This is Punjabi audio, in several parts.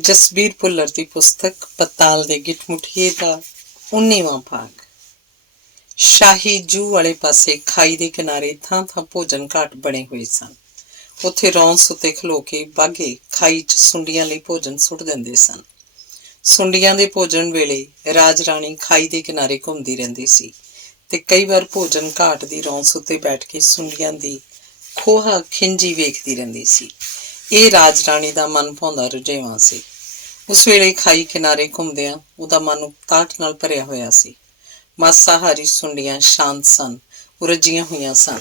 ਜਸਬੀਰ ਭੁੱਲਰ ਦੀ ਪੁਸਤਕ ਪਤਾਲ ਦੇ ਗਿੱਠ-ਮੁਠੀਏ ਦਾ 19ਵਾਂ ਭਾਗ। ਸ਼ਾਹੀ ਜੂਹ ਵਾਲੇ ਪਾਸੇ ਖਾਈ ਦੇ ਕਿਨਾਰੇ ਥਾਂ-ਥਾਂ ਭੋਜਨ ਘਾਟ ਬਣੇ ਹੋਏ ਸਨ। ਉੱਥੇ ਰੌਂਸ ਉੱਤੇ ਖਲੋ ਕੇ ਬਾਘੇ ਖਾਈ 'ਚ ਸੁੰਡੀਆਂ ਲਈ ਭੋਜਨ ਸੁੱਟ ਦਿੰਦੇ ਸਨ। ਸੁੰਡੀਆਂ ਦੇ ਭੋਜਨ ਵੇਲੇ ਰਾਜ ਰਾਣੀ ਖਾਈ ਦੇ ਕਿਨਾਰੇ ਘੁੰਮਦੀ ਰਹਿੰਦੀ ਸੀ ਤੇ ਕਈ ਵਾਰ ਭੋਜਨ ਘਾਟ ਦੀ ਰੌਂਸ ਉੱਤੇ ਬੈਠ ਕੇ ਸੁੰਡੀਆਂ ਦੀ ਖੋਹਾ ਖਿੰਜੀ ਵੇਖਦੀ ਰਹਿੰਦੀ ਸੀ। ਇਹ ਰਾਜ ਰਾਣੀ ਦਾ ਮਨ ਭਾਉਂਦਾ ਰੁਝੇਵਾਂ ਸੀ। ਉਸ ਵੇਲੇ ਖਾਈ ਕਿਨਾਰੇ ਘੁੰਮਦਿਆਂ ਉਹਦਾ ਮਨ ਉਕਤਾਹਟ ਨਾਲ ਭਰਿਆ ਹੋਇਆ ਸੀ। ਮਾਸਾਹਾਰੀ ਸੁੰਡੀਆਂ ਸ਼ਾਂਤ ਸਨ, ਉਰਜੀਆਂ ਹੋਈਆਂ ਸਨ।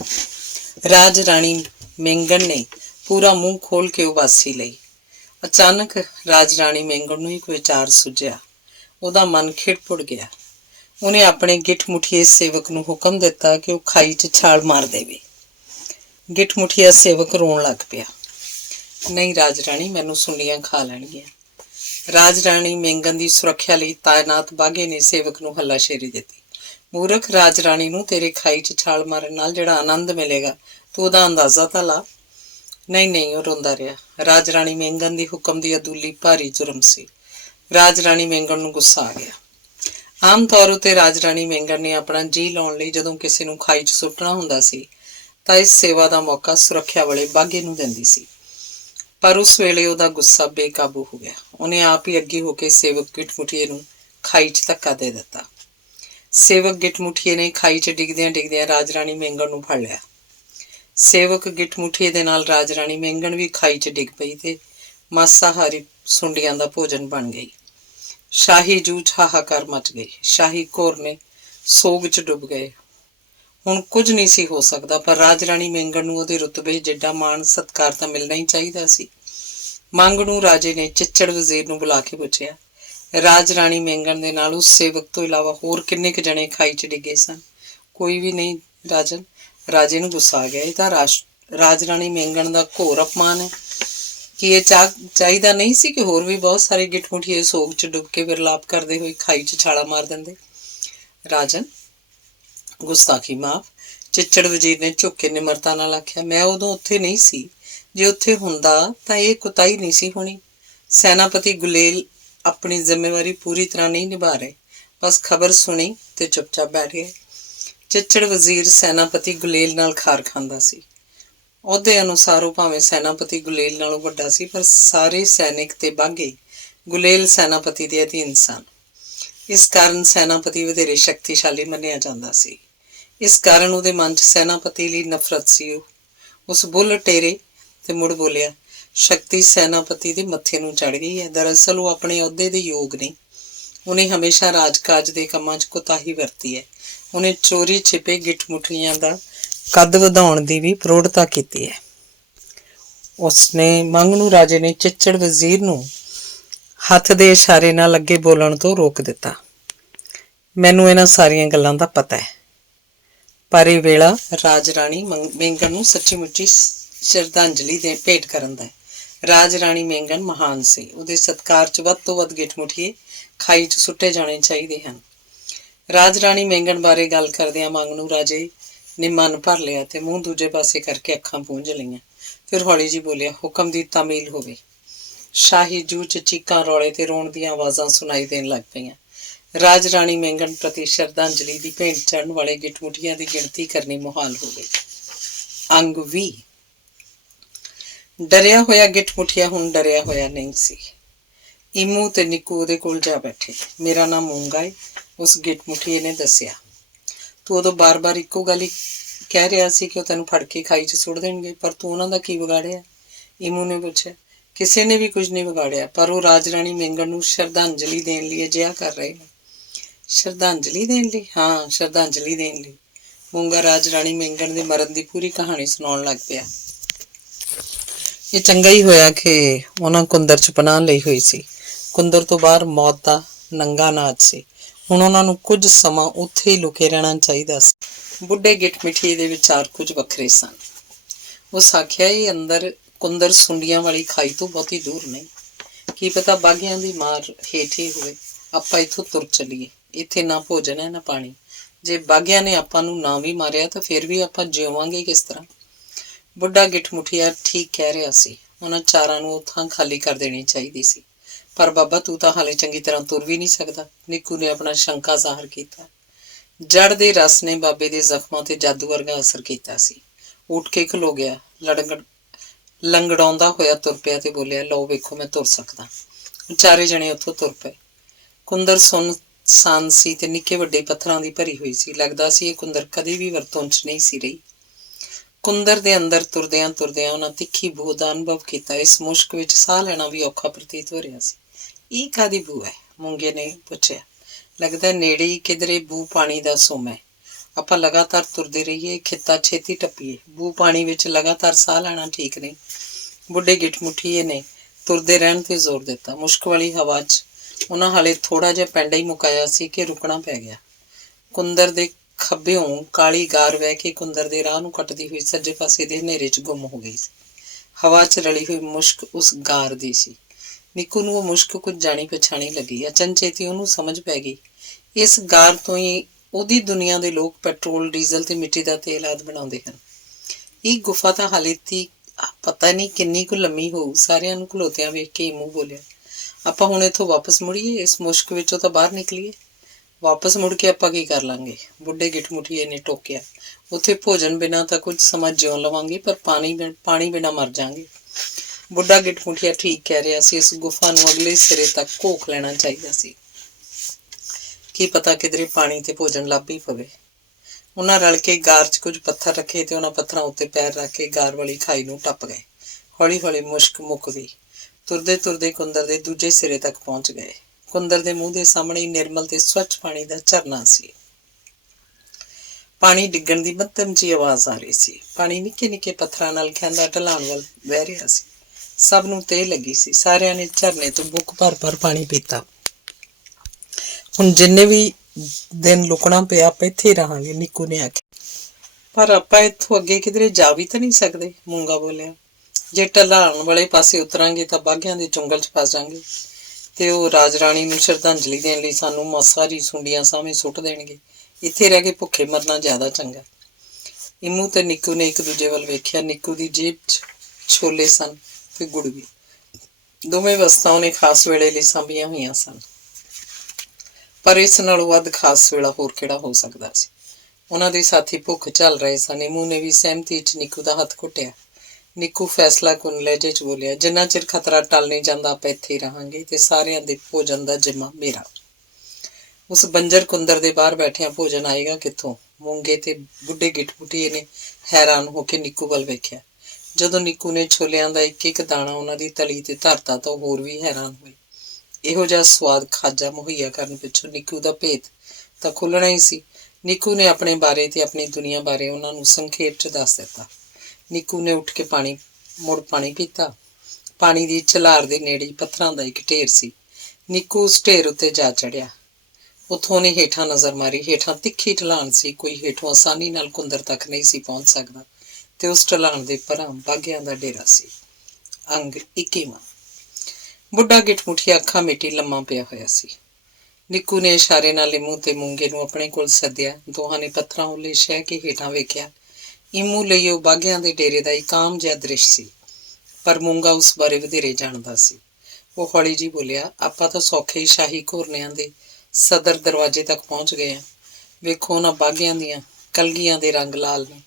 ਰਾਜ ਰਾਣੀ ਮੇਂਗਣ ਨੇ ਪੂਰਾ ਮੂੰਹ ਖੋਲ ਕੇ ਉਬਾਸੀ ਲਈ। ਅਚਾਨਕ ਰਾਜ ਰਾਣੀ ਮੇਂਗਣ ਨੂੰ ਇੱਕ ਵਿਚਾਰ ਸੁੱਝਿਆ। ਉਹਦਾ ਮਨ ਖਿੜ-ਪੁੜ ਗਿਆ। ਉਹਨੇ ਆਪਣੇ ਗਿੱਠ-ਮੁਠੀਏ ਸੇਵਕ ਨੂੰ ਹੁਕਮ ਦਿੱਤਾ ਕਿ ਉਹ ਖਾਈ 'ਚ ਛਾਲ ਮਾਰ ਦੇਵੇ। ਗਿੱਠ-ਮੁਠੀਆ ਸੇਵਕ ਰੋਣ ਲੱਗ ਪਿਆ। ਨਹੀਂ ਰਾਜ ਰਾਣੀ, ਮੈਨੂੰ ਸੁੰਡੀਆਂ ਖਾ ਲੈਣਗੀਆਂ। ਰਾਜ ਰਾਣੀ ਮੇਂਗਣ ਦੀ ਸੁਰੱਖਿਆ ਲਈ ਤਾਇਨਾਤ ਬਾਘੇ ਨੇ ਸੇਵਕ ਨੂੰ ਹੱਲਾਸ਼ੇਰੀ ਦਿੱਤੀ। ਮੂਰਖ, ਰਾਜ ਰਾਣੀ ਨੂੰ ਤੇਰੇ ਖਾਈ 'ਚ ਛਾਲ ਮਾਰਨ ਨਾਲ ਜਿਹੜਾ ਆਨੰਦ ਮਿਲੇਗਾ ਤੂੰ ਉਹਦਾ ਅੰਦਾਜ਼ਾ ਤਾਂ ਲਾ। ਨਹੀਂ, ਉਹ ਰੋਂਦਾ ਰਿਹਾ। ਰਾਜ ਰਾਣੀ ਮੇਂਗਣ ਦੀ ਹੁਕਮ ਦੀ ਅਦੂਲੀ ਭਾਰੀ ਜੁਰਮ ਸੀ। ਰਾਜ ਰਾਣੀ ਮੇਂਗਣ ਨੂੰ ਗੁੱਸਾ ਆ ਗਿਆ। ਆਮ ਤੌਰ ਉੱਤੇ ਰਾਜ ਰਾਣੀ ਮੇਂਗਣ ਨੇ ਆਪਣਾ ਜੀਅ ਲਾਉਣ ਲਈ ਜਦੋਂ ਕਿਸੇ ਨੂੰ ਖਾਈ 'ਚ ਸੁੱਟਣਾ ਹੁੰਦਾ ਸੀ ਤਾਂ ਇਸ ਸੇਵਾ ਦਾ ਮੌਕਾ ਸੁਰੱਖਿਆ ਵਾਲੇ ਬਾਘੇ ਨੂੰ ਦਿੰਦੀ ਸੀ। ਪਰ ਉਸ ਵੇਲੇ ਉਹਦਾ ਗੁੱਸਾ ਬੇਕਾਬੂ ਹੋ ਗਿਆ। ਉਹਨੇ ਆਪ ਹੀ ਅੱਗੇ ਹੋ ਕੇ ਸੇਵਕ ਗਿੱਠ-ਮੁਠੀਏ ਨੂੰ ਖਾਈ 'ਚ ਧੱਕਾ ਦੇ ਦਿੱਤਾ। ਸੇਵਕ ਗਿੱਠ-ਮੁਠੀਏ ਨੇ ਖਾਈ 'ਚ ਡਿੱਗਦਿਆਂ ਡਿੱਗਦਿਆਂ ਰਾਜ ਰਾਣੀ ਮੇਂਗਣ ਨੂੰ ਫੜ ਲਿਆ। ਸੇਵਕ ਗਿੱਠ-ਮੁਠੀਏ ਦੇ ਨਾਲ ਰਾਜ ਰਾਣੀ ਮੇਂਗਣ ਵੀ ਖਾਈ 'ਚ ਡਿੱਗ ਪਈ ਤੇ ਮਾਸਾਹਾਰੀ ਸੁੰਡੀਆਂ ਦਾ ਭੋਜਨ ਬਣ ਗਈ। ਸ਼ਾਹੀ ਜੂਹ 'ਚ ਹਾਹਾਕਾਰ ਮਚ ਗਈ। ਸ਼ਾਹੀ ਘੋਰ ਨੇ ਸੋਗ 'ਚ ਡੁੱਬ ਗਏ। ਹੁਣ ਕੁਝ ਨਹੀਂ ਸੀ ਹੋ ਸਕਦਾ, ਪਰ ਰਾਜ ਰਾਣੀ ਮੇਂਗਣ ਨੂੰ ਉਹਦੇ ਰੁਤਬੇ ਜਿੱਡਾ ਮਾਣ ਸਤਿਕਾਰ ਤਾਂ ਮਿਲਣਾ ਹੀ ਚਾਹੀਦਾ ਸੀ। ਮੰਗ ਨੂੰ ਰਾਜੇ ਨੇ ਚਿੱਚੜ ਵਜ਼ੀਰ ਨੂੰ ਬੁਲਾ ਕੇ ਪੁੱਛਿਆ, ਰਾਜ ਰਾਣੀ ਮੇਂਗਣ ਦੇ ਨਾਲ ਉਸ ਸੇਵਕ ਤੋਂ ਇਲਾਵਾ ਹੋਰ ਕਿੰਨੇ ਕੁ ਜਣੇ ਖਾਈ 'ਚ ਡਿੱਗੇ ਸਨ? ਕੋਈ ਵੀ ਨਹੀਂ ਰਾਜਨ। ਰਾਜੇ ਨੂੰ ਗੁੱਸਾ ਆ ਗਿਆ। ਇਹ ਤਾਂ ਰਾਜ ਰਾਣੀ ਮੇਂਗਣ ਦਾ ਘੋਰ ਅਪਮਾਨ ਹੈ। ਕੀ ਇਹ ਚਾਹੀਦਾ ਨਹੀਂ ਸੀ ਕਿ ਹੋਰ ਵੀ ਬਹੁਤ ਸਾਰੇ ਗਿੱਠ-ਮੁਠੀਏ ਸੋਗ 'ਚ ਡੁੱਬ ਕੇ ਵਿਰਲਾਪ ਕਰਦੇ ਹੋਏ ਖਾਈ 'ਚ ਛਾਲਾ ਮਾਰ ਦਿੰਦੇ? ਰਾਜਨ, ਗੁਸਤਾਖੀ ਮਾਫ਼, ਚਿੱਚੜ ਵਜ਼ੀਰ ਨੇ ਝੁੱਕ ਕੇ ਨਿਮਰਤਾ ਨਾਲ ਆਖਿਆ। ਮੈਂ ਉਦੋਂ ਉੱਥੇ ਨਹੀਂ ਸੀ। ਜੇ ਉੱਥੇ ਹੁੰਦਾ ਤਾਂ ਇਹ ਕੁਤਾਹੀ ਨਹੀਂ ਸੀ ਹੋਣੀ। ਸੈਨਾਪਤੀ ਗੁਲੇਲ ਆਪਣੀ ਜ਼ਿੰਮੇਵਾਰੀ ਪੂਰੀ ਤਰ੍ਹਾਂ ਨਹੀਂ ਨਿਭਾ ਰਹੇ। ਬਸ ਖਬਰ ਸੁਣੀ ਤੇ ਚੁੱਪਚਾਪ ਬੈਠ ਗਏ। ਚਿੱਚੜ ਵਜ਼ੀਰ ਸੈਨਾਪਤੀ ਗੁਲੇਲ ਨਾਲ ਖਾਰ ਖਾਂਦਾ ਸੀ। ਉਹਦੇ ਅਨੁਸਾਰ ਉਹ ਭਾਵੇਂ ਸੈਨਾਪਤੀ ਗੁਲੇਲ ਨਾਲੋਂ ਵੱਡਾ ਸੀ, ਪਰ ਸਾਰੇ ਸੈਨਿਕ ਤੇ ਬਾਘੇ ਗੁਲੇਲ ਸੈਨਾਪਤੀ ਦੇ ਅਧੀਨ ਸਨ। ਇਸ ਕਾਰਨ ਸੈਨਾਪਤੀ ਵਧੇਰੇ ਸ਼ਕਤੀਸ਼ਾਲੀ ਮੰਨਿਆ ਜਾਂਦਾ ਸੀ। ਇਸ ਕਾਰਨ ਉਹਦੇ ਮਨ 'ਚ ਸੈਨਾਪਤੀ ਲਈ ਨਫ਼ਰਤ ਸੀ। ਉਸ ਬੁੱਲ ਟੇਰੇ ਤੇ ਮੁੜ ਬੋਲਿਆ, ਸ਼ਕਤੀ ਸੈਨਾਪਤੀ ਦੇ ਮੱਥੇ ਨੂੰ ਚੜ੍ਹ ਗਈ ਹੈ। ਦਰਅਸਲ ਉਹ ਆਪਣੇ ਅਹੁਦੇ ਦੇ ਯੋਗ ਨਹੀਂ। ਉਹਨੇ ਹਮੇਸ਼ਾ ਰਾਜਕਾਜ ਦੇ ਕੰਮਾਂ 'ਚ ਕੁਤਾਹੀ ਵਰਤੀ ਹੈ। ਉਹਨੇ ਚੋਰੀ ਛਿਪੇ ਗਿੱਠ-ਮੁਠੀਆਂ ਦਾ ਕੱਦ ਵਧਾਉਣ ਦੀ ਵੀ ਪ੍ਰੋੜਤਾ ਕੀਤੀ ਹੈ। ਉਸਨੇ ਮੰਗ ਨੂੰ ਰਾਜੇ ਨੇ ਚਿੱਚੜ ਵਜ਼ੀਰ ਨੂੰ ਹੱਥ ਦੇ ਇਸ਼ਾਰੇ ਨਾਲ ਅੱਗੇ ਬੋਲਣ ਤੋਂ ਰੋਕ ਦਿੱਤਾ। ਮੈਨੂੰ ਇਹਨਾਂ ਸਾਰੀਆਂ ਗੱਲਾਂ ਦਾ ਪਤਾ ਹੈ, ਪਰ ਇਹ ਵੇਲਾ ਰਾਜ ਰਾਣੀ ਮੇਂਗਣ ਨੂੰ ਸੱਚੀ ਮੁੱਚੀ ਸ਼ਰਧਾਂਜਲੀ ਦੇ ਭੇਟ ਕਰਨ ਦਾ ਹੈ। ਰਾਜ ਰਾਣੀ ਮੇਂਗਣ ਮਹਾਨ ਸੀ। ਉਹਦੇ ਸਤਿਕਾਰ 'ਚ ਵੱਧ ਤੋਂ ਵੱਧ ਗਿੱਠ-ਮੁਠੀਏ ਖਾਈ 'ਚ ਸੁੱਟੇ ਜਾਣੇ ਚਾਹੀਦੇ ਹਨ। ਰਾਜ ਰਾਣੀ ਮੇਂਗਣ ਬਾਰੇ ਗੱਲ ਕਰਦਿਆਂ ਮੰਗ ਨੂੰ ਰਾਜੇ ਨੇ ਮਨ ਭਰ ਲਿਆ ਤੇ ਮੂੰਹ ਦੂਜੇ ਪਾਸੇ ਕਰਕੇ ਅੱਖਾਂ ਪੂੰਝ ਲਈਆਂ। ਫਿਰ ਹੌਲੀ ਜਿਹੀ ਬੋਲਿਆ, ਹੁਕਮ ਦੀ ਤਾਮੀਲ ਹੋਵੇ। ਸ਼ਾਹੀ ਜੂਹ 'ਚ ਚੀਕਾਂ, ਰੌਲੇ ਤੇ ਰੋਣ ਦੀਆਂ ਆਵਾਜ਼ਾਂ ਸੁਣਾਈ ਦੇਣ ਲੱਗ ਪਈਆਂ। ਰਾਜ ਰਾਣੀ ਮੇਂਗਣ ਪ੍ਰਤੀ ਸ਼ਰਧਾਂਜਲੀ ਦੀ ਭੇਂਟ ਚੜ੍ਹਨ ਵਾਲੇ ਗਿੱਠ-ਮੁਠੀਆਂ ਦੀ ਗਿਣਤੀ ਕਰਨੀ ਮੁਹਾਲ ਹੋ ਗਈ। ਅੰਗ 20। ਡਰਿਆ ਹੋਇਆ ਗਿੱਠ-ਮੁਠੀਆ ਹੁਣ ਡਰਿਆ ਹੋਇਆ ਨਹੀਂ ਸੀ। ਈਮੂ ਤੇ ਨਿੱਕੂ ਉਹਦੇ ਕੋਲ ਜਾ ਬੈਠੇ। ਮੇਰਾ ਨਾਮ ਮੂੰਗਾ ਏ, ਉਸ ਗਿੱਠ-ਮੁਠੀਏ ਨੇ ਦੱਸਿਆ। ਤੂੰ ਉਦੋਂ ਬਾਰ-ਬਾਰ ਇੱਕੋ ਗੱਲ ਹੀ ਕਹਿ ਰਿਹਾ ਸੀ ਕਿ ਉਹ ਤੈਨੂੰ ਫੜ ਕੇ ਖਾਈ 'ਚ ਸੁੱਟ ਦੇਣਗੇ, ਪਰ ਤੂੰ ਉਹਨਾਂ ਦਾ ਕੀ ਵਿਗਾੜਿਆ? ਈਮੂ ਨੇ ਪੁੱਛਿਆ। ਕਿਸੇ ਨੇ ਵੀ ਕੁਝ ਨਹੀਂ ਵਿਗਾੜਿਆ, ਪਰ ਉਹ ਰਾਜ ਰਾਣੀ ਮੇਂਗਣ ਨੂੰ ਸ਼ਰਧਾਂਜਲੀ ਦੇਣ ਲਈ ਅਜਿਹਾ ਕਰ ਰਹੇ ਨੇ। ਸ਼ਰਧਾਂਜਲੀ ਦੇਣ ਲਈ? ਹਾਂ, ਸ਼ਰਧਾਂਜਲੀ ਦੇਣ ਲਈ। ਮੂੰਗਾ ਰਾਜ ਰਾਣੀ ਮੇਂਗਣ ਦੇ ਮਰਨ ਦੀ ਪੂਰੀ ਕਹਾਣੀ ਸੁਣਾਉਣ ਲੱਗ ਪਿਆ। ਇਹ ਚੰਗਾ ਹੀ ਹੋਇਆ ਕਿ ਉਹਨਾਂ ਕੁੰਦਰ 'ਚ ਪਨਾਹ ਲਈ ਹੋਈ ਸੀ। ਕੁੰਦਰ ਤੋਂ ਬਾਹਰ ਮੌਤ ਦਾ ਨੰਗਾ ਨਾਚ ਸੀ। ਹੁਣ ਉਹਨਾਂ ਨੂੰ ਕੁਝ ਸਮਾਂ ਉੱਥੇ ਹੀ ਲੁਕੇ ਰਹਿਣਾ ਚਾਹੀਦਾ ਸੀ। ਬੁੱਢੇ ਗਿੱਠ-ਮੁਠੀਏ ਦੇ ਵਿਚਾਰ ਕੁਝ ਵੱਖਰੇ ਸਨ। ਉਸ ਆਖਿਆ, ਇਹ ਅੰਦਰ ਕੁੰਦਰ ਸੁੰਡੀਆਂ ਵਾਲੀ ਖਾਈ ਤੋਂ ਬਹੁਤੀ ਦੂਰ ਨਹੀਂ। ਕੀ ਪਤਾ ਬਾਘਿਆਂ ਦੀ ਮਾਰ ਹੇਠ ਹੀ ਹੋਵੇ। ਆਪਾਂ ਇੱਥੋਂ ਤੁਰ ਚੱਲੀਏ। ਇੱਥੇ ਨਾ ਭੋਜਨ ਹੈ ਨਾ ਪਾਣੀ। ਜੇ ਬਾਘਿਆਂ ਨੇ ਆਪਾਂ ਨੂੰ ਨਾ ਵੀ ਮਾਰਿਆ ਤਾਂ ਫਿਰ ਵੀ ਆਪਾਂ ਜਿਉਵਾਂਗੇ ਕਿਸ ਤਰ੍ਹਾਂ? ਬੁੱਢਾ ਗਿੱਠ-ਮੁਠੀਆ ਠੀਕ ਕਹਿ ਰਿਹਾ ਸੀ। ਉਹਨਾਂ ਚਾਰਾਂ ਨੂੰ ਉਹ ਥਾਂ ਖਾਲੀ ਕਰ ਦੇਣੀ ਚਾਹੀਦੀ ਸੀ। ਪਰ ਬਾਬਾ ਤੂੰ ਤਾਂ ਹਾਲੇ ਚੰਗੀ ਤਰ੍ਹਾਂ ਤੁਰ ਵੀ ਨਹੀਂ ਸਕਦਾ, ਨਿੱਕੂ ਨੇ ਆਪਣਾ ਸ਼ੰਕਾ ਜ਼ਾਹਰ ਕੀਤਾ। ਜੜ ਦੇ ਰਸ ਨੇ ਬਾਬੇ ਦੇ ਜ਼ਖਮਾਂ ਤੇ ਜਾਦੂ ਵਰਗਾ ਅਸਰ ਕੀਤਾ ਸੀ। ਉੱਠ ਕੇ ਖਲੋ ਗਿਆ, ਲੰਗੜਾਉਂਦਾ ਹੋਇਆ ਤੁਰ ਪਿਆ ਤੇ ਬੋਲਿਆ, ਲਓ ਵੇਖੋ ਮੈਂ ਤੁਰ ਸਕਦਾ। ਚਾਰੇ ਜਣੇ ਉੱਥੋਂ ਤੁਰ ਪਏ। ਕੁੰਦਰ ਸੁੰਨਸਾਨ ਸੀ ਤੇ ਨਿੱਕੇ ਵੱਡੇ ਪੱਥਰਾਂ ਦੀ ਭਰੀ ਹੋਈ ਸੀ। ਲੱਗਦਾ ਸੀ ਇਹ ਕੁੰਦਰ ਕਦੇ ਵੀ ਵਰਤੋਂ 'ਚ ਨਹੀਂ ਸੀ ਰਹੀ। ਕੁੰਦਰ ਦੇ ਅੰਦਰ ਤੁਰਦਿਆਂ ਤੁਰਦਿਆਂ ਉਹਨਾਂ ਤਿੱਖੀ ਬੂ ਦਾ ਅਨੁਭਵ ਕੀਤਾ। ਇਸ ਮੁਸ਼ਕ ਵਿੱਚ ਸਾਹ ਲੈਣਾ ਵੀ ਔਖਾ ਪ੍ਰਤੀਤ ਹੋ ਰਿਹਾ ਸੀ। ਇਹ ਕਾਹਦੀ ਬੂ ਹੈ? ਮੂੰਗੇ ਨੇ ਪੁੱਛਿਆ। ਲੱਗਦਾ ਨੇੜੇ ਹੀ ਕਿਧਰੇ ਬੂ ਪਾਣੀ ਦਾ ਸੁੰਮ ਹੈ। ਆਪਾਂ ਲਗਾਤਾਰ ਤੁਰਦੇ ਰਹੀਏ, ਖਿੱਤਾ ਛੇਤੀ ਟੱਪੀਏ। ਬੂ ਪਾਣੀ ਵਿੱਚ ਲਗਾਤਾਰ ਸਾਹ ਲੈਣਾ ਠੀਕ ਨਹੀਂ। ਬੁੱਢੇ ਗਿੱਠਮੁੱਠੀਏ ਨੇ ਤੁਰਦੇ ਰਹਿਣ ਤੇ ਜ਼ੋਰ ਦਿੱਤਾ। ਮੁਸ਼ਕ ਵਾਲੀ ਹਵਾ 'ਚ ਉਹਨਾਂ ਹਾਲੇ ਥੋੜਾ ਜਿਹਾ ਪੈਂਡਾ ਹੀ ਮੁਕਾਇਆ ਸੀ ਕਿ ਰੁਕਣਾ ਪੈ ਗਿਆ। ਕੁੰਦਰ ਦੇ ਖੱਬਿਓਂ ਕਾਲੀ ਗਾਰ ਵਹਿ ਕੇ ਕੁੰਦਰ ਦੇ ਰਾਹ ਨੂੰ ਕੱਟਦੀ ਹੋਈ ਸੱਜੇ ਪਾਸੇ ਦੇ ਹਨੇਰੇ 'ਚ ਗੁੰਮ ਹੋ ਗਈ ਸੀ। ਹਵਾ 'ਚ ਰਲੀ ਹੋਈ ਮੁਸ਼ਕ ਉਸ ਗਾਰ ਦੀ ਸੀ। ਨਿੱਕੂ ਨੂੰ ਉਹ ਮੁਸ਼ਕ ਕੁਝ ਜਾਣੀ ਪਛਾਣੀ ਲੱਗੀ। ਅਚਨਚੇਤੀ ਉਹਨੂੰ ਸਮਝ ਪੈ ਗਈ, ਇਸ ਗਾਰ ਤੋਂ ਹੀ ਉਹਦੀ ਦੁਨੀਆ ਦੇ ਲੋਕ ਪੈਟਰੋਲ, ਡੀਜ਼ਲ ਤੇ ਮਿੱਟੀ ਦਾ ਤੇਲ ਆਦਿ ਬਣਾਉਂਦੇ ਹਨ। ਇਹ ਗੁਫਾ ਤਾਂ ਹਾਲੇ ਤੀ ਪਤਾ ਨਹੀਂ ਕਿੰਨੀ ਕੁ ਲੰਮੀ ਹੋਊ। ਸਾਰਿਆਂ ਨੂੰ ਖਲੋਤਿਆਂ ਵੇਖ ਕੇ ਈਮੂ ਬੋਲਿਆ, ਆਪਾਂ ਹੁਣ ਇੱਥੋਂ ਵਾਪਸ ਮੁੜੀਏ, ਇਸ ਮੁਸ਼ਕ ਵਿੱਚੋਂ ਤਾਂ ਬਾਹਰ ਨਿਕਲੀਏ। ਵਾਪਸ ਮੁੜ ਕੇ ਆਪਾਂ ਕੀ ਕਰ ਲਾਂਗੇ? ਬੁੱਢੇ ਗਿੱਠਮੁੱਠੀਏ ਨੇ ਟੋਕਿਆ। ਉੱਥੇ ਭੋਜਨ ਬਿਨਾਂ ਤਾਂ ਕੁਝ ਸਮਾਂ ਜਿਉਂ ਲਵਾਂਗੇ, ਪਰ ਪਾਣੀ ਬਿਨਾਂ ਮਰ ਜਾਵਾਂਗੇ। ਬੁੱਢਾ ਗਿੱਠਮੁੱਠੀਆ ਠੀਕ ਕਹਿ ਰਿਹਾ ਸੀ। ਇਸ ਗੁਫਾ ਨੂੰ ਅਗਲੇ ਸਿਰੇ ਤੱਕ ਘੋਖ ਲੈਣਾ ਚਾਹੀਦਾ ਸੀ। ਕੀ ਪਤਾ ਕਿਧਰੇ ਪਾਣੀ ਤੇ ਭੋਜਨ ਲੱਭ ਹੀ ਪਵੇ। ਉਹਨਾਂ ਰਲ ਕੇ ਗਾਰ 'ਚ ਕੁਝ ਪੱਥਰ ਰੱਖੇ ਤੇ ਉਹਨਾਂ ਪੱਥਰਾਂ ਉੱਤੇ ਪੈਰ ਰੱਖ ਕੇ ਗਾਰ ਵਾਲੀ ਖਾਈ ਨੂੰ ਟੱਪ ਗਏ। ਹੌਲੀ ਹੌਲੀ ਮੁਸ਼ਕ ਮੁੱਕ ਗਈ। ਤੁਰਦੇ ਤੁਰਦੇ ਕੁੰਦਰ ਦੇ ਦੂਜੇ ਸਿਰੇ ਤੱਕ ਪਹੁੰਚ ਗਏ। ਕੁੰਦਰ ਦੇ ਮੂੰਹ ਦੇ ਸਾਹਮਣੇ ਹੀ ਨਿਰਮਲ ਤੇ ਸਵੱਛ ਪਾਣੀ ਦਾ ਝਰਨਾ ਸੀ। ਪਾਣੀ ਡਿੱਗਣ ਦੀ ਮੱਧਮ ਜਿਹੀ ਆਵਾਜ਼ ਆ ਰਹੀ ਸੀ। ਪਾਣੀ ਨਿੱਕੇ ਨਿੱਕੇ ਪੱਥਰਾਂ ਨਾਲ ਖਹਿੰਦਾ ਢਲਾਣ ਵੱਲ ਵਹਿ ਰਿਹਾ ਸੀ। ਸਭ ਨੂੰ ਤੇਹ ਲੱਗੀ ਸੀ। ਸਾਰਿਆਂ ਨੇ ਝਰਨੇ ਤੋਂ ਬੁੱਕ ਭਰ ਭਰ ਪਾਣੀ ਪੀਤਾ। ਹੁਣ ਜਿੰਨੇ ਵੀ ਦਿਨ ਲੁਕਣਾ ਪਿਆ ਆਪਾਂ ਇੱਥੇ ਹੀ ਰਹਾਂਗੇ, ਨਿੱਕੂ ਨੇ ਆਖਿਆ। ਪਰ ਆਪਾਂ ਇੱਥੋਂ ਅੱਗੇ ਕਿਧਰੇ ਜਾ ਵੀ ਤਾਂ ਨਹੀਂ ਸਕਦੇ, ਮੂੰਗਾ ਬੋਲਿਆ। ਜੇ ਢਲਾਣ ਵਾਲੇ ਪਾਸੇ ਉਤਰਾਂਗੇ ਤਾਂ ਬਾਘਿਆਂ ਦੇ ਚੁੰਗਲ 'ਚ ਫਸ ਜਾਵਾਂਗੇ ਤੇ ਉਹ ਰਾਜ ਰਾਣੀ ਨੂੰ ਸ਼ਰਧਾਂਜਲੀ ਦੇਣ ਲਈ ਸਾਨੂੰ ਮਾਸਾਰੀ ਸੁੰਡੀਆਂ ਸਾਹਮਣੇ ਸੁੱਟ ਦੇਣਗੇ। ਇੱਥੇ ਰਹਿ ਕੇ ਭੁੱਖੇ ਮਰਨਾ ਜ਼ਿਆਦਾ ਚੰਗਾ। ਇਮੂ ਤੇ ਨਿੱਕੂ ਨੇ ਇੱਕ ਦੂਜੇ ਵੱਲ ਵੇਖਿਆ। ਨਿੱਕੂ ਦੀ ਜੇਬ 'ਚ ਛੋਲੇ ਸਨ ਤੇ ਗੁੜ ਵੀ। ਦੋਵੇਂ ਵਸਤਾਂ ਉਹਨੇ ਖਾਸ ਵੇਲੇ ਲਈ ਸਾਂਭੀਆਂ ਹੋਈਆਂ ਸਨ, ਪਰ ਇਸ ਨਾਲੋਂ ਵੱਧ ਖਾਸ ਵੇਲਾ ਹੋਰ ਕਿਹੜਾ ਹੋ ਸਕਦਾ ਸੀ। ਉਹਨਾਂ ਦੇ ਸਾਥੀ ਭੁੱਖ ਝੱਲ ਰਹੇ ਸਨ। ਇਮੂ ਨੇ ਵੀ ਸਹਿਮਤੀ 'ਚ ਨਿੱਕੂ ਦਾ ਹੱਥ ਘੁੱਟਿਆ। ਨਿੱਕੂ ਫੈਸਲਾ ਕੁੰਨ ਲਹਿਜੇ 'ਚ ਬੋਲਿਆ, ਜਿੰਨਾ ਚਿਰ ਖਤਰਾ ਟਲ ਨਹੀਂ ਜਾਂਦਾ ਆਪਾਂ ਇੱਥੇ ਹੀ ਰਹਾਂਗੇ ਤੇ ਸਾਰਿਆਂ ਦੇ ਭੋਜਨ ਦਾ ਜ਼ਿੰਮਾ ਮੇਰਾ। ਉਸ ਬੰਜਰ ਕੁੰਦਰ ਦੇ ਬਾਹਰ ਬੈਠਿਆਂ ਭੋਜਨ ਆਏਗਾ ਕਿੱਥੋਂ? ਮੂੰਗੇ ਤੇ ਬੁੱਢੇ ਗਿੱਠਮੁੱਠੀਏ ਨੇ ਹੈਰਾਨ ਹੋ ਕੇ ਨਿੱਕੂ ਵੱਲ ਵੇਖਿਆ। ਜਦੋਂ ਨਿੱਕੂ ਨੇ ਛੋਲਿਆਂ ਦਾ ਇੱਕ ਇੱਕ ਦਾਣਾ ਉਹਨਾਂ ਦੀ ਤਲੀ ਤੇ ਧਰਤਾ ਤਾਂ ਉਹ ਹੋਰ ਵੀ ਹੈਰਾਨ ਹੋਏ। ਇਹੋ ਜਿਹਾ ਸਵਾਦ ਖਾਜਾ ਮੁਹੱਈਆ ਕਰਨ ਪਿੱਛੋਂ ਨਿੱਕੂ ਦਾ ਭੇਤ ਤਾਂ ਖੁੱਲ੍ਹਣਾ ਹੀ ਸੀ। ਨਿੱਕੂ ਨੇ ਆਪਣੇ ਬਾਰੇ ਤੇ ਆਪਣੀ ਦੁਨੀਆ ਬਾਰੇ ਉਹਨਾਂ ਨੂੰ ਸੰਖੇਪ 'ਚ ਦੱਸ ਦਿੱਤਾ। ਨਿੱਕੂ ਨੇ ਉੱਠ ਕੇ ਪਾਣੀ ਪੀਤਾ। ਪਾਣੀ ਦੀ ਝਲਾਰ ਦੇ ਨੇੜੇ ਪੱਥਰਾਂ ਦਾ ਇੱਕ ਢੇਰ ਸੀ। ਨਿੱਕੂ ਉਸ ਢੇਰ ਉੱਤੇ ਜਾ ਚੜਿਆ। ਉੱਥੋਂ ਉਹਨੇ ਹੇਠਾਂ ਨਜ਼ਰ ਮਾਰੀ। ਹੇਠਾਂ ਤਿੱਖੀ ਢਲਾਣ ਸੀ। ਕੋਈ ਹੇਠੋਂ ਆਸਾਨੀ ਨਾਲ ਕੁੰਦਰ ਤੱਕ ਨਹੀਂ ਸੀ ਪਹੁੰਚ ਸਕਦਾ ਤੇ ਉਸ ਢਲਾਣ ਦੇ ਪਰਾਂ ਬਾਘਿਆਂ ਦਾ ਡੇਰਾ ਸੀ। ਅੰਗ 21ਵਾਂ। ਬੁੱਢਾ ਗਿੱਠਮੁੱਠੀਆ ਅੱਖਾਂ ਮੀਟੀ ਲੰਮਾ ਪਿਆ ਹੋਇਆ ਸੀ। ਨਿੱਕੂ ਨੇ ਇਸ਼ਾਰੇ ਨਾਲ ਇਮੂ ਤੇ ਮੂੰਗੇ ਨੂੰ ਆਪਣੇ ਕੋਲ ਸੱਦਿਆ। ਦੋਹਾਂ ਨੇ ਪੱਥਰਾਂ ਉੱਲੇ ਸ਼ਹਿ ਕੇ ਹੇਠਾਂ ਵੇਖਿਆ। ਇਮੂ ਲਈ ਉਹ ਬਾਘਿਆਂ ਦੇ ਡੇਰੇ ਦਾ ਇੱਕ ਆਮ ਜਿਹਾ ਦ੍ਰਿਸ਼ ਸੀ, ਪਰ ਮੂੰਗਾ ਉਸ ਬਾਰੇ ਵਧੇਰੇ ਜਾਣਦਾ ਸੀ। ਉਹ ਹੌਲੀ ਜਿਹੀ ਬੋਲਿਆ, ਆਪਾਂ ਤਾਂ ਸੌਖੇ ਹੀ ਸ਼ਾਹੀ ਘੋਰਨਿਆਂ ਦੇ ਸਦਰ ਦਰਵਾਜ਼ੇ ਤੱਕ ਪਹੁੰਚ ਗਏ ਹਾਂ। ਵੇਖੋ ਉਹਨਾਂ ਬਾਘਿਆਂ ਦੀਆਂ ਕਲਗੀਆਂ ਦੇ ਰੰਗ ਲਾਲ ਨੇ।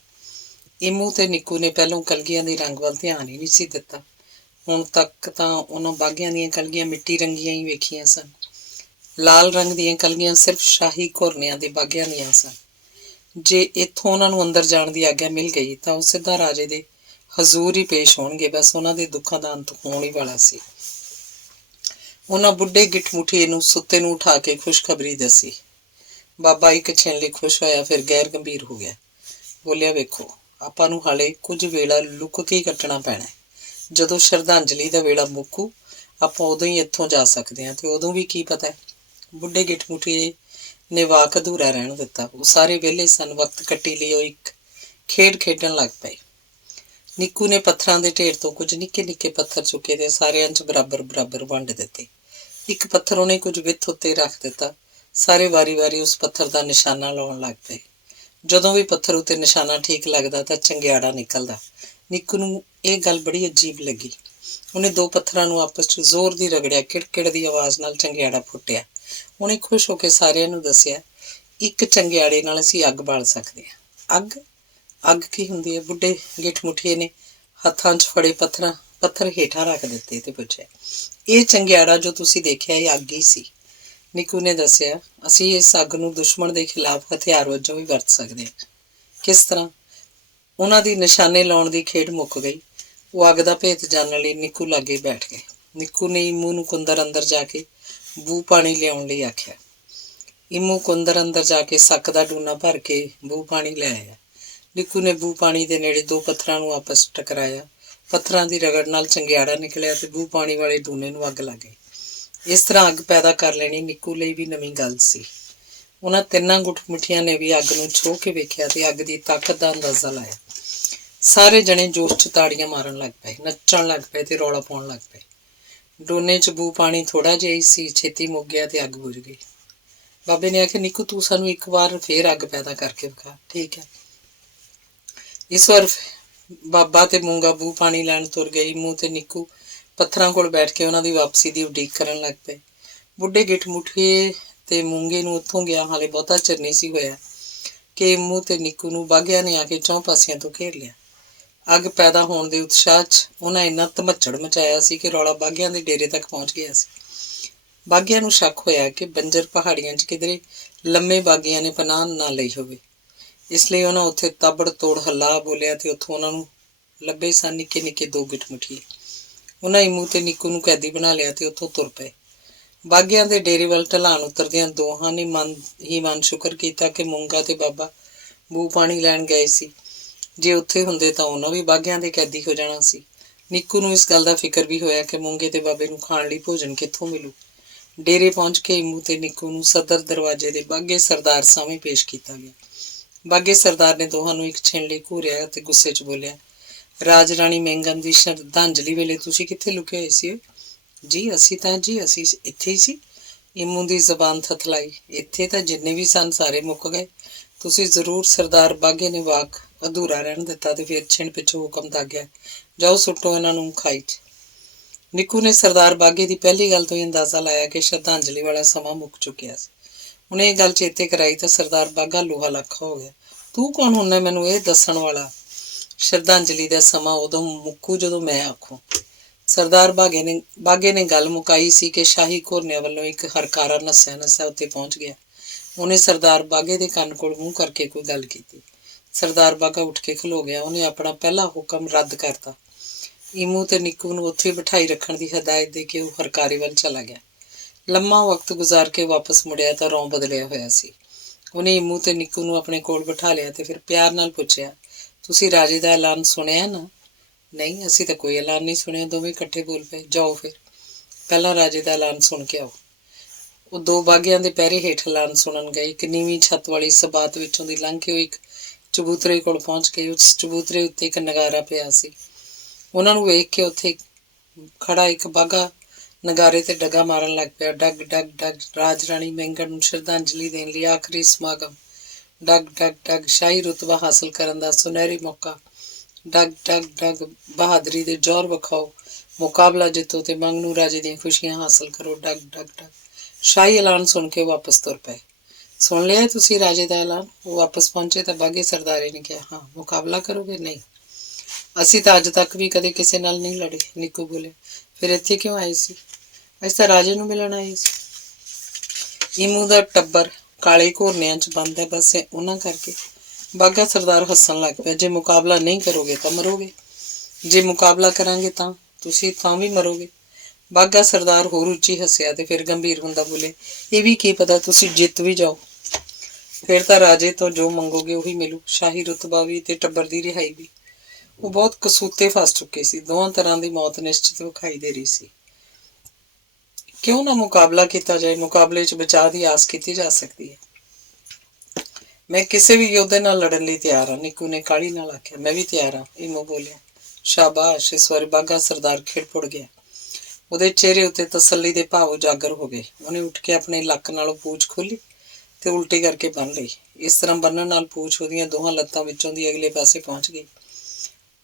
ਇਮੂ ਤੇ ਨਿੱਕੂ ਨੇ ਪਹਿਲੋਂ ਕਲਗੀਆਂ ਦੇ ਰੰਗ ਵੱਲ ਧਿਆਨ ਹੀ ਨਹੀਂ ਸੀ ਦਿੱਤਾ। ਹੁਣ ਤੱਕ ਤਾਂ ਉਹਨਾਂ ਬਾਘਿਆਂ ਦੀਆਂ ਕਲਗੀਆਂ ਮਿੱਟੀ ਰੰਗੀਆਂ ਹੀ ਵੇਖੀਆਂ ਸਨ। ਲਾਲ ਰੰਗ ਦੀਆਂ ਕਲਗੀਆਂ ਸਿਰਫ ਸ਼ਾਹੀ ਘੋਰਨਿਆਂ ਦੇ ਬਾਘਿਆਂ ਦੀਆਂ ਸਨ। ਜੇ ਇੱਥੋਂ ਉਹਨਾਂ ਨੂੰ ਅੰਦਰ ਜਾਣ ਦੀ ਆਗਿਆ ਮਿਲ ਗਈ ਤਾਂ ਉਹ ਸਿੱਧਾ ਰਾਜੇ ਦੇ ਹਜ਼ੂਰ ਹੀ ਪੇਸ਼ ਹੋਣਗੇ। ਬਸ ਉਹਨਾਂ ਦੇ ਦੁੱਖਾਂ ਦਾ ਅੰਤ ਹੋਣ ਹੀ ਵਾਲਾ ਸੀ। ਉਹਨਾਂ ਬੁੱਢੇ ਗਿੱਠਮੁੱਠੀਏ ਨੂੰ ਸੁੱਤੇ ਨੂੰ ਉਠਾ ਕੇ ਖੁਸ਼ਖਬਰੀ ਦੱਸੀ। ਬਾਬਾ ਇੱਕ ਛਿਣ ਲਈ ਖੁਸ਼ ਹੋਇਆ, ਫਿਰ ਗੈਰ ਗੰਭੀਰ ਹੋ ਗਿਆ। ਬੋਲਿਆ, ਵੇਖੋ ਆਪਾਂ ਨੂੰ ਹਾਲੇ ਕੁਝ ਵੇਲਾ ਲੁੱਕ ਕੇ ਹੀ ਕੱਟਣਾ ਪੈਣਾ। ਜਦੋਂ ਸ਼ਰਧਾਂਜਲੀ ਦਾ ਵੇਲਾ ਮੁੱਕੂ ਆਪਾਂ ਉਦੋਂ ਹੀ ਇੱਥੋਂ ਜਾ ਸਕਦੇ ਹਾਂ, ਤੇ ਉਦੋਂ ਵੀ ਕੀ ਪਤਾ। ਬੁੱਢੇ ਗਿੱਠਮੁੱਠੀਏ ਨੇ ਵਾਕ ਅਧੂਰਾ ਰਹਿਣ ਦਿੱਤਾ। ਉਹ ਸਾਰੇ ਵਿਹਲੇ ਸਨ। ਵਕਤ ਕੱਟੀ ਲਈ ਉਹ ਇੱਕ ਖੇਡ ਖੇਡਣ ਲੱਗ ਪਏ। ਨਿੱਕੂ ਨੇ ਪੱਥਰਾਂ ਦੇ ਢੇਰ ਤੋਂ ਕੁਝ ਨਿੱਕੇ ਨਿੱਕੇ ਪੱਥਰ ਚੁੱਕੇ ਤੇ ਸਾਰਿਆਂ 'ਚ ਬਰਾਬਰ ਬਰਾਬਰ ਵੰਡ ਦਿੱਤੇ। ਇੱਕ ਪੱਥਰ ਉਹਨੇ ਕੁਝ ਵਿੱਥ ਉੱਤੇ ਰੱਖ ਦਿੱਤਾ। ਸਾਰੇ ਵਾਰੀ ਵਾਰੀ ਉਸ ਪੱਥਰ ਦਾ ਨਿਸ਼ਾਨਾ ਲਾਉਣ ਲੱਗ ਪਏ। ਜਦੋਂ ਵੀ ਪੱਥਰ ਉੱਤੇ ਨਿਸ਼ਾਨਾ ਠੀਕ ਲੱਗਦਾ ਤਾਂ ਚੰਗਿਆੜਾ ਨਿਕਲਦਾ। ਨਿੱਕੂ ਨੂੰ ਇਹ ਗੱਲ ਬੜੀ ਅਜੀਬ ਲੱਗੀ। ਉਹਨੇ ਦੋ ਪੱਥਰਾਂ ਨੂੰ ਆਪਸ 'ਚ ਜ਼ੋਰ ਦੀ ਰਗੜਿਆ, ਕਿੜ-ਕਿੜ ਦੀ ਆਵਾਜ਼ ਨਾਲ ਚੰਗਿਆੜਾ ਫੁੱਟਿਆ। ਉਹਨੇ ਖੁਸ਼ ਹੋ ਕੇ ਸਾਰਿਆਂ ਨੂੰ ਦੱਸਿਆ, ਇੱਕ ਚੰਗਿਆੜੇ ਨਾਲ ਅਸੀਂ ਅੱਗ ਬਾਲ ਸਕਦੇ ਹਾਂ। ਅੱਗ? ਅੱਗ ਕੀ ਹੁੰਦੀ ਹੈ? ਬੁੱਢੇ ਗਿੱਠ ਮੁੱਠੀਏ ਨੇ ਹੱਥਾਂ 'ਚ ਫੜੇ ਪੱਥਰ ਹੇਠਾਂ ਰੱਖ ਦਿੱਤੇ ਤੇ ਪੁੱਛਿਆ, ਇਹ ਚੰਗਿਆੜਾ ਜੋ ਤੁਸੀਂ ਦੇਖਿਆ ਇਹ ਅੱਗ ਹੀ ਸੀ। ਨਿੱਕੂ ਨੇ ਦੱਸਿਆ, ਅਸੀਂ ਇਸ ਅੱਗ ਨੂੰ ਦੁਸ਼ਮਣ ਦੇ ਖਿਲਾਫ ਹਥਿਆਰ ਵਜੋਂ ਵੀ ਵਰਤ ਸਕਦੇ ਹਾਂ। ਕਿਸ ਤਰ੍ਹਾਂ? ਉਹਨਾਂ ਦੀ ਨਿਸ਼ਾਨੇ ਲਾਉਣ ਦੀ ਖੇਡ ਮੁੱਕ ਗਈ। ਉਹ ਅੱਗ ਦਾ ਭੇਤ ਜਾਣਨ ਲਈ ਨਿੱਕੂ ਲਾਗੇ ਬੈਠ ਗਏ। ਨਿੱਕੂ ਨੇ ਇਮੂ ਨੂੰ ਕੁੰਦਰ ਅੰਦਰ ਜਾ ਕੇ ਬੂ ਪਾਣੀ ਲਿਆਉਣ ਲਈ ਆਖਿਆ। ਇਮੂ ਕੁੰਦਰ ਅੰਦਰ ਜਾ ਕੇ ਸੱਕ ਦਾ ਡੂਨਾ ਭਰ ਕੇ ਬੂ ਪਾਣੀ ਲੈ ਆਇਆ। ਨਿੱਕੂ ਨੇ ਬੂ ਪਾਣੀ ਦੇ ਨੇੜੇ ਦੋ ਪੱਥਰਾਂ ਨੂੰ ਆਪਸ ਟਕਰਾਇਆ। ਪੱਥਰਾਂ ਦੀ ਰਗੜ ਨਾਲ ਚੰਗਿਆੜਾ ਨਿਕਲਿਆ ਤੇ ਬੂ ਪਾਣੀ ਵਾਲੇ ਡੂਨੇ ਨੂੰ ਅੱਗ ਲੱਗ ਗਈ। ਇਸ ਤਰ੍ਹਾਂ ਅੱਗ ਪੈਦਾ ਕਰ ਲੈਣੀ ਨਿੱਕੂ ਲਈ ਵੀ ਨਵੀਂ ਗੱਲ ਸੀ। ਉਹਨਾਂ ਤਿੰਨਾਂ ਗੁੱਠ ਮੁੱਠੀਆਂ ਨੇ ਵੀ ਅੱਗ ਨੂੰ ਛੋਹ ਕੇ ਵੇਖਿਆ ਤੇ ਅੱਗ ਦੀ ਤਾਕਤ ਦਾ ਅੰਦਾਜ਼ਾ ਲਾਇਆ। ਸਾਰੇ ਜਣੇ ਜੋਸ਼ 'ਚ ਤਾੜੀਆਂ ਮਾਰਨ ਲੱਗ ਪਏ, ਨੱਚਣ ਲੱਗ ਪਏ ਤੇ ਰੌਲਾ ਪਾਉਣ ਲੱਗ ਪਏ। ਡੋਨੇ 'ਚ ਬੂ ਪਾਣੀ ਥੋੜ੍ਹਾ ਜਿਹਾ ਹੀ ਸੀ, ਛੇਤੀ ਮੁੱਕ ਗਿਆ ਤੇ ਅੱਗ ਬੁਝ ਗਈ। ਬਾਬੇ ਨੇ ਆਖਿਆ, ਨਿੱਕੂ ਤੂੰ ਸਾਨੂੰ ਇੱਕ ਵਾਰ ਫੇਰ ਅੱਗ ਪੈਦਾ ਕਰਕੇ ਵਿਖਾ। ਠੀਕ ਹੈ। ਇਸ ਵਾਰ ਬਾਬਾ ਤੇ ਮੂੰਗਾ ਬੂ ਪਾਣੀ ਲੈਣ ਤੁਰ ਗਏ। ਮੂੰਹ ਤੇ ਨਿੱਕੂ ਪੱਥਰਾਂ ਕੋਲ ਬੈਠ ਕੇ ਉਹਨਾਂ ਦੀ ਵਾਪਸੀ ਦੀ ਉਡੀਕ ਕਰਨ ਲੱਗ ਪਏ। ਬੁੱਢੇ ਗਿੱਠ ਮੁੱਠੀਏ ਤੇ ਮੂੰਗੇ ਨੂੰ ਉੱਥੋਂ ਗਿਆ ਹਾਲੇ ਬਹੁਤਾ ਚਿਰ ਨਹੀਂ ਸੀ ਹੋਇਆ ਕਿ ਮੂੰਹ ਤੇ ਨਿੱਕੂ ਨੂੰ ਬਾਘਿਆਂ ਨੇ ਆ ਕੇ ਚੌਂ ਪਾਸਿਆਂ ਤੋਂ ਘੇਰ ਲਿਆ। ਅੱਗ ਪੈਦਾ ਹੋਣ ਦੇ ਉਤਸ਼ਾਹ 'ਚ ਉਹਨਾਂ ਇੰਨਾ ਧਮੱਚੜ ਮਚਾਇਆ ਸੀ ਕਿ ਰੌਲਾ ਬਾਘਿਆਂ ਦੇ ਡੇਰੇ ਤੱਕ ਪਹੁੰਚ ਗਿਆ ਸੀ। ਬਾਘਿਆਂ ਨੂੰ ਸ਼ੱਕ ਹੋਇਆ ਕਿ ਬੰਜਰ ਪਹਾੜੀਆਂ 'ਚ ਕਿਧਰੇ ਲੰਮੇ ਬਾਗੀਆਂ ਨੇ ਪਨਾਹ ਨਾ ਲਈ ਹੋਵੇ। ਇਸ ਲਈ ਉਹਨਾਂ ਉੱਥੇ ਤਾਬੜ ਤੋੜ ਹੱਲਾ ਬੋਲਿਆ ਤੇ ਉੱਥੋਂ ਉਹਨਾਂ ਨੂੰ ਲੱਭੇ ਸਨ ਨਿੱਕੇ ਨਿੱਕੇ ਦੋ ਗਿੱਠ ਮੁੱਠੀਏ। ਉਹਨਾਂ ਇਮੂ ਤੇ ਨਿੱਕੂ ਨੂੰ ਕੈਦੀ ਬਣਾ ਲਿਆ ਤੇ ਉੱਥੋਂ ਤੁਰ ਪਏ। ਬਾਘਿਆਂ ਦੇ ਡੇਰੇ ਵੱਲ ਢਲਾਣ ਉਤਰਦਿਆਂ ਦੋਹਾਂ ਨੇ ਮਨ ਸ਼ੁਕਰ ਕੀਤਾ ਕਿ ਮੂੰਗਾ ਤੇ ਬਾਬਾ ਬੂ ਪਾਣੀ ਲੈਣ ਗਏ ਸੀ। ਜੇ ਉੱਥੇ ਹੁੰਦੇ ਤਾਂ ਉਹਨਾਂ ਵੀ ਬਾਘਿਆਂ ਦੇ ਕੈਦੀ ਹੋ ਜਾਣਾ ਸੀ। ਨਿੱਕੂ ਨੂੰ ਇਸ ਗੱਲ ਦਾ ਫਿਕਰ ਵੀ ਹੋਇਆ ਕਿ ਮੂੰਗੇ ਤੇ ਬਾਬੇ ਨੂੰ ਖਾਣ ਲਈ ਭੋਜਨ ਕਿੱਥੋਂ ਮਿਲੂ। ਡੇਰੇ ਪਹੁੰਚ ਕੇ ਇਮੂ ਤੇ ਨਿੱਕੂ ਨੂੰ ਸਦਰ ਦਰਵਾਜ਼ੇ ਦੇ ਬਾਘੇ ਸਰਦਾਰ ਸਾਹਮਣੇ ਪੇਸ਼ ਕੀਤਾ ਗਿਆ। ਬਾਘੇ ਸਰਦਾਰ ਨੇ ਦੋਹਾਂ ਨੂੰ ਇੱਕ ਛਿਣ ਲਈ ਘੂਰਿਆ ਤੇ ਗੁੱਸੇ 'ਚ ਬੋਲਿਆ, ਰਾਜ ਰਾਣੀ ਮਹਿੰਗਨ ਦੀ ਸ਼ਰਧਾਂਜਲੀ ਵੇਲੇ ਤੁਸੀਂ ਕਿੱਥੇ ਲੁਕੇ ਹੋਏ ਸੀ? ਜੀ ਅਸੀਂ ਇੱਥੇ ਹੀ ਸੀ। ਇਮੂ ਦੀ ਜ਼ਬਾਨ ਥਥਲਾਈ। ਇੱਥੇ ਤਾਂ ਜਿੰਨੇ ਵੀ ਸਨ ਸਾਰੇ ਮੁੱਕ ਗਏ। ਤੁਸੀਂ ਜ਼ਰੂਰ। ਸਰਦਾਰ ਬਾਘੇ ਨੇ ਵਾਕ ਅਧੂਰਾ ਰਹਿਣ ਦਿੱਤਾ ਤੇ ਫਿਰ ਛਿਣ ਪਿੱਛੋਂ ਹੁਕਮ ਦਾਗਿਆ, ਜਾਓ ਸੁੱਟੋ ਇਹਨਾਂ ਨੂੰ ਖਾਈ 'ਚ। ਨਿੱਕੂ ਨੇ ਸਰਦਾਰ ਬਾਘੇ ਦੀ ਪਹਿਲੀ ਗੱਲ ਤੋਂ ਹੀ ਅੰਦਾਜ਼ਾ ਲਾਇਆ ਕਿ ਸ਼ਰਧਾਂਜਲੀ ਵਾਲਾ ਸਮਾਂ ਮੁੱਕ ਚੁੱਕਿਆ ਸੀ। ਉਹਨੇ ਇਹ ਗੱਲ ਚੇਤੇ ਕਰਾਈ ਤਾਂ ਸਰਦਾਰ ਬਾਘਾ ਲੋਹਾ ਲੱਖਾ ਹੋ ਗਿਆ। ਤੂੰ ਕੌਣ ਹੁੰਦਾ ਮੈਨੂੰ ਇਹ ਦੱਸਣ ਵਾਲਾ? ਸ਼ਰਧਾਂਜਲੀ ਦਾ ਸਮਾਂ ਉਦੋਂ ਮੁੱਕੂ ਜਦੋਂ ਮੈਂ ਆਖੂ। ਸਰਦਾਰ ਬਾਘੇ ਨੇ ਗੱਲ ਮੁਕਾਈ ਸੀ ਕਿ ਸ਼ਾਹੀ ਘੋਰਨਿਆਂ ਵੱਲੋਂ ਇੱਕ ਹਰਕਾਰਾ ਨੱਸਿਆ ਉੱਤੇ ਪਹੁੰਚ ਗਿਆ। ਉਹਨੇ ਸਰਦਾਰ ਬਾਘੇ ਦੇ ਕੰਨ ਕੋਲ ਮੂੰਹ ਕਰਕੇ ਕੋਈ ਗੱਲ ਕੀਤੀ। ਸਰਦਾਰ ਬਾਘਾ ਉੱਠ ਕੇ ਖਲੋ ਗਿਆ। ਉਹਨੇ ਆਪਣਾ ਪਹਿਲਾ ਹੁਕਮ ਰੱਦ ਕਰਤਾ। ਇਮੂ ਤੇ ਨਿੱਕੂ ਨੂੰ ਉੱਥੇ ਬਿਠਾਈ ਰੱਖਣ ਦੀ ਹਦਾਇਤ ਦੇ ਕੇ ਉਹ ਹਰਕਾਰੇ ਵੱਲ ਚਲਾ ਗਿਆ। ਲੰਮਾ ਵਕਤ ਗੁਜ਼ਾਰ ਕੇ ਵਾਪਸ ਮੁੜਿਆ ਤਾਂ ਰੌਂ ਬਦਲਿਆ ਹੋਇਆ ਸੀ। ਉਹਨੇ ਇਮੂ ਤੇ ਨਿੱਕੂ ਨੂੰ ਆਪਣੇ ਕੋਲ ਬਿਠਾ ਲਿਆ ਤੇ ਫਿਰ ਪਿਆਰ ਨਾਲ ਪੁੱਛਿਆ, ਤੁਸੀਂ ਰਾਜੇ ਦਾ ਐਲਾਨ ਸੁਣਿਆ ਨਾ? ਨਹੀਂ, ਅਸੀਂ ਤਾਂ ਕੋਈ ਐਲਾਨ ਨਹੀਂ ਸੁਣਿਆ। ਦੋਵੇਂ ਇਕੱਠੇ ਬੋਲ ਪਏ, ਜਾਓ ਫਿਰ ਪਹਿਲਾਂ ਰਾਜੇ ਦਾ ਐਲਾਨ ਸੁਣ ਕੇ ਆਓ। ਉਹ ਦੋ ਬਾਘਿਆਂ ਦੇ ਪਹਿਰੇ ਹੇਠ ਐਲਾਨ ਸੁਣਨ ਗਏ। ਇੱਕ ਨੀਵੀਂ ਛੱਤ ਵਾਲੀ ਸਬਾਤ ਵਿੱਚੋਂ ਦੀ ਲੰਘ ਕੇ ਉਹ ਇੱਕ ਚਬੂਤਰੇ ਕੋਲ ਪਹੁੰਚ ਗਏ। ਉਸ ਚਬੂਤਰੇ ਉੱਤੇ ਇੱਕ ਨਗਾਰਾ ਪਿਆ ਸੀ। ਉਹਨਾਂ ਨੂੰ ਵੇਖ ਕੇ ਉੱਥੇ ਖੜਾ ਇੱਕ ਬਾਘਾ ਨਗਾਰੇ ਤੇ ਡੱਗਾ ਮਾਰਨ ਲੱਗ ਪਿਆ। ਡੱਗ ਡੱਗ ਡੱਗ। ਰਾਜ ਰਾਣੀ ਮਹਿੰਗਨ ਨੂੰ ਸ਼ਰਧਾਂਜਲੀ ਦੇਣ ਲਈ ਆਖਰੀ ਸਮਾਗਮ। ਡੱਗ ਡੱਗ ਡੱਗ। ਸ਼ਾਹੀ ਰੁਤਬਾ ਹਾਸਲ ਕਰਨ ਦਾ ਸੁਨਹਿਰੀ ਮੌਕਾ। ਡੱਗ ਡੱਗ ਡੱਗ। ਬਹਾਦਰੀ ਦੇ ਜੌਹਰ ਵਿਖਾਓ। ਮੁਕਾਬਲਾ ਜਿੱਤੋ ਤੇ ਮੰਗਨੂ ਰਾਜੇ ਦੀਆਂ ਖੁਸ਼ੀਆਂ ਹਾਸਲ ਕਰੋ। ਡੱਗ ਡੱਗ ਡੱਗ। ਸ਼ਾਹੀ ਐਲਾਨ ਸੁਣ ਕੇ ਵਾਪਸ ਤੁਰ ਪਏ। ਸੁਣ ਲਿਆ ਤੁਸੀਂ ਰਾਜੇ ਦਾ ਐਲਾਨ? ਉਹ ਵਾਪਸ ਪਹੁੰਚੇ ਤਾਂ ਬਾਘੇ ਸਰਦਾਰੇ ਨੇ ਕਿਹਾ, ਹਾਂ। ਮੁਕਾਬਲਾ ਕਰੋਗੇ? ਨਹੀਂ, ਅਸੀਂ ਤਾਂ ਅੱਜ ਤੱਕ ਵੀ ਕਦੇ ਕਿਸੇ ਨਾਲ ਨਹੀਂ ਲੜੇ। ਨਿੱਕੂ ਬੋਲੇ, ਫਿਰ ਇੱਥੇ ਕਿਉਂ ਆਏ ਸੀ? ਅਸੀਂ ਤਾਂ ਰਾਜੇ ਨੂੰ ਮਿਲਣ ਆਏ ਸੀ। ਇਮੂ ਦਾ ਟੱਬਰ ਕਾਲੇ ਘੋਰਨਿਆਂ 'ਚ ਬੰਦ ਹੈ, ਬਸ ਉਹਨਾਂ ਕਰਕੇ। ਬਾਘਾ ਸਰਦਾਰ ਹੱਸਣ ਲੱਗ ਪਿਆ। ਜੇ ਮੁਕਾਬਲਾ ਨਹੀਂ ਕਰੋਗੇ ਤਾਂ ਮਰੋਗੇ। ਜੇ ਮੁਕਾਬਲਾ ਕਰਾਂਗੇ ਤਾਂ ਤੁਸੀਂ ਤਾਂ ਵੀ ਮਰੋਗੇ। ਬਾਘਾ ਸਰਦਾਰ ਹੋਰ ਉੱਚੀ ਹੱਸਿਆ ਤੇ ਫਿਰ ਗੰਭੀਰ ਹੁੰਦਾ ਬੋਲੇ, ਇਹ ਵੀ ਕੀ ਪਤਾ ਤੁਸੀਂ ਜਿੱਤ ਵੀ ਜਾਓ। ਫਿਰ ਤਾਂ ਰਾਜੇ ਤੋਂ ਜੋ ਮੰਗੋਗੇ ਉਹੀ ਮਿਲੂ, ਸ਼ਾਹੀ ਰੁਤਬਾ ਵੀ ਤੇ ਟੱਬਰ ਦੀ ਰਿਹਾਈ ਵੀ। ਉਹ ਬਹੁਤ ਕਸੂਤੇ ਫਸ ਚੁੱਕੇ ਸੀ। ਦੋਵਾਂ ਤਰ੍ਹਾਂ ਦੀ ਮੌਤ ਨਿਸ਼ਚਿਤ ਵਿਖਾਈ ਦੇ ਰਹੀ ਸੀ। ਕਿਉਂ ਨਾ ਮੁਕਾਬਲਾ ਕੀਤਾ ਜਾਏ? ਮੁਕਾਬਲੇ 'ਚ ਬਚਾਅ ਦੀ ਆਸ ਕੀਤੀ ਜਾ ਸਕਦੀ ਹੈ। ਮੈਂ ਕਿਸੇ ਵੀ ਯੋਧੇ ਨਾਲ ਲੜਨ ਲਈ ਤਿਆਰ ਹਾਂ। ਨਿੱਕੂ ਨੇ ਕਾਹਲੀ ਨਾਲ ਆਖਿਆ। ਮੈਂ ਵੀ ਤਿਆਰ ਹਾਂ, ਇਮੂ ਬੋਲਿਆ। ਸ਼ਾਬਾਸ਼। ਇਸ ਵਾਰ ਬਾਘਾ ਸਰਦਾਰ ਖਿੜ ਪੁੜ ਗਿਆ। ਉਹਦੇ ਚਿਹਰੇ ਉੱਤੇ ਤਸੱਲੀ ਦੇ ਭਾਵ ਉਜਾਗਰ ਹੋ ਗਏ। ਉਹਨੇ ਉੱਠ ਕੇ ਆਪਣੇ ਲੱਕ ਨਾਲੋਂ ਪੂਛ ਖੋਲ੍ਹੀ ਤੇ ਉਲਟੀ ਕਰਕੇ ਬੰਨ੍ਹ ਲਈ। ਇਸ ਤਰ੍ਹਾਂ ਬੰਨ੍ਹਣ ਨਾਲ ਪੂਛ ਉਹਦੀਆਂ ਦੋਹਾਂ ਲੱਤਾਂ ਵਿੱਚੋਂ ਦੀ ਅਗਲੇ ਪਾਸੇ ਪਹੁੰਚ ਗਈ।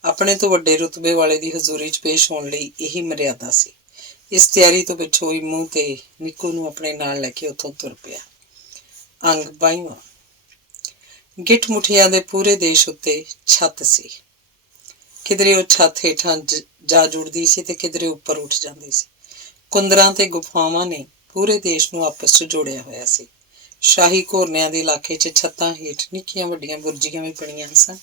ਆਪਣੇ ਤੋਂ ਵੱਡੇ ਰੁਤਬੇ ਵਾਲੇ ਦੀ ਹਜ਼ੂਰੀ 'ਚ ਪੇਸ਼ ਹੋਣ ਲਈ ਇਹੀ ਮਰਿਆਦਾ ਸੀ। ਇਸ ਤਿਆਰੀ ਤੋਂ ਪਿੱਛੋਂ ਇਮੂ ਤੇ ਨਿੱਕੂ ਨੂੰ ਆਪਣੇ ਨਾਲ ਲੈ ਕੇ ਉੱਥੋਂ ਤੁਰ ਪਿਆ। ਅੰਗ 22ਵਾਂ। ਗਿੱਠ ਮੁਠੀਆਂ ਦੇ ਪੂਰੇ ਦੇਸ਼ ਉੱਤੇ ਛੱਤ ਸੀ। ਕਿਧਰੇ ਉਹ ਛੱਤ ਹੇਠਾਂ ਜਾ ਜੁੜਦੀ ਸੀ ਤੇ ਕਿਧਰੇ ਉੱਪਰ ਉੱਠ ਜਾਂਦੀ ਸੀ। ਕੁੰਦਰਾਂ ਤੇ ਗੁਫਾਵਾਂ ਨੇ ਪੂਰੇ ਦੇਸ਼ ਨੂੰ ਆਪਸ 'ਚ ਜੋੜਿਆ ਹੋਇਆ ਸੀ। ਸ਼ਾਹੀ ਘੋਰਨਿਆਂ ਦੇ ਇਲਾਕੇ 'ਚ ਛੱਤਾਂ ਹੇਠ ਨਿੱਕੀਆਂ ਵੱਡੀਆਂ ਬੁਰਜੀਆਂ ਵੀ ਬਣੀਆਂ ਸਨ।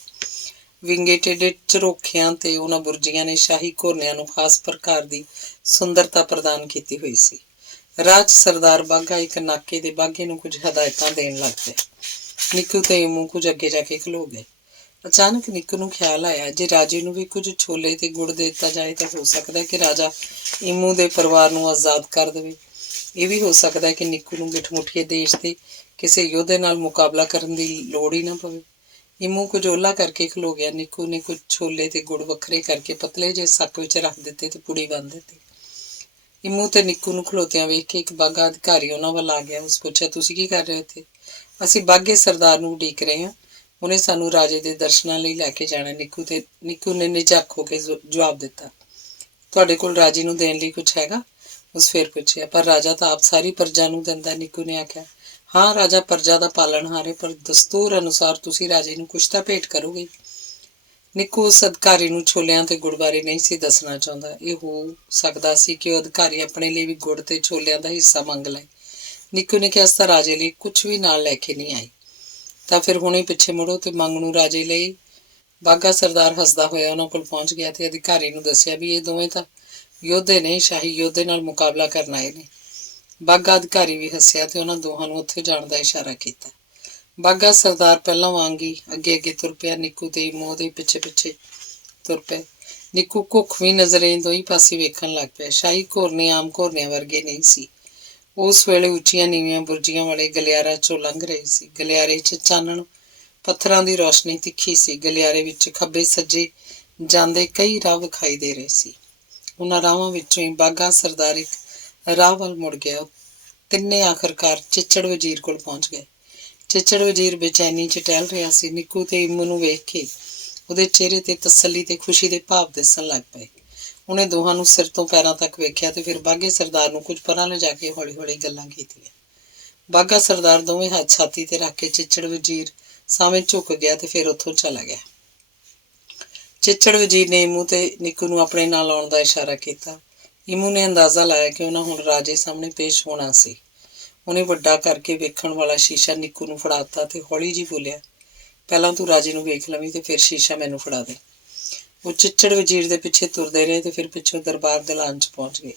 ਵਿੰਗੇ ਟੇਢੇ ਝਰੋਖਿਆਂ ਤੇ ਉਹਨਾਂ ਬੁਰਜੀਆਂ ਨੇ ਸ਼ਾਹੀ ਘੋਰਨਿਆਂ ਨੂੰ ਖਾਸ ਪ੍ਰਕਾਰ ਦੀ ਸੁੰਦਰਤਾ ਪ੍ਰਦਾਨ ਕੀਤੀ ਹੋਈ ਸੀ। ਰਾਜ ਸਰਦਾਰ ਬਾਘਾ ਇੱਕ ਨਾਕੇ ਦੇ ਬਾਘੇ ਨੂੰ ਕੁਝ ਹਦਾਇਤਾਂ ਦੇਣ ਲੱਗ ਪਿਆ। ਨਿੱਕੂ ਤੇ ਇਮੂ ਕੁਝ ਅੱਗੇ ਜਾ ਕੇ ਖਲੋ ਗਏ। ਅਚਾਨਕ ਨਿੱਕੂ ਨੂੰ ਖਿਆਲ ਆਇਆ, ਜੇ ਰਾਜੇ ਨੂੰ ਵੀ ਕੁਝ ਛੋਲੇ ਤੇ ਗੁੜ ਦੇ ਦਿੱਤਾ ਜਾਏ ਤਾਂ ਹੋ ਸਕਦਾ ਕਿ ਰਾਜਾ ਇਮੂ ਦੇ ਪਰਿਵਾਰ ਨੂੰ ਆਜ਼ਾਦ ਕਰ ਦੇਵੇ। ਇਹ ਵੀ ਹੋ ਸਕਦਾ ਕਿ ਨਿੱਕੂ ਨੂੰ ਗਿੱਠਮੁੱਠੀਏ ਦੇਸ਼ ਦੇ ਕਿਸੇ ਯੋਧੇ ਨਾਲ ਮੁਕਾਬਲਾ ਕਰਨ ਦੀ ਲੋੜ ਹੀ ਨਾ ਪਵੇ। ਇਮੂ ਕੁਝ ਓਹਲਾ ਕਰਕੇ ਖਲੋ ਗਿਆ। ਨਿੱਕੂ ਨੇ ਕੁਝ ਛੋਲੇ ਤੇ ਗੁੜ ਵੱਖਰੇ ਕਰਕੇ ਪਤਲੇ ਜਿਹੇ ਸੱਕ ਵਿੱਚ ਰੱਖ ਦਿੱਤੇ ਤੇ ਪੁੜੀ ਬੰਨ੍ਹ ਦਿੱਤੀ। ਇਮੂ ਤੇ ਨਿੱਕੂ ਨੂੰ ਖਲੋਤਿਆਂ ਵੇਖ ਕੇ ਇੱਕ ਬਾਘਾ ਅਧਿਕਾਰੀ ਉਹਨਾਂ ਵੱਲ ਆ ਗਿਆ। ਉਸ ਪੁੱਛਿਆ, ਤੁਸੀਂ ਕੀ ਕਰ ਰਹੇ ਹੋ ਇੱਥੇ? ਅਸੀਂ ਬਾਘੇ ਸਰਦਾਰ ਨੂੰ ਉਡੀਕ ਰਹੇ ਹਾਂ, ਉਹਨੇ ਸਾਨੂੰ ਰਾਜੇ ਦੇ ਦਰਸ਼ਨਾਂ ਲਈ ਲੈ ਕੇ ਜਾਣਾ। ਨਿੱਕੂ ਨੇ ਨਿਝੱਕ ਹੋ ਕੇ ਜਵਾਬ ਦਿੱਤਾ, ਤੁਹਾਡੇ ਕੋਲ ਰਾਜੇ ਨੂੰ ਦੇਣ ਲਈ ਕੁਝ ਹੈਗਾ? ਉਸ ਫੇਰ ਪੁੱਛਿਆ, ਪਰ ਰਾਜਾ ਤਾਂ ਆਪ ਸਾਰੀ ਪ੍ਰਜਾ ਨੂੰ ਦਿੰਦਾ। ਨਿੱਕੂ ਨੇ ਆਖਿਆ, ਹਾਂ ਰਾਜਾ ਪ੍ਰਜਾ ਦਾ ਪਾਲਣਹਾਰ ਹੈ, ਪਰ ਦਸਤੂਰ ਅਨੁਸਾਰ ਤੁਸੀਂ ਰਾਜੇ ਨੂੰ ਕੁਛ ਤਾਂ ਭੇਟ ਕਰੋਗੇ। ਨਿੱਕੂ ਉਸ ਅਧਿਕਾਰੀ ਨੂੰ ਛੋਲਿਆਂ ਤੇ ਗੁੜ ਬਾਰੇ ਨਹੀਂ ਸੀ ਦੱਸਣਾ ਚਾਹੁੰਦਾ। ਇਹ ਹੋ ਸਕਦਾ ਸੀ ਕਿ ਉਹ ਅਧਿਕਾਰੀ ਆਪਣੇ ਲਈ ਵੀ ਗੁੜ ਤੇ ਛੋਲਿਆਂ ਦਾ ਹਿੱਸਾ ਮੰਗ ਲਏ। ਨਿੱਕੂ ਨੇ ਕਿਹਾ, ਤਾਂ ਰਾਜੇ ਲਈ ਕੁਛ ਵੀ ਨਾਲ ਲੈ ਕੇ ਨਹੀਂ ਆਈ। ਤਾਂ ਫਿਰ ਹੁਣੇ ਪਿੱਛੇ ਮੁੜੋ ਤੇ ਮੰਗਣੂ ਰਾਜੇ ਲਈ। ਬਾਘਾ ਸਰਦਾਰ ਹੱਸਦਾ ਹੋਇਆ ਉਹਨਾਂ ਕੋਲ ਪਹੁੰਚ ਗਿਆ ਤੇ ਅਧਿਕਾਰੀ ਨੂੰ ਦੱਸਿਆ ਵੀ ਇਹ ਦੋਵੇਂ ਤਾਂ ਯੋਧੇ ਨੇ, ਸ਼ਾਹੀ ਯੋਧੇ ਨਾਲ ਮੁਕਾਬਲਾ ਕਰਨ ਆਏ ਨੇ। ਬਾਘਾ ਅਧਿਕਾਰੀ ਵੀ ਹੱਸਿਆ ਤੇ ਉਹਨਾਂ ਦੋਹਾਂ ਨੂੰ ਉੱਥੇ ਜਾਣ ਦਾ ਇਸ਼ਾਰਾ ਕੀਤਾ। ਬਾਘਾ ਸਰਦਾਰ ਪਹਿਲਾਂ ਵਾਂਗ ਹੀ ਅੱਗੇ ਅੱਗੇ ਤੁਰ ਪਿਆ। ਨਿੱਕੂ ਤੇ ਇਮੂ ਉਹਦੇ ਪਿੱਛੇ ਪਿੱਛੇ ਤੁਰ ਪਏ। ਨਿੱਕੂ ਕੁੱਖ ਵੀ ਨਜ਼ਰੇ ਦੋਹੀਂ ਪਾਸੇ ਵੇਖਣ ਲੱਗ ਪਿਆ। ਸ਼ਾਹੀ ਘੋਰਨੇ ਆਮ ਘੋਰਨਿਆਂ ਵਰਗੇ ਨਹੀਂ ਸੀ। ਉਸ ਵੇਲੇ ਉੱਚੀਆਂ ਨੀਵੀਆਂ ਬੁਰਜੀਆਂ ਵਾਲੇ ਗਲਿਆਰਾ 'ਚੋਂ ਲੰਘ ਰਹੇ ਸੀ। ਗਲਿਆਰੇ 'ਚ ਚਾਨਣ ਪੱਥਰਾਂ ਦੀ ਰੌਸ਼ਨੀ ਤਿੱਖੀ ਸੀ। ਗਲਿਆਰੇ ਵਿੱਚ ਖੱਬੇ ਸੱਜੇ ਜਾਂਦੇ ਕਈ ਰਾਹ ਵਿਖਾਈ ਦੇ ਰਹੇ ਸੀ। ਉਹਨਾਂ ਰਾਹਾਂ ਵਿੱਚੋਂ ਹੀ ਬਾਘਾ ਸਰਦਾਰ ਇੱਕ ਰਾਹ ਵੱਲ ਮੁੜ ਗਿਆ। ਤਿੰਨੇ ਆਖਰਕਾਰ ਚਿੱਚੜ ਵਜ਼ੀਰ ਕੋਲ ਪਹੁੰਚ ਗਏ। ਚਿੱਚੜ ਵਜ਼ੀਰ ਬੇਚੈਨੀ 'ਚ ਟਹਿਲ ਰਿਹਾ ਸੀ। ਨਿੱਕੂ ਤੇ ਇਮੂ ਨੂੰ ਵੇਖ ਕੇ ਉਹਦੇ ਚਿਹਰੇ ਤੇ ਤਸੱਲੀ ਤੇ ਖੁਸ਼ੀ ਦੇ ਭਾਵ ਦਿਸਣ ਲੱਗ ਪਏ। ਉਹਨੇ ਦੋਹਾਂ ਨੂੰ ਸਿਰ ਤੋਂ ਪੈਰਾਂ ਤੱਕ ਵੇਖਿਆ ਤੇ ਫਿਰ ਬਾਘੇ ਸਰਦਾਰ ਨੂੰ ਕੁਝ ਪਰਾਂ ਲਿਜਾ ਕੇ ਹੌਲੀ ਹੌਲੀ ਗੱਲਾਂ ਕੀਤੀਆਂ। ਬਾਘਾ ਸਰਦਾਰ ਦੋਵੇਂ ਹੱਥ ਛਾਤੀ ਤੇ ਰੱਖ ਕੇ ਚਿੱਚੜ ਵਜ਼ੀਰ ਸਾਹਮਣੇ ਝੁਕ ਗਿਆ ਤੇ ਫਿਰ ਉੱਥੋਂ ਚਲਾ ਗਿਆ। ਚਿੱਚੜ ਵਜ਼ੀਰ ਨੇ ਇਮੂ ਤੇ ਨਿੱਕੂ ਨੂੰ ਆਪਣੇ ਨਾਲ ਆਉਣ ਦਾ ਇਸ਼ਾਰਾ ਕੀਤਾ। ਇਮੂ ਨੇ ਅੰਦਾਜ਼ਾ ਲਾਇਆ ਕਿ ਉਹਨਾਂ ਹੁਣ ਰਾਜੇ ਸਾਹਮਣੇ ਪੇਸ਼ ਹੋਣਾ ਸੀ। ਉਹਨੇ ਵੱਡਾ ਕਰਕੇ ਵੇਖਣ ਵਾਲਾ ਸ਼ੀਸ਼ਾ ਨਿੱਕੂ ਨੂੰ ਫੜਾ ਦਿੱਤਾ ਤੇ ਹੌਲੀ ਜਿਹੀ ਬੋਲਿਆ, ਪਹਿਲਾਂ ਤੂੰ ਰਾਜੇ ਨੂੰ ਵੇਖ ਲਵੀਂ ਤੇ ਫਿਰ ਸ਼ੀਸ਼ਾ ਮੈਨੂੰ ਫੜਾ ਦੇ। ਉਹ ਚਿੱਚੜ ਵਜ਼ੀਰ ਦੇ ਪਿੱਛੇ ਤੁਰਦੇ ਰਹੇ ਤੇ ਫਿਰ ਪਿੱਛੋਂ ਦਰਬਾਰ ਦਿਲਾਨ 'ਚ ਪਹੁੰਚ ਗਏ।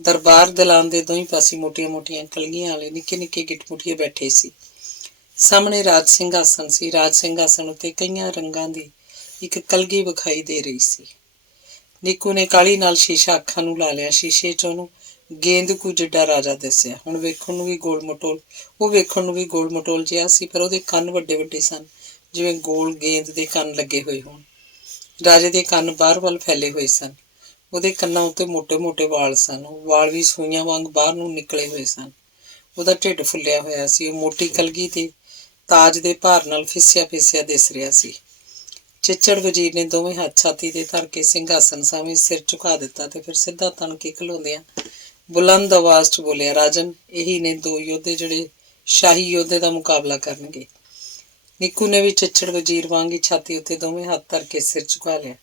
ਦਰਬਾਰ ਦਿਲਾਨ ਦੇ ਦੋਹੀਂ ਪਾਸੇ ਮੋਟੀਆਂ ਮੋਟੀਆਂ ਕਲਗੀਆਂ ਵਾਲੇ ਨਿੱਕੇ ਨਿੱਕੇ ਗਿੱਠਮੁੱਠੀਏ ਬੈਠੇ ਸੀ। ਸਾਹਮਣੇ ਰਾਜ ਸਿੰਘਾਸਨ ਸੀ। ਰਾਜ ਸਿੰਘਾਸਨ ਉੱਤੇ ਕਈਆਂ ਰੰਗਾਂ ਦੀ ਇੱਕ ਕਲਗੀ ਵਿਖਾਈ ਦੇ ਰਹੀ ਸੀ। ਨਿੱਕੂ ਨੇ ਕਾਹਲੀ ਨਾਲ ਸ਼ੀਸ਼ਾ ਅੱਖਾਂ ਨੂੰ ਲਾ ਲਿਆ। ਸ਼ੀਸ਼ੇ 'ਚ ਉਹਨੂੰ ਗੇਂਦਕੂ ਜਿੱਡਾ ਰਾਜਾ ਦਿਸਿਆ। ਉਹ ਵੇਖਣ ਨੂੰ ਵੀ ਗੋਲ ਮਟੋਲ ਜਿਹਾ ਸੀ, ਪਰ ਉਹਦੇ ਕੰਨ ਵੱਡੇ ਵੱਡੇ ਸਨ, ਜਿਵੇਂ ਗੋਲ ਗੇਂਦ ਦੇ ਕੰਨ ਲੱਗੇ ਹੋਏ ਹੋਣ। ਰਾਜੇ ਦੇ ਕੰਨ ਬਾਹਰ ਵੱਲ ਫੈਲੇ ਹੋਏ ਸਨ। ਉਹਦੇ ਕੰਨਾਂ ਉੱਤੇ ਮੋਟੇ ਮੋਟੇ ਵਾਲ ਸਨ। ਉਹ ਵਾਲ ਵੀ ਸੂਈਆਂ ਵਾਂਗ ਬਾਹਰ ਨੂੰ ਨਿਕਲੇ ਹੋਏ ਸਨ। ਉਹਦਾ ਢਿੱਡ ਫੁੱਲਿਆ ਹੋਇਆ ਸੀ। ਉਹ ਮੋਟੀ ਕਲਗੀ ਤੇ ਤਾਜ ਦੇ ਭਾਰ ਨਾਲ ਫਿਸਿਆ ਫਿਸਿਆ ਦਿਸ ਰਿਹਾ ਸੀ। ਚਿੱਚੜ ਵਜ਼ੀਰ ਨੇ ਦੋਵੇਂ ਹੱਥ ਛਾਤੀ ਤੇ ਧਰ ਕੇ ਸਿੰਘਾਸਨ ਸਾਹਮਣੇ ਸਿਰ ਝੁਕਾ ਦਿੱਤਾ ਤੇ ਫਿਰ ਸਿੱਧਾ ਤਣ ਕੇ ਖਲੋਂਦਿਆਂ ਬੁਲੰਦ ਆਵਾਜ਼ 'ਚ ਬੋਲਿਆ, ਰਾਜਨ, ਇਹੀ ਨੇ ਦੋ ਯੋਧੇ ਜਿਹੜੇ ਸ਼ਾਹੀ ਯੋਧੇ ਦਾ ਮੁਕਾਬਲਾ ਕਰਨਗੇ। ਨਿੱਕੂ ਨੇ ਵੀ ਚਿੱਚੜ ਵਜ਼ੀਰ ਵਾਂਗ ਹੀ ਛਾਤੀ ਉੱਤੇ ਦੋਵੇਂ ਹੱਥ ਧਰ ਕੇ ਸਿਰ ਝੁਕਾ ਲਿਆ।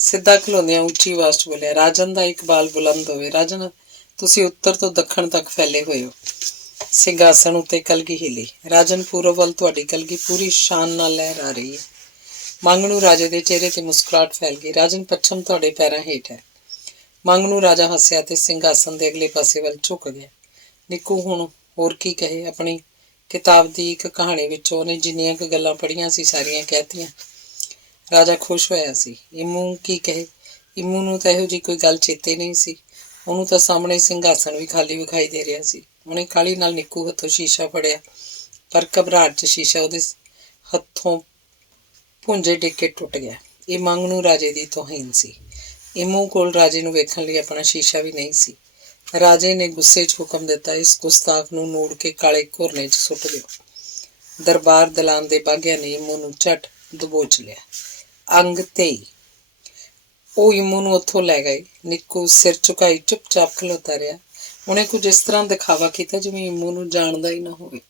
ਸਿੱਧਾ ਖਲੋਂਦਿਆਂ ਉੱਚੀ ਆਵਾਜ਼ 'ਚ ਬੋਲਿਆ, ਰਾਜਨ ਦਾ ਇਕਬਾਲ ਬੁਲੰਦ ਹੋਵੇ। ਰਾਜਨ, ਤੁਸੀਂ ਉੱਤਰ ਤੋਂ ਦੱਖਣ ਤੱਕ ਫੈਲੇ ਹੋਏ ਹੋ। ਸਿੰਘਾਸਨ ਉੱਤੇ ਕਲਗੀ ਹਿੱਲੀ। ਰਾਜਨ, ਪੂਰਬ ਵੱਲ ਤੁਹਾਡੀ ਕਲਗੀ ਪੂਰੀ ਸ਼ਾਨ ਨਾਲ ਲਹਿਰਾ ਰਹੀ ਹੈ। ਮੰਗਣੂ ਰਾਜੇ ਦੇ ਚਿਹਰੇ ਤੇ ਮੁਸਕਰਾਹਟ ਫੈਲ ਗਈ। ਰਾਜਨ, ਪੱਛਮ ਤੁਹਾਡੇ ਪੈਰਾਂ ਹੇਠ ਹੈ। ਮੰਗਣੂ ਰਾਜਾ ਹੱਸਿਆ ਤੇ ਸਿੰਘਾਸਨ ਦੇ ਅਗਲੇ ਪਾਸੇ ਵੱਲ ਝੁਕ ਗਿਆ। ਨਿੱਕੂ ਹੁਣ ਹੋਰ ਕੀ ਕਹੇ। ਆਪਣੀ ਕਿਤਾਬ ਦੀ ਇੱਕ ਕਹਾਣੀ ਵਿੱਚੋਂ ਉਹਨੇ ਜਿੰਨੀਆਂ ਕੁ ਗੱਲਾਂ ਪੜ੍ਹੀਆਂ ਸੀ ਸਾਰੀਆਂ ਕਹਿਤੀਆਂ। ਰਾਜਾ ਖੁਸ਼ ਹੋਇਆ ਸੀ। ਇਮੂ ਕੀ ਕਹੇ। ਇਮੂ ਨੂੰ ਤਾਂ ਇਹੋ ਜਿਹੀ ਕੋਈ ਗੱਲ ਚੇਤੇ ਨਹੀਂ ਸੀ। ਉਹਨੂੰ ਤਾਂ ਸਾਹਮਣੇ ਸਿੰਘਾਸਨ ਵੀ ਖਾਲੀ ਵਿਖਾਈ ਦੇ ਰਿਹਾ ਸੀ। ਉਹਨੇ ਕਾਹਲੀ ਨਾਲ ਨਿੱਕੂ ਹੱਥੋਂ ਸ਼ੀਸ਼ਾ ਫੜਿਆ, ਪਰ ਘਬਰਾਹਟ 'ਚ ਸ਼ੀਸ਼ਾ ਉਹਦੇ ਹੱਥੋਂ ਭੁੰਜੇ ਡਿੱਗ ਕੇ ਟੁੱਟ ਗਿਆ। ਇਹ ਮੰਗਣੂ ਰਾਜੇ ਦੀ ਤੋਹੀਨ ਸੀ। ਇਮੂ ਕੋਲ ਰਾਜੇ ਨੂੰ ਵੇਖਣ ਲਈ ਆਪਣਾ ਸ਼ੀਸ਼ਾ ਵੀ ਨਹੀਂ ਸੀ। ਰਾਜੇ ਨੇ ਗੁੱਸੇ 'ਚ ਹੁਕਮ ਦਿੱਤਾ, ਇਸ ਗੁਸਤਾਖ ਨੂੰ ਨੂੜ ਕੇ ਕਾਲੇ ਘੋਰਨੇ 'ਚ ਸੁੱਟ ਦਿਓ। ਦਰਬਾਰ ਦਲਾਨ ਦੇ ਬਾਘਿਆਂ ਨੇ ਇਮੂ ਨੂੰ ਝੱਟ ਦਬੋਚ ਲਿਆ। ਅੰਗ 23। ਉਹ ਇਮੂ ਨੂੰ ਉੱਥੋਂ ਲੈ ਗਏ। ਨਿੱਕੂ ਸਿਰ ਝੁਕਾਈ ਚੁੱਪਚਾਪ ਖਲੋਤਾ ਰਿਹਾ। ਉਹਨੇ ਕੁਝ ਇਸ ਤਰ੍ਹਾਂ ਦਿਖਾਵਾ ਕੀਤਾ ਜਿਵੇਂ ਇਮੂ ਨੂੰ ਜਾਣਦਾ ਹੀ ਨਾ ਹੋਵੇ।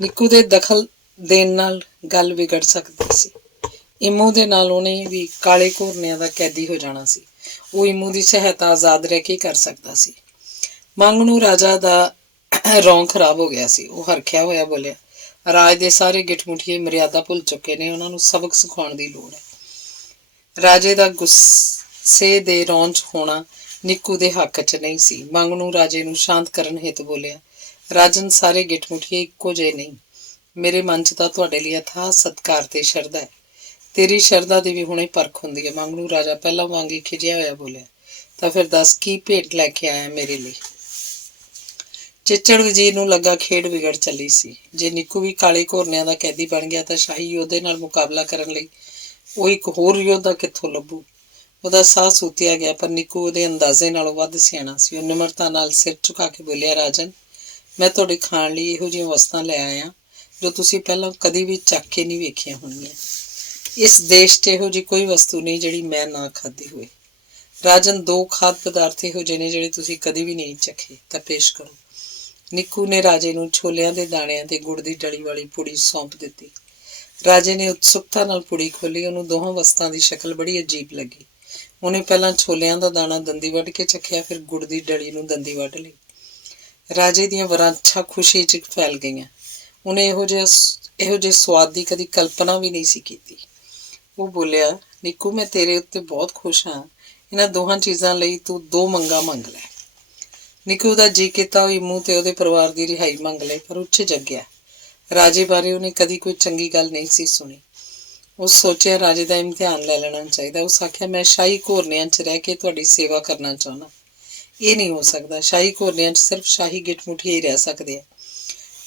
ਨਿੱਕੂ ਦੇ ਦਖਲ ਦੇਣ ਨਾਲ ਗੱਲ ਵਿਗੜ ਸਕਦੀ ਸੀ। ਇਮੂ ਦੇ ਨਾਲ ਉਹਨੇ ਵੀ ਕਾਲੇ ਘੋਰਨਿਆਂ ਦਾ ਕੈਦੀ ਹੋ ਜਾਣਾ ਸੀ। ਉਹ ਇਮੂ ਦੀ ਸਹਾਇਤਾ ਆਜ਼ਾਦ ਰਹਿ ਕੇ ਕਰ ਸਕਦਾ ਸੀ। ਮੰਗਣੂ ਰਾਜਾ ਦਾ ਰੌਂ ਖਰਾਬ ਹੋ ਗਿਆ ਸੀ। ਉਹ ਹਰਖਿਆ ਹੋਇਆ ਬੋਲਿਆ, ਰਾਜ ਦੇ ਸਾਰੇ ਗਿੱਠਮੁੱਠੀਏ ਮਰਿਆਦਾ ਭੁੱਲ ਚੁੱਕੇ ਨੇ। ਉਹਨਾਂ ਨੂੰ ਸਬਕ ਸਿਖਾਉਣ ਦੀ ਲੋੜ ਹੈ। ਰਾਜੇ ਦਾ ਗੁੱਸੇ ਦੇ ਰੌਂ 'ਚ ਹੋਣਾ ਨਿੱਕੂ ਦੇ ਹੱਕ 'ਚ ਨਹੀਂ ਸੀ। ਮੰਗਣੂ ਰਾਜੇ ਨੂੰ ਸ਼ਾਂਤ ਕਰਨ ਹਿੱਤ ਬੋਲਿਆ, ਰਾਜਨ, ਸਾਰੇ ਗਿੱਠਮੁੱਠੀਏ ਇੱਕੋ ਜਿਹੇ ਨਹੀਂ। ਮੇਰੇ ਮਨ 'ਚ ਤਾਂ ਤੁਹਾਡੇ ਲਈ ਅਥਾਹ ਸਤਿਕਾਰ ਤੇ ਸ਼ਰਧਾ ਹੈ। ਤੇਰੀ ਸ਼ਰਧਾ ਦੀ ਵੀ ਹੁਣੇ ਪਰਖ ਹੁੰਦੀ ਹੈ। ਮੰਗਣੂ ਰਾਜਾ ਪਹਿਲਾਂ ਵਾਂਗ ਹੀ ਖਿਜਿਆ ਹੋਇਆ ਬੋਲਿਆ, ਤਾਂ ਫਿਰ ਦੱਸ ਕੀ ਭੇਟ ਲੈ ਕੇ ਆਇਆ ਮੇਰੇ ਲਈ? ਚਿੱਚੜ ਵਜ਼ੀਰ ਨੂੰ ਲੱਗਾ ਖੇਡ ਵਿਗੜ ਚੱਲੀ ਸੀ। ਜੇ ਨਿੱਕੂ ਵੀ ਕਾਲੇ ਘੋਰਨਿਆਂ ਦਾ ਕੈਦੀ ਬਣ ਗਿਆ ਤਾਂ ਸ਼ਾਹੀ ਯੋਧੇ ਨਾਲ ਮੁਕਾਬਲਾ ਕਰਨ ਲਈ ਉਹ ਇੱਕ ਹੋਰ ਯੋਧਾ ਕਿੱਥੋਂ ਲੱਭੂ? ਉਹਦਾ ਸਾਹ ਸੂਤਿਆ ਗਿਆ, ਪਰ ਨਿੱਕੂ ਉਹਦੇ ਅੰਦਾਜ਼ੇ ਨਾਲੋਂ ਵੱਧ ਸਿਆਣਾ ਸੀ। ਉਹ ਨਿਮਰਤਾ ਨਾਲ ਸਿਰ ਝੁਕਾ ਕੇ ਬੋਲਿਆ, ਰਾਜਨ, ਮੈਂ ਤੁਹਾਡੇ ਖਾਣ ਲਈ ਇਹੋ ਜਿਹੀਆਂ ਵਸਤਾਂ ਲੈ ਆਇਆ ਜੋ ਤੁਸੀਂ ਪਹਿਲਾਂ ਕਦੀ ਵੀ ਚੱਕ ਕੇ ਨਹੀਂ ਵੇਖੀਆਂ ਹੋਣਗੀਆਂ। ਇਸ ਦੇਸ਼ 'ਚ ਇਹੋ ਜਿਹੀ ਕੋਈ ਵਸਤੂ ਨਹੀਂ ਜਿਹੜੀ ਮੈਂ ਨਾ ਖਾਧੀ ਹੋਵੇ। ਰਾਜਨ, 2 ਖਾਦ ਪਦਾਰਥ ਇਹੋ ਜਿਹੇ ਨੇ ਜਿਹੜੇ ਤੁਸੀਂ ਕਦੀ ਵੀ ਨਹੀਂ ਚੱਖੇ, ਤਾਂ ਪੇਸ਼ ਕਰੋ। ਨਿੱਕੂ ਨੇ ਰਾਜੇ ਨੂੰ ਛੋਲਿਆਂ ਦੇ ਦਾਣਿਆਂ ਤੇ ਗੁੜ ਦੀ ਡਲੀ ਵਾਲੀ ਪੁੜੀ ਸੌਂਪ ਦਿੱਤੀ। ਰਾਜੇ ਨੇ ਉਤਸੁਕਤਾ ਨਾਲ ਪੁੜੀ ਖੋਲ੍ਹੀ। ਉਹਨੂੰ ਦੋਹਾਂ ਵਸਤਾਂ ਦੀ ਸ਼ਕਲ ਬੜੀ ਅਜੀਬ ਲੱਗੀ। ਉਹਨੇ ਪਹਿਲਾਂ ਛੋਲਿਆਂ ਦਾ ਦਾਣਾ ਦੰਦੀ ਵੱਢ ਕੇ ਚੱਖਿਆ, ਫਿਰ ਗੁੜ ਦੀ ਡਲੀ ਨੂੰ ਦੰਦੀ ਵੱਢ ਲਈ। ਰਾਜੇ ਦੀਆਂ ਵਰਾਂਛਾਂ ਖੁਸ਼ੀ 'ਚ ਫੈਲ ਗਈਆਂ। ਉਹਨੇ ਇਹੋ ਜਿਹੇ ਸਵਾਦ ਦੀ ਕਦੀ ਕਲਪਨਾ ਵੀ ਨਹੀਂ ਸੀ ਕੀਤੀ। ਉਹ ਬੋਲਿਆ, ਨਿੱਕੂ, ਮੈਂ ਤੇਰੇ ਉੱਤੇ ਬਹੁਤ ਖੁਸ਼ ਹਾਂ। ਇਹਨਾਂ ਦੋਹਾਂ ਚੀਜ਼ਾਂ ਲਈ ਤੂੰ 2 ਮੰਗਾਂ ਮੰਗ ਲੈ। ਨਿੱਕੂ ਦਾ ਜੀ ਕੀਤਾ ਉਹ ਇਮੂ ਤੇ ਉਹਦੇ ਪਰਿਵਾਰ ਦੀ ਰਿਹਾਈ ਮੰਗ ਲਈ, ਪਰ ਉੱਚ ਜੱਗਿਆ। ਰਾਜੇ ਬਾਰੇ ਉਹਨੇ ਕਦੀ ਕੋਈ ਚੰਗੀ ਗੱਲ ਨਹੀਂ ਸੀ ਸੁਣੀ। ਉਹ ਸੋਚਿਆ ਰਾਜੇ ਦਾ ਇਮਤਿਹਾਨ ਲੈ ਲੈਣਾ ਚਾਹੀਦਾ। ਉਸ ਆਖਿਆ, ਮੈਂ ਸ਼ਾਹੀ ਘੋਰਨਿਆਂ 'ਚ ਰਹਿ ਕੇ ਤੁਹਾਡੀ ਸੇਵਾ ਕਰਨਾ ਚਾਹੁੰਦਾ। ਇਹ ਨਹੀਂ ਹੋ ਸਕਦਾ। ਸ਼ਾਹੀ ਘੋਰਨਿਆਂ 'ਚ ਸਿਰਫ ਸ਼ਾਹੀ ਗਿੱਠਮੁੱਠੀਏ ਹੀ ਰਹਿ ਸਕਦੇ ਆ।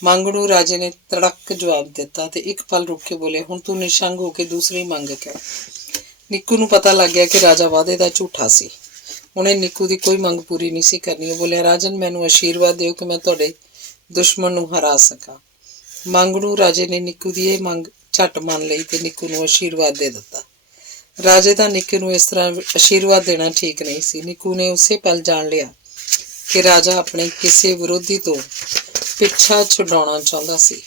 ਮੰਗਣੂ ਰਾਜੇ ਨੇ ਤੜਕ ਜਵਾਬ ਦਿੱਤਾ ਤੇ ਇੱਕ ਪਲ ਰੁਕ ਕੇ ਬੋਲੇ, ਹੁਣ ਤੂੰ ਨਿਸ਼ੰਗ ਹੋ ਕੇ ਦੂਸਰੀ ਮੰਗ ਕਰ। ਨਿੱਕੂ ਨੂੰ ਪਤਾ ਲੱਗ ਗਿਆ ਕਿ ਰਾਜਾ ਵਾਅਦੇ ਦਾ ਝੂਠਾ ਸੀ। ਉਹਨੇ ਨਿੱਕੂ ਦੀ ਕੋਈ ਮੰਗ ਪੂਰੀ ਨਹੀਂ ਸੀ ਕਰਨੀ। ਉਹ ਬੋਲਿਆ, ਰਾਜਨ, ਮੈਨੂੰ ਆਸ਼ੀਰਵਾਦ ਦਿਓ ਕਿ ਮੈਂ ਤੁਹਾਡੇ ਦੁਸ਼ਮਣ ਨੂੰ ਹਰਾ ਸਕਾਂ। ਮੰਗਣੂ ਰਾਜੇ ਨੇ ਨਿੱਕੂ ਦੀ ਇਹ ਮੰਗ ਝੱਟ ਮੰਨ ਲਈ ਤੇ ਨਿੱਕੂ ਨੂੰ ਆਸ਼ੀਰਵਾਦ ਦੇ ਦਿੱਤਾ। ਰਾਜੇ ਦਾ ਨਿੱਕੂ ਨੂੰ ਇਸ ਤਰ੍ਹਾਂ ਆਸ਼ੀਰਵਾਦ ਦੇਣਾ ਠੀਕ ਨਹੀਂ ਸੀ। ਨਿੱਕੂ ਨੇ ਉਸੇ ਪਲ ਜਾਣ ਲਿਆ ਕਿ ਰਾਜਾ ਆਪਣੇ ਕਿਸੇ ਵਿਰੋਧੀ ਤੋਂ ਪਿੱਛਾ ਛੁਡਾਉਣਾ ਚਾਹੁੰਦਾ ਸੀ।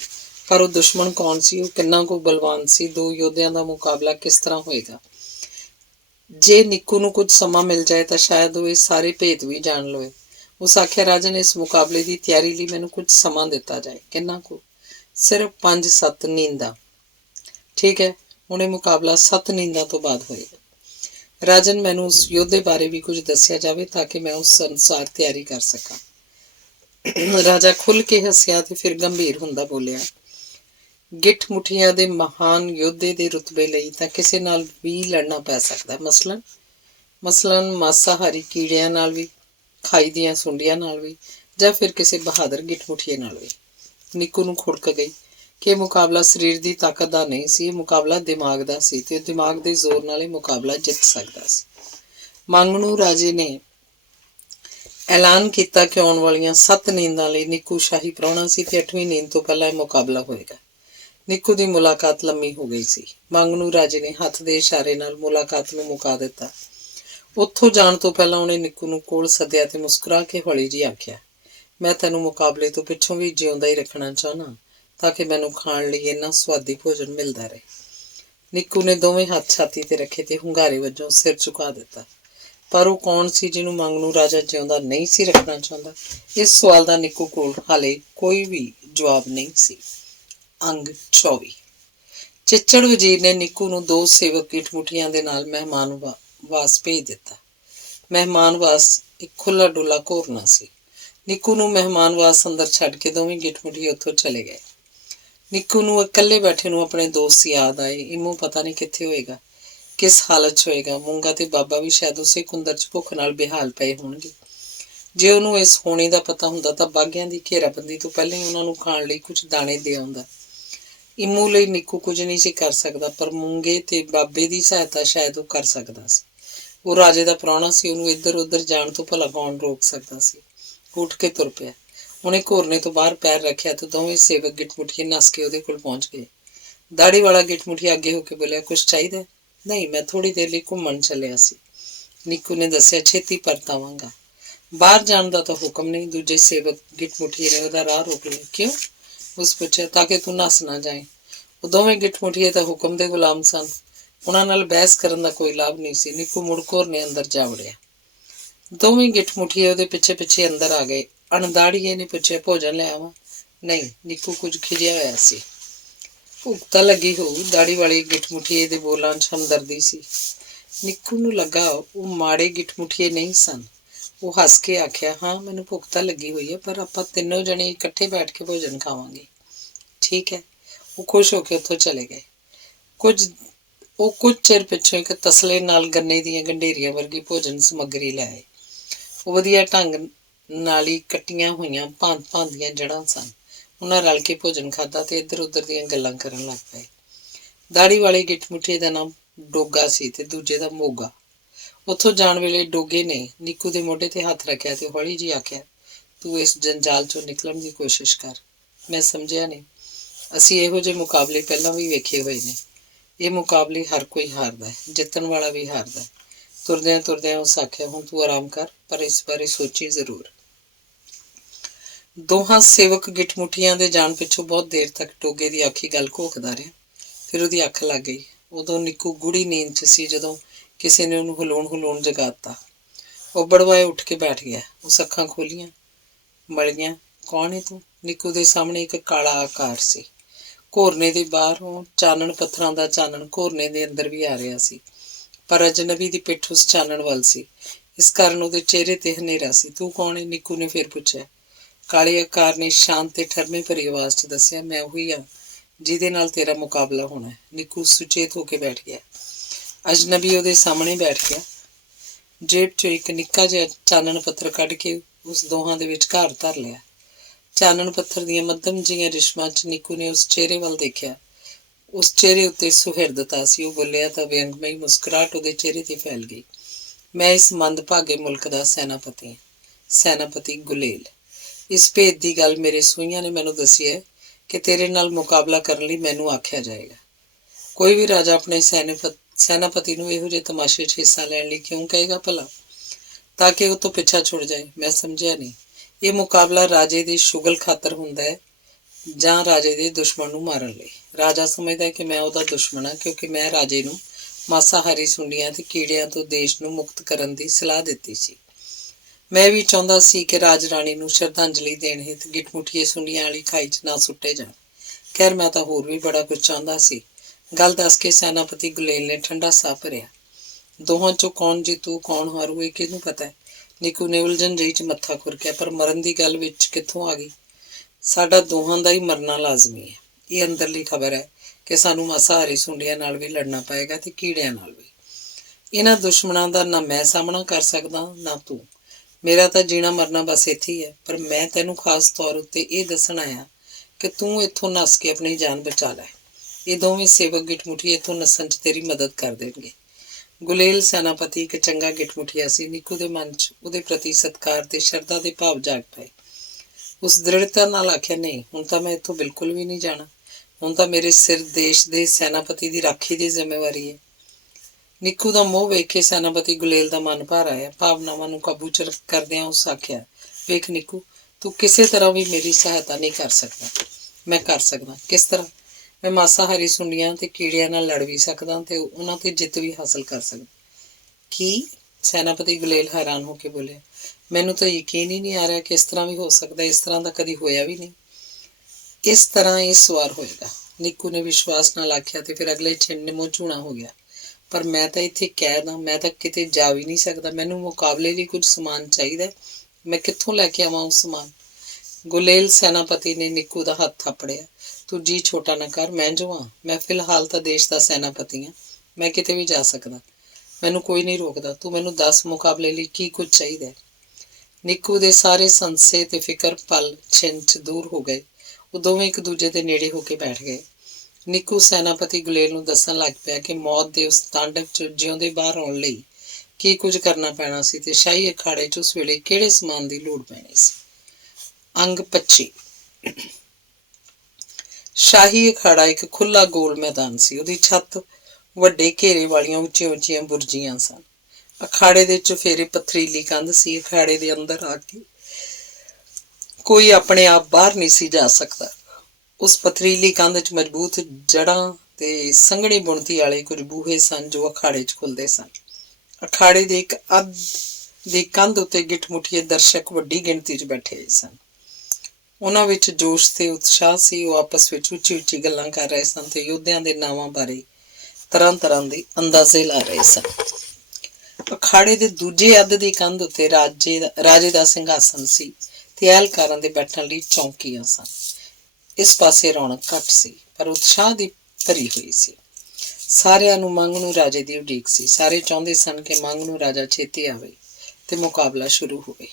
ਪਰ ਉਹ ਦੁਸ਼ਮਣ ਕੌਣ ਸੀ? ਉਹ ਕਿੰਨਾ ਕੁ ਬਲਵਾਨ ਸੀ? 2 ਯੋਧਿਆਂ ਦਾ ਮੁਕਾਬਲਾ ਕਿਸ ਤਰ੍ਹਾਂ ਹੋਏਗਾ? ਜੇ ਨਿੱਕੂ ਨੂੰ ਕੁਝ ਸਮਾਂ ਮਿਲ ਜਾਏ ਤਾਂ ਸ਼ਾਇਦ ਉਹ ਇਹ ਸਾਰੇ ਭੇਦ ਵੀ ਜਾਣ ਲਵੇ। ਉਸ ਆਖਿਆ, ਰਾਜਨ, ਇਸ ਮੁਕਾਬਲੇ ਦੀ ਤਿਆਰੀ ਲਈ ਮੈਨੂੰ ਕੁਝ ਸਮਾਂ ਦਿੱਤਾ ਜਾਏ। ਕਿੰਨਾ ਕੁ? ਸਿਰਫ 5-7 ਨੀਂਦਾਂ। ਠੀਕ ਹੈ, ਹੁਣ ਇਹ ਮੁਕਾਬਲਾ 7 ਨੀਂਦਾਂ ਤੋਂ ਬਾਅਦ ਹੋਏਗਾ। ਰਾਜਨ, ਮੈਨੂੰ ਉਸ ਯੋਧੇ ਬਾਰੇ ਵੀ ਕੁਝ ਦੱਸਿਆ ਜਾਵੇ ਤਾਂ ਕਿ ਮੈਂ ਉਸ ਅਨੁਸਾਰ ਤਿਆਰੀ ਕਰ ਸਕਾਂ। ਰਾਜਾ ਖੁੱਲ੍ਹ ਕੇ ਹੱਸਿਆ ਤੇ ਫਿਰ ਗੰਭੀਰ ਹੁੰਦਾ ਬੋਲਿਆ, ਗਿੱਠਮੁੱਠੀਆਂ ਦੇ ਮਹਾਨ ਯੋਧੇ ਦੇ ਰੁਤਬੇ ਲਈ ਤਾਂ ਕਿਸੇ ਨਾਲ ਵੀ ਲੜਨਾ ਪੈ ਸਕਦਾ। ਮਸਲਨ ਮਾਸਾਹਾਰੀ ਕੀੜਿਆਂ ਨਾਲ ਵੀ, ਖਾਈ ਦੀਆਂ ਸੁੰਡੀਆਂ ਨਾਲ ਵੀ, ਜਾਂ ਫਿਰ ਕਿਸੇ ਬਹਾਦਰ ਗਿੱਠਮੁੱਠੀਏ ਨਾਲ ਵੀ। ਨਿੱਕੂ ਨੂੰ ਖੁੜਕ ਗਈ ਕਿ ਇਹ ਮੁਕਾਬਲਾ ਸਰੀਰ ਦੀ ਤਾਕਤ ਦਾ ਨਹੀਂ ਸੀ, ਇਹ ਮੁਕਾਬਲਾ ਦਿਮਾਗ ਦਾ ਸੀ ਤੇ ਦਿਮਾਗ ਦੇ ਜ਼ੋਰ ਨਾਲ ਇਹ ਮੁਕਾਬਲਾ ਜਿੱਤ ਸਕਦਾ ਸੀ। ਮੰਗਣੂ ਰਾਜੇ ਨੇ ਐਲਾਨ ਕੀਤਾ ਕਿ ਆਉਣ ਵਾਲੀਆਂ 7 ਨੀਂਦਾਂ ਲਈ ਨਿੱਕੂ ਸ਼ਾਹੀ ਪ੍ਰਾਹੁਣਾ ਸੀ ਤੇ 8ਵੀਂ ਨੀਂਦ ਤੋਂ ਪਹਿਲਾਂ ਇਹ ਮੁਕਾਬਲਾ ਹੋਏਗਾ। ਨਿੱਕੂ ਦੀ ਮੁਲਾਕਾਤ ਲੰਮੀ ਹੋ ਗਈ ਸੀ। ਮੰਗਣੂ ਰਾਜੇ ਨੇ ਹੱਥ ਦੇ ਇਸ਼ਾਰੇ ਨਾਲ ਮੁਲਾਕਾਤ ਨੂੰ ਮੁਕਾ ਦਿੱਤਾ। ਉੱਥੋਂ ਜਾਣ ਤੋਂ ਪਹਿਲਾਂ ਉਹਨੇ ਨਿੱਕੂ ਨੂੰ ਕੋਲ ਸੱਦਿਆ ਤੇ ਮੁਸਕਰਾ ਕੇ ਹੌਲੀ ਜਿਹੀ ਆਖਿਆ, ਮੈਂ ਤੈਨੂੰ ਮੁਕਾਬਲੇ ਤੋਂ ਪਿੱਛੋਂ ਵੀ ਜਿਉਂਦਾ ਹੀ ਰੱਖਣਾ ਚਾਹੁੰਦਾ ਤਾਂ ਕਿ ਮੈਨੂੰ ਖਾਣ ਲਈ ਇੰਨਾ ਸੁਆਦੀ ਭੋਜਨ ਮਿਲਦਾ ਰਹੇ। ਨਿੱਕੂ ਨੇ ਦੋਵੇਂ ਹੱਥ ਛਾਤੀ ਤੇ ਰੱਖੇ ਤੇ ਹੁੰਗਾਰੇ ਵਜੋਂ ਸਿਰ ਝੁਕਾ ਦਿੱਤਾ। ਪਰ ਉਹ ਕੌਣ ਸੀ ਜਿਹਨੂੰ ਮੰਗਣੂ ਰਾਜਾ ਜਿਉਂਦਾ ਨਹੀਂ ਸੀ ਰੱਖਣਾ ਚਾਹੁੰਦਾ? ਇਸ ਸਵਾਲ ਦਾ ਨਿੱਕੂ ਕੋਲ ਹਾਲੇ ਕੋਈ ਵੀ ਜਵਾਬ ਨਹੀਂ ਸੀ। ਅੰਗ 24। ਚਿੱਚੜ ਵਜ਼ੀਰ ਨੇ ਨਿੱਕੂ ਨੂੰ 2 ਸੇਵਕ ਗਿੱਠਮੁੱਠੀਆਂ ਦੇ ਨਾਲ ਮਹਿਮਾਨਵਾਸ ਭੇਜ ਦਿੱਤਾ। ਮਹਿਮਾਨਵਾਸ ਇੱਕ ਖੁੱਲ੍ਹਾ ਡੁੱਲਾ ਘੋਰਨਾ ਸੀ। ਨਿੱਕੂ ਨੂੰ ਮਹਿਮਾਨਵਾਸ ਅੰਦਰ ਛੱਡ ਕੇ ਦੋਵੇਂ ਗਿੱਠਮੁੱਠੀਏ ਉੱਥੋਂ ਚਲੇ ਗਏ। ਨਿੱਕੂ ਨੂੰ ਇਕੱਲੇ ਬੈਠੇ ਨੂੰ ਆਪਣੇ ਦੋਸਤ ਯਾਦ ਆਏ। ਇਮੂ ਪਤਾ ਨਹੀਂ ਕਿੱਥੇ ਹੋਏਗਾ, ਕਿਸ ਹਾਲਤ 'ਚ ਹੋਏਗਾ। ਮੂੰਗਾ ਤੇ ਬਾਬਾ ਵੀ ਸ਼ਾਇਦ ਉਸੇ ਕੁੰਦਰ 'ਚ ਭੁੱਖ ਨਾਲ ਬੇਹਾਲ ਪਏ ਹੋਣਗੇ। ਜੇ ਉਹਨੂੰ ਇਸ ਹੋਣੇ ਦਾ ਪਤਾ ਹੁੰਦਾ ਤਾਂ ਬਾਗਿਆਂ ਦੀ ਘੇਰਾਬੰਦੀ ਤੋਂ ਪਹਿਲਾਂ ਹੀ ਉਹਨਾਂ ਨੂੰ ਖਾਣ ਲਈ ਕੁਝ ਦਾਣੇ ਦੇ ਆਉਂਦਾ। ਇਮੂ ਲਈ ਨਿੱਕੂ ਕੁਝ ਨਹੀਂ ਸੀ ਕਰ ਸਕਦਾ, ਪਰ ਮੂੰਗੇ ਤੇ ਬਾਬੇ ਦੀ ਸਹਾਇਤਾ ਸ਼ਾਇਦ ਉਹ ਕਰ ਸਕਦਾ ਸੀ। ਉਹ ਰਾਜੇ ਦਾ ਪ੍ਰਾਹੁਣਾ ਸੀ, ਉਹਨੂੰ ਇੱਧਰ ਉੱਧਰ ਜਾਣ ਤੋਂ ਭਲਾ ਕੌਣ ਰੋਕ ਸਕਦਾ ਸੀ। ਉੱਠ ਕੇ ਤੁਰ ਪਿਆ। ਉਹਨੇ ਘੋਰਨੇ ਤੋਂ ਬਾਹਰ ਪੈਰ ਰੱਖਿਆ ਤੇ ਦੋਵੇਂ ਸੇਵਕ ਗਿੱਠਮੁੱਠੀਏ ਨੱਸ ਕੇ ਉਹਦੇ ਕੋਲ ਪਹੁੰਚ ਗਏ। ਦਾੜੀ ਵਾਲਾ ਗਿੱਠ-ਮੁੱਠੀਆ ਅੱਗੇ ਹੋ ਕੇ ਬੋਲਿਆ, ਕੁਛ ਚਾਹੀਦਾ? ਨਹੀਂ, ਮੈਂ ਥੋੜੀ ਦੇਰ ਲਈ ਘੁੰਮਣ ਚੱਲਿਆ ਸੀ। ਨਿੱਕੂ ਨੇ ਦੱਸਿਆ, ਛੇਤੀ ਪਰਤ ਆਵਾਂਗਾ। ਬਾਹਰ ਜਾਣ ਦਾ ਤਾਂ ਹੁਕਮ ਨਹੀਂ। ਦੂਜੇ ਸੇਵਕ ਗਿੱਠ-ਮੁੱਠੀਏ ਨੇ ਉਹਦਾ ਰਾਹ ਰੋਕ ਲਿਆ। ਕਿਉਂ? ਉਸ ਪੁੱਛਿਆ। ਤਾਂ ਕਿ ਤੂੰ ਨੱਸ ਨਾ ਜਾਏ। ਉਹ ਦੋਵੇਂ ਗਿੱਠ-ਮੁੱਠੀਏ ਤਾਂ ਹੁਕਮ ਦੇ ਗੁਲਾਮ ਸਨ। ਉਹਨਾਂ ਨਾਲ ਬਹਿਸ ਕਰਨ ਦਾ ਕੋਈ ਲਾਭ ਨਹੀਂ ਸੀ। ਨਿੱਕੂ ਮੁੜ ਘੋਰਨੇ ਅੰਦਰ ਜਾ ਵੜਿਆ। ਦੋਵੇਂ ਗਿੱਠ-ਮੁੱਠੀਏ ਉਹਦੇ ਪਿੱਛੇ ਪਿੱਛੇ ਅੰਦਰ ਆ ਗਏ। ਅਣਦਾੜੀਏ ਨੇ ਪੁੱਛਿਆ, ਭੋਜਨ ਲੈ ਆਵਾਂ? ਨਹੀਂ, ਨਿੱਕੂ ਕੁਝ ਖਿਜਿਆ ਹੋਇਆ ਸੀ। ਭੁੱਖ ਤਾਂ ਲੱਗੀ ਹੋਊ। ਦਾੜੀ ਵਾਲੇ ਗਿੱਠ-ਮੁੱਠੀਏ ਦੇ ਬੋਲਾਂ 'ਚ ਹਮਦਰਦੀ ਸੀ। ਨਿੱਕੂ ਨੂੰ ਲੱਗਾ ਉਹ ਮਾੜੇ ਗਿੱਠ-ਮੁੱਠੀਏ ਨਹੀਂ ਸਨ। ਉਹ ਹੱਸ ਕੇ ਆਖਿਆ, ਹਾਂ, ਮੈਨੂੰ ਭੁੱਖ ਤਾਂ ਲੱਗੀ ਹੋਈ ਹੈ, ਪਰ ਆਪਾਂ ਤਿੰਨੋਂ ਜਣੇ ਇਕੱਠੇ ਬੈਠ ਕੇ ਭੋਜਨ ਖਾਵਾਂਗੇ। ਠੀਕ ਹੈ। ਉਹ ਖੁਸ਼ ਹੋ ਕੇ ਉੱਥੋਂ ਚਲੇ ਗਏ। ਕੁਝ ਚਿਰ ਪਿੱਛੋਂ ਇੱਕ ਤਸਲੇ ਨਾਲ ਗੰਨੇ ਦੀਆਂ ਗੰਢੇਰੀਆਂ ਵਰਗੀ ਭੋਜਨ ਸਮੱਗਰੀ ਲੈ ਆਏ। ਉਹ ਵਧੀਆ ਢੰਗ ਨਾਲ ਹੀ ਕੱਟੀਆਂ ਹੋਈਆਂ ਭਾਂਤ-ਭਾਂਤ ਦੀਆਂ ਜੜ੍ਹਾਂ ਸਨ। ਉਹਨਾਂ ਰਲ ਕੇ ਭੋਜਨ ਖਾਧਾ ਤੇ ਇੱਧਰ ਉੱਧਰ ਦੀਆਂ ਗੱਲਾਂ ਕਰਨ ਲੱਗ ਪਏ। ਦਾੜੀ ਵਾਲੇ ਗਿੱਠ-ਮੁੱਠੀਏ ਦਾ ਨਾਮ ਡੋਗਾ ਸੀ ਤੇ ਦੂਜੇ ਦਾ ਮੋਗਾ। ਉੱਥੋਂ ਜਾਣ ਵੇਲੇ ਡੋਗੇ ਨੇ ਨਿੱਕੂ ਦੇ ਮੋਢੇ ਤੇ ਹੱਥ ਰੱਖਿਆ ਤੇ ਹੌਲੀ ਜਿਹੀ ਆਖਿਆ, ਤੂੰ ਇਸ ਜੰਜਾਲ ਚੋਂ ਨਿਕਲਣ ਦੀ ਕੋਸ਼ਿਸ਼ ਕਰ। ਮੈਂ ਸਮਝਿਆ ਨਹੀਂ। ਅਸੀਂ ਇਹੋ ਜਿਹੇ ਮੁਕਾਬਲੇ ਪਹਿਲਾਂ ਵੀ ਵੇਖੇ ਹੋਏ ਨੇ। ਇਹ ਮੁਕਾਬਲੇ ਹਰ ਕੋਈ ਹਾਰਦਾ ਹੈ, ਜਿੱਤਣ ਵਾਲਾ ਵੀ ਹਾਰਦਾ ਹੈ। ਤੁਰਦਿਆਂ ਤੁਰਦਿਆਂ ਉਸ ਆਖਿਆ, ਹੁਣ ਤੂੰ ਆਰਾਮ ਕਰ, ਪਰ ਇਸ ਬਾਰੇ ਸੋਚੀ ਜ਼ਰੂਰ। ਦੋਹਾਂ ਸੇਵਕ ਗਿੱਠ-ਮੁੱਠੀਆਂ ਦੇ ਜਾਣ ਪਿੱਛੋਂ ਬਹੁਤ ਦੇਰ ਤੱਕ ਡੋਗੇ ਦੀ ਆਖੀ ਗੱਲ ਘੋਖਦਾ ਰਿਹਾ। ਫਿਰ ਉਹਦੀ ਅੱਖ ਲੱਗ ਗਈ। ਉਦੋਂ ਨਿੱਕੂ ਗੂੜੀ ਨੀਂਦ 'ਚ ਸੀ ਜਦੋਂ ਕਿਸੇ ਨੇ ਉਹਨੂੰ ਹਿਲਾਉਣ ਜਗਾ ਦਿੱਤਾ। ਉਹ ਬੜਵਾਏ ਉੱਠ ਕੇ ਬੈਠ ਗਿਆ। ਉਸ ਅੱਖਾਂ ਖੋਲੀਆਂ, ਮਲੀਆਂ। ਕੌਣ ਹੈ ਤੂੰ? ਨਿੱਕੂ ਦੇ ਸਾਹਮਣੇ ਇੱਕ ਕਾਲਾ ਆਕਾਰ ਸੀ। ਘੋਰਨੇ ਦੇ ਬਾਹਰੋਂ ਚਾਨਣ ਪੱਥਰਾਂ ਦਾ ਚਾਨਣ ਘੋਰਨੇ ਦੇ ਅੰਦਰ ਵੀ ਆ ਰਿਹਾ ਸੀ, ਪਰ ਅਜਨਬੀ ਦੀ ਪਿੱਠ ਉਸ ਚਾਨਣ ਵੱਲ ਸੀ। ਇਸ ਕਾਰਨ ਉਹਦੇ ਚਿਹਰੇ ਤੇ ਹਨੇਰਾ ਸੀ। ਤੂੰ ਕੌਣ ਹੈ? ਨਿੱਕੂ ਨੇ ਫਿਰ ਪੁੱਛਿਆ। ਕਾਲੇ ਆਕਾਰ ਨੇ ਸ਼ਾਂਤ ਤੇ ਠਰਮੀ ਭਰੀ ਆਵਾਜ਼ 'ਚ ਦੱਸਿਆ, ਮੈਂ ਉਹੀ ਹਾਂ ਜਿਹਦੇ ਨਾਲ ਤੇਰਾ ਮੁਕਾਬਲਾ ਹੋਣਾ ਹੈ। ਨਿੱਕੂ ਸੁਚੇਤ ਹੋ ਕੇ ਬੈਠ ਗਿਆ। ਅਜਨਬੀ ਉਹਦੇ ਸਾਹਮਣੇ ਬੈਠ ਗਿਆ। ਜੇਬ 'ਚੋਂ ਇੱਕ ਨਿੱਕਾ ਜਿਹਾ ਚਾਨਣ ਪੱਥਰ ਕੱਢ ਕੇ ਉਸ ਦੋਹਾਂ ਦੇ ਵਿਚਕਾਰ ਧਰ ਲਿਆ। ਚਾਨਣ ਪੱਥਰ ਦੀਆਂ ਮੱਧਮ ਜਿਹੀਆਂ ਰਿਸ਼ਮਾਂ 'ਚ ਨਿੱਕੂ ਨੇ ਉਸ ਚਿਹਰੇ ਵੱਲ ਦੇਖਿਆ। ਉਸ ਚਿਹਰੇ ਉੱਤੇ ਸੁਹਿਰਦਤਾ ਸੀ। ਉਹ ਬੋਲਿਆ ਤਾਂ ਵਿਅੰਗਮਈ ਮੁਸਕਰਾਹਟ ਉਹਦੇ ਚਿਹਰੇ ਤੇ ਫੈਲ ਗਈ। ਮੈਂ ਇਸ ਮੰਦਭਾਗੇ ਮੁਲਕ ਦਾ ਸੈਨਾਪਤੀ ਹਾਂ, ਸੈਨਾਪਤੀ ਗੁਲੇਲ। ਇਸ ਭੇਦ ਦੀ ਗੱਲ ਮੇਰੇ ਸੂਹੀਆਂ ਨੇ ਮੈਨੂੰ ਦੱਸੀ ਹੈ ਕਿ ਤੇਰੇ ਨਾਲ ਮੁਕਾਬਲਾ ਕਰਨ ਲਈ ਮੈਨੂੰ ਆਖਿਆ ਜਾਏਗਾ। ਕੋਈ ਵੀ ਰਾਜਾ ਆਪਣੇ ਸੈਨਾਪਤੀ ਨੂੰ ਇਹੋ ਜਿਹੇ ਤਮਾਸ਼ੇ 'ਚ ਹਿੱਸਾ ਲੈਣ ਲਈ ਕਿਉਂ ਕਹੇਗਾ ਭਲਾ? ਤਾਂ ਕਿ ਉਹ ਤੋਂ ਪਿੱਛਾ ਛੁੱਟ ਜਾਏ। ਮੈਂ ਸਮਝਿਆ ਨਹੀਂ। ਇਹ ਮੁਕਾਬਲਾ ਰਾਜੇ ਦੀ ਸ਼ੁਗਲ ਖਾਤਰ ਹੁੰਦਾ ਹੈ ਜਾਂ ਰਾਜੇ ਦੇ ਦੁਸ਼ਮਣ ਨੂੰ ਮਾਰਨ ਲਈ। ਰਾਜਾ ਸਮਝਦਾ ਕਿ ਮੈਂ ਉਹਦਾ ਦੁਸ਼ਮਣ ਹਾਂ ਕਿਉਂਕਿ ਮੈਂ ਰਾਜੇ ਨੂੰ ਮਾਸਾਹਾਰੀ ਸੁੰਡੀਆਂ ਤੇ ਕੀੜਿਆਂ ਤੋਂ ਦੇਸ਼ ਨੂੰ ਮੁਕਤ ਕਰਨ ਦੀ ਸਲਾਹ ਦਿੱਤੀ ਸੀ। ਮੈਂ ਵੀ ਚਾਹੁੰਦਾ ਸੀ ਕਿ ਰਾਜ ਰਾਣੀ ਨੂੰ ਸ਼ਰਧਾਂਜਲੀ ਦੇਣ ਹਿੱਤ ਗਿੱਠ-ਮੁੱਠੀਏ ਸੁੰਡੀਆਂ ਵਾਲੀ ਖਾਈ 'ਚ ਨਾ ਸੁੱਟੇ ਜਾਣ। ਖੈਰ, ਮੈਂ ਤਾਂ ਹੋਰ ਵੀ ਬੜਾ ਕੁਝ ਚਾਹੁੰਦਾ ਸੀ। ਗੱਲ ਦੱਸ ਕੇ ਸੈਨਾਪਤੀ ਗੁਲੇਲ ਨੇ ਠੰਡਾ ਸਾਹ ਭਰਿਆ। ਦੋਹਾਂ 'ਚੋਂ ਕੌਣ ਜੀਤੂ ਕੌਣ ਹਾਰੂ ਇਹ ਕਿਹਨੂੰ ਪਤਾ ਹੈ? ਨਿੱਕੂ ਨੇ ਉਲਝਣ ਜਿਹੀ 'ਚ ਮੱਥਾ ਖੁਰਕਿਆ। ਪਰ ਮਰਨ ਦੀ ਗੱਲ ਵਿੱਚ ਕਿੱਥੋਂ ਆ ਗਈ? ਸਾਡਾ ਦੋਹਾਂ ਦਾ ਹੀ ਮਰਨਾ ਲਾਜ਼ਮੀ ਹੈ। ਇਹ ਅੰਦਰਲੀ ਖਬਰ ਹੈ ਕਿ ਸਾਨੂੰ ਮਾਸਾਹਾਰੀ ਸੁੰਡੀਆਂ ਨਾਲ ਵੀ ਲੜਨਾ ਪਏਗਾ ਤੇ ਕੀੜਿਆਂ ਨਾਲ ਵੀ। ਇਹਨਾਂ ਦੁਸ਼ਮਣਾਂ ਦਾ ਨਾ ਮੈਂ ਸਾਹਮਣਾ ਕਰ ਸਕਦਾ ਨਾ ਤੂੰ। ਮੇਰਾ ਤਾਂ ਜੀਣਾ ਮਰਨਾ ਬਸ ਇੱਥੇ ਹੀ ਹੈ। ਪਰ ਮੈਂ ਤੈਨੂੰ ਖਾਸ ਤੌਰ ਉੱਤੇ ਇਹ ਦੱਸਣ ਆਇਆ ਕਿ ਤੂੰ ਇੱਥੋਂ ਨੱਸ ਕੇ ਆਪਣੀ ਜਾਨ ਬਚਾ ਲੈ। ਇਹ ਦੋਵੇਂ ਸੇਵਕ ਗਿੱਠ-ਮੁੱਠੀਏ ਇੱਥੋਂ ਨੱਸਣ 'ਚ ਤੇਰੀ ਮਦਦ ਕਰ ਦੇਣਗੇ। ਗੁਲੇਲ ਸੈਨਾਪਤੀ ਇੱਕ ਚੰਗਾ ਗਿੱਠ-ਮੁੱਠੀਆ ਸੀ। ਨਿੱਕੂ ਦੇ ਮਨ 'ਚ ਉਹਦੇ ਪ੍ਰਤੀ ਸਤਿਕਾਰ ਤੇ ਸ਼ਰਧਾ ਦੇ ਭਾਵ ਜਾਗ ਪਏ। ਉਸ ਦ੍ਰਿੜਤਾ ਨਾਲ ਆਖਿਆ, ਨਹੀਂ, ਹੁਣ ਤਾਂ ਮੈਂ ਇੱਥੋਂ ਬਿਲਕੁਲ ਵੀ ਨਹੀਂ ਜਾਣਾ। ਹੁਣ ਤਾਂ ਮੇਰੇ ਸਿਰ ਦੇਸ਼ ਦੇ ਸੈਨਾਪਤੀ ਦੀ ਰਾਖੀ ਦੀ ਜ਼ਿੰਮੇਵਾਰੀ ਹੈ। ਨਿੱਕੂ ਦਾ ਮੋਹ ਵੇਖ ਕੇ ਸੈਨਾਪਤੀ ਗੁਲੇਲ ਦਾ ਮਨ ਭਰ ਆਇਆ। ਭਾਵਨਾਵਾਂ ਨੂੰ ਕਾਬੂ 'ਚ ਕਰਦਿਆਂ ਉਸ ਆਖਿਆ, ਵੇਖ ਨਿੱਕੂ, ਤੂੰ ਕਿਸੇ ਤਰ੍ਹਾਂ ਵੀ ਮੇਰੀ ਸਹਾਇਤਾ ਨਹੀਂ ਕਰ ਸਕਦਾ। ਮੈਂ ਕਰ ਸਕਦਾ। ਕਿਸ ਤਰ੍ਹਾਂ? ਮੈਂ ਮਾਸਾਹਾਰੀ ਸੁੰਡੀਆਂ ਤੇ ਕੀੜਿਆਂ ਨਾਲ ਲੜ ਵੀ ਸਕਦਾ ਤੇ ਉਹਨਾਂ ਤੇ ਜਿੱਤ ਵੀ ਹਾਸਲ ਕਰ ਸਕਦਾ। ਕੀ? ਸੈਨਾਪਤੀ ਗੁਲੇਲ ਹੈਰਾਨ ਹੋ ਕੇ ਬੋਲਿਆ, ਮੈਨੂੰ ਤਾਂ ਯਕੀਨ ਹੀ ਨਹੀਂ ਆ ਰਿਹਾ ਕਿ ਇਸ ਤਰ੍ਹਾਂ ਵੀ ਹੋ ਸਕਦਾ। ਇਸ ਤਰ੍ਹਾਂ ਦਾ ਕਦੀ ਹੋਇਆ ਵੀ ਨਹੀਂ। ਇਸ ਤਰ੍ਹਾਂ ਇਸ ਵਾਰ ਹੋਏਗਾ, ਨਿੱਕੂ ਨੇ ਵਿਸ਼ਵਾਸ ਨਾਲ ਆਖਿਆ ਤੇ ਫਿਰ ਅਗਲੇ ਛਿੰਨ ਮੂੰਹ ਝੂਣਾ ਹੋ ਗਿਆ। ਪਰ ਮੈਂ ਤਾਂ ਇੱਥੇ ਕੈਦ ਹਾਂ। ਮੈਂ ਤਾਂ ਕਿਤੇ ਜਾ ਵੀ ਨਹੀਂ ਸਕਦਾ। ਮੈਨੂੰ ਮੁਕਾਬਲੇ ਲਈ ਕੁਝ ਸਮਾਨ ਚਾਹੀਦਾ। ਮੈਂ ਕਿੱਥੋਂ ਲੈ ਕੇ ਆਵਾਂ ਉਹ ਸਮਾਨ? ਗੁਲੇਲ ਸੈਨਾਪਤੀ ਨੇ ਨਿੱਕੂ ਦਾ ਹੱਥ ਥਾਪੜਿਆ। ਤੂੰ ਜੀ ਛੋਟਾ ਨਾ ਕਰ। ਮੈਂ ਜੋ ਹਾਂ, ਮੈਂ ਫਿਲਹਾਲ ਤਾਂ ਦੇਸ਼ ਦਾ ਸੈਨਾਪਤੀ ਹਾਂ। ਮੈਂ ਕਿਤੇ ਵੀ ਜਾ ਸਕਦਾ। ਮੈਨੂੰ ਕੋਈ ਨਹੀਂ ਰੋਕਦਾ। ਤੂੰ ਮੈਨੂੰ ਦੱਸ, ਮੁਕਾਬਲੇ ਲਈ ਕੀ ਕੁਝ ਚਾਹੀਦਾ? ਨਿੱਕੂ ਦੇ ਸਾਰੇ ਸੰਸ਼ੇ ਤੇ ਫਿਕਰ ਪਲ ਛਿੰਨ 'ਚ ਦੂਰ ਹੋ ਗਏ। ਉਹ ਦੋਵੇਂ ਇੱਕ ਦੂਜੇ ਦੇ ਨੇੜੇ ਹੋ ਕੇ ਬੈਠ ਗਏ। ਨਿੱਕੂ ਸੈਨਾਪਤੀ ਗੁਲੇਲ ਨੂੰ ਦੱਸਣ ਲੱਗ ਪਿਆ ਕਿ ਮੌਤ ਦੇ ਉਸ ਤਾਂਡਵ 'ਚ ਜਿਉਂਦੇ ਬਾਹਰ ਆਉਣ ਲਈ ਕੀ ਕੁਝ ਕਰਨਾ ਪੈਣਾ ਸੀ ਤੇ ਸ਼ਾਹੀ ਅਖਾੜੇ 'ਚ ਉਸ ਵੇਲੇ ਕਿਹੜੇ ਸਮਾਨ ਦੀ ਲੋੜ ਪੈਣੀ ਸੀ। ਅੰਗ 25। ਸ਼ਾਹੀ ਅਖਾੜਾ ਇੱਕ ਖੁੱਲਾ ਗੋਲ ਮੈਦਾਨ ਸੀ। ਉਹਦੀ ਛੱਤ ਵੱਡੇ ਘੇਰੇ ਵਾਲੀਆਂ ਉੱਚੀਆਂ ਉੱਚੀਆਂ ਬੁਰਜੀਆਂ ਸਨ। ਅਖਾੜੇ ਦੇ ਚੁਫੇਰੇ ਪਥਰੀਲੀ ਕੰਧ ਸੀ। ਅਖਾੜੇ ਦੇ ਅੰਦਰ ਆ ਕੇ ਕੋਈ ਆਪਣੇ ਆਪ ਬਾਹਰ ਨਹੀਂ ਸੀ ਜਾ ਸਕਦਾ। ਉਸ ਪਥਰੀਲੀ ਕੰਧ 'ਚ ਮਜ਼ਬੂਤ ਜੜ੍ਹਾਂ ਤੇ ਸੰਘਣੀ ਬੁਣਤੀ ਵਾਲੇ ਕੁਝ ਬੂਹੇ ਸਨ ਜੋ ਅਖਾੜੇ 'ਚ ਖੁੱਲ੍ਹਦੇ ਸਨ। ਅਖਾੜੇ ਦੇ ਇੱਕ ਅੱਧ ਦੀ ਕੰਧ ਉੱਤੇ ਗਿੱਠ-ਮੁੱਠੀਏ ਦਰਸ਼ਕ ਵੱਡੀ ਗਿਣਤੀ 'ਚ ਬੈਠੇ ਹੋਏ ਸਨ। ਉਹਨਾਂ ਵਿੱਚ ਜੋਸ਼ ਤੇ ਉਤਸ਼ਾਹ ਸੀ। ਉਹ ਆਪਸ ਵਿੱਚ ਉੱਚੀ ਉੱਚੀ ਗੱਲਾਂ ਕਰ ਰਹੇ ਸਨ ਤੇ ਯੋਧਿਆਂ ਦੇ ਨਾਵਾਂ ਬਾਰੇ ਤਰ੍ਹਾਂ ਤਰ੍ਹਾਂ ਦੇ ਅੰਦਾਜ਼ੇ ਲਾ ਰਹੇ ਸਨ। ਅਖਾੜੇ ਦੇ ਦੂਜੇ ਅੱਧ ਦੀ ਕੰਧ ਉੱਤੇ ਰਾਜੇ ਦਾ ਸਿੰਘਾਸਨ ਸੀ ਤੇ ਅਹਿਲਕਾਰਾਂ ਦੇ ਬੈਠਣ ਲਈ ਚੌਂਕੀਆਂ ਸਨ। ਇਸ ਪਾਸੇ ਰੌਣਕ ਘੱਟ ਸੀ ਪਰ ਉਤਸ਼ਾਹ ਦੀ ਭਰੀ ਹੋਈ ਸੀ। ਸਾਰਿਆਂ ਨੂੰ ਮੰਗਣੂ ਰਾਜੇ ਦੀ ਉਡੀਕ ਸੀ। ਸਾਰੇ ਚਾਹੁੰਦੇ ਸਨ ਕਿ ਮੰਗਣੂ ਰਾਜਾ ਛੇਤੀ ਆਵੇ ਤੇ ਮੁਕਾਬਲਾ ਸ਼ੁਰੂ ਹੋਵੇ।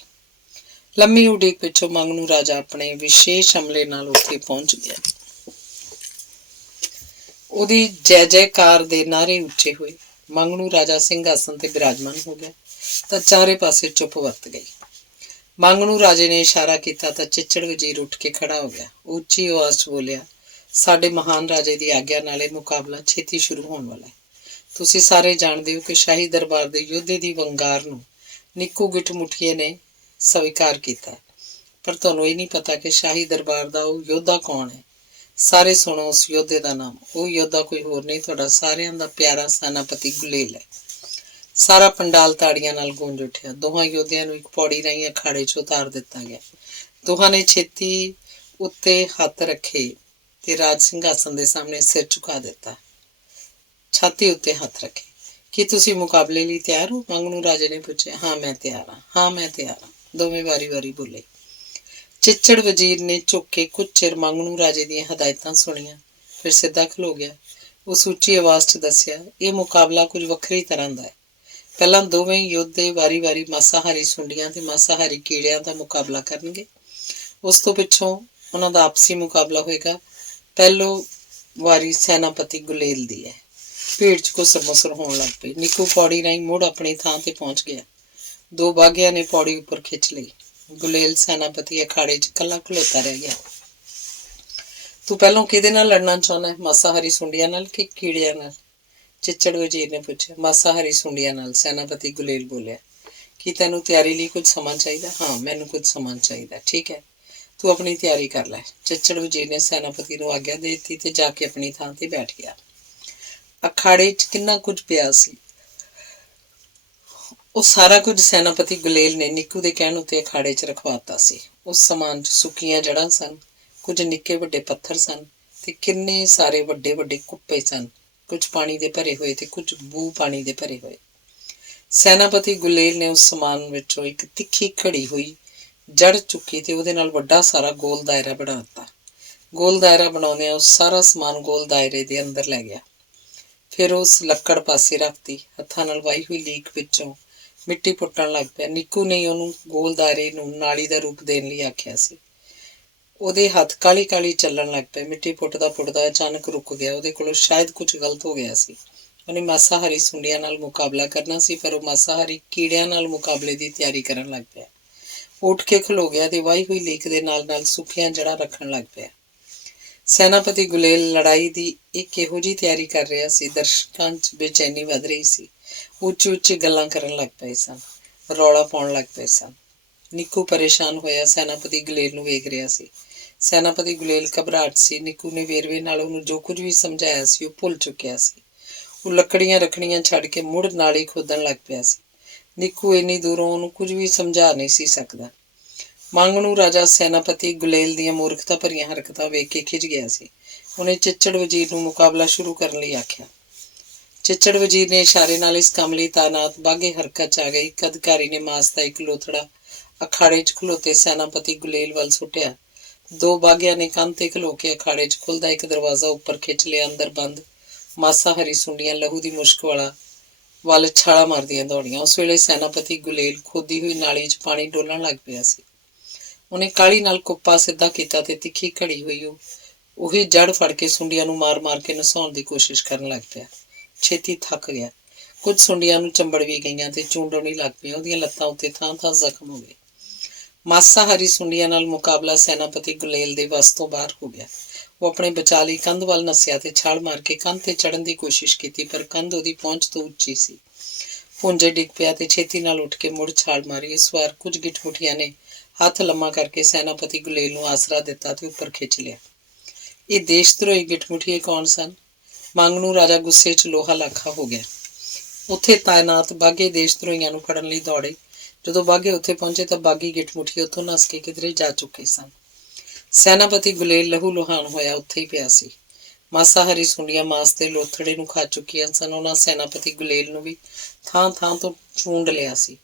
ਲੰਮੀ ਉਡੀਕ ਪਿੱਛੋਂ ਮੰਗਣੂ ਰਾਜਾ ਆਪਣੇ ਵਿਸ਼ੇਸ਼ ਹਮਲੇ ਨਾਲ ਉੱਥੇ ਪਹੁੰਚ ਗਿਆ। ਉਹਦੀ ਜੈ ਜੈਕਾਰ ਦੇ ਨਾਅਰੇ ਉੱਚੇ ਹੋਏ। ਮੰਗਣੂ ਰਾਜਾ ਸਿੰਘਾਸਨ ਤੇ ਬਿਰਾਜਮਾਨ ਹੋ ਗਿਆ ਤਾਂ ਚਾਰੇ ਪਾਸੇ ਚੁੱਪ ਵਰਤ ਗਈ। ਮੰਗਣੂ ਰਾਜੇ ਨੇ ਇਸ਼ਾਰਾ ਕੀਤਾ ਤਾਂ ਚਿੱਚੜ ਵਜ਼ੀਰ ਉੱਠ ਕੇ ਖੜਾ ਹੋ ਗਿਆ। ਉੱਚੀ ਆਵਾਜ਼ 'ਚ ਬੋਲਿਆ, ਸਾਡੇ ਮਹਾਨ ਰਾਜੇ ਦੀ ਆਗਿਆ ਨਾਲ ਇਹ ਮੁਕਾਬਲਾ ਛੇਤੀ ਸ਼ੁਰੂ ਹੋਣ ਵਾਲਾ ਹੈ। ਤੁਸੀਂ ਸਾਰੇ ਜਾਣਦੇ ਹੋ ਕਿ ਸ਼ਾਹੀ ਦਰਬਾਰ ਦੇ ਯੋਧੇ ਦੀ ਵੰਗਾਰ ਨੂੰ ਨਿੱਕੂ ਗਿੱਠ-ਮੁੱਠੀਏ ਨੇ ਸਵੀਕਾਰ ਕੀਤਾ, ਪਰ ਤੁਹਾਨੂੰ ਇਹ ਨਹੀਂ ਪਤਾ ਕਿ ਸ਼ਾਹੀ ਦਰਬਾਰ ਦਾ ਉਹ ਯੋਧਾ ਕੌਣ ਹੈ। ਸਾਰੇ ਸੁਣੋ ਉਸ ਯੋਧੇ ਦਾ ਨਾਮ। ਉਹ ਯੋਧਾ ਕੋਈ ਹੋਰ ਨਹੀਂ, ਤੁਹਾਡਾ ਸਾਰਿਆਂ ਦਾ ਪਿਆਰਾ ਸੈਨਾਪਤੀ ਗੁਲੇਲ ਹੈ। ਸਾਰਾ ਪੰਡਾਲ ਤਾੜੀਆਂ ਨਾਲ ਗੂੰਜ ਉੱਠਿਆ। ਦੋਹਾਂ ਯੋਧਿਆਂ ਨੂੰ ਇੱਕ ਪੌੜੀ ਰਾਹੀਂ ਅਖਾੜੇ 'ਚ ਉਤਾਰ ਦਿੱਤਾ ਗਿਆ। ਦੋਹਾਂ ਨੇ ਛੇਤੀ ਉੱਤੇ ਹੱਥ ਰੱਖੇ ਤੇ ਰਾਜ ਸਿੰਘਾਸਨ ਦੇ ਸਾਹਮਣੇ ਸਿਰ ਝੁਕਾ ਦਿੱਤਾ। ਛਾਤੀ ਉੱਤੇ ਹੱਥ ਰੱਖੇ। ਕੀ ਤੁਸੀਂ ਮੁਕਾਬਲੇ ਲਈ ਤਿਆਰ ਹੋ? ਮੰਗਣੂ ਰਾਜੇ ਨੇ ਪੁੱਛਿਆ। ਹਾਂ ਮੈਂ ਤਿਆਰ ਹਾਂ, ਹਾਂ ਮੈਂ ਤਿਆਰ ਹਾਂ, ਦੋਵੇਂ ਵਾਰੀ ਵਾਰੀ ਬੋਲੇ। ਚਿੱਚੜ ਵਜ਼ੀਰ ਨੇ ਝੁੱਕ ਕੇ ਕੁਝ ਚਿਰ ਮੰਗਣੂ ਰਾਜੇ ਦੀਆਂ ਹਦਾਇਤਾਂ ਸੁਣੀਆਂ, ਫਿਰ ਸਿੱਧਾ ਖਲੋ ਗਿਆ। ਉਸ ਉੱਚੀ ਆਵਾਜ਼ 'ਚ ਦੱਸਿਆ, ਇਹ ਮੁਕਾਬਲਾ ਕੁਝ ਵੱਖਰੀ ਤਰ੍ਹਾਂ ਦਾ ਹੈ। ਪਹਿਲਾਂ ਦੋਵੇਂ ਯੋਧੇ ਵਾਰੀ ਵਾਰੀ ਮਾਸਾਹਾਰੀ ਸੁੰਡੀਆਂ ਤੇ ਮਾਸਾਹਾਰੀ ਕੀੜਿਆਂ ਦਾ ਮੁਕਾਬਲਾ ਕਰਨਗੇ। ਉਸ ਤੋਂ ਪਿੱਛੋਂ ਉਹਨਾਂ ਦਾ ਆਪਸੀ ਮੁਕਾਬਲਾ ਹੋਏਗਾ। ਪਹਿਲੋ ਵਾਰੀ ਸੈਨਾਪਤੀ ਗੁਲੇਲ ਦੀ ਹੈ। ਭੀੜ 'ਚ ਘੁਸਰ-ਮੁਸਰ ਹੋਣ ਲੱਗ ਪਈ। ਨਿੱਕੂ ਪੌੜੀ ਰਾਹੀਂ ਮੁੜ ਆਪਣੀ ਥਾਂ ਤੇ ਪਹੁੰਚ ਗਿਆ। ਦੋ ਬਾਘਿਆਂ ਨੇ ਪੌੜੀ ਉੱਪਰ ਖਿੱਚ ਲਈ। ਗੁਲੇਲ ਸੈਨਾਪਤੀ ਅਖਾੜੇ 'ਚ ਇਕੱਲਾ ਖਲੋਤਾ ਰਹਿ ਗਿਆ। ਤੂੰ ਪਹਿਲਾਂ ਕਿਹਦੇ ਨਾਲ ਲੜਨਾ ਚਾਹੁੰਦਾ ਹੈ, ਮਾਸਾਹਾਰੀ ਸੁੰਡੀਆਂ ਨਾਲ ਕਿ ਕੀੜਿਆਂ ਨਾਲ? ਚਿੱਚੜ ਵਜ਼ੀਰ ਨੇ ਪੁੱਛਿਆ। ਮਾਸਾਹਾਰੀ ਸੁੰਡੀਆਂ ਨਾਲ, ਸੈਨਾਪਤੀ ਗੁਲੇਲ ਬੋਲਿਆ। ਕੀ ਤੈਨੂੰ ਤਿਆਰੀ ਲਈ ਕੁਝ ਸਮਾਂ ਚਾਹੀਦਾ? ਹਾਂ ਮੈਨੂੰ ਕੁਝ ਸਮਾਂ ਚਾਹੀਦਾ। ਠੀਕ ਹੈ, ਤੂੰ ਆਪਣੀ ਤਿਆਰੀ ਕਰ ਲੈ। ਚਿੱਚੜ ਵਜ਼ੀਰ ਨੇ ਸੈਨਾਪਤੀ ਨੂੰ ਆਗਿਆ ਦੇ ਦਿੱਤੀ ਤੇ ਜਾ ਕੇ ਆਪਣੀ ਥਾਂ ਤੇ ਬੈਠ ਗਿਆ। ਅਖਾੜੇ 'ਚ ਕਿੰਨਾ ਕੁਝ ਪਿਆ ਸੀ। ਉਹ ਸਾਰਾ ਕੁਝ ਸੈਨਾਪਤੀ ਗੁਲੇਲ ਨੇ ਨਿੱਕੂ ਦੇ ਕਹਿਣ ਉੱਤੇ ਅਖਾੜੇ 'ਚ ਰਖਵਾਤਾ ਸੀ। ਉਸ ਸਮਾਨ 'ਚ ਸੁੱਕੀਆਂ ਜੜ੍ਹਾਂ ਸਨ, ਕੁਝ ਨਿੱਕੇ ਵੱਡੇ ਪੱਥਰ ਸਨ ਤੇ ਕਿੰਨੇ ਸਾਰੇ ਵੱਡੇ ਵੱਡੇ ਕੁੱਪੇ ਸਨ, ਕੁਝ ਪਾਣੀ ਦੇ ਭਰੇ ਹੋਏ ਤੇ ਕੁਝ ਬੂ ਪਾਣੀ ਦੇ ਭਰੇ ਹੋਏ। ਸੈਨਾਪਤੀ ਗੁਲੇਲ ਨੇ ਉਸ ਸਮਾਨ ਵਿੱਚੋਂ ਇੱਕ ਤਿੱਖੀ ਘੜੀ ਹੋਈ ਜੜ ਚੁੱਕੀ ਤੇ ਉਹਦੇ ਨਾਲ ਵੱਡਾ ਸਾਰਾ ਗੋਲ ਦਾਇਰਾ ਬਣਾ ਦਿੱਤਾ। ਗੋਲ ਦਾਇਰਾ ਬਣਾਉਂਦਿਆਂ ਉਹ ਸਾਰਾ ਸਮਾਨ ਗੋਲ ਦਾਇਰੇ ਦੇ ਅੰਦਰ ਲੈ ਗਿਆ। ਫਿਰ ਉਸ ਲੱਕੜ ਪਾਸੇ ਰੱਖਤੀ। ਹੱਥਾਂ ਨਾਲ ਵਾਹੀ ਹੋਈ ਲੀਕ ਵਿੱਚੋਂ ਮਿੱਟੀ ਪੁੱਟਣ ਲੱਗ ਪਿਆ। ਨਿੱਕੂ ਨੇ ਉਹਨੂੰ ਗੋਲ ਦਾਇਰੇ ਨੂੰ ਨਾਲੀ ਦਾ ਰੂਪ ਦੇਣ ਲਈ ਆਖਿਆ ਸੀ। ਉਹਦੇ ਹੱਥ ਕਾਲੀ ਕਾਲੀ ਚੱਲਣ ਲੱਗ ਪਏ। ਮਿੱਟੀ ਪੁੱਟਦਾ ਪੁੱਟਦਾ ਅਚਾਨਕ ਰੁਕ ਗਿਆ। ਉਹਦੇ ਕੋਲੋਂ ਸ਼ਾਇਦ ਕੁਝ ਗਲਤ ਹੋ ਗਿਆ ਸੀ। ਉਹਨੇ ਮਾਸਾਹਾਰੀ ਸੁੰਡੀਆਂ ਨਾਲ ਮੁਕਾਬਲਾ ਕਰਨਾ ਸੀ, ਪਰ ਉਹ ਮਾਸਾਹਾਰੀ ਕੀੜਿਆਂ ਨਾਲ ਮੁਕਾਬਲੇ ਦੀ ਤਿਆਰੀ ਕਰਨ ਲੱਗ ਪਿਆ। ਉੱਠ ਕੇ ਖਲੋ ਗਿਆ ਤੇ ਵਾਹੀ ਹੋਈ ਲੀਕ ਦੇ ਨਾਲ ਨਾਲ ਸੁੱਕੀਆਂ ਜੜ੍ਹਾਂ ਰੱਖਣ ਲੱਗ ਪਿਆ। ਸੈਨਾਪਤੀ ਗੁਲੇਲ ਲੜਾਈ ਦੀ ਇੱਕ ਇਹੋ ਜਿਹੀ ਤਿਆਰੀ ਕਰ ਰਿਹਾ ਸੀ। ਦਰਸ਼ਕਾਂ 'ਚ ਬੇਚੈਨੀ ਵੱਧ ਰਹੀ ਸੀ। ਉੱਚੀ ਉੱਚੀ ਗੱਲਾਂ ਕਰਨ ਲੱਗ ਪਏ ਸਨ, ਰੌਲਾ ਪਾਉਣ ਲੱਗ ਪਏ ਸਨ। ਨਿੱਕੂ ਪਰੇਸ਼ਾਨ ਹੋਇਆ ਸੈਨਾਪਤੀ ਗੁਲੇਲ ਨੂੰ ਵੇਖ ਰਿਹਾ ਸੀ। ਸੈਨਾਪਤੀ ਗੁਲੇਲ ਘਬਰਾਹਟ ਸੀ। ਨਿੱਕੂ ਨੇ ਵੇਰਵੇ ਨਾਲ ਉਹਨੂੰ ਜੋ ਕੁਝ ਵੀ ਸਮਝਾਇਆ ਸੀ ਉਹ ਭੁੱਲ ਚੁੱਕਿਆ ਸੀ। ਉਹ ਲੱਕੜੀਆਂ ਰੱਖਣੀਆਂ ਛੱਡ ਕੇ ਮੁੜ ਨਾਲੀ ਖੋਦਣ ਲੱਗ ਪਿਆ ਸੀ। ਨਿੱਕੂ ਇੰਨੀ ਦੂਰੋਂ ਉਹਨੂੰ ਕੁਝ ਵੀ ਸਮਝਾ ਨਹੀਂ ਸੀ ਸਕਦਾ। ਮੰਗਣੂ ਰਾਜਾ ਸੈਨਾਪਤੀ ਗੁਲੇਲ ਦੀਆਂ ਮੂਰਖਤਾ ਭਰੀਆਂ ਹਰਕਤਾਂ ਵੇਖ ਕੇ ਖਿਝ ਗਿਆ ਸੀ। ਉਹਨੇ ਚਿੱਚੜ ਵਜ਼ੀਰ ਨੂੰ ਮੁਕਾਬਲਾ ਸ਼ੁਰੂ ਕਰਨ ਲਈ ਆਖਿਆ। ਚਿੱਚੜ ਵਜ਼ੀਰ ਨੇ ਇਸ਼ਾਰੇ ਨਾਲ ਇਸ ਕੰਮ ਲਈ ਤਾਇਨਾਤ ਬਾਘੇ ਹਰਕਤ 'ਚ ਆ ਗਏ। ਇੱਕ ਅਧਿਕਾਰੀ ਨੇ ਮਾਸ ਦਾ ਇੱਕ ਲੋਥੜਾ ਅਖਾੜੇ 'ਚ ਖਲੋਤੇ ਸੈਨਾਪਤੀ ਗੁਲੇਲ ਵੱਲ ਸੁੱਟਿਆ। ਦੋ ਬਾਘਿਆਂ ਨੇ ਕੰਧ ਤੇ ਖਲੋ ਕੇ ਅਖਾੜੇ 'ਚ ਖੁੱਲਦਾ ਇੱਕ ਦਰਵਾਜ਼ਾ ਉੱਪਰ ਖਿੱਚ ਲਿਆ। ਅੰਦਰ ਬੰਦ ਮਾਸਾਹਾਰੀ ਸੁੰਡੀਆਂ ਲਹੂ ਦੀ ਮੁਸ਼ਕ ਵੱਲ ਛਾਲਾ ਮਾਰਦੀਆਂ ਦੌੜੀਆਂ। ਉਸ ਵੇਲੇ ਸੈਨਾਪਤੀ ਗੁਲੇਲ ਖੋਦੀ ਹੋਈ ਨਾਲੀ 'ਚ ਪਾਣੀ ਡੋਲਣ ਲੱਗ ਪਿਆ ਸੀ। ਉਹਨੇ ਕਾਹਲੀ ਨਾਲ ਕੁੱਪਾ ਸਿੱਧਾ ਕੀਤਾ ਤੇ ਤਿੱਖੀ ਘੜੀ ਹੋਈ ਉਹੀ ਜੜ ਫੜ ਕੇ ਸੁੰਡੀਆਂ ਨੂੰ ਮਾਰ ਮਾਰ ਕੇ ਨਸਾਉਣ ਦੀ ਕੋਸ਼ਿਸ਼ ਕਰਨ ਲੱਗ ਪਿਆ। ਛੇਤੀ ਥੱਕ ਗਿਆ। ਕੁਝ ਸੁੰਡੀਆਂ ਨੂੰ ਚੰਬੜ ਵੀ ਗਈਆਂ ਤੇ ਚੂੰਡਣੀ ਲੱਗ ਪਈਆਂ। ਉਹਦੀਆਂ ਲੱਤਾਂ ਉੱਤੇ ਥਾਂ ਥਾਂ ਜ਼ਖਮ ਹੋ ਗਏ। ਮਾਸਾਹਾਰੀ ਸੁੰਡੀਆਂ ਨਾਲ ਮੁਕਾਬਲਾ ਸੈਨਾਪਤੀ ਗੁਲੇਲ ਦੇ ਵੱਸ ਤੋਂ ਬਾਹਰ ਹੋ ਗਿਆ। ਉਹ ਆਪਣੇ ਬਚਾਅ ਲਈ ਕੰਧ ਵੱਲ ਨੱਸਿਆ ਤੇ ਛਾਲ ਮਾਰ ਕੇ ਕੰਧ ਤੇ ਚੜ੍ਹਨ ਦੀ ਕੋਸ਼ਿਸ਼ ਕੀਤੀ, ਪਰ ਕੰਧ ਉਹਦੀ ਪਹੁੰਚ ਤੋਂ ਉੱਚੀ ਸੀ। ਭੁੰਜੇ ਡਿੱਗ ਪਿਆ ਤੇ ਛੇਤੀ ਨਾਲ ਉੱਠ ਕੇ ਮੁੜ ਛਾਲ ਮਾਰੀ। ਇਸ ਵਾਰ ਕੁਝ ਗਿੱਠਮੁੱਠੀਆਂ ਨੇ ਹੱਥ ਲੰਮਾ ਕਰਕੇ ਸੈਨਾਪਤੀ ਗੁਲੇਲ ਨੂੰ ਆਸਰਾ ਦਿੱਤਾ ਤੇ ਉੱਪਰ ਖਿੱਚ ਲਿਆ। ਇਹ ਦੇਸ਼ ਧਰੋਹੀ ਗਿੱਠਮੁੱਠੀਏ ਕੌਣ ਸਨ? ਮੰਗਣੂ ਰਾਜਾ ਗੁੱਸੇ 'ਚ ਲੋਹਾ ਲਾਖਾ ਹੋ ਗਿਆ। ਉੱਥੇ ਤਾਇਨਾਤ ਬਾਘੇ ਦੇਸ਼ ਧਰੋਹੀਆਂ ਨੂੰ ਫੜਨ ਲਈ ਦੌੜੇ। ਜਦੋਂ ਬਾਘੇ ਉੱਥੇ ਪਹੁੰਚੇ ਤਾਂ ਬਾਗੀ ਗਿੱਠਮੁੱਠੀਏ ਉੱਥੋਂ ਨੱਸ ਕੇ ਕਿਧਰੇ ਜਾ ਚੁੱਕੇ ਸਨ। ਸੈਨਾਪਤੀ ਗੁਲੇਲ ਲਹੂ ਲੁਹਾਨ ਹੋਇਆ ਉੱਥੇ ਹੀ ਪਿਆ ਸੀ। ਮਾਸਾਹਾਰੀ ਸੁੰਡੀਆਂ ਮਾਸ ਤੇ ਲੋਥੜੇ ਨੂੰ ਖਾ ਚੁੱਕੀਆਂ ਸਨ। ਉਹਨਾਂ ਸੈਨਾਪਤੀ ਗੁਲੇਲ ਨੂੰ ਵੀ ਥਾਂ ਥਾਂ ਤੋਂ ਚੂੰਡ ਲਿਆ ਸੀ।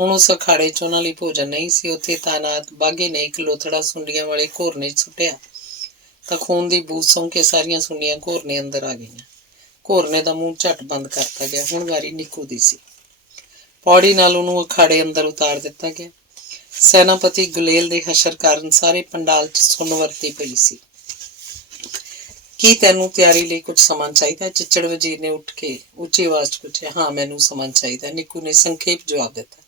ਹੁਣ ਉਸ ਅਖਾੜੇ 'ਚ ਉਹਨਾਂ ਲਈ ਭੋਜਨ ਨਹੀਂ ਸੀ। ਉੱਥੇ ਤਾਇਨਾਤ ਬਾਘੇ ਨੇ ਇੱਕ ਲੋਥੜਾ ਸੁੰਡੀਆਂ ਵਾਲੇ ਘੋਰਨੇ 'ਚ ਸੁੱਟਿਆ ਤਾਂ ਖੂਨ ਦੀ ਬੂ ਸੁੰਘ ਕੇ ਸਾਰੀਆਂ ਸੁੰਡੀਆਂ ਘੋਰਨੇ ਅੰਦਰ ਆ ਗਈਆਂ। ਘੋਰਨੇ ਦਾ ਮੂੰਹ ਝੱਟ ਬੰਦ ਕਰਤਾ ਗਿਆ। ਹੁਣ ਵਾਰੀ ਨਿੱਕੂ ਦੀ ਸੀ। ਪੌੜੀ ਨਾਲ ਉਹਨੂੰ ਅਖਾੜੇ ਅੰਦਰ ਉਤਾਰ ਦਿੱਤਾ ਗਿਆ। ਸੈਨਾਪਤੀ ਗੁਲੇਲ ਦੇ ਹਸ਼ਰ ਕਾਰਨ ਸਾਰੇ ਪੰਡਾਲ 'ਚ ਸੁੰਨ ਵਰਤੀ ਪਈ ਸੀ। ਕੀ ਤੈਨੂੰ ਤਿਆਰੀ ਲਈ ਕੁਝ ਸਮਾਂ ਚਾਹੀਦਾ? ਚਿੱਚੜ ਵਜ਼ੀਰ ਨੇ ਉੱਠ ਕੇ ਉੱਚੀ ਆਵਾਜ਼ 'ਚ ਪੁੱਛਿਆ। ਹਾਂ, ਮੈਨੂੰ ਸਮਾਂ ਚਾਹੀਦਾ, ਨਿੱਕੂ ਨੇ ਸੰਖੇਪ ਜਵਾਬ ਦਿੱਤਾ।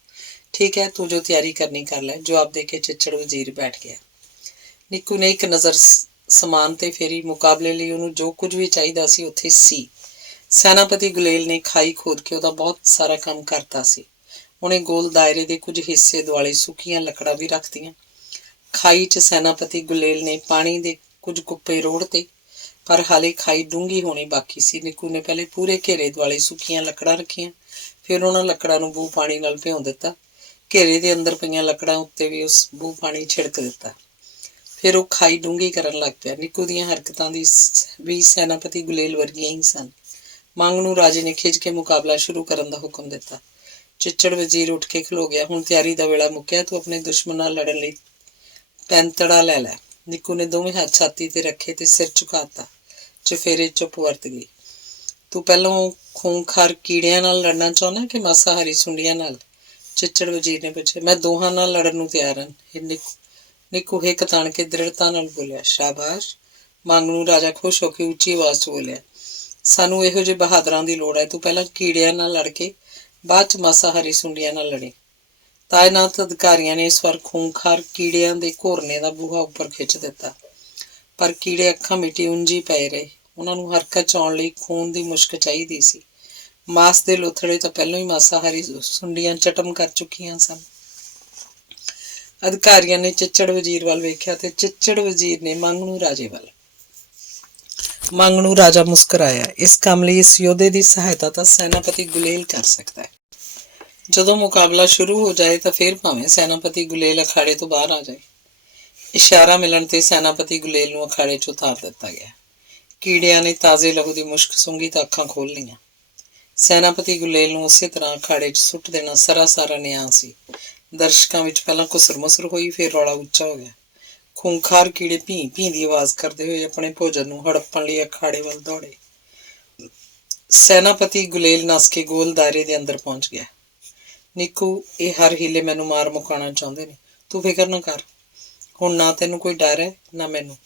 ਠੀਕ ਹੈ, ਤੂੰ ਜੋ ਤਿਆਰੀ ਕਰਨੀ ਕਰ ਲੈ, ਜਵਾਬ ਦੇ ਕੇ ਚਿੱਚੜ ਵਜ਼ੀਰ ਬੈਠ ਗਿਆ। ਨਿੱਕੂ ਨੇ ਇੱਕ ਨਜ਼ਰ ਸਮਾਨ ਤੇ ਫੇਰੀ। ਮੁਕਾਬਲੇ ਲਈ ਉਹਨੂੰ ਜੋ ਕੁਝ ਵੀ ਚਾਹੀਦਾ ਸੀ ਉੱਥੇ ਸੀ। ਸੈਨਾਪਤੀ ਗੁਲੇਲ ਨੇ ਖਾਈ ਖੋਦ ਕੇ ਉਹਦਾ ਬਹੁਤ ਸਾਰਾ ਕੰਮ ਕਰਤਾ ਸੀ। ਉਹਨੇ ਗੋਲ ਦਾਇਰੇ ਦੇ ਕੁਝ ਹਿੱਸੇ ਦੁਆਲੇ ਸੁੱਕੀਆਂ ਲੱਕੜਾਂ ਵੀ ਰੱਖਤੀਆਂ। ਖਾਈ 'ਚ ਸੈਨਾਪਤੀ ਗੁਲੇਲ ਨੇ ਪਾਣੀ ਦੇ ਕੁਝ ਕੁੱਪੇ ਰੋੜਤੇ, ਪਰ ਹਾਲੇ ਖਾਈ ਡੂੰਘੀ ਹੋਣੀ ਬਾਕੀ ਸੀ। ਨਿੱਕੂ ਨੇ ਪਹਿਲੇ ਪੂਰੇ ਘੇਰੇ ਦੁਆਲੇ ਸੁੱਕੀਆਂ ਲੱਕੜਾਂ ਰੱਖੀਆਂ, ਫਿਰ ਉਹਨਾਂ ਲੱਕੜਾਂ ਨੂੰ ਬੂ ਪਾਣੀ ਨਾਲ ਭਿਉਂ ਦਿੱਤਾ। ਘੇਰੇ ਦੇ ਅੰਦਰ ਪਈਆਂ ਲੱਕੜਾਂ ਉੱਤੇ ਵੀ ਉਸ ਬੂ ਪਾਣੀ ਛਿੜਕ ਦਿੱਤਾ। ਫਿਰ ਉਹ ਖਾਈ ਡੂੰਘੀ ਕਰਨ ਲੱਗ ਪਿਆ। ਨਿੱਕੂ ਦੀਆਂ ਹਰਕਤਾਂ ਦੀ ਵੀ ਸੈਨਾਪਤੀ ਗੁਲੇਲ ਵਰਗੀਆਂ ਹੀ ਸਨ। ਮੰਗਣੂ ਰਾਜੇ ਨੇ ਖਿੱਚ ਕੇ ਮੁਕਾਬਲਾ ਸ਼ੁਰੂ ਕਰਨ ਦਾ ਹੁਕਮ ਦਿੱਤਾ। ਚਿੱਚੜ ਵਜ਼ੀਰ ਉੱਠ ਕੇ ਖਲੋ ਗਿਆ। ਹੁਣ ਤਿਆਰੀ ਦਾ ਵੇਲਾ ਮੁੱਕਿਆ, ਤੂੰ ਆਪਣੇ ਦੁਸ਼ਮਣ ਨਾਲ ਲੜਨ ਲਈ ਪੈਂਤੜਾ ਲੈ ਲੈ। ਨਿੱਕੂ ਨੇ ਦੋਵੇਂ ਹੱਥ ਛਾਤੀ ਤੇ ਰੱਖੇ ਤੇ ਸਿਰ ਝੁਕਾਤਾ। ਚੁਫੇਰੇ ਚੁੱਪ ਵਰਤ ਗਈ। ਤੂੰ ਪਹਿਲਾਂ ਖੂੰਖਾਰ ਕੀੜਿਆਂ ਨਾਲ ਲੜਨਾ ਚਾਹੁੰਦਾ ਕਿ ਮਾਸਾਹਾਰੀ ਸੁੰਡੀਆਂ ਨਾਲ? ਚਿੱਚੜ ਵਜ਼ੀਰ ਨੇ ਪੁੱਛਿਆ। ਮੈਂ ਦੋਹਾਂ ਨਾਲ ਲੜਨ ਨੂੰ ਤਿਆਰ ਹਾਂ, ਨਿੱਕੂ ਹਿੱਕ ਤਾਣ ਕੇ ਦ੍ਰਿੜਤਾ ਨਾਲ ਬੋਲਿਆ। ਸ਼ਾਬਾਸ਼। ਮੰਗਣੂ ਰਾਜਾ ਖੁਸ਼ ਹੋ ਕੇ ਉੱਚੀ ਆਵਾਜ਼ 'ਚ ਬੋਲਿਆ। ਸਾਨੂੰ ਇਹੋ ਜਿਹੇ ਬਹਾਦਰਾਂ ਦੀ ਲੋੜ ਹੈ। ਤੂੰ ਪਹਿਲਾਂ ਕੀੜਿਆਂ ਨਾਲ ਲੜ ਕੇ ਬਾਅਦ 'ਚ ਮਾਸਾਹਾਰੀ ਸੁੰਡੀਆਂ ਨਾਲ ਲੜੇ। ਤਾਇਨਾਤ ਅਧਿਕਾਰੀਆਂ ਨੇ ਇਸ ਵਾਰ ਖੂੰਖਾਰ ਕੀੜਿਆਂ ਦੇ ਘੋਰਨੇ ਦਾ ਬੂਹਾ ਉੱਪਰ ਖਿੱਚ ਦਿੱਤਾ, ਪਰ ਕੀੜੇ ਅੱਖਾਂ ਮਿਟੀ ਉਂਝ ਹੀ ਪਏ ਰਹੇ। ਉਹਨਾਂ ਨੂੰ ਹਰਕਤ 'ਚ ਆਉਣ ਲਈ ਖੂਨ ਦੀ ਮੁਸ਼ਕ ਚਾਹੀਦੀ ਸੀ। ਮਾਸ ਦੇ ਲੋਥੜੇ ਤਾਂ ਪਹਿਲਾਂ ਹੀ ਮਾਸਾਹਾਰੀ ਸੁੰਡੀਆਂ ਚਟਮ ਕਰ ਚੁੱਕੀਆਂ ਸਨ। ਅਧਿਕਾਰੀਆਂ ਨੇ ਚਿੱਚੜ ਵਜ਼ੀਰ ਵੱਲ ਵੇਖਿਆ ਤੇ ਚਿੱਚੜ ਵਜ਼ੀਰ ਨੇ ਮੰਗਣੂ ਰਾਜੇ ਵੱਲ। ਮੰਗਣੂ ਰਾਜਾ ਮੁਸਕਰਾਇਆ। ਇਸ ਕੰਮ ਲਈ ਇਸ ਯੋਧੇ ਦੀ ਸਹਾਇਤਾ ਤਾਂ ਸੈਨਾਪਤੀ ਗੁਲੇਲ ਕਰ ਸਕਦਾ ਹੈ। ਜਦੋਂ ਮੁਕਾਬਲਾ ਸ਼ੁਰੂ ਹੋ ਜਾਏ ਤਾਂ ਫਿਰ ਭਾਵੇਂ ਸੈਨਾਪਤੀ ਗੁਲੇਲ ਅਖਾੜੇ ਤੋਂ ਬਾਹਰ ਆ ਜਾਏ। ਇਸ਼ਾਰਾ ਮਿਲਣ ਤੇ ਸੈਨਾਪਤੀ ਗੁਲੇਲ ਨੂੰ ਅਖਾੜੇ 'ਚ ਉਤਾਰ ਦਿੱਤਾ ਗਿਆ। ਕੀੜਿਆਂ ਨੇ ਤਾਜ਼ੇ ਲਹੂ ਦੀ ਮੁਸ਼ਕ ਸੁੰਘੀ ਤਾਂ ਅੱਖਾਂ ਖੋਲ੍ਹ ਲਈਆਂ। ਸੈਨਾਪਤੀ ਗੁਲੇਲ ਨੂੰ ਉਸੇ ਤਰ੍ਹਾਂ ਅਖਾੜੇ 'ਚ ਸੁੱਟ ਦੇਣਾ ਸਰਾਸਰ ਨਿਆਂ ਸੀ। ਦਰਸ਼ਕਾਂ ਵਿੱਚ ਪਹਿਲਾਂ ਘੁਸਰ ਮੁਸਰ ਹੋਈ, ਫਿਰ ਰੌਲਾ ਉੱਚਾ ਹੋ ਗਿਆ। ਖੂੰਖਾਰ ਕੀੜੇ ਭੀਂ ਭੀਂ ਦੀ ਆਵਾਜ਼ ਕਰਦੇ ਹੋਏ ਆਪਣੇ ਭੋਜਨ ਨੂੰ ਹੜੱਪਣ ਲਈ ਅਖਾੜੇ ਵੱਲ ਦੌੜੇ। ਸੈਨਾਪਤੀ ਗੁਲੇਲ ਨੱਸ ਕੇ ਗੋਲ ਦਾਇਰੇ ਦੇ ਅੰਦਰ ਪਹੁੰਚ ਗਿਆ। ਨਿੱਕੂ, ਇਹ ਹਰ ਹੀਲੇ ਮੈਨੂੰ ਮਾਰ ਮੁਕਾਉਣਾ ਚਾਹੁੰਦੇ ਨੇ। ਤੂੰ ਫਿਕਰ ਨਾ ਕਰ, ਹੁਣ ਨਾ ਤੈਨੂੰ ਕੋਈ ਡਰ ਹੈ ਨਾ ਮੈਨੂੰ।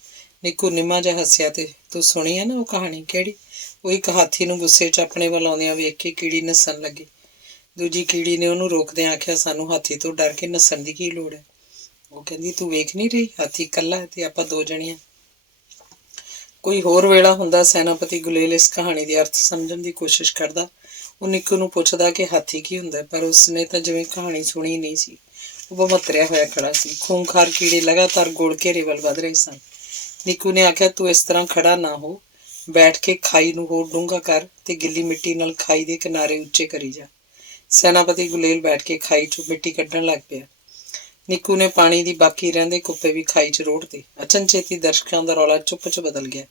ਨਿੱਕੂ ਨਿੰਮਾ ਜਿਹਾ ਹੱਸਿਆ। ਤੇ ਤੂੰ ਸੁਣੀ ਹੈ ਨਾ ਉਹ ਕਹਾਣੀ? ਕਿਹੜੀ? ਉਹ ਇੱਕ ਹਾਥੀ ਨੂੰ ਗੁੱਸੇ 'ਚ ਆਪਣੇ ਵੱਲ ਆਉਂਦਿਆਂ ਵੇਖ ਕੇ ਕੀੜੀ ਨੱਸਣ ਲੱਗੀ। ਦੂਜੀ ਕੀੜੀ ਨੇ ਉਹਨੂੰ ਰੋਕਦਿਆਂ ਆਖਿਆ, ਸਾਨੂੰ ਹਾਥੀ ਤੋਂ ਡਰ ਕੇ ਨੱਸਣ ਦੀ ਕੀ ਲੋੜ ਹੈ? ਉਹ ਕਹਿੰਦੀ, ਤੂੰ ਵੇਖ ਨਹੀਂ ਰਹੀ, ਹਾਥੀ ਇਕੱਲਾ ਹੈ ਤੇ ਆਪਾਂ ਦੋ ਜਣੀਆਂ। ਕੋਈ ਹੋਰ ਵੇਲਾ ਹੁੰਦਾ ਸੈਨਾਪਤੀ ਗੁਲੇਲ ਇਸ ਕਹਾਣੀ ਦੇ ਅਰਥ ਸਮਝਣ ਦੀ ਕੋਸ਼ਿਸ਼ ਕਰਦਾ। ਉਹ ਨਿੱਕੂ ਨੂੰ ਪੁੱਛਦਾ ਕਿ ਹਾਥੀ ਕੀ ਹੁੰਦਾ, ਪਰ ਉਸਨੇ ਤਾਂ ਜਿਵੇਂ ਕਹਾਣੀ ਸੁਣੀ ਨਹੀਂ ਸੀ। ਉਹ ਭਮਤਰਿਆ ਹੋਇਆ ਖੜਾ ਸੀ। ਖੂੰਖਾਰ ਕੀੜੇ ਲਗਾਤਾਰ ਗੋਲ ਘੇਰੇ ਵੱਲ ਵਧ ਰਹੇ ਸਨ। ਨਿੱਕੂ ਨੇ ਆਖਿਆ, ਤੂੰ ਇਸ ਤਰ੍ਹਾਂ ਖੜਾ ਨਾ ਹੋ, ਬੈਠ ਕੇ ਖਾਈ ਨੂੰ ਹੋਰ ਡੂੰਘਾ ਕਰ ਤੇ ਗਿੱਲੀ ਮਿੱਟੀ ਨਾਲ ਖਾਈ ਦੇ ਕਿਨਾਰੇ ਉੱਚੇ ਕਰੀ ਜਾ। ਸੈਨਾਪਤੀ ਗੁਲੇਲ ਬੈਠ ਕੇ ਖਾਈ 'ਚੋਂ ਮਿੱਟੀ ਕੱਢਣ ਲੱਗ ਪਿਆ। ਨਿੱਕੂ ਨੇ ਪਾਣੀ ਦੀ ਬਾਕੀ ਰਹਿੰਦੇ ਕੁੱਪੇ ਵੀ ਖਾਈ 'ਚ ਰੋੜਤੇ। ਅਚਨਚੇਤੀ ਦਰਸ਼ਕਾਂ ਦਾ ਰੌਲਾ ਚੁੱਪ 'ਚ ਬਦਲ ਗਿਆ।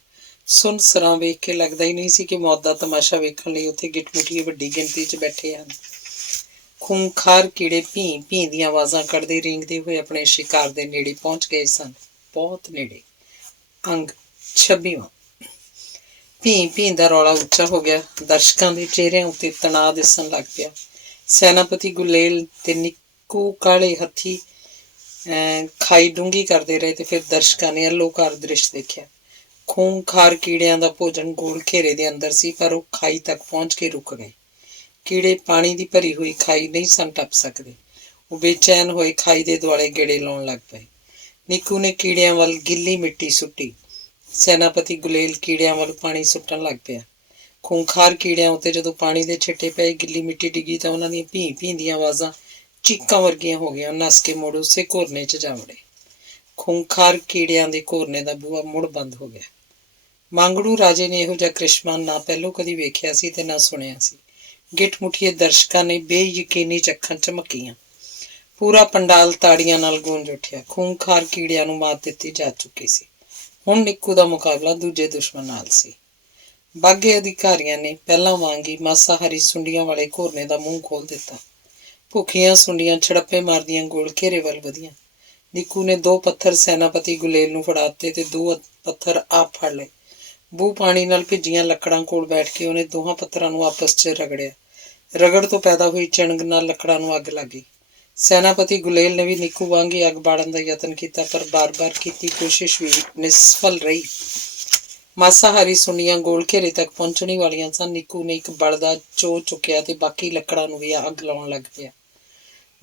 ਸੁੰਨ ਸਰਾਂ ਵੇਖ ਕੇ ਲੱਗਦਾ ਹੀ ਨਹੀਂ ਸੀ ਕਿ ਮੌਤ ਦਾ ਤਮਾਸ਼ਾ ਵੇਖਣ ਲਈ ਉੱਥੇ ਗਿੱਟਮੁੱਠੀਏ ਵੱਡੀ ਗਿਣਤੀ 'ਚ ਬੈਠੇ ਹਨ। ਖੂੰਖਾਰ ਕੀੜੇ ਭੀਂ ਭੀਂ ਦੀਆਂ ਆਵਾਜ਼ਾਂ ਕੱਢਦੇ ਰੀਂਗਦੇ ਹੋਏ ਆਪਣੇ ਸ਼ਿਕਾਰ ਦੇ ਨੇੜੇ ਪਹੁੰਚ ਗਏ ਸਨ, ਬਹੁਤ ਨੇੜੇ। ਅੰਗ 26ਵਾਂ। ਭੀਂ ਭੀਂ ਦਾ ਰੌਲਾ ਉੱਚਾ ਹੋ ਗਿਆ। ਦਰਸ਼ਕਾਂ ਦੇ ਚਿਹਰਿਆਂ ਉੱਤੇ ਤਣਾਅ ਦਿਸਣ ਲੱਗ ਪਿਆ। ਸੈਨਾਪਤੀ ਗੁਲੇਲ ਤੇ ਨਿੱਕੂ ਕਾਲੇ ਹੱਥੀ ਖਾਈ ਡੂੰਘੀ ਕਰਦੇ ਰਹੇ ਤੇ ਫਿਰ ਦਰਸ਼ਕਾਂ ਨੇ ਅਲੋਕਾਰ ਦ੍ਰਿਸ਼ ਦੇਖਿਆ। ਖੂੰਖਾਰ ਕੀੜਿਆਂ ਦਾ ਭੋਜਨ ਗੋਲ ਘੇਰੇ ਦੇ ਅੰਦਰ ਸੀ, ਪਰ ਉਹ ਖਾਈ ਤੱਕ ਪਹੁੰਚ ਕੇ ਰੁਕ ਗਏ। ਕੀੜੇ ਪਾਣੀ ਦੀ ਭਰੀ ਹੋਈ ਖਾਈ ਨਹੀਂ ਸਨ ਟੱਪ ਸਕਦੇ। ਉਹ ਬੇਚੈਨ ਹੋਏ ਖਾਈ ਦੇ ਦੁਆਲੇ ਗੇੜੇ ਲਾਉਣ ਲੱਗ ਪਏ। ਨਿੱਕੂ ਨੇ ਕੀੜਿਆਂ ਵੱਲ ਗਿੱਲੀ ਮਿੱਟੀ ਸੁੱਟੀ। ਸੈਨਾਪਤੀ ਗੁਲੇਲ ਕੀੜਿਆਂ ਵੱਲ ਪਾਣੀ ਸੁੱਟਣ ਲੱਗ ਪਿਆ। ਖੂੰਖਾਰ ਕੀੜਿਆਂ ਉੱਤੇ ਜਦੋਂ ਪਾਣੀ ਦੇ ਛਿੱਟੇ ਪਏ, ਗਿੱਲੀ ਮਿੱਟੀ ਡਿੱਗੀ ਤਾਂ ਉਹਨਾਂ ਦੀਆਂ ਭੀਂ ਭੀਂ ਦੀਆਂ ਆਵਾਜ਼ਾਂ ਚੀਕਾਂ ਵਰਗੀਆਂ ਹੋ ਗਈਆਂ। ਨੱਸ ਕੇ ਮੁੜ ਉਸੇ ਘੋਰਨੇ 'ਚ ਜਾ ਵੜੇ। ਖੂੰਖਾਰ ਕੀੜਿਆਂ ਦੇ ਘੋਰਨੇ ਦਾ ਬੂਹਾ ਮੁੜ ਬੰਦ ਹੋ ਗਿਆ। ਮੰਗੜੂ ਰਾਜੇ ਨੇ ਇਹੋ ਜਿਹਾ ਕ੍ਰਿਸ਼ਮਾ ਨਾ ਪਹਿਲੋਂ ਕਦੀ ਵੇਖਿਆ ਸੀ ਤੇ ਨਾ ਸੁਣਿਆ ਸੀ। ਗਿੱਠ ਮੁੱਠੀਏ ਦਰਸ਼ਕਾਂ ਨੇ ਬੇਯਕੀਨੀ 'ਚ ਅੱਖਾਂ ਝਮਕੀਆਂ। ਪੂਰਾ ਪੰਡਾਲ ਤਾੜੀਆਂ ਨਾਲ ਗੂੰਜ ਉੱਠਿਆ। ਖੂੰਖਾਰ ਕੀੜਿਆਂ ਨੂੰ ਮਾਤ ਦਿੱਤੀ ਜਾ ਚੁੱਕੀ ਸੀ। ਹੁਣ ਨਿੱਕੂ ਦਾ ਮੁਕਾਬਲਾ ਦੂਜੇ ਦੁਸ਼ਮਣ ਨਾਲ ਸੀ। ਬਾਘੇ ਅਧਿਕਾਰੀਆਂ ਨੇ ਪਹਿਲਾਂ ਵਾਂਗ ਹੀ ਮਾਸਾਹਾਰੀ ਸੁੰਡੀਆਂ ਵਾਲੇ ਘੋਰਨੇ ਦਾ ਮੂੰਹ ਖੋਲ੍ਹ ਦਿੱਤਾ। ਭੁੱਖੀਆਂ ਸੁੰਡੀਆਂ ਛੜੱਪੇ ਮਾਰਦੀਆਂ ਗੋਲ ਘੇਰੇ ਵੱਲ ਵਧੀਆਂ। ਨਿੱਕੂ ਨੇ 2 ਪੱਥਰ ਸੈਨਾਪਤੀ ਗੁਲੇਲ ਨੂੰ ਫੜਾ ਦਿੱਤੇ ਤੇ 2 ਪੱਥਰ ਆਪ ਫੜ ਲਏ। ਬੂ ਪਾਣੀ ਨਾਲ ਭਿੱਜੀਆਂ ਲੱਕੜਾਂ ਕੋਲ ਬੈਠ ਕੇ ਉਹਨੇ ਦੋਹਾਂ ਪੱਥਰਾਂ ਨੂੰ ਆਪਸ 'ਚ ਰਗੜਿਆ। ਰਗੜ ਤੋਂ ਪੈਦਾ ਹੋਈ ਚਿਣਗ ਨਾਲ ਲੱਕੜਾਂ ਨੂੰ ਅੱਗ ਲੱਗ ਗਈ। ਸੈਨਾਪਤੀ ਗੁਲੇਲ ਨੇ ਵੀ ਨਿੱਕੂ ਵਾਂਗ ਹੀ ਅੱਗ ਬਾਲਣ ਦਾ ਯਤਨ ਕੀਤਾ, ਪਰ ਬਾਰ-ਬਾਰ ਕੀਤੀ ਕੋਸ਼ਿਸ਼ ਵੀ ਨਿਸਫਲ ਰਹੀ। ਮਾਸਾਹਾਰੀ ਸੁੰਡੀਆਂ ਗੋਲ ਘੇਰੇ ਤੱਕ ਪਹੁੰਚਣੀ ਵਾਲੀਆਂ ਸਨ। ਨਿੱਕੂ ਨੇ ਇੱਕ ਬਲਦਾ ਚੋ ਚੁੱਕਿਆ ਤੇ ਬਾਕੀ ਲੱਕੜਾਂ ਨੂੰ ਵੀ ਅੱਗ ਲਾਉਣ ਲੱਗ ਪਿਆ।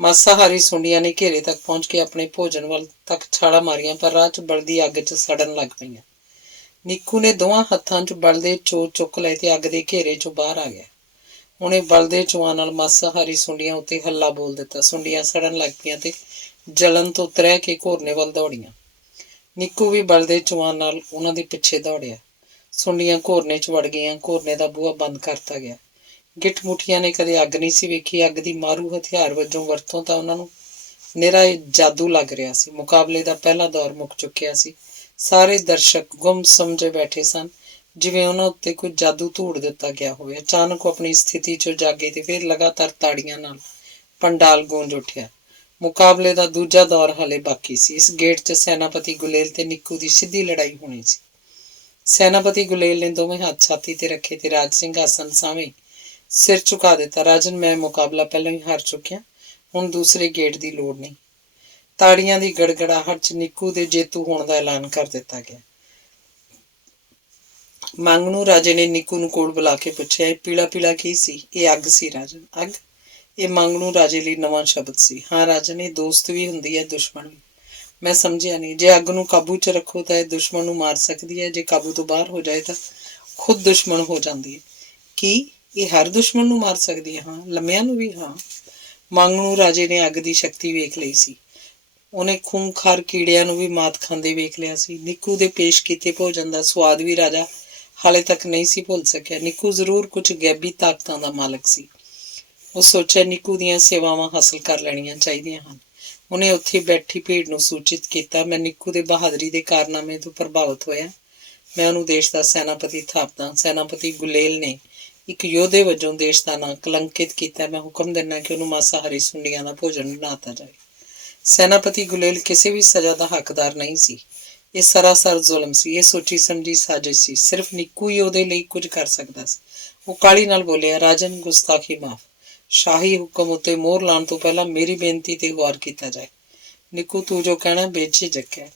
ਮਾਸਾਹਾਰੀ ਸੁੰਡੀਆਂ ਨੇ ਘੇਰੇ ਤੱਕ ਪਹੁੰਚ ਕੇ ਆਪਣੇ ਭੋਜਨ ਵੱਲ ਤੱਕ ਛਾਲਾਂ ਮਾਰੀਆਂ, ਪਰ ਰਾਹ 'ਚ ਬਲਦੀ ਅੱਗ 'ਚ ਸੜਨ ਲੱਗ ਪਈਆਂ। ਨਿੱਕੂ ਨੇ ਦੋਵਾਂ ਹੱਥਾਂ 'ਚ ਬਲਦੇ ਚੋ ਚੁੱਕ ਲਏ ਤੇ ਅੱਗ ਦੇ ਘੇਰੇ 'ਚੋਂ ਬਾਹਰ ਆ ਗਿਆ। ਉਹਨੇ ਬਲਦੇ ਚੋਆਂ ਨਾਲ ਮਾਸਾਹਾਰੀ ਸੁੰਡੀਆਂ ਉੱਤੇ ਹੱਲਾ ਬੋਲ ਦਿੱਤਾ। ਸੁੰਡੀਆਂ ਸੜਨ ਲੱਗ ਪਈਆਂ ਤੇ ਜਲਨ ਤੋਂ ਤ੍ਰਹਿ ਕੇ ਘੋਰਨੇ ਵੱਲ ਦੌੜੀਆਂ। ਨਿੱਕੂ ਵੀ ਬਲਦੇ ਚੋਆਂ ਨਾਲ ਉਹਨਾਂ ਦੇ ਪਿੱਛੇ ਦੌੜਿਆ। ਸੁੰਡੀਆਂ ਘੋਰਨੇ 'ਚ ਵੜ ਗਈਆਂ। ਘੋਰਨੇ ਦਾ ਬੂਹਾ ਬੰਦ ਕਰਤਾ ਗਿਆ। ਗਿੱਠ ਮੁੱਠੀਆਂ ਨੇ ਕਦੇ ਅੱਗ ਨਹੀਂ ਸੀ ਵੇਖੀ। ਅੱਗ ਦੀ ਮਾਰੂ ਹਥਿਆਰ ਵਜੋਂ ਵਰਤੋਂ ਤਾਂ ਉਹਨਾਂ ਨੂੰ ਨਿਰਾ ਜਾਦੂ ਲੱਗ ਰਿਹਾ ਸੀ। ਮੁਕਾਬਲੇ ਦਾ ਪਹਿਲਾ ਦੌਰ ਮੁੱਕ ਚੁੱਕਿਆ ਸੀ। ਸਾਰੇ ਦਰਸ਼ਕ ਗੁੰਮ ਸਮਝੇ ਬੈਠੇ ਸਨ, ਜਿਵੇਂ ਉਹਨਾਂ ਉੱਤੇ ਕੋਈ ਜਾਦੂ ਧੂੜ ਦਿੱਤਾ ਗਿਆ ਹੋਵੇ। ਅਚਾਨਕ ਉਹ ਆਪਣੀ ਸਥਿਤੀ 'ਚੋਂ ਜਾਗੇ ਤੇ ਫਿਰ ਲਗਾਤਾਰ ਤਾੜੀਆਂ ਨਾਲ ਪੰਡਾਲ ਗੂੰਜ ਉੱਠਿਆ। ਮੁਕਾਬਲੇ ਦਾ ਦੂਜਾ ਦੌਰ ਹਾਲੇ ਬਾਕੀ ਸੀ। ਇਸ ਗੇੜ 'ਚ ਸੈਨਾਪਤੀ ਗੁਲੇਲ ਤੇ ਨਿੱਕੂ ਦੀ ਸਿੱਧੀ ਲੜਾਈ ਹੋਣੀ ਸੀ। ਸੈਨਾਪਤੀ ਗੁਲੇਲ ਨੇ ਦੋਵੇਂ ਹੱਥ ਛਾਤੀ ਤੇ ਰੱਖੇ ਤੇ ਰਾਜ ਸਿੰਘਾਸਨ ਸਾਹਵੇਂ ਸਿਰ ਝੁਕਾ ਦਿੱਤਾ। ਰਾਜਨ, ਮੈਂ ਮੁਕਾਬਲਾ ਪਹਿਲਾਂ ਹੀ ਹਾਰ ਚੁੱਕਿਆ। ਹੁਣ ਦੂਸਰੇ ਗੇੜ ਦੀ ਲੋੜ ਨਹੀਂ। ਤਾੜੀਆਂ ਦੀ ਗੜਗੜਾਹਟ 'ਚ ਨਿੱਕੂ ਦੇ ਜੇਤੂ ਹੋਣ ਦਾ ਐਲਾਨ ਕਰ ਦਿੱਤਾ ਗਿਆ। ਮੰਗਣੂ ਰਾਜੇ ਨੇ ਨਿੱਕੂ ਨੂੰ ਕੋਲ ਬੁਲਾ ਕੇ ਪੁੱਛਿਆ, ਇਹ ਪੀਲਾ ਪੀਲਾ ਕੀ ਸੀ? ਇਹ ਅੱਗ ਸੀ ਰਾਜਨ। ਅੱਗ? ਇਹ ਮੰਗਣੂ ਰਾਜੇ ਲਈ ਨਵਾਂ ਸ਼ਬਦ ਸੀ। ਹਾਂ ਰਾਜਨ, ਇਹ ਦੋਸਤ ਵੀ ਹੁੰਦੀ ਹੈ, ਦੁਸ਼ਮਣ ਵੀ। ਮੈਂ ਸਮਝਿਆ ਨਹੀਂ। ਜੇ ਅੱਗ ਨੂੰ ਕਾਬੂ 'ਚ ਰੱਖੋ ਤਾਂ ਇਹ ਦੁਸ਼ਮਣ ਨੂੰ ਮਾਰ ਸਕਦੀ ਹੈ, ਜੇ ਕਾਬੂ ਤੋਂ ਬਾਹਰ ਹੋ ਜਾਏ ਤਾਂ ਖੁਦ ਦੁਸ਼ਮਣ ਹੋ ਜਾਂਦੀ ਹੈ। ਕੀ ਇਹ ਹਰ ਦੁਸ਼ਮਣ ਨੂੰ ਮਾਰ ਸਕਦੀ ਹੈ? ਹਾਂ, ਲੰਮਿਆਂ ਨੂੰ ਵੀ। ਹਾਂ। ਮੰਗਣੂ ਰਾਜੇ ਨੇ ਅੱਗ ਦੀ ਸ਼ਕਤੀ ਵੇਖ ਲਈ ਸੀ। ਉਹਨੇ ਖੂੰਖਾਰ ਕੀੜਿਆਂ ਨੂੰ ਵੀ ਮਾਤ ਖਾਂਦੇ ਵੇਖ ਲਿਆ ਸੀ। ਨਿੱਕੂ ਦੇ ਪੇਸ਼ ਕੀਤੇ ਭੋਜਨ ਦਾ ਸਵਾਦ ਵੀ ਰਾਜਾ ਹਾਲੇ ਤੱਕ ਨਹੀਂ ਸੀ ਭੁੱਲ ਸਕਿਆ। ਨਿੱਕੂ ਜ਼ਰੂਰ ਕੁਝ ਗੈਬੀ ਤਾਕਤਾਂ ਦਾ ਮਾਲਕ ਸੀ। ਉਹ ਸੋਚਿਆ ਨਿੱਕੂ ਦੀਆਂ ਸੇਵਾਵਾਂ ਹਾਸਲ ਕਰ ਲੈਣੀਆਂ ਚਾਹੀਦੀਆਂ ਹਨ। ਉਹਨੇ ਉੱਥੇ ਬੈਠੀ ਭੀੜ ਨੂੰ ਸੂਚਿਤ ਕੀਤਾ, ਮੈਂ ਨਿੱਕੂ ਦੇ ਬਹਾਦਰੀ ਦੇ ਕਾਰਨਾਮੇ ਤੋਂ ਪ੍ਰਭਾਵਿਤ ਹੋਇਆ। ਮੈਂ ਉਹਨੂੰ ਦੇਸ਼ ਦਾ ਸੈਨਾਪਤੀ ਥਾਪਦਾ। ਸੈਨਾਪਤੀ ਗੁਲੇਲ ਨੇ ਇੱਕ ਯੋਧੇ ਵਜੋਂ ਦੇਸ਼ ਦਾ ਨਾਂ ਕਲੰਕਿਤ ਕੀਤਾ। ਮੈਂ ਹੁਕਮ ਦਿੰਦਾ ਕਿ ਉਹਨੂੰ ਮਾਸਾਹਾਰੀ ਸੁੰਡੀਆਂ ਦਾ ਭੋਜਨ ਬਣਾਤਾ ਜਾਏ। ਸੈਨਾਪਤੀ ਗੁਲੇਲ ਕਿਸੇ ਵੀ ਸਜ਼ਾ ਦਾ ਹੱਕਦਾਰ ਨਹੀਂ ਸੀ। ਇਹ ਸਰਾਸਰ ਜ਼ੁਲਮ ਸੀ। ਇਹ ਸੋਚੀ ਸਮਝੀ ਸਾਜ਼ਿਸ਼ ਸੀ। ਸਿਰਫ ਨਿੱਕੂ ਹੀ ਉਹਦੇ ਲਈ ਕੁਝ ਕਰ ਸਕਦਾ ਸੀ। ਉਹ ਕਾਹਲੀ ਨਾਲ ਬੋਲਿਆ, ਰਾਜਨ, ਗੁਸਤਾਖੀ ਮਾਫ਼। ਸ਼ਾਹੀ ਹੁਕਮ ਉੱਤੇ ਮੋਹਰ ਲਾਉਣ ਤੋਂ ਪਹਿਲਾਂ ਮੇਰੀ ਬੇਨਤੀ ਤੇ ਗੌਰ ਕੀਤਾ ਜਾਏ। ਨਿੱਕੂ, ਤੂੰ ਜੋ ਕਹਿਣਾ ਬੇਝਿਜਕ ਹੈ।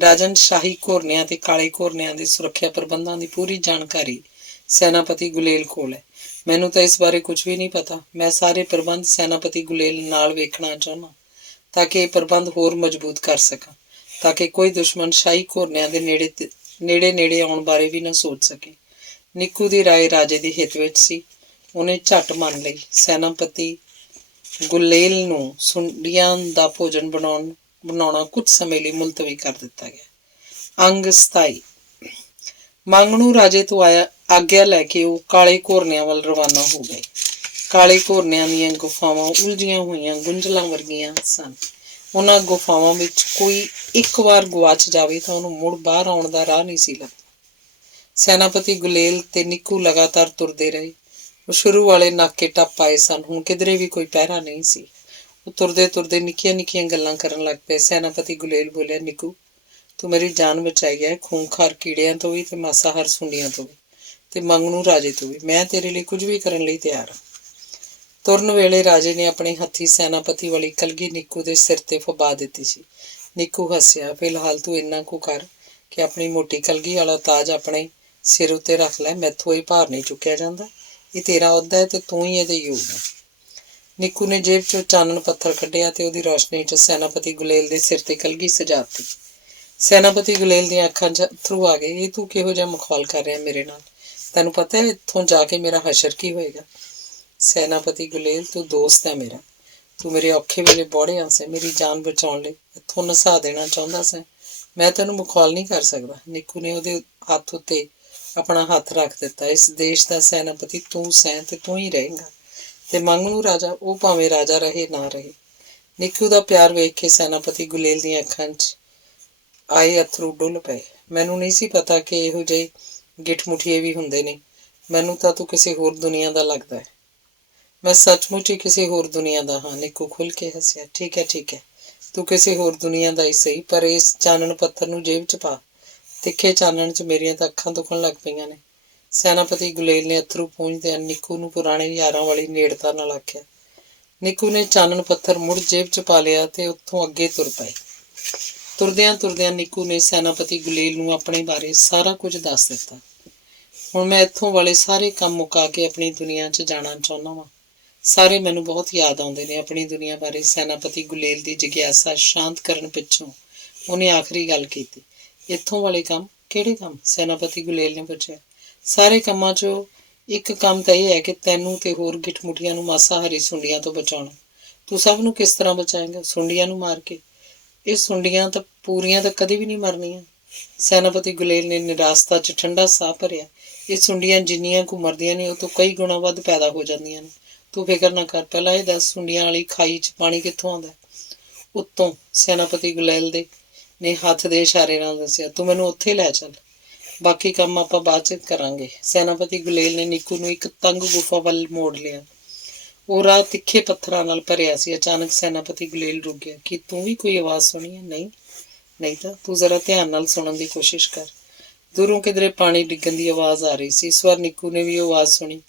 ਰਾਜਨ, ਸ਼ਾਹੀ ਘੋਰਨਿਆਂ ਤੇ ਕਾਲੇ ਘੋਰਨਿਆਂ ਦੇ ਸੁਰੱਖਿਆ ਪ੍ਰਬੰਧਾਂ ਦੀ ਪੂਰੀ ਜਾਣਕਾਰੀ ਸੈਨਾਪਤੀ ਗੁਲੇਲ ਕੋਲ ਹੈ। ਮੈਨੂੰ ਤਾਂ ਇਸ ਬਾਰੇ ਕੁਝ ਵੀ ਨਹੀਂ ਪਤਾ। ਮੈਂ ਸਾਰੇ ਪ੍ਰਬੰਧ ਸੈਨਾਪਤੀ ਗੁਲੇਲ ਨਾਲ ਵੇਖਣਾ ਚਾਹੁੰਦਾ ਤਾਂ ਕਿ ਇਹ ਪ੍ਰਬੰਧ ਹੋਰ ਮਜ਼ਬੂਤ ਕਰ ਸਕਾਂ, ਤਾਂ ਕਿ ਕੋਈ ਦੁਸ਼ਮਣ ਸ਼ਾਹੀ ਘੋਰਨਿਆਂ ਦੇ ਨੇੜੇ ਆਉਣ ਬਾਰੇ ਵੀ ਨਾ ਸੋਚ ਸਕੇ। ਨਿੱਕੂ ਦੀ ਰਾਏ ਰਾਜੇ ਦੇ ਹਿੱਤ ਵਿੱਚ ਸੀ। ਉਹਨੇ ਝੱਟ ਮੰਨ ਲਈ। ਸੈਨਾਪਤੀ ਗੁਲੇਲ ਨੂੰ ਸੁੰਡੀਆਂ ਦਾ ਭੋਜਨ ਬਣਾਉਣਾ ਕੁਝ ਸਮੇਂ ਲਈ ਮੁਲਤਵੀ ਕਰ ਦਿੱਤਾ ਗਿਆ। ਅੰਗ 27। ਮੰਗਣੂ ਰਾਜੇ ਤੋਂ ਆਗਿਆ ਲੈ ਕੇ ਉਹ ਕਾਲੇ ਘੋਰਨਿਆਂ ਵੱਲ ਰਵਾਨਾ ਹੋ ਗਏ। ਕਾਲੇ ਘੋਰਨਿਆਂ ਦੀਆਂ ਗੁਫਾਵਾਂ ਉਲਝੀਆਂ ਹੋਈਆਂ ਗੁੰਝਲਾਂ ਵਰਗੀਆਂ ਸਨ। ਉਹਨਾਂ ਗੁਫਾਵਾਂ ਵਿੱਚ ਕੋਈ ਇੱਕ ਵਾਰ ਗੁਆਚ ਜਾਵੇ ਤਾਂ ਉਹਨੂੰ ਮੁੜ ਬਾਹਰ ਆਉਣ ਦਾ ਰਾਹ ਨਹੀਂ ਸੀ ਲੱਭਦਾ। ਸੈਨਾਪਤੀ ਗੁਲੇਲ ਤੇ ਨਿੱਕੂ ਲਗਾਤਾਰ ਤੁਰਦੇ ਰਹੇ। ਉਹ ਸ਼ੁਰੂ ਵਾਲੇ ਨਾਕੇ ਟੱਪ ਆਏ ਸਨ। ਹੁਣ ਕਿਧਰੇ ਵੀ ਕੋਈ ਪਹਿਰਾ ਨਹੀਂ ਸੀ। ਉਹ ਤੁਰਦੇ ਤੁਰਦੇ ਨਿੱਕੀਆਂ ਨਿੱਕੀਆਂ ਗੱਲਾਂ ਕਰਨ ਲੱਗ ਪਏ। ਸੈਨਾਪਤੀ ਗੁਲੇਲ ਬੋਲਿਆ, ਨਿੱਕੂ, ਤੂੰ ਮੇਰੀ ਜਾਨ ਬਚਾਈ ਹੈ, ਖੂੰਖਾਰ ਕੀੜਿਆਂ ਤੋਂ ਵੀ ਤੇ ਮਾਸਾਹਾਰ ਸੁੰਡੀਆਂ ਤੋਂ ਵੀ ਤੇ ਮੰਗਣੂ ਰਾਜੇ ਤੋਂ ਵੀ। ਮੈਂ ਤੇਰੇ ਲਈ ਕੁਝ ਵੀ ਕਰਨ ਲਈ ਤਿਆਰ ਹਾਂ। ਤੁਰਨ ਵੇਲੇ ਰਾਜੇ ਨੇ ਆਪਣੇ ਹੱਥੀ ਸੈਨਾਪਤੀ ਵਾਲੀ ਕਲਗੀ ਨਿੱਕੂ ਦੇ ਸਿਰ ਤੇ ਫਬਾ ਦਿੱਤੀ ਸੀ। ਨਿੱਕੂ ਹੱਸਿਆ। ਫਿਲਹਾਲ ਤੂੰ ਇੰਨਾ ਕੁ ਕਰ ਕਿ ਆਪਣੀ ਮੋਟੀ ਕਲਗੀ ਵਾਲਾ ਤਾਜ ਆਪਣੇ ਸਿਰ ਉੱਤੇ ਰੱਖ ਲੈ। ਮੈਥੋਂ ਇਹ ਭਾਰ ਨਹੀਂ ਚੁੱਕਿਆ ਜਾਂਦਾ। ਇਹ ਤੇਰਾ ਅਹੁਦਾ ਹੈ ਤੇ ਤੂੰ ਹੀ ਇਹਦੇ ਯੋਗ ਹੈ। ਨਿੱਕੂ ਨੇ ਜੇਬ 'ਚੋਂ ਚਾਨਣ ਪੱਥਰ ਕੱਢਿਆ ਤੇ ਉਹਦੀ ਰੌਸ਼ਨੀ 'ਚ ਸੈਨਾਪਤੀ ਗੁਲੇਲ ਦੇ ਸਿਰ ਤੇ ਕਲਗੀ ਸਜਾ ਦਿੱਤੀ। ਸੈਨਾਪਤੀ ਗੁਲੇਲ ਦੀਆਂ ਅੱਖਾਂ 'ਚ ਅੱਥਰੂ ਆ ਗਏ। ਇਹ ਤੂੰ ਕਿਹੋ ਜਿਹਾ ਮਖੌਲ ਕਰ ਰਿਹਾ ਮੇਰੇ ਨਾਲ? ਤੈਨੂੰ ਪਤਾ ਹੈ ਇੱਥੋਂ ਜਾ ਕੇ ਮੇਰਾ ਹਸ਼ਰ ਕੀ ਹੋਏਗਾ? ਸੈਨਾਪਤੀ ਗੁਲੇਲ, ਤੂੰ ਦੋਸਤ ਹੈ ਮੇਰਾ। ਤੂੰ ਮੇਰੇ ਔਖੇ ਵੇਲੇ ਬੋੜਿਆ ਸੇ, ਮੇਰੀ ਜਾਨ ਬਚਾਉਣ ਲਈ ਇੱਥੋਂ ਨਸਾ ਦੇਣਾ ਚਾਹੁੰਦਾ ਸੈਂ। ਮੈਂ ਤੈਨੂੰ ਮਖੌਲ ਨਹੀਂ ਕਰ ਸਕਦਾ। ਨਿੱਕੂ ਨੇ ਉਹਦੇ ਹੱਥ ਉੱਤੇ ਆਪਣਾ ਹੱਥ ਰੱਖ ਦਿੱਤਾ। ਇਸ ਦੇਸ਼ ਦਾ ਸੈਨਾਪਤੀ ਤੂੰ ਸੈਂ ਤੇ ਤੂੰ ਹੀ ਰਹੇਂਗਾ, ਤੇ ਮੰਗਣੂ ਰਾਜਾ ਉਹ ਭਾਵੇਂ ਰਾਜਾ ਰਹੇ ਨਾ ਰਹੇ। ਨਿੱਕੂ ਦਾ ਪਿਆਰ ਵੇਖ ਕੇ ਸੈਨਾਪਤੀ ਗੁਲੇਲ ਦੀਆਂ ਅੱਖਾਂ 'ਚ ਆਏ ਅੱਥਰੂ ਡੁੱਲ ਪਏ। ਮੈਨੂੰ ਨਹੀਂ ਸੀ ਪਤਾ ਕਿ ਇਹੋ ਜਿਹੇ ਗਿੱਠ-ਮੁਠੀਏ ਵੀ ਹੁੰਦੇ ਨੇ। ਮੈਨੂੰ ਤਾਂ ਤੂੰ ਕਿਸੇ ਹੋਰ ਦੁਨੀਆ ਦਾ ਲੱਗਦਾ ਹੈ। ਮੈਂ ਸੱਚਮੁੱਚ ਹੀ ਕਿਸੇ ਹੋਰ ਦੁਨੀਆ ਦਾ ਹਾਂ। ਨਿੱਕੂ ਖੁੱਲ੍ਹ ਕੇ ਹੱਸਿਆ। ਠੀਕ ਹੈ, ਤੂੰ ਕਿਸੇ ਹੋਰ ਦੁਨੀਆ ਦਾ ਹੀ ਸਹੀ, ਪਰ ਇਸ ਚਾਨਣ ਪੱਥਰ ਨੂੰ ਜੇਬ 'ਚ ਪਾ। ਤਿੱਖੇ ਚਾਨਣ 'ਚ ਮੇਰੀਆਂ ਤਾਂ ਅੱਖਾਂ ਦੁਖਣ ਲੱਗ ਪਈਆਂ ਨੇ। ਸੈਨਾਪਤੀ ਗੁਲੇਲ ਨੇ ਅੱਥਰੂ ਪੂੰਝਦਿਆਂ ਨਿੱਕੂ ਨੂੰ ਪੁਰਾਣੇ ਯਾਰਾਂ ਵਾਲੀ ਨੇੜਤਾ ਨਾਲ ਆਖਿਆ। ਨਿੱਕੂ ਨੇ ਚਾਨਣ ਪੱਥਰ ਮੁੜ ਜੇਬ 'ਚ ਪਾ ਲਿਆ ਤੇ ਉੱਥੋਂ ਅੱਗੇ ਤੁਰ ਪਏ। ਤੁਰਦਿਆਂ ਤੁਰਦਿਆਂ ਨਿੱਕੂ ਨੇ ਸੈਨਾਪਤੀ ਗੁਲੇਲ ਨੂੰ ਆਪਣੇ ਬਾਰੇ ਸਾਰਾ ਕੁਝ ਦੱਸ ਦਿੱਤਾ। ਹੁਣ ਮੈਂ ਇੱਥੋਂ ਵਾਲੇ ਸਾਰੇ ਕੰਮ ਮੁਕਾ ਕੇ ਆਪਣੀ ਦੁਨੀਆ 'ਚ ਜਾਣਾ ਚਾਹੁੰਦਾ ਵਾਂ। ਸਾਰੇ ਮੈਨੂੰ ਬਹੁਤ ਯਾਦ ਆਉਂਦੇ ਨੇ ਆਪਣੀ ਦੁਨੀਆ ਬਾਰੇ। ਸੈਨਾਪਤੀ ਗੁਲੇਲ ਦੀ ਜਿਗਿਆਸਾ ਸ਼ਾਂਤ ਕਰਨ ਪਿੱਛੋਂ ਉਹਨੇ ਆਖਰੀ ਗੱਲ ਕੀਤੀ। ਇੱਥੋਂ ਵਾਲੇ ਕੰਮ? ਕਿਹੜੇ ਕੰਮ? ਸੈਨਾਪਤੀ ਗੁਲੇਲ ਨੇ ਪੁੱਛਿਆ। ਸਾਰੇ ਕੰਮਾਂ 'ਚੋਂ ਇੱਕ ਕੰਮ ਤਾਂ ਇਹ ਹੈ ਕਿ ਤੈਨੂੰ ਤੇ ਹੋਰ ਗਿੱਠ-ਮੁੱਠੀਆਂ ਨੂੰ ਮਾਸਾਹਾਰੀ ਸੁੰਡੀਆਂ ਤੋਂ ਬਚਾਉਣਾ। ਤੂੰ ਸਭ ਨੂੰ ਕਿਸ ਤਰ੍ਹਾਂ ਬਚਾਏਂਗਾ? ਸੁੰਡੀਆਂ ਨੂੰ ਮਾਰ ਕੇ। ਇਹ ਸੁੰਡੀਆਂ ਤਾਂ ਪੂਰੀਆਂ ਤਾਂ ਕਦੇ ਵੀ ਨਹੀਂ ਮਰਨੀਆਂ। ਸੈਨਾਪਤੀ ਗੁਲੇਲ ਨੇ ਨਿਰਾਸਤਾ 'ਚ ਠੰਡਾ ਸਾਹ ਭਰਿਆ। ਇਹ ਸੁੰਡੀਆਂ ਜਿੰਨੀਆਂ ਕੁ ਮਰਦੀਆਂ ਨੇ ਉਹ ਤੋਂ ਕਈ ਗੁਣਾ ਵੱਧ ਪੈਦਾ ਹੋ ਜਾਂਦੀਆਂ ਨੇ। ਤੂੰ ਫਿਕਰ ਨਾ ਕਰ। ਪਹਿਲਾਂ ਇਹ ਦੱਸ, ਸੁੰਡੀਆਂ ਵਾਲੀ ਖਾਈ 'ਚ ਪਾਣੀ ਕਿੱਥੋਂ ਆਉਂਦਾ? ਉੱਤੋਂ, ਸੈਨਾਪਤੀ ਗੁਲੇਲ ਨੇ ਹੱਥ ਦੇ ਇਸ਼ਾਰੇ ਨਾਲ ਦੱਸਿਆ। ਤੂੰ ਮੈਨੂੰ ਉੱਥੇ ਲੈ ਚੱਲ, ਬਾਕੀ ਕੰਮ ਆਪਾਂ ਬਾਅਦ 'ਚ ਕਰਾਂਗੇ। ਸੈਨਾਪਤੀ ਗੁਲੇਲ ਨੇ ਨਿੱਕੂ ਨੂੰ ਇੱਕ ਤੰਗ ਗੁਫਾ ਵੱਲ ਮੋੜ ਲਿਆ। ਉਹ ਰਾਹ ਤਿੱਖੇ ਪੱਥਰਾਂ ਨਾਲ ਭਰਿਆ ਸੀ। ਅਚਾਨਕ ਸੈਨਾਪਤੀ ਗੁਲੇਲ ਰੁਕ ਗਿਆ। ਕੀ ਤੂੰ ਵੀ ਕੋਈ ਆਵਾਜ਼ ਸੁਣੀ ਹੈ? ਨਹੀਂ ਤਾਂ ਤੂੰ ਜ਼ਰਾ ਧਿਆਨ ਨਾਲ ਸੁਣਨ ਦੀ ਕੋਸ਼ਿਸ਼ ਕਰ। ਦੂਰੋਂ ਕਿਧਰੇ ਪਾਣੀ ਡਿੱਗਣ ਦੀ ਆਵਾਜ਼ ਆ ਰਹੀ ਸੀ। ਇਸ ਵਾਰ ਨਿੱਕੂ ਨੇ ਵੀ ਉਹ ਆਵਾਜ਼ ਸੁਣੀ।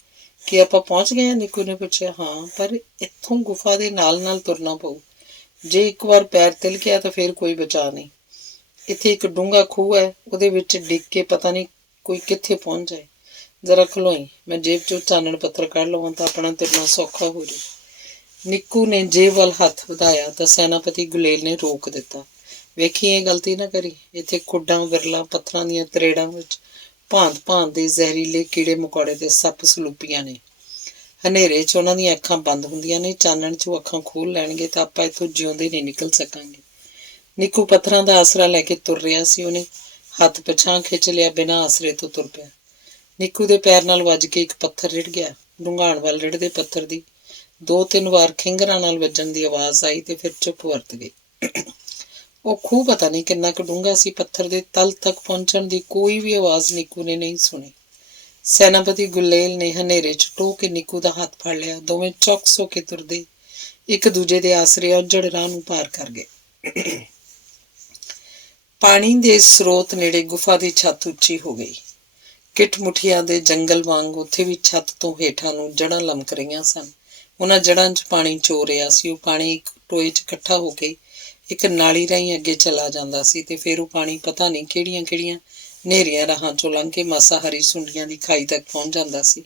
ਕੀ ਆਪਾਂ ਪਹੁੰਚ ਗਏ ਹਾਂ? ਨਿੱਕੂ ਨੇ ਪੁੱਛਿਆ। ਹਾਂ, ਪਰ ਇੱਥੋਂ ਗੁਫਾ ਦੇ ਨਾਲ ਨਾਲ ਤੁਰਨਾ ਪਊ। ਜੇ ਇੱਕ ਵਾਰ ਪੈਰ ਤਿਲਕਿਆ ਤਾਂ ਫਿਰ ਕੋਈ ਬਚਾਅ ਨਹੀਂ। ਇੱਥੇ ਇੱਕ ਡੂੰਘਾ ਖੂਹ ਹੈ, ਉਹਦੇ ਵਿੱਚ ਡਿੱਗ ਕੇ ਪਤਾ ਨਹੀਂ ਕੋਈ ਕਿੱਥੇ ਪਹੁੰਚ ਜਾਏ। ਜ਼ਰਾ ਖਲੋਈ, ਮੈਂ ਜੇਬ 'ਚੋਂ ਚਾਨਣ ਪੱਥਰ ਕੱਢ ਲਵਾਂ ਤਾਂ ਆਪਣਾ ਤੁਰਨਾ ਸੌਖਾ ਹੋ ਜਾਏ। ਨਿੱਕੂ ਨੇ ਜੇਬ ਵੱਲ ਹੱਥ ਵਧਾਇਆ ਤਾਂ ਸੈਨਾਪਤੀ ਗੁਲੇਲ ਨੇ ਰੋਕ ਦਿੱਤਾ। ਵੇਖੀ, ਇਹ ਗਲਤੀ ਨਾ ਕਰੀ। ਇੱਥੇ ਖੁੱਡਾਂ, ਵਿਰਲਾਂ, ਪੱਥਰਾਂ ਦੀਆਂ ਤਰੇੜਾਂ ਵਿੱਚ ਭਾਂਤ-ਭਾਂਤ ਦੇ ਜ਼ਹਿਰੀਲੇ ਕੀੜੇ ਮਕੌੜੇ ਤੇ ਸੱਪ ਸਲੂਪੀਆਂ ਨੇ। ਹਨੇਰੇ 'ਚ ਉਹਨਾਂ ਦੀਆਂ ਅੱਖਾਂ ਬੰਦ ਹੁੰਦੀਆਂ ਨੇ, ਚਾਨਣ 'ਚ ਉਹ ਅੱਖਾਂ ਖੋਲ੍ਹ ਲੈਣਗੇ ਤਾਂ ਆਪਾਂ ਇੱਥੋਂ ਜਿਉਂਦੇ ਨਹੀਂ ਨਿਕਲ ਸਕਾਂਗੇ। ਨਿੱਕੂ ਪੱਥਰਾਂ ਦਾ ਆਸਰਾ ਲੈ ਕੇ ਤੁਰ ਰਿਹਾ ਸੀ। ਉਹਨੇ ਹੱਥ ਪਿਛਾਂਹ ਖਿੱਚ ਲਿਆ, ਬਿਨਾਂ ਆਸਰੇ ਤੋਂ ਤੁਰ ਪਿਆ। ਨਿੱਕੂ ਦੇ ਪੈਰ ਨਾਲ ਵੱਜ ਕੇ ਇੱਕ ਪੱਥਰ ਰਿੜ ਗਿਆ। ਡੂੰਘਾਣ ਵੱਲ ਰਿੜਦੇ ਪੱਥਰ ਦੀ 2-3 ਵਾਰ ਖਿੰਗਰਾਂ ਨਾਲ ਵੱਜਣ ਦੀ ਆਵਾਜ਼ ਆਈ ਤੇ ਫਿਰ ਚੁੱਪ ਵਰਤ ਗਈ। ਉਹ ਖੂਹ ਪਤਾ ਨਹੀਂ ਕਿੰਨਾ ਕੁ ਡੂੰਘਾ ਸੀ। ਪੱਥਰ ਦੇ ਤਲ ਤੱਕ ਪਹੁੰਚਣ ਦੀ ਕੋਈ ਵੀ ਆਵਾਜ਼ ਨਿੱਕੂ ਨੇ ਨਹੀਂ ਸੁਣੀ। ਸੈਨਾਪਤੀ ਗੁਲੇਲ ਨੇ ਹਨੇਰੇ 'ਚ ਟੋਹ ਕੇ ਨਿੱਕੂ ਦਾ ਹੱਥ ਫੜ ਲਿਆ। ਦੋਵੇਂ ਚੌਕਸ ਹੋ ਕੇ ਤੁਰਦੇ ਇੱਕ ਦੂਜੇ ਦੇ ਆਸਰੇ ਉੱਜੜ ਰਾਹ ਨੂੰ ਪਾਰ ਕਰ ਗਏ। ਪਾਣੀ ਦੇ ਸਰੋਤ ਨੇੜੇ ਗੁਫਾ ਦੀ ਛੱਤ ਉੱਚੀ ਹੋ ਗਈ। ਗਿੱਠ-ਮੁੱਠੀਆਂ ਦੇ ਜੰਗਲ ਵਾਂਗ ਉੱਥੇ ਵੀ ਛੱਤ ਤੋਂ ਹੇਠਾਂ ਨੂੰ ਜੜ੍ਹਾਂ ਲਮਕ ਰਹੀਆਂ ਸਨ। ਉਹਨਾਂ ਜੜ੍ਹਾਂ 'ਚ ਪਾਣੀ ਚੋ ਰਿਹਾ ਸੀ। ਉਹ ਪਾਣੀ ਇੱਕ ਟੋਏ 'ਚ ਇਕੱਠਾ ਹੋ ਕੇ ਇੱਕ ਨਾਲੀ ਰਾਹੀਂ ਅੱਗੇ ਚਲਾ ਜਾਂਦਾ ਸੀ ਤੇ ਫਿਰ ਉਹ ਪਾਣੀ ਪਤਾ ਨਹੀਂ ਕਿਹੜੀਆਂ-ਕਿਹੜੀਆਂ ਹਨੇਰੀਆਂ ਰਾਹਾਂ 'ਚੋਂ ਲੰਘ ਕੇ ਮਾਸਾਹਾਰੀ ਸੁੰਡੀਆਂ ਦੀ ਖਾਈ ਤੱਕ ਪਹੁੰਚ ਜਾਂਦਾ ਸੀ।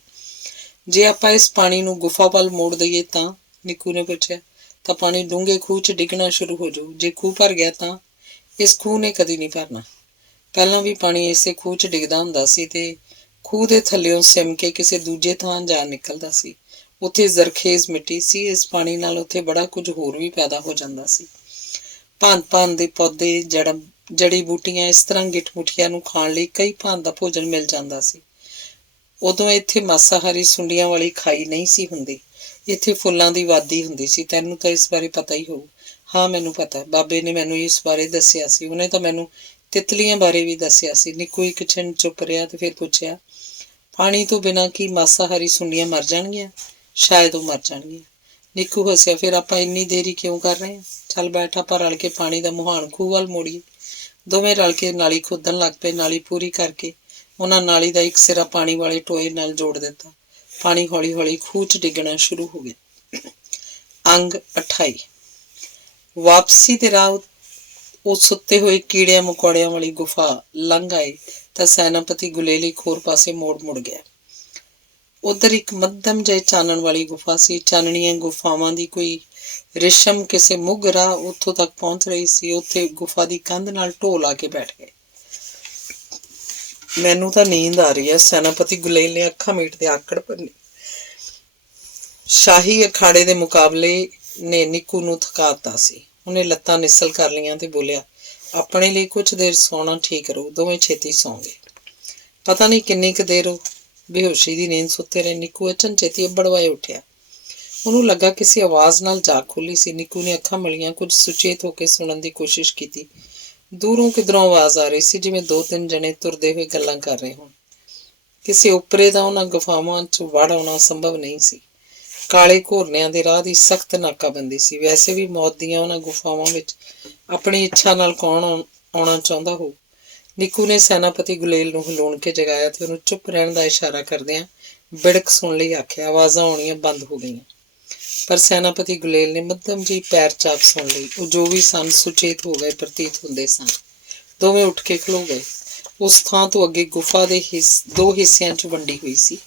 ਜੇ ਆਪਾਂ ਇਸ ਪਾਣੀ ਨੂੰ ਗੁਫਾ ਵੱਲ ਮੋੜ ਦਈਏ ਤਾਂ? ਨਿੱਕੂ ਨੇ ਪੁੱਛਿਆ। ਤਾਂ ਪਾਣੀ ਡੂੰਘੇ ਖੂਹ 'ਚ ਡਿੱਗਣਾ ਸ਼ੁਰੂ ਹੋ ਜਾਊ। ਜੇ ਖੂਹ ਭਰ ਗਿਆ ਤਾਂ? ਇਸ ਖੂਹ ਨੇ ਕਦੀ ਨਹੀਂ ਭਰਨਾ। ਪਹਿਲਾਂ ਵੀ ਪਾਣੀ ਇਸੇ ਖੂਹ 'ਚ ਡਿੱਗਦਾ ਹੁੰਦਾ ਸੀ ਤੇ ਖੂਹ ਦੇ ਥੱਲਿਓਂ ਸਿਮ ਕੇ ਕਿਸੇ ਦੂਜੇ ਥਾਂ ਜਾ ਨਿਕਲਦਾ ਸੀ। ਉੱਥੇ ਜ਼ਰਖੇਜ਼ ਮਿੱਟੀ ਸੀ। ਇਸ ਪਾਣੀ ਨਾਲ ਉੱਥੇ ਬੜਾ ਕੁਝ ਹੋਰ ਵੀ ਪੈਦਾ ਹੋ ਜਾਂਦਾ ਸੀ। ਭਾਂਤ-ਭਾਂਤ ਦੇ ਪੌਦੇ, ਜੜੀ ਬੂਟੀਆਂ। ਇਸ ਤਰ੍ਹਾਂ ਗਿੱਠ-ਮੁੱਠੀਆਂ ਨੂੰ ਖਾਣ ਲਈ ਕਈ ਭਾਂਤ ਦਾ ਭੋਜਨ ਮਿਲ ਜਾਂਦਾ ਸੀ। ਉਦੋਂ ਇੱਥੇ ਮਾਸਾਹਾਰੀ ਸੁੰਡੀਆਂ ਵਾਲੀ ਖਾਈ ਨਹੀਂ ਸੀ ਹੁੰਦੀ। ਇੱਥੇ ਫੁੱਲਾਂ ਦੀ ਵਾਦੀ ਹੁੰਦੀ ਸੀ। ਤੈਨੂੰ ਤਾਂ ਇਸ ਬਾਰੇ ਪਤਾ ਹੀ ਹੋਊ। ਹਾਂ, ਮੈਨੂੰ ਪਤਾ। ਬਾਬੇ ਨੇ ਮੈਨੂੰ ਇਸ ਬਾਰੇ ਦੱਸਿਆ ਸੀ। ਉਹਨੇ ਤਾਂ ਮੈਨੂੰ ਤਿਤਲੀਆਂ ਬਾਰੇ ਵੀ ਦੱਸਿਆ ਸੀ। ਨਿੱਕੂ ਇੱਕ ਛਿਣ ਚੁੱਪ ਰਿਹਾ ਤੇ ਫਿਰ ਪੁੱਛਿਆ, ਪਾਣੀ ਤੋਂ ਬਿਨਾਂ ਕੀ ਮਾਸਾਹਾਰੀ ਸੁੰਡੀਆਂ ਮਰ ਜਾਣਗੀਆਂ? ਸ਼ਾਇਦ ਉਹ ਮਰ ਜਾਣਗੀਆਂ। ਨਿੱਕੂ ਹੱਸਿਆ। ਫਿਰ ਆਪਾਂ ਇੰਨੀ ਦੇਰੀ ਕਿਉਂ ਕਰ ਰਹੇ ਹਾਂ? ਚੱਲ ਬੈਠ, ਆਪਾਂ ਰਲ ਕੇ ਪਾਣੀ ਦਾ ਮੁਹਾਨ ਖੂਹ ਵੱਲ ਮੋੜੀਏ। ਦੋਵੇਂ ਰਲ ਕੇ ਨਾਲੀ ਖੋਦਣ ਲੱਗ ਪਏ। ਨਾਲੀ ਪੂਰੀ ਕਰਕੇ ਉਹਨਾਂ ਨਾਲੀ ਦਾ ਇੱਕ ਸਿਰਾ ਪਾਣੀ ਵਾਲੇ ਟੋਏ ਨਾਲ ਜੋੜ ਦਿੱਤਾ। ਪਾਣੀ ਹੌਲੀ-ਹੌਲੀ ਖੂਹ 'ਚ ਡਿੱਗਣਾ ਸ਼ੁਰੂ ਹੋ ਗਿਆ। ਅੰਗ 28। ਵਾਪਸੀ ਦੇ ਰਾਹ ਉਹ ਸੁੱਤੇ ਹੋਏ ਕੀੜਿਆਂ ਮਕੌੜਿਆਂ ਵਾਲੀ ਗੁਫਾ ਲੰਘ ਆਏ ਤਾਂ ਸੈਨਾਪਤੀ ਗੁਲੇਲ ਇੱਕ ਹੋਰ ਪਾਸੇ ਮੁੜ ਗਿਆ। ਉੱਧਰ ਇੱਕ ਮੱਧਮ ਜਿਹੇ ਚਾਨਣ ਵਾਲੀ ਗੁਫਾ ਸੀ। ਚਾਨਣੀਆਂ ਗੁਫਾਵਾਂ ਦੀ ਕੋਈ ਰੇਸ਼ਮ ਕਿਸੇ ਮੁੱਗ ਰਾਹ ਉੱਥੋਂ ਤੱਕ ਪਹੁੰਚ ਰਹੀ ਸੀ। ਉੱਥੇ ਗੁਫਾ ਦੀ ਕੰਧ ਨਾਲ ਢੋਹ ਲਾ ਕੇ ਬੈਠ ਗਏ। ਮੈਨੂੰ ਤਾਂ ਨੀਂਦ ਆ ਰਹੀ ਹੈ, ਸੈਨਾਪਤੀ ਗੁਲੇਲ ਨੇ ਅੱਖਾਂ ਮੀਟਦੇ ਆਕੜ ਭੰਨੀ। ਸ਼ਾਹੀ ਅਖਾੜੇ ਦੇ ਮੁਕਾਬਲੇ ਨੇ ਨਿੱਕੂ ਨੂੰ ਥਕਾ ਦਿੱਤਾ ਸੀ। ਉਹਨੇ ਲੱਤਾਂ ਨਿਸਲ ਕਰ ਲਈਆਂ ਤੇ ਬੋਲਿਆ, ਆਪਣੇ ਲਈ ਕੁਝ ਦੇਰ ਸੌਣਾ ਠੀਕ ਰਹੂ। ਦੋਵੇਂ ਛੇਤੀ ਸੌਂ ਗਏ। ਪਤਾ ਨਹੀਂ ਕਿੰਨੀ ਕੁ ਦੇਰ ਉਹ ਬੇਹੋਸ਼ੀ ਦੀ ਨੀਂਦ ਸੁੱਤੇ ਰਹੇ। ਨਿੱਕੂ ਅਚਨਚੇਤੀ ਅੱਬੜਵਾਏ ਉੱਠਿਆ। ਉਹਨੂੰ ਲੱਗਾ ਕਿਸੇ ਆਵਾਜ਼ ਨਾਲ ਜਾਗ ਖੁੱਲੀ ਸੀ। ਨਿੱਕੂ ਨੇ ਅੱਖਾਂ ਮਲੀਆਂ, ਕੁਝ ਸੁਚੇਤ ਹੋ ਕੇ ਸੁਣਨ ਦੀ ਕੋਸ਼ਿਸ਼ ਕੀਤੀ। ਦੂਰੋਂ ਕਿਧਰੋਂ ਆਵਾਜ਼ ਆ ਰਹੀ ਸੀ, ਜਿਵੇਂ 2-3 ਜਣੇ ਤੁਰਦੇ ਹੋਏ ਗੱਲਾਂ ਕਰ ਰਹੇ ਹੋਣ। ਕਿਸੇ ਉੱਪਰੇ ਦਾ ਉਹਨਾਂ ਗੁਫਾਵਾਂ 'ਚ ਵੜ ਆਉਣਾ ਸੰਭਵ ਨਹੀਂ ਸੀ। ਕਾਲੇ ਘੋਰਨਿਆਂ ਦੇ ਰਾਹ ਦੀ ਸਖਤ ਨਾਕਾਬੰਦੀ ਸੀ। ਵੈਸੇ ਵੀ ਮੌਤ ਦੀਆਂ ਉਹਨਾਂ ਗੁਫਾਵਾਂ ਵਿੱਚ ਆਪਣੀ ਇੱਛਾ ਨਾਲ ਕੌਣ ਆਉਣਾ ਚਾਹੁੰਦਾ ਹੋ। ਨਿੱਕੂ ਨੇ ਸੈਨਾਪਤੀ ਗੁਲੇਲ ਨੂੰ ਹਿਲਾਉਣ ਕੇ ਜਗਾਇਆ ਤੇ ਉਹਨੂੰ ਚੁੱਪ ਰਹਿਣ ਦਾ ਇਸ਼ਾਰਾ ਕਰਦਿਆਂ ਬਿੜਕ ਸੁਣ ਲਈ ਆਖਿਆ। ਆਵਾਜ਼ਾਂ ਆਉਣੀਆਂ ਬੰਦ ਹੋ ਗਈਆਂ, ਪਰ ਸੈਨਾਪਤੀ ਗੁਲੇਲ ਨੇ ਮੱਧਮ ਜਿਹੀ ਪੈਰ ਚਾਪ ਸੁਣ ਲਈ। ਉਹ ਜੋ ਵੀ ਸਨ ਸੁਚੇਤ ਹੋ ਗਏ ਪ੍ਰਤੀਤ ਹੁੰਦੇ ਸਨ। ਦੋਵੇਂ ਉੱਠ ਕੇ ਖਲੋ ਗਏ। ਉਸ ਥਾਂ ਤੋਂ ਅੱਗੇ ਗੁਫਾ ਦੇ ਦੋ ਹਿੱਸਿਆਂ 'ਚ ਵੰਡੀ ਹੋਈ ਸੀ।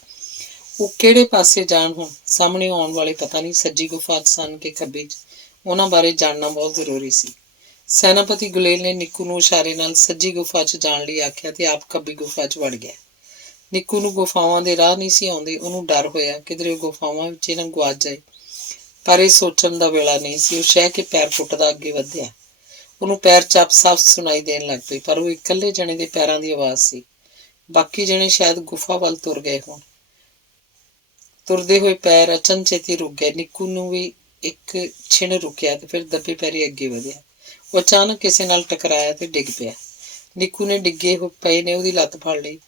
ਉਹ ਕਿਹੜੇ ਪਾਸੇ ਜਾਣ ਹੁਣ? ਸਾਹਮਣੇ ਆਉਣ ਵਾਲੇ ਪਤਾ ਨਹੀਂ ਸੱਜੀ ਗੁਫਾ 'ਚ ਸਨ ਕਿ ਖੱਬੀ 'ਚ। ਉਹਨਾਂ ਬਾਰੇ ਜਾਣਨਾ ਬਹੁਤ ਜ਼ਰੂਰੀ ਸੀ। ਸੈਨਾਪਤੀ ਗੁਲੇਲ ਨੇ ਨਿੱਕੂ ਨੂੰ ਇਸ਼ਾਰੇ ਨਾਲ ਸੱਜੀ ਗੁਫਾ 'ਚ ਜਾਣ ਲਈ ਆਖਿਆ ਤੇ ਆਪ ਖੱਬੀ ਗੁਫਾ 'ਚ ਵੜ ਗਿਆ। ਨਿੱਕੂ ਨੂੰ ਗੁਫਾਵਾਂ ਦੇ ਰਾਹ ਨਹੀਂ ਸੀ ਆਉਂਦੇ। ਉਹਨੂੰ ਡਰ ਹੋਇਆ ਕਿਧਰੇ ਉਹ ਗੁਫਾਵਾਂ ਵਿੱਚ ਇਹਨਾਂ ਗੁਆਚ ਜਾਏ, ਪਰ ਇਹ ਸੋਚਣ ਦਾ ਵੇਲਾ ਨਹੀਂ ਸੀ। ਉਹ ਸ਼ਹਿ ਕੇ ਪੈਰ ਪੁੱਟਦਾ ਅੱਗੇ ਵਧਿਆ। ਉਹਨੂੰ ਪੈਰ ਚਾਪ ਸਾਫ਼ ਸੁਣਾਈ ਦੇਣ ਲੱਗ ਪਈ, ਪਰ ਉਹ ਇਕੱਲੇ ਜਣੇ ਦੇ ਪੈਰਾਂ ਦੀ ਆਵਾਜ਼ ਸੀ। ਬਾਕੀ ਜਣੇ ਸ਼ਾਇਦ ਗੁਫਾ ਵੱਲ ਤੁਰ ਗਏ ਹੋਣ। ਤੁਰਦੇ ਹੋਏ ਪੈਰ ਅਚਨਚੇਤੀ ਰੁਕ ਗਏ। ਨਿੱਕੂ ਨੂੰ ਵੀ ਇੱਕ ਛਿਣ ਰੁਕਿਆ ਤੇ ਫਿਰ ਦੱਬੇ ਪੈਰੀ ਅੱਗੇ ਵਧਿਆ। ਉਹ ਅਚਾਨਕ ਕਿਸੇ ਨਾਲ ਟਕਰਾਇਆ ਤੇ ਡਿੱਗ ਪਿਆ। ਨਿੱਕੂ ਨੇ ਡਿੱਗੇ ਪਏ ਨੇ ਉਹਦੀ ਲੱਤ ਫੜ ਲਈ।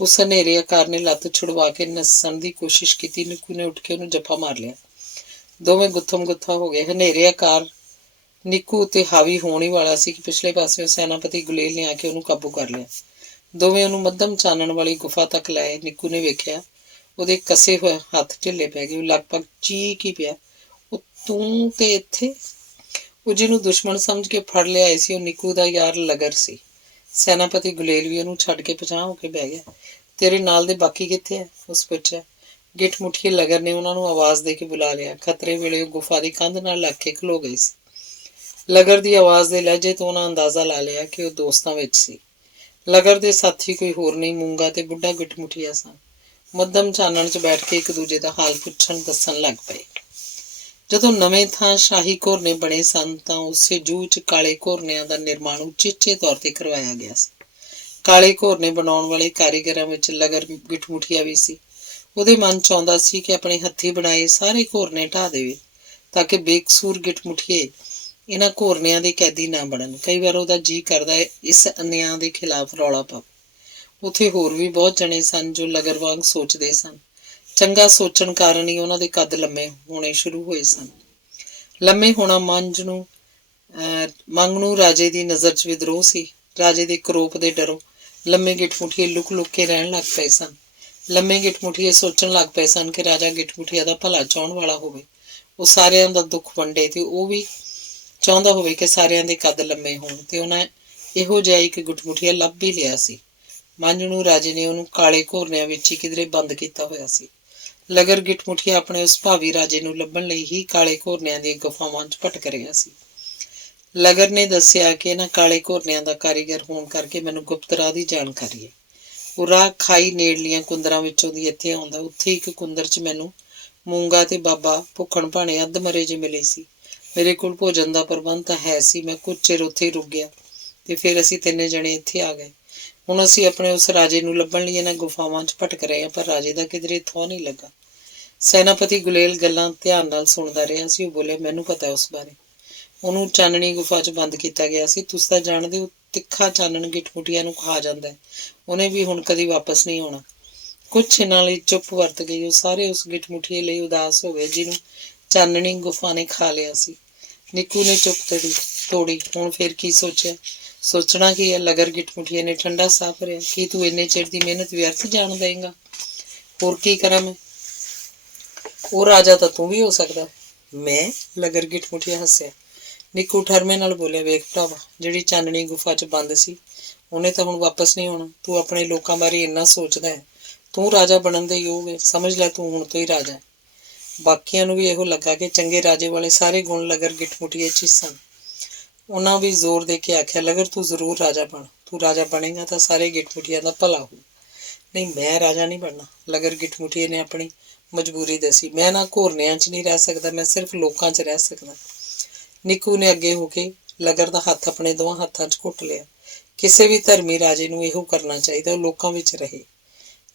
ਉਸ ਹਨੇਰੇ ਆਕਾਰ ਨੇ ਲੱਤ ਛੁਡਵਾ ਕੇ ਨੱਸਣ ਦੀ ਕੋਸ਼ਿਸ਼ ਕੀਤੀ। ਨਿੱਕੂ ਨੇ ਉੱਠ ਕੇ ਉਹਨੂੰ ਜੱਫਾ ਮਾਰ ਲਿਆ। ਦੋਵੇਂ ਗੁੱਥਮ ਗੁੱਥਾ ਹੋ ਗਏ। ਹਨੇਰੇ ਆਕਾਰ ਨਿੱਕੂ ਉੱਤੇ ਹਾਵੀ ਹੋਣ ਹੀ ਵਾਲਾ ਸੀ ਕਿ ਪਿਛਲੇ ਪਾਸਿਓਂ ਸੈਨਾਪਤੀ ਗੁਲੇਲ ਨੇ ਆ ਕੇ ਉਹਨੂੰ ਕਾਬੂ ਕਰ ਲਿਆ। ਦੋਵੇਂ ਉਹਨੂੰ ਮੱਧਮ ਚਾਨਣ ਵਾਲੀ ਗੁਫਾ ਤੱਕ ਲਾਏ। ਨਿੱਕੂ ਨੇ ਵੇਖਿਆ ਉਹਦੇ ਕਸੇ ਹੋਏ ਹੱਥ ਢਿੱਲੇ ਪੈ ਗਏ। ਉਹ ਲਗਭਗ ਚੀਕ ਹੀ ਪਿਆ, ਉਹ ਤੂੰ ਤੇ ਇੱਥੇ? ਉਹ ਜਿਹਨੂੰ ਦੁਸ਼ਮਣ ਸਮਝ ਕੇ ਫੜ ਲਿਆਏ ਸੀ ਉਹ ਨਿੱਕੂ ਦਾ ਯਾਰ ਲਗਰ ਸੀ। ਸੈਨਾਪਤੀ ਗੁਲੇਲ ਵੀ ਉਹਨੂੰ ਛੱਡ ਕੇ ਪਛਾਣ ਹੋ ਕੇ ਬਹਿ ਗਿਆ। ਤੇਰੇ ਨਾਲ ਦੇ ਬਾਕੀ ਕਿੱਥੇ ਹੈ? ਉਸ ਪੁੱਛਿਆ। ਗਿੱਠ ਮੁੱਠੀ ਲਗਰ ਨੇ ਉਹਨਾਂ ਨੂੰ ਆਵਾਜ਼ ਦੇ ਕੇ ਬੁਲਾ ਲਿਆ। ਖਤਰੇ ਵੇਲੇ ਉਹ ਗੁਫਾ ਦੀ ਕੰਧ ਨਾਲ ਲੱਗ ਕੇ ਖਲੋ ਗਈ ਸੀ। ਲਗਰ ਦੀ ਆਵਾਜ਼ ਦੇ ਲਹਿਜੇ ਤੋਂ ਉਹਨਾਂ ਅੰਦਾਜ਼ਾ ਲਾ ਲਿਆ ਕਿ ਉਹ ਦੋਸਤਾਂ ਵਿੱਚ ਸੀ। ਲਗਰ ਦੇ ਸਾਥੀ ਕੋਈ ਹੋਰ ਨਹੀਂ, ਮੂੰਗਾ ਤੇ ਬੁੱਢਾ ਗਿੱਠ ਮੁੱਠੀਆ ਸਨ। ਮੱਧਮ ਚਾਨਣ 'ਚ ਬੈਠ ਕੇ ਇੱਕ ਦੂਜੇ ਦਾ ਹਾਲ ਪੁੱਛਣ ਦੱਸਣ ਲੱਗ ਪਏ। ਜਦੋਂ ਨਵੇਂ ਥਾਂ ਸ਼ਾਹੀ ਘੋਰਨੇ ਬਣੇ ਸਨ ਤਾਂ ਉਸੇ ਜੂਹ 'ਚ ਕਾਲੇ ਘੋਰਨਿਆਂ ਦਾ ਨਿਰਮਾਣ ਉਚੇਚੇ ਤੌਰ ਤੇ ਕਰਵਾਇਆ ਗਿਆ ਸੀ। ਕਾਲੇ ਘੋਰਨੇ ਬਣਾਉਣ ਵਾਲੇ ਕਾਰੀਗਰਾਂ ਵਿੱਚ ਲਗਰ ਗਿੱਠ ਮੁੱਠੀਆ ਵੀ ਸੀ। ਉਹਦੇ ਮਨ 'ਚ ਆਉਂਦਾ ਸੀ ਕਿ ਆਪਣੇ ਹੱਥੀਂ ਬਣਾਏ ਸਾਰੇ ਘੋਰਨੇ ਢਾਹ ਦੇਵੇ ਤਾਂ ਕਿ ਬੇਕਸੂਰ ਗਿੱਠ ਮੁੱਠੀਏ ਇਹਨਾਂ ਘੋਰਨਿਆਂ ਦੇ ਕੈਦੀ ਨਾ ਬਣਨ। ਕਈ ਵਾਰ ਉਹਦਾ ਜੀਅ ਕਰਦਾ ਇਸ ਅਨਿਆਂ ਦੇ ਖਿਲਾਫ ਰੌਲਾ ਪਾਵੇ। ਉੱਥੇ ਹੋਰ ਵੀ ਬਹੁਤ ਜਣੇ ਸਨ ਜੋ ਲਗਰ ਵਾਂਗ ਸੋਚਦੇ ਸਨ। ਚੰਗਾ ਸੋਚਣ ਕਾਰਨ ਹੀ ਉਹਨਾਂ ਦੇ ਕੱਦ ਲੰਮੇ ਹੋਣੇ ਸ਼ੁਰੂ ਹੋਏ ਸਨ। ਲੰਮੇ ਹੋਣਾ ਮੰਗਣੂ ਰਾਜੇ ਦੀ ਨਜ਼ਰ 'ਚ ਵਿਦਰੋਹ ਸੀ। ਰਾਜੇ ਦੇ ਕਰੋਪ ਦੇ ਡਰੋਂ ਲੰਮੇ ਗਿੱਠ ਮੁੱਠੀਏ ਲੁਕ ਲੁਕ ਕੇ ਰਹਿਣ ਲੱਗ ਪਏ ਸਨ। ਲੰਮੇ ਗਿੱਠ ਮੁੱਠੀਏ ਸੋਚਣ ਲੱਗ ਪਏ ਸਨ ਕਿ ਰਾਜਾ ਗਿੱਠ ਮੁੱਠੀਆ ਦਾ ਭਲਾ ਚਾਹੁਣ ਵਾਲਾ ਹੋਵੇ। ਉਹ ਸਾਰਿਆਂ ਦਾ ਦੁੱਖ ਵੰਡੇ ਤੇ ਉਹ ਵੀ ਚਾਹੁੰਦਾ ਹੋਵੇ ਕਿ ਸਾਰਿਆਂ ਦੇ ਕੱਦ ਲੰਮੇ ਹੋਣ, ਤੇ ਉਹਨਾਂ ਇਹੋ ਜਿਹਾ ਇੱਕ ਗਿੱਠ ਮੁੱਠੀਆ ਲੱਭ ਵੀ ਲਿਆ ਸੀ। ਮੰਜਣੂ ਰਾਜੇ ਨੇ ਉਹਨੂੰ ਕਾਲੇ ਘੋਰਨਿਆਂ ਵਿੱਚ ਹੀ ਕਿਧਰੇ ਬੰਦ ਕੀਤਾ ਹੋਇਆ ਸੀ। ਲਗਰ ਗਿੱਠ ਮੁੱਠੀਆ ਆਪਣੇ ਉਸ ਭਾਵੀ ਰਾਜੇ ਨੂੰ ਲੱਭਣ ਲਈ ਹੀ ਕਾਲੇ ਘੋਰਨਿਆਂ ਦੀਆਂ ਗੁਫਾਵਾਂ 'ਚ ਭਟਕ ਰਿਹਾ ਸੀ। ਲਗਰ ਨੇ ਦੱਸਿਆ ਕਿ ਇਹਨਾਂ ਕਾਲੇ ਘੋਰਨਿਆਂ ਦਾ ਕਾਰੀਗਰ ਹੋਣ ਕਰਕੇ ਮੈਨੂੰ ਗੁਪਤ ਰਾਹ ਦੀ ਜਾਣਕਾਰੀ ਹੈ। ਉਹ ਰਾਹ ਖਾਈ ਨੇੜਲੀਆਂ ਕੁੰਦਰਾਂ ਵਿੱਚੋਂ ਦੀ ਇੱਥੇ ਆਉਂਦਾ। ਉੱਥੇ ਇੱਕ ਕੁੰਦਰ 'ਚ ਮੈਨੂੰ ਮੂੰਗਾ ਤੇ ਬਾਬਾ ਭੁੱਖਣ ਭਾਣੇ ਅੱਧ ਮਰੇ ਜਿਹੇ ਮਿਲੇ ਸੀ। ਮੇਰੇ ਕੋਲ ਭੋਜਨ ਦਾ ਪ੍ਰਬੰਧ ਤਾਂ ਹੈ ਸੀ। ਮੈਂ ਕੁਝ ਚਿਰ ਉੱਥੇ ਹੀ ਰੁਕ ਗਿਆ ਤੇ ਫਿਰ ਅਸੀਂ ਤਿੰਨੇ ਜਣੇ ਇੱਥੇ ਆ ਗਏ। ਹੁਣ ਅਸੀਂ ਆਪਣੇ ਉਸ ਰਾਜੇ ਨੂੰ ਲੱਭਣ ਲਈ ਇਹਨਾਂ ਗੁਫਾਵਾਂ 'ਚ ਭਟਕ ਰਹੇ ਹਾਂ, ਪਰ ਰਾਜੇ ਦਾ ਕਿਧਰੇ ਥਾਂ ਨਹੀਂ ਲੱਗਾ। ਸੈਨਾਪਤੀ ਗੁਲੇਲ ਗੱਲਾਂ ਧਿਆਨ ਨਾਲ ਸੁਣਦਾ ਰਿਹਾ ਸੀ। ਉਹ ਬੋਲਿਆ, ਮੈਨੂੰ ਪਤਾ ਉਸ ਬਾਰੇ। ਉਹਨੂੰ ਚਾਨਣੀ ਗੁਫਾ 'ਚ ਬੰਦ ਕੀਤਾ ਗਿਆ ਸੀ। ਤੁਸੀਂ ਤਾਂ ਜਾਣਦੇ ਹੋ ਤਿੱਖਾ ਚਾਨਣ ਗਿੱਠ ਮੁੱਠੀਆਂ ਨੂੰ ਖਾ ਜਾਂਦਾ ਹੈ। ਉਹਨੇ ਵੀ ਹੁਣ ਕਦੀ ਵਾਪਸ ਨਹੀਂ ਆਉਣਾ। ਕੁਝ ਛਿਨਾਂ ਲਈ ਚੁੱਪ ਵਰਤ ਗਈ। ਉਹ ਸਾਰੇ ਉਸ ਗਿੱਠ ਮੁੱਠੀਏ ਲਈ ਉਦਾਸ ਹੋ ਗਏ ਜਿਹਨੂੰ ਚਾਨਣੀ ਗੁਫਾ ਨੇ ਖਾ ਲਿਆ ਸੀ। ਨਿੱਕੂ ਨੇ ਚੁੱਪ ਤੋੜੀ। ਹੁਣ ਫਿਰ ਕੀ ਸੋਚਿਆ? ਸੋਚਣਾ ਕੀ ਹੈ? ਲਗਰ ਗਿੱਠ ਮੁੱਠੀਏ ਨੇ ਠੰਡਾ ਸਾਹ ਭਰਿਆ। ਕੀ ਤੂੰ ਇੰਨੇ ਚਿਰ ਦੀ ਮਿਹਨਤ ਵਿਅਰਥ ਜਾਣ ਦੇਂਗਾ? ਹੋਰ ਕੀ ਕਰਾਂ ਮੈਂ? ਉਹ ਰਾਜਾ ਤਾਂ ਤੂੰ ਵੀ ਹੋ ਸਕਦਾ। ਮੈਂ? ਲਗਰ ਗਿੱਠ ਮੁੱਠੀਆ ਹੱਸਿਆ। ਨਿੱਕੂ ਠਰਮੇ ਨਾਲ ਬੋਲਿਆ, ਵੇਖ ਭਰਾਵਾ, ਜਿਹੜੀ ਚਾਨਣੀ ਗੁਫਾ 'ਚ ਬੰਦ ਸੀ ਉਹਨੇ ਤਾਂ ਹੁਣ ਵਾਪਸ ਨਹੀਂ ਆਉਣਾ। ਤੂੰ ਆਪਣੇ ਲੋਕਾਂ ਬਾਰੇ ਇੰਨਾ ਸੋਚਦਾ ਹੈ। ਤੂੰ ਰਾਜਾ ਬਣਨ ਦੇ ਯੋਗ ਹੈ। ਸਮਝ ਲੈ, ਤੂੰ ਹੁਣ ਤੋਂ ਹੀ ਰਾਜਾ ਹੈ। ਬਾਕੀਆਂ ਨੂੰ ਵੀ ਇਹੋ ਲੱਗਾ ਕਿ ਚੰਗੇ ਰਾਜੇ ਵਾਲੇ ਸਾਰੇ ਗੁਣ ਲਗਰ ਗਿੱਠਮੁੱਠੀਏ 'ਚ ਹੀ ਸਨ। ਉਹਨਾਂ ਵੀ ਜ਼ੋਰ ਦੇ ਕੇ ਆਖਿਆ, ਲਗਰ ਤੂੰ ਜ਼ਰੂਰ ਰਾਜਾ ਬਣ, ਤੂੰ ਰਾਜਾ ਬਣੇਗਾ ਤਾਂ ਸਾਰੇ ਗਿੱਠਮੁੱਠੀਆਂ ਦਾ ਭਲਾ ਹੋ। ਨਹੀਂ, ਮੈਂ ਰਾਜਾ ਨਹੀਂ ਬਣਨਾ, ਲਗਰ ਗਿੱਠਮੁੱਠੀਏ ਨੇ ਆਪਣੀ ਮਜਬੂਰੀ ਦੱਸੀ। ਮੈਂ ਨਾ ਘੋਰਨਿਆਂ 'ਚ ਨਹੀਂ ਰਹਿ ਸਕਦਾ, ਮੈਂ ਸਿਰਫ ਲੋਕਾਂ 'ਚ ਰਹਿ ਸਕਦਾ। ਨਿੱਕੂ ਨੇ ਅੱਗੇ ਹੋ ਕੇ ਲਗਰ ਦਾ ਹੱਥ ਆਪਣੇ ਦੋਵਾਂ ਹੱਥਾਂ 'ਚ ਘੁੱਟ ਲਿਆ। ਕਿਸੇ ਵੀ ਧਰਮੀ ਰਾਜੇ ਨੂੰ ਇਹੋ ਕਰਨਾ ਚਾਹੀਦਾ, ਉਹ ਲੋਕਾਂ ਵਿੱਚ ਰਹੇ।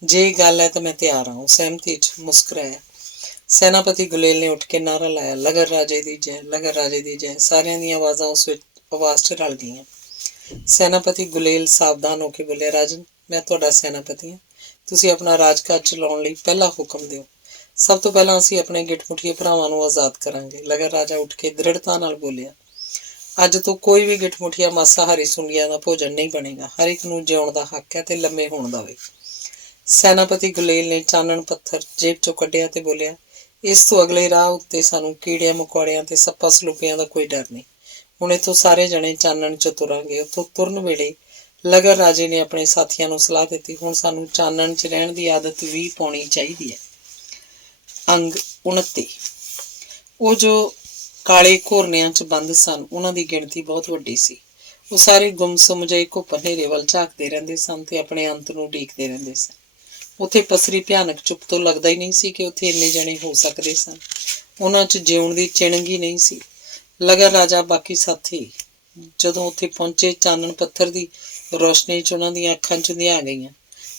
ਜੇ ਇਹ ਗੱਲ ਹੈ ਤਾਂ ਮੈਂ ਤਿਆਰ ਹਾਂ, ਉਹ ਸਹਿਮਤੀ 'ਚ ਮੁਸਕਰਾਇਆ। ਸੈਨਾਪਤੀ ਗੁਲੇਲ ਨੇ ਉੱਠ ਕੇ ਨਾਅਰਾ ਲਾਇਆ, ਲਗਰ ਰਾਜੇ ਦੀ ਜੈ, ਲਗਰ ਰਾਜੇ ਦੀ ਜੈ। ਸਾਰਿਆਂ ਦੀਆਂ ਆਵਾਜ਼ਾਂ ਉਸ ਵਿੱਚ ਆਵਾਜ਼ 'ਚ ਰਲ ਗਈਆਂ। ਸੈਨਾਪਤੀ ਗੁਲੇਲ ਸਾਵਧਾਨ ਹੋ ਕੇ ਬੋਲਿਆ, ਰਾਜਨ, ਮੈਂ ਤੁਹਾਡਾ ਸੈਨਾਪਤੀ ਹਾਂ, ਤੁਸੀਂ ਆਪਣਾ ਰਾਜਕਾਜ ਚਲਾਉਣ ਲਈ ਪਹਿਲਾ ਹੁਕਮ ਦਿਓ। ਸਭ ਤੋਂ ਪਹਿਲਾਂ ਅਸੀਂ ਆਪਣੇ ਗਿੱਠਮੁੱਠੀਏ ਭਰਾਵਾਂ ਨੂੰ ਆਜ਼ਾਦ ਕਰਾਂਗੇ। ਲਗਰ ਰਾਜਾ ਉੱਠ ਕੇ ਦ੍ਰਿੜਤਾ ਨਾਲ ਬੋਲਿਆ, ਅੱਜ ਤੋਂ ਕੋਈ ਵੀ ਗਿੱਠਮੁੱਠੀਆ ਮਾਸਾਹਾਰੀ ਸੁੰਡੀਆਂ ਦਾ ਭੋਜਨ ਨਹੀਂ ਬਣੇਗਾ। ਹਰ ਇੱਕ ਨੂੰ ਜਿਉਣ ਦਾ ਹੱਕ ਹੈ ਤੇ ਲੰਮੇ ਹੋਣ ਦਾ ਵੀ। ਸੈਨਾਪਤੀ ਗੁਲੇਲ ਨੇ ਚਾਨਣ ਪੱਥਰ ਜੇਬ ਚੋਂ ਕੱਢਿਆ ਤੇ ਬੋਲਿਆ, ਇਸ ਤੋਂ ਅਗਲੇ ਰਾਹ ਉੱਤੇ ਸਾਨੂੰ ਕੀੜਿਆਂ ਮਕੌੜਿਆਂ ਤੇ ਸੱਪਾਂ ਸਲੂਪੀਆਂ ਦਾ ਕੋਈ ਡਰ ਨਹੀਂ। ਹੁਣ ਇੱਥੋਂ ਸਾਰੇ ਜਣੇ ਚਾਨਣ 'ਚ ਤੁਰਾਂਗੇ। ਉੱਥੋਂ ਤੁਰਨ ਵੇਲੇ ਲਗਰ ਰਾਜੇ ਨੇ ਆਪਣੇ ਸਾਥੀਆਂ ਨੂੰ ਸਲਾਹ ਦਿੱਤੀ, ਹੁਣ ਸਾਨੂੰ ਚਾਨਣ 'ਚ ਰਹਿਣ ਦੀ ਆਦਤ ਵੀ ਪਾਉਣੀ ਚਾਹੀਦੀ ਹੈ। ਅੰਗ 29। ਉਹ ਜੋ ਕਾਲੇ ਘੋਰਨਿਆਂ 'ਚ ਬੰਦ ਸਨ, ਉਹਨਾਂ ਦੀ ਗਿਣਤੀ ਬਹੁਤ ਵੱਡੀ ਸੀ। ਉਹ ਸਾਰੇ ਗੁੰਮਸੁੰਮ ਜਿਹੇ ਘੁੱਪ ਹਨੇਰੇ ਵੱਲ ਝਾਕਦੇ ਰਹਿੰਦੇ ਸਨ ਤੇ ਆਪਣੇ ਅੰਤ ਨੂੰ ਉਡੀਕਦੇ ਰਹਿੰਦੇ ਸਨ। ਉੱਥੇ ਪਸਰੀ ਭਿਆਨਕ ਚੁੱਪ ਤੋਂ ਲੱਗਦਾ ਹੀ ਨਹੀਂ ਸੀ ਕਿ ਉੱਥੇ ਇੰਨੇ ਜਣੇ ਹੋ ਸਕਦੇ ਸਨ। ਉਹਨਾਂ 'ਚ ਜਿਉਣ ਦੀ ਚਿਣਗ ਹੀ ਨਹੀਂ ਸੀ। ਲਗਰ ਰਾਜਾ ਬਾਕੀ ਸਾਥੀ ਜਦੋਂ ਉੱਥੇ ਪਹੁੰਚੇ, ਚਾਨਣ ਪੱਥਰ ਦੀ ਰੋਸ਼ਨੀ 'ਚ ਉਹਨਾਂ ਦੀਆਂ ਅੱਖਾਂ 'ਚ ਅੰਧਿਆ ਗਈਆਂ।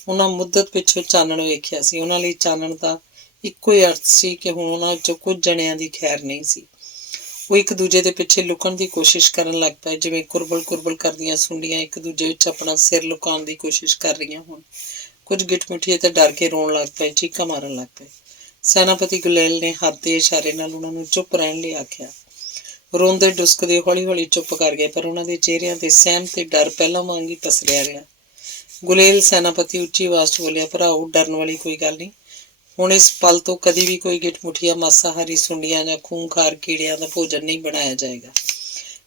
ਉਹਨਾਂ ਮੁੱਦਤ ਪਿੱਛੋਂ ਚਾਨਣ ਵੇਖਿਆ ਸੀ। ਉਹਨਾਂ ਲਈ ਚਾਨਣ ਦਾ ਇੱਕੋ ਹੀ ਅਰਥ ਸੀ ਕਿ ਹੁਣ ਉਹਨਾਂ 'ਚੋਂ ਕੁਝ ਜਣਿਆਂ ਦੀ ਖੈਰ ਨਹੀਂ ਸੀ। ਉਹ ਇੱਕ ਦੂਜੇ ਦੇ ਪਿੱਛੇ ਲੁਕਣ ਦੀ ਕੋਸ਼ਿਸ਼ ਕਰਨ ਲੱਗ ਪਏ, ਜਿਵੇਂ ਕੁਰਬਲ ਕੁਰਬਲ ਕਰਦੀਆਂ ਸੁੰਡੀਆਂ ਇੱਕ ਦੂਜੇ ਵਿੱਚ ਆਪਣਾ ਸਿਰ ਲੁਕਾਉਣ ਦੀ ਕੋਸ਼ਿਸ਼ ਕਰ ਰਹੀਆਂ ਹੋਣ। ਕੁਝ ਗਿੱਠਮੁੱਠੀਏ ਤੇ ਡਰ ਕੇ ਰੋਣ ਲੱਗ ਪਏ, ਚੀਕਾਂ ਮਾਰਨ ਲੱਗ ਪਏ। ਸੈਨਾਪਤੀ ਗੁਲੇਲ ਨੇ ਹੱਥ ਦੇ ਇਸ਼ਾਰੇ ਨਾਲ ਉਹਨਾਂ ਨੂੰ ਚੁੱਪ ਰਹਿਣ ਲਈ ਆਖਿਆ। ਰੋਂਦੇ ਡੁਸਕਦੇ ਹੌਲੀ ਹੌਲੀ ਚੁੱਪ ਕਰ ਗਏ, ਪਰ ਉਹਨਾਂ ਦੇ ਚਿਹਰਿਆਂ ਤੇ ਸਹਿਮ ਤੇ ਡਰ ਪਹਿਲਾਂ ਵਾਂਗ ਹੀ ਪਸਰਿਆ ਰਿਹਾ। ਗੁਲੇਲ ਸੈਨਾਪਤੀ ਉੱਚੀ ਆਵਾਜ਼ 'ਚ ਬੋਲਿਆ, ਭਰਾਓ, ਡਰਨ ਵਾਲੀ ਕੋਈ ਗੱਲ ਨਹੀਂ। ਹੁਣ ਇਸ ਪਲ ਤੋਂ ਕਦੀ ਵੀ ਕੋਈ ਗਿੱਠਮੁੱਠੀਆ ਮਾਸਾਹਾਰੀ ਸੁੰਡੀਆਂ ਜਾਂ ਖੂੰਖਾਰ ਕੀੜਿਆਂ ਦਾ ਭੋਜਨ ਨਹੀਂ ਬਣਾਇਆ ਜਾਏਗਾ।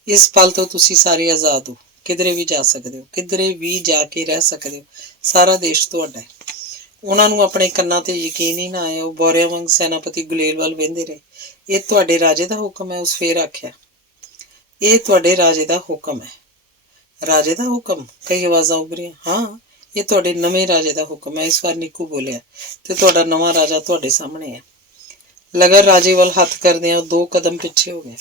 ਇਸ ਪਲ ਤੋਂ ਤੁਸੀਂ ਸਾਰੇ ਆਜ਼ਾਦ ਹੋ, ਕਿਧਰੇ ਵੀ ਜਾ ਸਕਦੇ ਹੋ, ਕਿਧਰੇ ਵੀ ਜਾ ਕੇ ਰਹਿ ਸਕਦੇ ਹੋ। ਸਾਰਾ ਦੇਸ਼ ਤੁਹਾਡਾ ਹੈ। ਉਹਨਾਂ ਨੂੰ ਆਪਣੇ ਕੰਨਾਂ ਤੇ ਯਕੀਨ ਹੀ ਨਾ ਆਇਆ। ਉਹ ਬੋਰਿਆਂ ਵਾਂਗ ਸੈਨਾਪਤੀ ਗੁਲੇਲ ਵੱਲ ਵੇਂਦੇ ਰਹੇ। ਇਹ ਤੁਹਾਡੇ ਰਾਜੇ ਦਾ ਹੁਕਮ ਹੈ? ਉਸ ਫੇਰ ਆਖਿਆ। ਇਹ ਤੁਹਾਡੇ ਰਾਜੇ ਦਾ ਹੁਕਮ ਹੈ। ਰਾਜੇ ਦਾ ਹੁਕਮ? ਕਈ ਆਵਾਜ਼ਾਂ ਉੱਭਰੀਆਂ। ਹਾਂ, ਇਹ ਤੁਹਾਡੇ ਨਵੇਂ ਰਾਜੇ ਦਾ ਹੁਕਮ ਹੈ, ਇਸ ਵਾਰ ਨਿੱਕੂ ਬੋਲਿਆ, ਤੇ ਤੁਹਾਡਾ ਨਵਾਂ ਰਾਜਾ ਤੁਹਾਡੇ ਸਾਹਮਣੇ ਹੈ। ਲਗਰ ਰਾਜੇ ਵੱਲ ਹੱਥ ਕਰਦਿਆਂ 2 ਕਦਮ ਪਿੱਛੇ ਹੋ ਗਿਆ।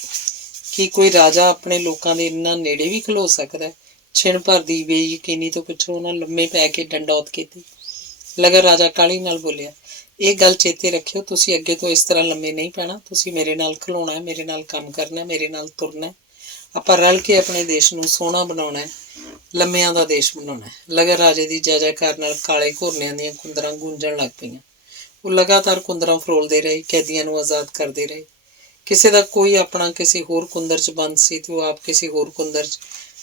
ਕੀ ਕੋਈ ਰਾਜਾ ਆਪਣੇ ਲੋਕਾਂ ਦੇ ਇੰਨਾ ਨੇੜੇ ਵੀ ਖਲੋ ਸਕਦਾ? ਛਿਣ ਭਰ ਦੀ ਬੇਯਕੀਨੀ ਤੋਂ ਪਿੱਛੋਂ ਉਹਨਾਂ ਲੰਮੇ ਪੈ ਕੇ ਡੰਡੌਤ ਕੀਤੀ। ਲਗਰ ਰਾਜਾ ਕਾਹਲੀ ਨਾਲ ਬੋਲਿਆ, ਇਹ ਗੱਲ ਚੇਤੇ ਰੱਖਿਓ, ਤੁਸੀਂ ਅੱਗੇ ਤੋਂ ਇਸ ਤਰ੍ਹਾਂ ਲੰਮੇ ਨਹੀਂ ਪੈਣਾ। ਤੁਸੀਂ ਮੇਰੇ ਨਾਲ ਖਲੋਣਾ ਹੈ, ਮੇਰੇ ਨਾਲ ਕੰਮ ਕਰਨਾ, ਮੇਰੇ ਨਾਲ ਤੁਰਨਾ। ਆਪਾਂ ਰਲ ਕੇ ਆਪਣੇ ਦੇਸ਼ ਨੂੰ ਸੋਹਣਾ ਬਣਾਉਣਾ ਹੈ, ਲੰਮਿਆਂ ਦਾ ਦੇਸ਼ ਬਣਾਉਣਾ ਹੈ। ਲਗਰ ਰਾਜੇ ਦੀ ਜੈ ਜੈਕਾਰ ਨਾਲ ਕਾਲੇ ਘੋਰਨਿਆਂ ਦੀਆਂ ਕੁੰਦਰਾਂ ਗੂੰਜਣ ਲੱਗ ਪਈਆਂ। ਉਹ ਲਗਾਤਾਰ ਕੁੰਦਰਾਂ ਫਰੋਲਦੇ ਰਹੇ, ਕੈਦੀਆਂ ਨੂੰ ਆਜ਼ਾਦ ਕਰਦੇ ਰਹੇ। ਕਿਸੇ ਦਾ ਕੋਈ ਆਪਣਾ ਕਿਸੇ ਹੋਰ ਕੁੰਦਰ 'ਚ ਬੰਦ ਸੀ ਤੇ ਉਹ ਆਪ ਕਿਸੇ ਹੋਰ ਕੁੰਦਰ 'ਚ।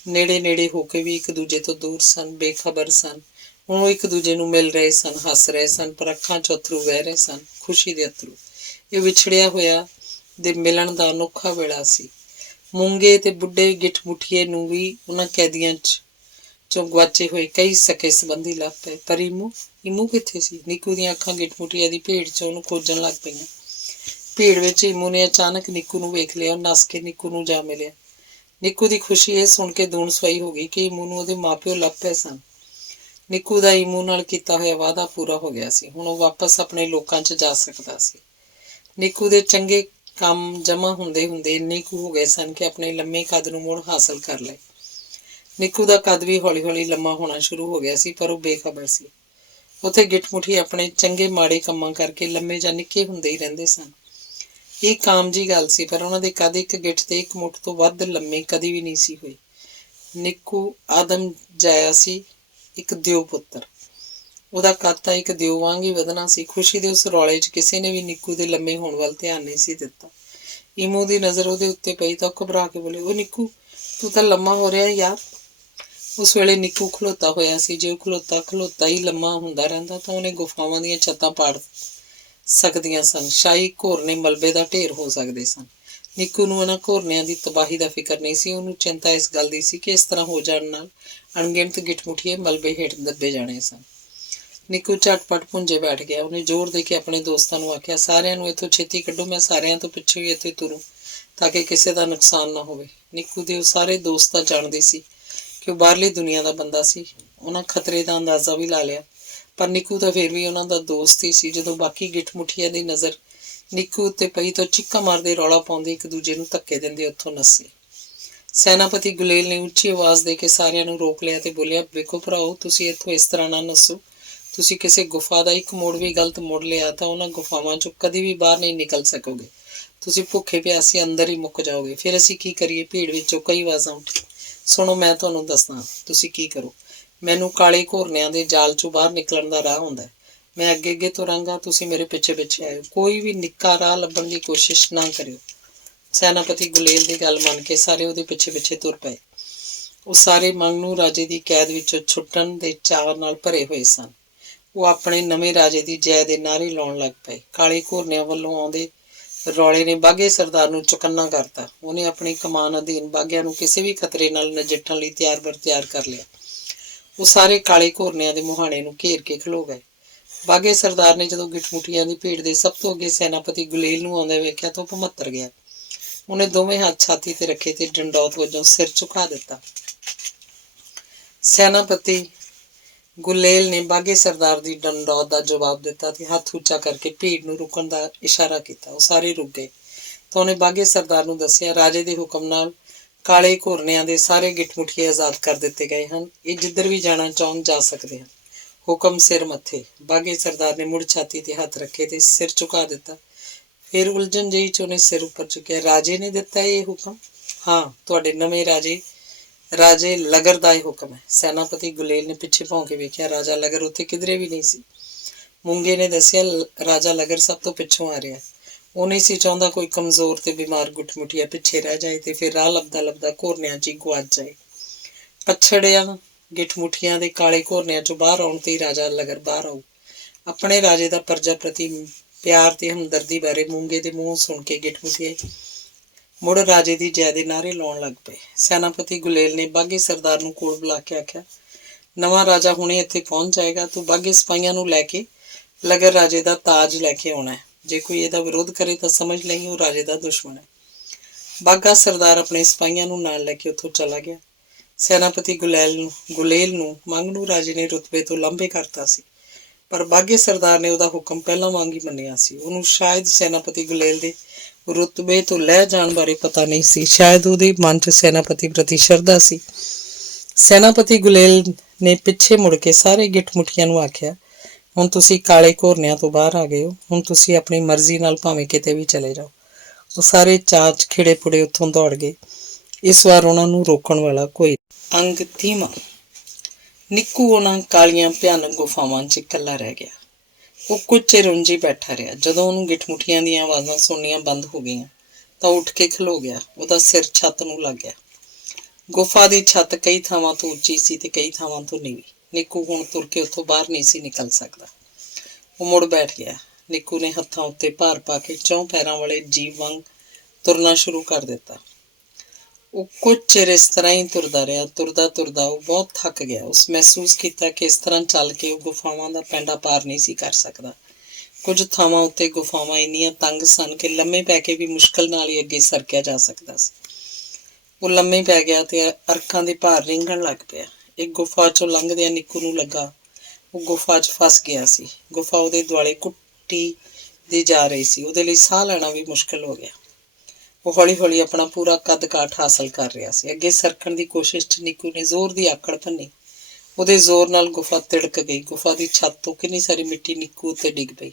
ਨੇੜੇ ਨੇੜੇ ਹੋ ਕੇ ਵੀ ਇੱਕ ਦੂਜੇ ਤੋਂ ਦੂਰ ਸਨ, ਬੇਖਬਰ ਸਨ। ਹੁਣ ਉਹ ਇੱਕ ਦੂਜੇ ਨੂੰ ਮਿਲ ਰਹੇ ਸਨ, ਹੱਸ ਰਹੇ ਸਨ, ਪਰ ਅੱਖਾਂ 'ਚ ਅਥਰੂ ਵਹਿ ਰਹੇ ਸਨ, ਖੁਸ਼ੀ ਦੇ ਅਥਰੂ। ਇਹ ਵਿਛੜਿਆ ਹੋਇਆ ਦੇ ਮਿਲਣ ਦਾ ਅਨੋਖਾ ਵੇਲਾ ਸੀ। ਮੂੰਗੇ ਤੇ ਬੁੱਢੇ ਗਿੱਠਮੁੱਠੀਏ ਨੂੰ ਵੀ ਉਹਨਾਂ ਕੈਦੀਆਂ 'ਚੋਂ ਗੁਆਚੇ ਹੋਏ ਕਈ ਸਕੇ ਸੰਬੰਧੀ ਲੱਭ ਪਏ। ਪਰ ਇਮੂ ਕਿੱਥੇ ਸੀ? ਨਿੱਕੂ ਦੀਆਂ ਅੱਖਾਂ ਗਿੱਠਮੁੱਠੀਏ ਦੀ ਭੀੜ 'ਚ ਉਹਨੂੰ ਖੋਜਣ ਲੱਗ ਪਈਆਂ। ਭੀੜ ਵਿੱਚ ਇਮੂ ਨੇ ਅਚਾਨਕ ਨਿੱਕੂ ਨੂੰ ਵੇਖ ਲਿਆ। ਉਹ ਨੱਸ ਕੇ ਨਿੱਕੂ ਨੂੰ ਜਾ ਮਿਲਿਆ। ਨਿੱਕੂ ਦੀ ਖੁਸ਼ੀ ਇਹ ਸੁਣ ਕੇ ਦੂਣ ਸਵਾਈ ਹੋ ਗਈ ਕਿ ਇਮੂ ਨੂੰ ਉਹਦੇ ਮਾਪਿਓ ਲੱਭ ਪਏ ਸਨ। ਨਿੱਕੂ ਦਾ ਇਮੂ ਨਾਲ ਕੀਤਾ ਹੋਇਆ ਵਾਅਦਾ ਪੂਰਾ ਹੋ ਗਿਆ ਸੀ। ਹੁਣ ਉਹ ਵਾਪਸ ਆਪਣੇ ਲੋਕਾਂ 'ਚ ਜਾ ਸਕਦਾ ਸੀ। ਨਿੱਕੂ ਦੇ ਚੰਗੇ ਕੰਮ ਜਮ੍ਹਾਂ ਹੁੰਦੇ ਹੁੰਦੇ ਇੰਨੇ ਕੁ ਹੋ ਗਏ ਸਨ ਕਿ ਆਪਣੇ ਲੰਮੇ ਕੱਦ ਨੂੰ ਮੁੜ ਹਾਸਲ ਕਰ ਲਏ। ਨਿੱਕੂ ਦਾ ਕੱਦ ਵੀ ਹੌਲੀ ਹੌਲੀ ਲੰਮਾ ਹੋਣਾ ਸ਼ੁਰੂ ਹੋ ਗਿਆ ਸੀ, ਪਰ ਉਹ ਬੇਖਬਰ ਸੀ। ਉੱਥੇ ਗਿੱਠਮੁੱਠੀ ਆਪਣੇ ਚੰਗੇ ਮਾੜੇ ਕੰਮਾਂ ਕਰਕੇ ਲੰਮੇ ਜਾਂ ਨਿੱਕੇ ਹੁੰਦੇ ਹੀ ਰਹਿੰਦੇ ਸਨ। ਇਹ ਕਾਮ ਜੀ ਗੱਲ ਸੀ, ਪਰ ਉਹਨਾਂ ਦੇ ਕੱਦ ਇੱਕ ਗਿੱਠ ਤੇ ਇੱਕ ਮੁੱਠ ਤੋਂ ਵੱਧ ਲੰਮੇ ਕਦੀ ਵੀ ਨਹੀਂ ਸੀ ਹੋਏ। ਨਿੱਕੂ ਆਦਮ ਜਾਇਆ ਸੀ, ਇੱਕ ਦਿਓ ਪੁੱਤਰ। ਉਹਦਾ ਕੱਦ ਤਾਂ ਇੱਕ ਦਿਓ ਵਾਂਗ ਹੀ ਵਧਣਾ ਸੀ। ਖੁਸ਼ੀ ਦੇ ਉਸ ਰੌਲੇ 'ਚ ਕਿਸੇ ਨੇ ਵੀ ਨਿੱਕੂ ਦੇ ਲੰਮੇ ਹੋਣ ਵੱਲ ਧਿਆਨ ਨਹੀਂ ਸੀ ਦਿੱਤਾ। ਇਮੂ ਦੀ ਨਜ਼ਰ ਉਹਦੇ ਉੱਤੇ ਪਈ ਤਾਂ ਉਹ ਘਬਰਾ ਕੇ ਬੋਲੇ, ਉਹ ਨਿੱਕੂ, ਤੂੰ ਤਾਂ ਲੰਮਾ ਹੋ ਰਿਹਾ ਯਾਰ। ਉਸ ਵੇਲੇ ਨਿੱਕੂ ਖਲੋਤਾ ਹੋਇਆ ਸੀ। ਜੇ ਉਹ ਖਲੋਤਾ ਹੀ ਲੰਮਾ ਹੁੰਦਾ ਰਹਿੰਦਾ ਤਾਂ ਉਹਨੇ ਗੁਫਾਵਾਂ ਦੀਆਂ ਛੱਤਾਂ ਪਾੜ ਸਕਦੀਆਂ ਸਨ। ਸ਼ਾਹੀ ਘੋਰਨੇ ਮਲਬੇ ਦਾ ਢੇਰ ਹੋ ਸਕਦੇ ਸਨ। ਨਿੱਕੂ ਨੂੰ ਇਹਨਾਂ ਘੋਰਨਿਆਂ ਦੀ ਤਬਾਹੀ ਦਾ ਫਿਕਰ ਨਹੀਂ ਸੀ। ਉਹਨੂੰ ਚਿੰਤਾ ਇਸ ਗੱਲ ਦੀ ਸੀ ਕਿ ਇਸ ਤਰ੍ਹਾਂ ਹੋ ਜਾਣ ਨਾਲ ਅਣਗਿਣਤ ਗਿੱਠਮੁੱਠੀਏ ਮਲਬੇ ਹੇਠ ਦੱਬੇ ਜਾਣੇ ਸਨ। ਨਿੱਕੂ ਝਟਪਟ ਭੁੰਜੇ ਬੈਠ ਗਿਆ। ਉਹਨੇ ਜ਼ੋਰ ਦੇ ਕੇ ਆਪਣੇ ਦੋਸਤਾਂ ਨੂੰ ਆਖਿਆ, ਸਾਰਿਆਂ ਨੂੰ ਇੱਥੋਂ ਛੇਤੀ ਕੱਢੋ, ਮੈਂ ਸਾਰਿਆਂ ਤੋਂ ਪਿੱਛੇ ਹੀ ਇੱਥੇ ਤੁਰੂ ਤਾਂ ਕਿ ਕਿਸੇ ਦਾ ਨੁਕਸਾਨ ਨਾ ਹੋਵੇ। ਨਿੱਕੂ ਦੇ ਉਹ ਸਾਰੇ ਦੋਸਤ ਤਾਂ ਜਾਣਦੇ ਸੀ ਕਿ ਉਹ ਬਾਹਰਲੀ ਦੁਨੀਆ ਦਾ ਬੰਦਾ ਸੀ। ਉਹਨਾਂ ਖਤਰੇ ਦਾ ਅੰਦਾਜ਼ਾ ਵੀ ਲਾ ਲਿਆ, ਪਰ ਨਿੱਕੂ ਤਾਂ ਫਿਰ ਵੀ ਉਹਨਾਂ ਦਾ ਦੋਸਤ ਹੀ ਸੀ। ਜਦੋਂ ਬਾਕੀ ਗਿੱਠ-ਮੁੱਠੀਆਂ ਦੀ ਨਜ਼ਰ ਨਿੱਕੂ ਉੱਤੇ ਪਈ ਤਾਂ ਚੀਕਾਂ ਮਾਰਦੇ, ਰੌਲਾ ਪਾਉਂਦੇ, ਇੱਕ ਦੂਜੇ ਨੂੰ ਧੱਕੇ ਦਿੰਦੇ ਉੱਥੋਂ ਨੱਸੇ। ਸੈਨਾਪਤੀ ਗੁਲੇਲ ਨੇ ਉੱਚੀ ਆਵਾਜ਼ ਦੇ ਕੇ ਸਾਰਿਆਂ ਨੂੰ ਰੋਕ ਲਿਆ ਤੇ ਬੋਲਿਆ, ਵੇਖੋ ਭਰਾਓ, ਤੁਸੀਂ ਇੱਥੋਂ ਇਸ ਤਰ੍ਹਾਂ ਨਾ ਨੱਸੋ। ਤੁਸੀਂ ਕਿਸੇ ਗੁਫਾ ਦਾ ਇੱਕ ਮੋੜ ਵੀ ਗਲਤ ਮੋੜ ਲਿਆ ਤਾਂ ਉਹਨਾਂ ਗੁਫਾਵਾਂ ਚੋਂ ਕਦੀ ਵੀ ਬਾਹਰ ਨਹੀਂ ਨਿਕਲ ਸਕੋਗੇ। ਤੁਸੀਂ ਭੁੱਖੇ ਪਿਆਸੇ ਅੰਦਰ ਹੀ ਮੁੱਕ ਜਾਓਗੇ। ਫਿਰ ਅਸੀਂ ਕੀ ਕਰੀਏ? ਭੀੜ ਵਿੱਚੋਂ ਕਈ ਆਵਾਜ਼ਾਂ ਉੱਠੀਆਂ। ਸੁਣੋ, ਮੈਂ ਤੁਹਾਨੂੰ ਦੱਸਦਾ ਤੁਸੀਂ ਕੀ ਕਰੋ। ਮੈਨੂੰ ਕਾਲੇ ਘੋਰਨਿਆਂ ਦੇ ਜਾਲ ਚੋਂ ਬਾਹਰ ਨਿਕਲਣ ਦਾ ਰਾਹ ਹੁੰਦਾ। ਮੈਂ ਅੱਗੇ ਅੱਗੇ ਤੁਰਾਂਗਾ, ਤੁਸੀਂ ਮੇਰੇ ਪਿੱਛੇ ਪਿੱਛੇ ਆਇਓ। ਕੋਈ ਵੀ ਨਿੱਕਾ ਰਾਹ ਲੱਭਣ ਦੀ ਕੋਸ਼ਿਸ਼ ਨਾ ਕਰਿਓ। ਸੈਨਾਪਤੀ ਗੁਲੇਲ ਦੀ ਗੱਲ ਮੰਨ ਕੇ ਸਾਰੇ ਉਹਦੇ ਪਿੱਛੇ ਪਿੱਛੇ ਤੁਰ ਪਏ। ਉਹ ਸਾਰੇ ਮੰਗਨੂ ਰਾਜੇ ਦੀ ਕੈਦ ਵਿੱਚੋਂ ਛੁੱਟਣ ਦੇ ਚਾਅ ਨਾਲ ਭਰੇ ਹੋਏ ਸਨ। ਉਹ ਆਪਣੇ ਨਵੇਂ ਰਾਜੇ ਦੀ ਜੈ ਦੇ ਨਾਅਰੇ ਲਾਉਣ ਲੱਗ ਪਏ। ਕਾਲੇ ਘੋਰਨਿਆਂ ਵੱਲੋਂ ਆਉਂਦੇ ਰੌਲੇ ਨੇ ਬਾਘੇ ਸਰਦਾਰ ਨੂੰ ਚੁਕੰਨਾ ਕਰਤਾ। ਉਹਨੇ ਆਪਣੀ ਕਮਾਨ ਅਧੀਨ ਬਾਘਿਆਂ ਨੂੰ ਕਿਸੇ ਵੀ ਖਤਰੇ ਨਾਲ ਨਜਿੱਠਣ ਲਈ ਤਿਆਰ ਕਰ ਲਿਆ। ਉਹ ਸਾਰੇ ਕਾਲੇ ਘੋਰਨਿਆਂ ਦੇ ਮੁਹਾਣੇ ਨੂੰ ਘੇਰ ਕੇ ਖਲੋ ਗਏ। ਬਾਘੇ ਸਰਦਾਰ ਨੇ ਜਦੋਂ ਗਿੱਠ-ਮੁੱਠੀਆਂ ਦੀ ਭੀੜ ਦੇ ਸਭ ਤੋਂ ਅੱਗੇ ਸੈਨਾਪਤੀ ਗੁਲੇਲ ਨੂੰ ਆਉਂਦੇ ਵੇਖਿਆ ਤਾਂ ਉਹ ਭਮੱਤਰ ਗਿਆ। ਉਹਨੇ ਦੋਵੇਂ ਹੱਥ ਛਾਤੀ ਤੇ ਰੱਖੇ ਤੇ ਡੰਡੌਤ ਵਜੋਂ ਸਿਰ ਝੁਕਾ ਦਿੱਤਾ। ਸੈਨਾਪਤੀ ਗੁਲੇਲ ਨੇ ਬਾਘੇ ਸਰਦਾਰ ਦੀ ਡੰਡੌਤ ਦਾ ਜਵਾਬ ਦਿੱਤਾ ਤੇ ਹੱਥ ਉੱਚਾ ਕਰਕੇ ਭੀੜ ਨੂੰ ਰੁਕਣ ਦਾ ਇਸ਼ਾਰਾ ਕੀਤਾ। ਉਹ ਸਾਰੇ ਰੁਕ ਗਏ ਤਾਂ ਉਹਨੇ ਬਾਘੇ ਸਰਦਾਰ ਨੂੰ ਦੱਸਿਆ, ਰਾਜੇ ਦੇ ਹੁਕਮ ਨਾਲ ਕਾਲੇ ਘੋਰਨਿਆਂ ਦੇ ਸਾਰੇ ਗਿੱਠ-ਮੁੱਠੀਏ ਆਜ਼ਾਦ ਕਰ ਦਿੱਤੇ ਗਏ ਹਨ। ਇਹ ਜਿੱਧਰ ਵੀ ਜਾਣਾ ਚਾਹੁਣ ਜਾ ਸਕਦੇ ਹਨ। ਹੁਕਮ ਸਿਰ ਮੱਥੇ। ਬਾਘੇ ਸਰਦਾਰ ਨੇ ਮੁੜ ਛਾਤੀ ਤੇ ਹੱਥ ਰੱਖੇ ਤੇ ਸਿਰ ਝੁਕਾ ਦਿੱਤਾ। ਫਿਰ ਉਲਝਣ ਜਿਹੀ ਚ ਉਹਨੇ ਸਿਰ ਉੱਪਰ ਚੁੱਕਿਆ। ਰਾਜੇ ਨੇ ਦਿੱਤਾ ਇਹ ਹੁਕਮ? ਹਾਂ, ਤੁਹਾਡੇ ਨਵੇਂ ਰਾਜੇ ਲਗਰ ਦਾ ਇਹ ਹੁਕਮ ਹੈ। ਸੈਨਾਪਤੀ ਗੁਲੇਲ ਨੇ ਪਿੱਛੇ ਭੌਂ ਕੇ ਵੇਖਿਆ। ਰਾਜਾ ਲਗਰ ਉੱਥੇ ਕਿਧਰੇ ਵੀ ਨਹੀਂ ਸੀ। ਮੂੰਗੇ ਨੇ ਦੱਸਿਆ, ਰਾਜਾ ਲਗਰ ਸਭ ਤੋਂ ਪਿੱਛੋਂ ਆ ਰਿਹਾ। ਉਹ ਨਹੀਂ ਸੀ ਚਾਹੁੰਦਾ ਕੋਈ ਕਮਜ਼ੋਰ ਤੇ ਬਿਮਾਰ ਗੁੱਠ-ਮੁੱਠੀਆ ਪਿੱਛੇ ਰਹਿ ਜਾਏ ਤੇ ਫਿਰ ਰਾਹ ਲੱਭਦਾ ਲੱਭਦਾ ਘੋਰਨਿਆਂ 'ਚ ਹੀ ਗੁਆਚ ਜਾਏ। ਪਛੜਿਆਂ ਗਿੱਠ-ਮੁੱਠੀਆਂ ਦੇ ਕਾਲੇ ਘੋਰਨਿਆਂ 'ਚੋਂ ਬਾਹਰ ਆਉਣ ਤੇ ਹੀ ਰਾਜਾ ਲਗਰ ਬਾਹਰ ਆਊ। ਆਪਣੇ ਰਾਜੇ ਦਾ ਪਰਜਾ ਪ੍ਰਤੀ ਪਿਆਰ ਤੇ ਹਮਦਰਦੀ ਬਾਰੇ ਮੂੰਗੇ ਦੇ ਮੂੰਹ ਸੁਣ ਕੇ ਗਿੱਠ-ਮੁੱਠੀਏ ਮੁੜ ਰਾਜੇ ਦੀ ਜੈ ਦੇ ਨਾਅਰੇ ਲਾਉਣ ਲੱਗ ਪਏ। ਸੈਨਾਪਤੀ ਗੁਲੇਲ ਨੇ ਬਾਘੇ ਸਰਦਾਰ ਨੂੰ ਕੋਲ ਬੁਲਾ ਕੇ ਆਖਿਆ, ਨਵਾਂ ਰਾਜਾ ਹੁਣੇ ਇੱਥੇ ਪਹੁੰਚ ਜਾਏਗਾ। ਤੂੰ ਬਾਘੇ ਸਿਪਾਹੀਆਂ ਨੂੰ ਲੈ ਕੇ ਲਗਰ ਰਾਜੇ ਦਾ ਤਾਜ ਲੈ ਕੇ ਆਉਣਾ ਹੈ। ਜੇ ਕੋਈ ਇਹਦਾ ਵਿਰੋਧ ਕਰੇ ਤਾਂ ਸਮਝ ਲਈ ਉਹ ਰਾਜੇ ਦਾ ਦੁਸ਼ਮਣ ਹੈ। ਬਾਘਾ ਸਰਦਾਰ ਆਪਣੇ ਸਿਪਾਹੀਆਂ ਨੂੰ ਨਾਲ ਲੈ ਕੇ ਉੱਥੋਂ ਚਲਾ ਗਿਆ। ਸੈਨਾਪਤੀ ਗੁਲੇਲ ਨੂੰ ਮੰਗਨੂ ਰਾਜੇ ਨੇ ਰੁਤਬੇ ਤੋਂ ਲਾਂਭੇ ਕਰਤਾ ਸੀ, ਪਰ ਬਾਘੇ ਸਰਦਾਰ ਨੇ ਉਹਦਾ ਹੁਕਮ ਪਹਿਲਾਂ ਵਾਂਗ ਹੀ ਮੰਨਿਆ ਸੀ। ਉਹਨੂੰ ਸ਼ਾਇਦ ਸੈਨਾਪਤੀ ਗੁਲੇਲ ਦੇ ਰੁਤਬੇ ਤੋਂ ਲਹਿ ਜਾਣ ਬਾਰੇ ਪਤਾ ਨਹੀਂ ਸੀ। ਸ਼ਾਇਦ ਉਹਦੇ ਮਨ 'ਚ ਸੈਨਾਪਤੀ ਪ੍ਰਤੀ ਸ਼ਰਧਾ ਸੀ। ਸੈਨਾਪਤੀ ਗੁਲੇਲ ਨੇ ਪਿੱਛੇ ਮੁੜ ਕੇ ਸਾਰੇ ਗਿੱਠ-ਮੁੱਠੀਆਂ ਨੂੰ ਆਖਿਆ, ਹੁਣ ਤੁਸੀਂ ਕਾਲੇ ਘੋਰਨਿਆਂ ਤੋਂ ਬਾਹਰ ਆ ਗਏ ਹੋ। ਹੁਣ ਤੁਸੀਂ ਆਪਣੀ ਮਰਜ਼ੀ ਨਾਲ ਭਾਵੇਂ ਕਿਤੇ ਵੀ ਚਲੇ ਜਾਓ। ਉਹ ਸਾਰੇ ਚਾਚ ਖਿੜੇ ਪੁੜੇ ਉੱਥੋਂ ਦੌੜ ਗਏ। ਇਸ ਵਾਰ ਉਹਨਾਂ ਨੂੰ ਰੋਕਣ ਵਾਲਾ ਕੋਈ। ਅੰਗ 30ਵਾਂ। ਨਿੱਕੂ ਉਹਨਾਂ ਕਾਲੀਆਂ ਭਿਆਨਕ ਗੁਫਾਵਾਂ 'ਚ ਇਕੱਲਾ ਰਹਿ ਗਿਆ। ਉਹ ਕੁਝ ਚਿਰ ਉਂਝ ਹੀ ਬੈਠਾ ਰਿਹਾ। ਜਦੋਂ ਉਹਨੂੰ ਗਿੱਠ-ਮੁੱਠੀਆਂ ਦੀਆਂ ਆਵਾਜ਼ਾਂ ਸੁਣਨੀਆਂ ਬੰਦ ਹੋ ਗਈਆਂ ਤਾਂ ਉੱਠ ਕੇ ਖਲੋ ਗਿਆ। ਉਹਦਾ ਸਿਰ ਛੱਤ ਨੂੰ ਲੱਗ ਗਿਆ। ਗੁਫਾ ਦੀ ਛੱਤ ਕਈ ਥਾਵਾਂ ਤੋਂ ਉੱਚੀ ਸੀ ਤੇ ਕਈ ਥਾਵਾਂ ਤੋਂ ਨੀਵੀਂ। ਨਿੱਕੂ ਹੁਣ ਤੁਰ ਕੇ ਉੱਥੋਂ ਬਾਹਰ ਨਹੀਂ ਸੀ ਨਿਕਲ ਸਕਦਾ। ਉਹ ਮੁੜ ਬੈਠ ਗਿਆ। ਨਿੱਕੂ ਨੇ ਹੱਥਾਂ ਉੱਤੇ ਭਾਰ ਪਾ ਕੇ 4 ਪੈਰਾਂ ਵਾਲੇ ਜੀਵ ਵਾਂਗ ਤੁਰਨਾ ਸ਼ੁਰੂ ਕਰ ਦਿੱਤਾ। ਉਹ ਕੁਝ ਚਿਰ ਇਸ ਤਰ੍ਹਾਂ ਹੀ ਤੁਰਦਾ ਰਿਹਾ। ਤੁਰਦਾ ਤੁਰਦਾ ਉਹ ਬਹੁਤ ਥੱਕ ਗਿਆ। ਉਸ ਮਹਿਸੂਸ ਕੀਤਾ ਕਿ ਇਸ ਤਰ੍ਹਾਂ ਚੱਲ ਕੇ ਉਹ ਗੁਫਾਵਾਂ ਦਾ ਪੈਂਡਾ ਪਾਰ ਨਹੀਂ ਸੀ ਕਰ ਸਕਦਾ। ਕੁਝ ਥਾਵਾਂ ਉੱਤੇ ਗੁਫਾਵਾਂ ਇੰਨੀਆਂ ਤੰਗ ਸਨ ਕਿ ਲੰਮੇ ਪੈ ਕੇ ਵੀ ਮੁਸ਼ਕਲ ਨਾਲ ਹੀ ਅੱਗੇ ਸਰਕਿਆ ਜਾ ਸਕਦਾ ਸੀ। ਉਹ ਲੰਮੇ ਪੈ ਗਿਆ ਤੇ ਅਰਕਾਂ ਦੇ ਭਾਰ ਰਿੰਗਣ ਲੱਗ ਪਿਆ। ਇੱਕ ਗੁਫਾ 'ਚੋਂ ਲੰਘਦਿਆਂ ਨਿੱਕੂ ਨੂੰ ਲੱਗਾ ਉਹ ਗੁਫਾ 'ਚ ਫਸ ਗਿਆ ਸੀ। ਗੁਫਾ ਉਹਦੇ ਦੁਆਲੇ ਘੁੱਟੀ ਦੀ ਜਾ ਰਹੀ ਸੀ। ਉਹਦੇ ਲਈ ਸਾਹ ਲੈਣਾ ਵੀ ਮੁਸ਼ਕਲ ਹੋ ਗਿਆ। ਉਹ ਹੌਲੀ ਹੌਲੀ ਆਪਣਾ ਪੂਰਾ ਕੱਦ ਕਾਠ ਹਾਸਲ ਕਰ ਰਿਹਾ ਸੀ। ਅੱਗੇ ਸਰਕਣ ਦੀ ਕੋਸ਼ਿਸ਼ 'ਚ ਨਿੱਕੂ ਨੇ ਜ਼ੋਰ ਦੀ ਆਕੜ ਭੰਨੀ। ਉਹਦੇ ਜ਼ੋਰ ਨਾਲ ਗੁਫਾ ਤਿੜਕ ਗਈ। ਗੁਫਾ ਦੀ ਛੱਤ ਤੋਂ ਕਿੰਨੀ ਸਾਰੀ ਮਿੱਟੀ ਨਿੱਕੂ ਉੱਤੇ ਡਿੱਗ ਪਈ।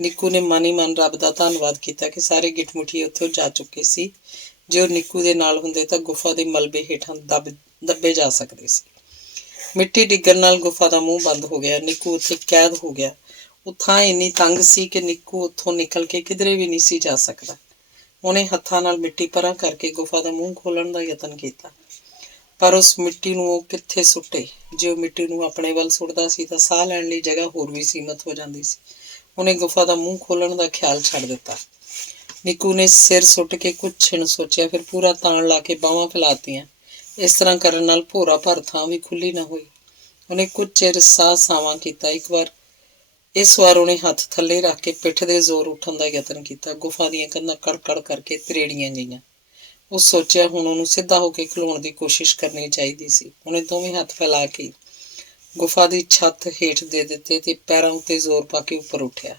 ਨਿੱਕੂ ਨੇ ਮਨ ਹੀ ਮਨ ਰੱਬ ਦਾ ਧੰਨਵਾਦ ਕੀਤਾ ਕਿ ਸਾਰੇ ਗਿੱਠ-ਮੁੱਠੀਏ ਉੱਥੋਂ ਜਾ ਚੁੱਕੇ ਸੀ। ਜੇ ਉਹ ਨਿੱਕੂ ਦੇ ਨਾਲ ਹੁੰਦੇ ਤਾਂ ਗੁਫਾ ਦੇ ਮਲਬੇ ਹੇਠਾਂ ਦੱਬੇ ਜਾ ਸਕਦੇ ਸੀ। ਮਿੱਟੀ ਡਿੱਗਣ ਨਾਲ ਗੁਫਾ ਦਾ ਮੂੰਹ ਬੰਦ ਹੋ ਗਿਆ। ਨਿੱਕੂ ਉੱਥੇ ਕੈਦ ਹੋ ਗਿਆ। ਉਹ ਥਾਂ ਇੰਨੀ ਤੰਗ ਸੀ ਕਿ ਨਿੱਕੂ ਉੱਥੋਂ ਨਿਕਲ ਕੇ ਕਿਧਰੇ ਵੀ ਨਹੀਂ ਸੀ ਜਾ ਸਕਦਾ। ਉਹਨੇ ਹੱਥਾਂ ਨਾਲ ਮਿੱਟੀ ਪਰਾਂ ਕਰਕੇ ਗੁਫਾ ਦਾ ਮੂੰਹ ਖੋਲ੍ਹਣ ਦਾ ਯਤਨ ਕੀਤਾ, ਪਰ ਉਸ ਮਿੱਟੀ ਨੂੰ ਉਹ ਕਿੱਥੇ ਸੁੱਟੇ। ਜੇ ਉਹ ਮਿੱਟੀ ਨੂੰ ਆਪਣੇ ਵੱਲ ਸੁੱਟਦਾ ਸੀ ਤਾਂ ਸਾਹ ਲੈਣ ਲਈ ਜਗ੍ਹਾ ਹੋਰ ਵੀ ਸੀਮਤ ਹੋ ਜਾਂਦੀ ਸੀ। ਉਹਨੇ ਗੁਫਾ ਦਾ ਮੂੰਹ ਖੋਲ੍ਹਣ ਦਾ ਖਿਆਲ ਛੱਡ ਦਿੱਤਾ। ਨਿੱਕੂ ਨੇ ਸਿਰ ਸੁੱਟ ਕੇ ਕੁਝ ਛਿਣ ਸੋਚਿਆ, ਫਿਰ ਪੂਰਾ ਤਾਣ ਲਾ ਕੇ ਬਾਹਾਂ ਫੈਲਾਤੀਆਂ। ਇਸ ਤਰ੍ਹਾਂ ਕਰਨ ਨਾਲ ਭੋਰਾ ਭਰ ਥਾਂ ਵੀ ਖੁੱਲੀ ਨਾ ਹੋਈ। ਉਹਨੇ ਕੁਝ ਚਿਰ ਸਾਹ ਸਾਵਾਂ ਕੀਤਾ। ਇੱਕ ਵਾਰ ਇਸ ਵਾਰ ਉਹਨੇ ਹੱਥ ਥੱਲੇ ਰੱਖ ਕੇ ਪਿੱਠ ਦੇ ਜ਼ੋਰ ਉੱਠਣ ਦਾ ਯਤਨ ਕੀਤਾ। ਗੁਫਾ ਦੀਆਂ ਕੰਧਾਂ ਕੜ-ਕੜ ਕਰਕੇ ਤਰੇੜੀਆਂ ਗਈਆਂ। ਉਹ ਸੋਚਿਆ ਹੁਣ ਉਹਨੂੰ ਸਿੱਧਾ ਹੋ ਕੇ ਖਲੋਣ ਦੀ ਕੋਸ਼ਿਸ਼ ਕਰਨੀ ਚਾਹੀਦੀ ਸੀ। ਉਹਨੇ ਦੋਵੇਂ ਹੱਥ ਫੈਲਾ ਕੇ ਗੁਫਾ ਦੀ ਛੱਤ ਹੇਠ ਦੇ ਦਿੱਤੇ ਤੇ ਪੈਰਾਂ ਉੱਤੇ ਜ਼ੋਰ ਪਾ ਕੇ ਉੱਪਰ ਉੱਠਿਆ।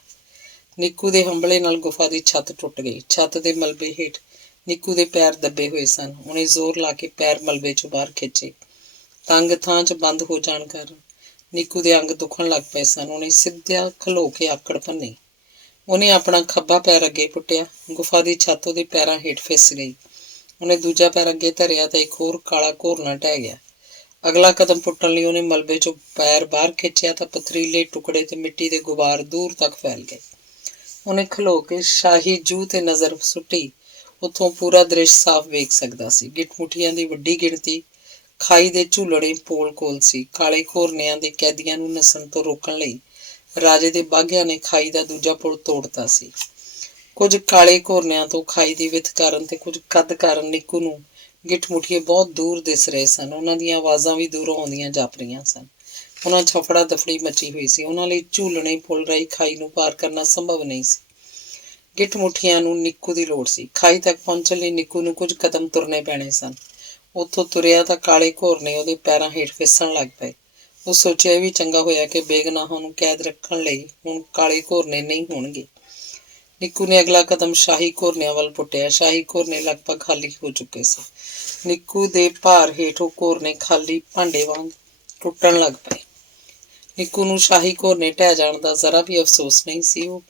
ਨਿੱਕੂ ਦੇ ਹੰਭਲੇ ਨਾਲ ਗੁਫਾ ਦੀ ਛੱਤ ਟੁੱਟ ਗਈ। ਛੱਤ ਦੇ ਮਲਬੇ ਹੇਠ ਨਿੱਕੂ ਦੇ ਪੈਰ ਦੱਬੇ ਹੋਏ ਸਨ। ਉਹਨੇ ਜ਼ੋਰ ਲਾ ਕੇ ਪੈਰ ਮਲਬੇ ਚੋਂ ਬਾਹਰ ਖਿੱਚੇ। ਤੰਗ ਥਾਂ 'ਚ ਬੰਦ ਹੋ ਜਾਣ ਕਾਰਨ ਨਿੱਕੂ ਦੇ ਅੰਗ ਦੁਖਣ ਲੱਗ ਪਏ ਸਨ। ਉਹਨੇ ਸਿੱਧਾ ਖਲੋ ਕੇ ਆਕੜ ਭੰਨੀ। ਉਹਨੇ ਆਪਣਾ ਖੱਬਾ ਪੈਰ ਅੱਗੇ ਪੁੱਟਿਆ। ਗੁਫਾ ਦੀ ਛੱਤ ਉਹਦੇ ਪੈਰਾਂ ਹੇਠ ਫਿਸ ਗਈ। ਉਹਨੇ ਦੂਜਾ ਪੈਰ ਅੱਗੇ ਧਰਿਆ ਤਾਂ ਇੱਕ ਹੋਰ ਕਾਲਾ ਘੋਰਨਾ ਢਹਿ ਗਿਆ। ਅਗਲਾ ਕਦਮ ਪੁੱਟਣ ਲਈ ਉਹਨੇ ਮਲਬੇ ਚੋਂ ਪੈਰ ਬਾਹਰ ਖਿੱਚਿਆ ਤਾਂ ਪਥਰੀਲੇ ਟੁਕੜੇ ਤੇ ਮਿੱਟੀ ਦੇ ਗੁਬਾਰ ਦੂਰ ਤੱਕ ਫੈਲ ਗਏ। ਉਹਨੇ ਖਲੋ ਕੇ ਸ਼ਾਹੀ ਜੂਹ ਤੇ ਨਜ਼ਰ ਸੁੱਟੀ। ਉੱਥੋਂ ਪੂਰਾ ਦ੍ਰਿਸ਼ ਸਾਫ਼ ਵੇਖ ਸਕਦਾ ਸੀ। ਗਿੱਠ-ਮੁੱਠੀਆਂ ਦੀ ਵੱਡੀ ਗਿਣਤੀ ਖਾਈ ਦੇ ਝੂਲਣੇ ਪੋਲ ਕੋਲ ਸੀ। ਕਾਲੇ ਘੋਰਨਿਆਂ ਦੇ ਕੈਦੀਆਂ ਨੂੰ ਨੱਸਣ ਤੋਂ ਰੋਕਣ ਲਈ ਰਾਜੇ ਦੇ ਬਾਘਿਆਂ ਨੇ ਖਾਈ ਦਾ ਦੂਜਾ ਪੁਲ ਤੋੜਤਾ ਸੀ। ਕੁਝ ਕਾਲੇ ਘੋਰਨਿਆਂ ਤੋਂ ਖਾਈ ਦੀ ਵਿੱਥ ਕਾਰਨ ਤੇ ਕੁਝ ਕੱਦ ਕਾਰਨ ਨਿੱਕੂ ਨੂੰ ਗਿੱਠ-ਮੁੱਠੀਏ ਬਹੁਤ ਦੂਰ ਦਿਸ ਰਹੇ ਸਨ। ਉਹਨਾਂ ਦੀਆਂ ਆਵਾਜ਼ਾਂ ਵੀ ਦੂਰੋਂ ਆਉਂਦੀਆਂ ਜਾਪ ਰਹੀਆਂ ਸਨ। ਉਹਨਾਂ 'ਚ ਹਫੜਾ ਦਫੜੀ ਮਚੀ ਹੋਈ ਸੀ। ਉਹਨਾਂ ਲਈ ਝੂਲਣੇ ਪੁਲ ਰਾਹੀਂ ਖਾਈ ਨੂੰ ਪਾਰ ਕਰਨਾ ਸੰਭਵ ਨਹੀਂ ਸੀ। ਗਿੱਠ-ਮੁੱਠੀਆਂ ਨੂੰ ਨਿੱਕੂ ਦੀ ਲੋੜ ਸੀ। ਖਾਈ ਤੱਕ ਪਹੁੰਚਣ ਲਈ ਨਿੱਕੂ ਨੂੰ ਕੁਝ ਕਦਮ ਤੁਰਨੇ ਪੈਣੇ ਸਨ। ਉੱਥੋਂ ਤੁਰਿਆ ਤਾਂ ਕਾਲੇ ਘੋਰਨੇ ਉਹਦੇ ਪੈਰਾਂ ਹੇਠ ਫਿਸਣ ਲੱਗ ਪਏ। ਉਹ ਸੋਚਿਆ ਇਹ ਵੀ ਚੰਗਾ ਹੋਇਆ ਕਿ ਬੇਗੁਨਾਹਾਂ ਨੂੰ ਕੈਦ ਰੱਖਣ ਲਈ ਹੁਣ ਕਾਲੇ ਘੋਰਨੇ ਨਹੀਂ ਹੋਣਗੇ। ਨਿੱਕੂ ਨੇ ਅਗਲਾ ਕਦਮ ਸ਼ਾਹੀ ਘੋਰਨਿਆਂ ਵੱਲ ਪੁੱਟਿਆ। ਸ਼ਾਹੀ ਘੋਰਨੇ ਲਗਭਗ ਖਾਲੀ ਹੋ ਚੁੱਕੇ ਸੀ। ਨਿੱਕੂ ਦੇ ਭਾਰ ਹੇਠ ਉਹ ਘੋਰਨੇ ਖਾਲੀ ਭਾਂਡੇ ਵਾਂਗ ਟੁੱਟਣ ਲੱਗ ਪਏ। ਨਿੱਕੂ ਨੂੰ ਸ਼ਾਹੀ ਘੋਰਨੇ ਢਹਿ ਜਾਣ ਦਾ ਜ਼ਰਾ ਵੀ ਅਫਸੋਸ ਨਹੀਂ ਸੀ। ਉਹ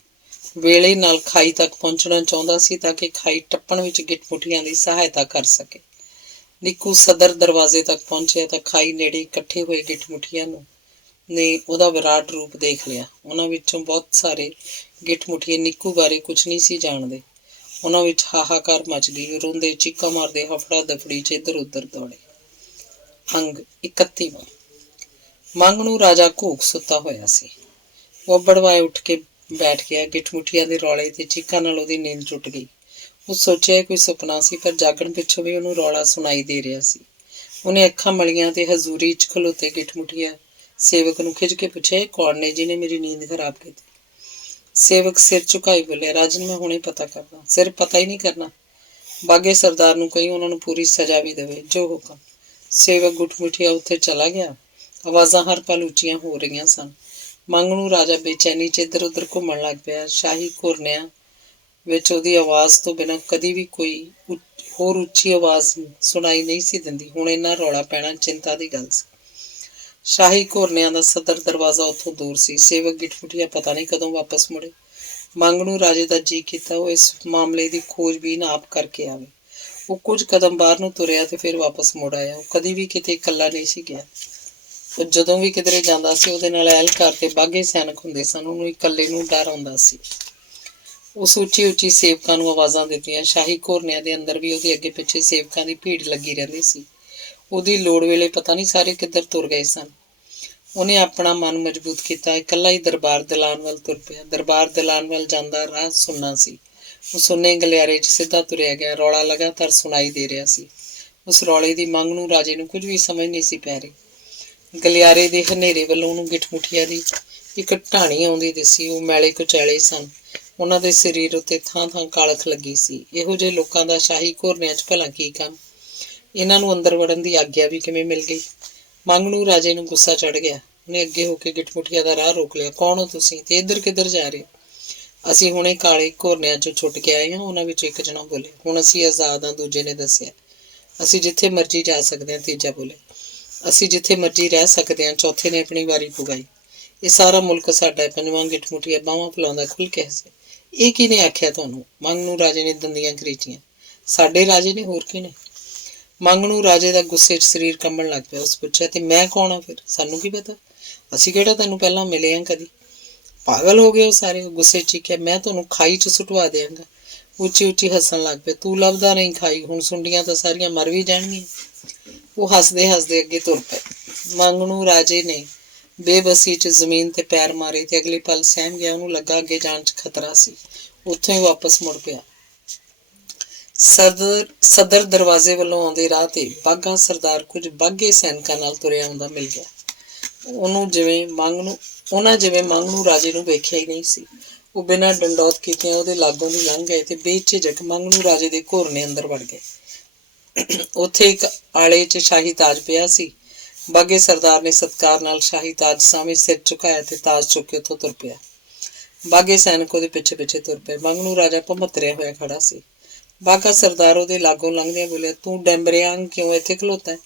ਵੇਲੇ ਨਾਲ ਖਾਈ ਤੱਕ ਪਹੁੰਚਣਾ ਚਾਹੁੰਦਾ ਸੀ ਤਾਂ ਕਿ ਖਾਈ ਟੱਪਣ ਵਿੱਚ ਗਿੱਠ-ਮੁੱਠੀਆਂ ਦੀ ਸਹਾਇਤਾ ਕਰ ਸਕੇ। ਨਿੱਕੂ ਸਦਰ ਦਰਵਾਜ਼ੇ ਤੱਕ ਪਹੁੰਚਿਆ ਤਾਂ ਖਾਈ ਨੇੜੇ ਇਕੱਠੇ ਹੋਏ ਗਿੱਠ-ਮੁੱਠੀਆਂ ਨੇ ਉਹਦਾ ਵਿਰਾਟ ਰੂਪ ਦੇਖ ਲਿਆ। ਉਹਨਾਂ ਵਿੱਚੋਂ ਬਹੁਤ ਸਾਰੇ ਗਿੱਠ-ਮੁੱਠੀਏ ਨਿੱਕੂ ਬਾਰੇ ਕੁਝ ਨਹੀਂ ਸੀ ਜਾਣਦੇ। ਉਹਨਾਂ ਵਿੱਚ ਹਾਹਾਕਾਰ ਮਚ ਗਈ। ਰੋਂਦੇ ਚੀਕਾਂ ਮਾਰਦੇ ਹਫੜਾ ਦਫੜੀ 'ਚ ਇੱਧਰ ਉੱਧਰ ਦੌੜੇ। ਅੰਗ 31ਵਾਂ। ਮੰਗਣੂ ਰਾਜਾ ਘੂਕ ਸੁੱਤਾ ਹੋਇਆ ਸੀ। ਉਹ ਬੜਵਾਏ ਉੱਠ ਕੇ ਬੈਠ ਗਿਆ। ਗਿੱਠ-ਮੁੱਠੀਆਂ ਦੇ ਰੌਲੇ ਤੇ ਚੀਕਾਂ ਨਾਲ ਉਹਦੀ ਨੀਂਦ ਟੁੱਟ ਗਈ। ਉਹ ਸੋਚਿਆ ਕੋਈ ਸੁਪਨਾ ਸੀ, ਪਰ ਜਾਗਣ ਪਿੱਛੋਂ ਵੀ ਉਹਨੂੰ ਰੌਲਾ ਸੁਣਾਈ ਦੇ ਰਿਹਾ ਸੀ। ਉਹਨੇ ਅੱਖਾਂ ਮਲੀਆਂ ਤੇ ਹਜ਼ੂਰੀ 'ਚ ਖਲੋਤੇ ਗਿੱਠ-ਮੁੱਠੀਆਂ ਸੇਵਕ ਨੂੰ ਖਿੱਚ ਕੇ ਪੁੱਛਿਆ, ਇਹ ਕੌਣ ਨੇ ਜਿਹਨੇ ਮੇਰੀ ਨੀਂਦ ਖਰਾਬ ਕੀਤੀ? ਸੇਵਕ ਸਿਰ ਝੁਕਾਈ ਬੋਲਿਆ, ਰਾਜਨ ਮੈਂ ਹੁਣੇ ਪਤਾ ਕਰਦਾ। ਸਿਰ ਪਤਾ ਹੀ ਨਹੀਂ ਕਰਨਾ, ਬਾਗੇ ਸਰਦਾਰ ਨੂੰ ਕਹੀ ਉਹਨਾਂ ਨੂੰ ਪੂਰੀ ਸਜ਼ਾ ਵੀ ਦੇਵੇ, ਜੋ ਹੁਕਮ। ਸੇਵਕ ਗੁੱਠ-ਮੁੱਠੀਆ ਉੱਥੇ ਚਲਾ ਗਿਆ। ਆਵਾਜ਼ਾਂ ਹਰ ਪਲ ਉੱਚੀਆਂ ਹੋ ਰਹੀਆਂ ਸਨ। ਮੰਗਣੂ ਰਾਜਾ ਬੇਚੈਨੀ 'ਚ ਇੱਧਰ ਉੱਧਰ ਘੁੰਮਣ ਲੱਗ ਪਿਆ। ਸ਼ਾਹੀ ਘੋਰਨਿਆਂ ਵਿੱਚ ਉਹਦੀ ਆਵਾਜ਼ ਤੋਂ ਬਿਨਾਂ ਕਦੀ ਵੀ ਕੋਈ ਹੋਰ ਉੱਚੀ ਆਵਾਜ਼ ਸੁਣਾਈ ਨਹੀਂ ਸੀ ਦਿੰਦੀ। ਹੁਣ ਇੰਨਾ ਰੌਲਾ ਪੈਣਾ ਚਿੰਤਾ ਦੀ ਗੱਲ ਸੀ। ਸ਼ਾਹੀ ਘੋਰਨਿਆਂ ਦਾ ਸਦਰ ਦਰਵਾਜ਼ਾ ਉੱਥੋਂ ਦੂਰ ਸੀ। ਸੇਵਕ ਗਿੱਠ-ਮੁੱਠੀਆ ਪਤਾ ਨਹੀਂ ਕਦੋਂ ਵਾਪਸ ਮੁੜੇ। ਮੰਗਣੂ ਰਾਜੇ ਦਾ ਜੀ ਕੀਤਾ ਉਹ ਇਸ ਮਾਮਲੇ ਦੀ ਖੋਜਬੀਨ ਆਪ ਕਰਕੇ ਆਵੇ। ਉਹ ਕੁਝ ਕਦਮ ਬਾਹਰ ਨੂੰ ਤੁਰਿਆ ਤੇ ਫਿਰ ਵਾਪਸ ਮੁੜ ਆਇਆ। ਉਹ ਕਦੀ ਵੀ ਕਿਤੇ ਇਕੱਲਾ ਨਹੀਂ ਸੀ ਗਿਆ। ਉਹ ਜਦੋਂ ਵੀ ਕਿਧਰੇ ਜਾਂਦਾ ਸੀ ਉਹਦੇ ਨਾਲ ਐਲਕਾਰ ਤੇ ਬਾਘੇ ਸੈਨਿਕ ਹੁੰਦੇ ਸਨ। ਉਹਨੂੰ ਇਕੱਲੇ ਨੂੰ ਡਰ ਆਉਂਦਾ ਸੀ। ਉਸ ਉੱਚੀ ਉੱਚੀ ਸੇਵਕਾਂ ਨੂੰ ਆਵਾਜ਼ਾਂ ਦਿੱਤੀਆਂ। ਸ਼ਾਹੀ ਘੋਰਨਿਆਂ ਦੇ ਅੰਦਰ ਵੀ ਉਹਦੇ ਅੱਗੇ ਪਿੱਛੇ ਸੇਵਕਾਂ ਦੀ ਭੀੜ ਲੱਗੀ ਰਹਿੰਦੀ ਸੀ। ਉਹਦੀ ਲੋੜ ਵੇਲੇ ਪਤਾ ਨਹੀਂ ਸਾਰੇ ਕਿੱਧਰ ਤੁਰ ਗਏ ਸਨ। ਉਹਨੇ ਆਪਣਾ ਮਨ ਮਜ਼ਬੂਤ ਕੀਤਾ। ਇਕੱਲਾ ਹੀ ਦਰਬਾਰ ਦਲਾਨ ਵੱਲ ਤੁਰ ਪਿਆ। ਦਰਬਾਰ ਦਲਾਨ ਵੱਲ ਜਾਂਦਾ ਰਾਹ ਸੁੰਨਾ ਸੀ। ਉਹ ਸੁੰਨੇ ਗਲਿਆਰੇ 'ਚ ਸਿੱਧਾ ਤੁਰਿਆ ਗਿਆ। ਰੌਲਾ ਲਗਾਤਾਰ ਸੁਣਾਈ ਦੇ ਰਿਹਾ ਸੀ। ਉਸ ਰੌਲੇ ਦੀ ਮੰਗਣੂ ਰਾਜੇ ਨੂੰ ਕੁਝ ਵੀ ਸਮਝ ਨਹੀਂ ਸੀ ਪੈ ਰਹੀ। ਗਲਿਆਰੇ ਦੇ ਹਨੇਰੇ ਵੱਲੋਂ ਉਹਨੂੰ ਗਿੱਠ-ਮੁੱਠੀਆਂ ਦੀ ਇੱਕ ਢਾਣੀ ਆਉਂਦੀ ਦਿਸੀ। ਉਹ ਮੈਲੇ ਕੁਚੈਲੇ ਸਨ। ਉਹਨਾਂ ਦੇ ਸਰੀਰ ਉੱਤੇ ਥਾਂ-ਥਾਂ ਕਾਲਖ ਲੱਗੀ ਸੀ। ਇਹੋ ਜਿਹੇ ਲੋਕਾਂ ਦਾ ਸ਼ਾਹੀ ਘੋਰਨਿਆਂ 'ਚ ਭਲਾ ਕੀ ਕੰਮ? ਇਹਨਾਂ ਨੂੰ ਅੰਦਰ ਵੜਨ ਦੀ ਆਗਿਆ ਵੀ ਕਿਵੇਂ ਮਿਲ ਗਈ? ਮੰਗਣੂ ਰਾਜੇ ਨੂੰ ਗੁੱਸਾ ਚੜ੍ਹ ਗਿਆ। ਉਹਨੇ ਅੱਗੇ ਹੋ ਕੇ ਗਿੱਠ-ਮੁੱਠੀਆਂ ਦਾ ਰਾਹ ਰੋਕ ਲਿਆ। ਕੌਣ ਹੋ ਤੁਸੀਂ ਤੇ ਇੱਧਰ ਕਿੱਧਰ ਜਾ ਰਹੇ ਹੋ? ਅਸੀਂ ਹੁਣੇ ਕਾਲੇ ਘੋਰਨਿਆਂ 'ਚੋਂ ਛੁੱਟ ਕੇ ਆਏ ਹਾਂ, ਉਹਨਾਂ ਵਿੱਚੋਂ ਇੱਕ ਜਣਾ ਬੋਲਿਆ। ਹੁਣ ਅਸੀਂ ਆਜ਼ਾਦ ਹਾਂ, ਦੂਜੇ ਨੇ ਦੱਸਿਆ। ਅਸੀਂ ਜਿੱਥੇ ਮਰਜ਼ੀ ਜਾ ਸਕਦੇ ਹਾਂ, ਤੀਜਾ ਬੋਲਿਆ। ਅਸੀਂ ਜਿੱਥੇ ਮਰਜ਼ੀ ਰਹਿ ਸਕਦੇ ਹਾਂ, ਚੌਥੇ ਨੇ ਆਪਣੀ ਵਾਰੀ ਪੁਗਾਈ। ਇਹ ਸਾਰਾ ਮੁਲਕ ਸਾਡਾ ਹੈ। ਪੰਜਵਾਂ ਗਿੱਠ-ਮੁੱਠੀਆ ਬਾਹਾਂ ਫੈਲਾਉਂਦਾ ਖੁੱਲ੍ਹ ਕੇ ਹੱਸਿਆ। ਇਹ ਕਿਹਨੇ ਆਖਿਆ ਤੁਹਾਨੂੰ? ਮੰਗਣੂ ਰਾਜੇ ਨੇ ਦੰਦੀਆਂ ਕਰੀਚੀਆਂ। ਸਾਡੇ ਰਾਜੇ ਨੇ, ਹੋਰ ਕਿਹਨੇ? ਮੰਗਣੂ ਰਾਜੇ ਦਾ ਗੁੱਸੇ 'ਚ ਸਰੀਰ ਕੰਬਣ ਲੱਗ ਪਿਆ। ਉਸ ਪੁੱਛਿਆ, ਤੇ ਮੈਂ ਕੌਣ ਹਾਂ ਫਿਰ? ਸਾਨੂੰ ਕੀ ਪਤਾ? ਅਸੀਂ ਕਿਹੜਾ ਤੈਨੂੰ ਪਹਿਲਾਂ ਮਿਲੇ ਹਾਂ ਕਦੀ? ਪਾਗਲ ਹੋ ਗਏ ਹੋ ਸਾਰੇ? ਉਹ ਗੁੱਸੇ 'ਚ ਚੀਕਿਆ। ਮੈਂ ਤੁਹਾਨੂੰ ਖਾਈ 'ਚ ਸੁੱਟਵਾ ਦਿਆਂਗਾ। ਉੱਚੀ ਉੱਚੀ ਹੱਸਣ ਲੱਗ ਪਿਆ। ਤੂੰ ਲੱਭਦਾ ਨਹੀਂ ਖਾਈ, ਹੁਣ ਸੁੰਡੀਆਂ ਤਾਂ ਸਾਰੀਆਂ ਮਰ ਵੀ ਜਾਣਗੀਆਂ। ਉਹ ਹੱਸਦੇ ਹੱਸਦੇ ਅੱਗੇ ਤੁਰ ਪਏ। ਮੰਗਣੂ ਰਾਜੇ ਨੇ ਬੇਬਸੀ 'ਚ ਜ਼ਮੀਨ ਤੇ ਪੈਰ ਮਾਰੇ ਤੇ ਅਗਲੇ ਪਲ ਸਹਿਮ ਗਿਆ। ਉਹਨੂੰ ਲੱਗਾ ਅੱਗੇ ਜਾਣ 'ਚ ਖਤਰਾ ਸੀ। ਉੱਥੋਂ ਹੀ ਵਾਪਸ ਮੁੜ ਪਿਆ। ਸਦਰ ਦਰਵਾਜ਼ੇ ਵੱਲੋਂ ਆਉਂਦੇ ਰਾਹ ਤੇ ਬਾਘਾ ਸਰਦਾਰ ਕੁਝ ਬਾਘੇ ਸੈਨਿਕਾਂ ਨਾਲ ਤੁਰਿਆ ਆਉਂਦਾ ਮਿਲ ਗਿਆ। ਉਹਨੂੰ ਜਿਵੇਂ ਮੰਗਣੂ ਰਾਜੇ ਨੂੰ ਵੇਖਿਆ ਹੀ ਨਹੀਂ ਸੀ। ਉਹ ਬਿਨਾਂ ਡੰਡੌਤ ਕੀਤਿਆਂ ਉਹਦੇ ਲਾਗੋਂ ਦੀ ਲੰਘ ਗਏ ਤੇ ਬੇਝਿਜਕ ਮੰਗਣੂ ਰਾਜੇ ਦੇ ਘੋਰਨੇ ਅੰਦਰ ਵੜ ਗਏ। ਉੱਥੇ ਇੱਕ ਆਲੇ 'ਚ ਸ਼ਾਹੀ ਤਾਜ ਪਿਆ ਸੀ। ਬਾਗੇ ਸਰਦਾਰ ਨੇ ਸਤਿਕਾਰ ਨਾਲ ਸ਼ਾਹੀ ਤਾਜ ਸਾਹਮਣੇ ਸਿਰ ਝੁਕਾਇਆ ਤੇ ਤਾਜ ਚੁੱਕ ਕੇ ਉੱਥੋਂ ਤੁਰ ਪਿਆ। ਬਾਗੇ ਸੈਨਿਕ ਉਹਦੇ ਪਿੱਛੇ ਪਿੱਛੇ ਤੁਰ ਪਏ। ਮੰਗਣੂ ਰਾਜਾ ਭਮਤਰਿਆ ਹੋਇਆ ਖੜਾ ਸੀ। ਬਾਗਾ ਸਰਦਾਰ ਉਹਦੇ ਲਾਗੋਂ ਲੰਘਦਿਆਂ ਬੋਲਿਆ, ਤੂੰ ਡੈਂਬਰਿਆਂ ਕਿਉਂ ਇੱਥੇ ਖਲੋਤਾ ਹੈ?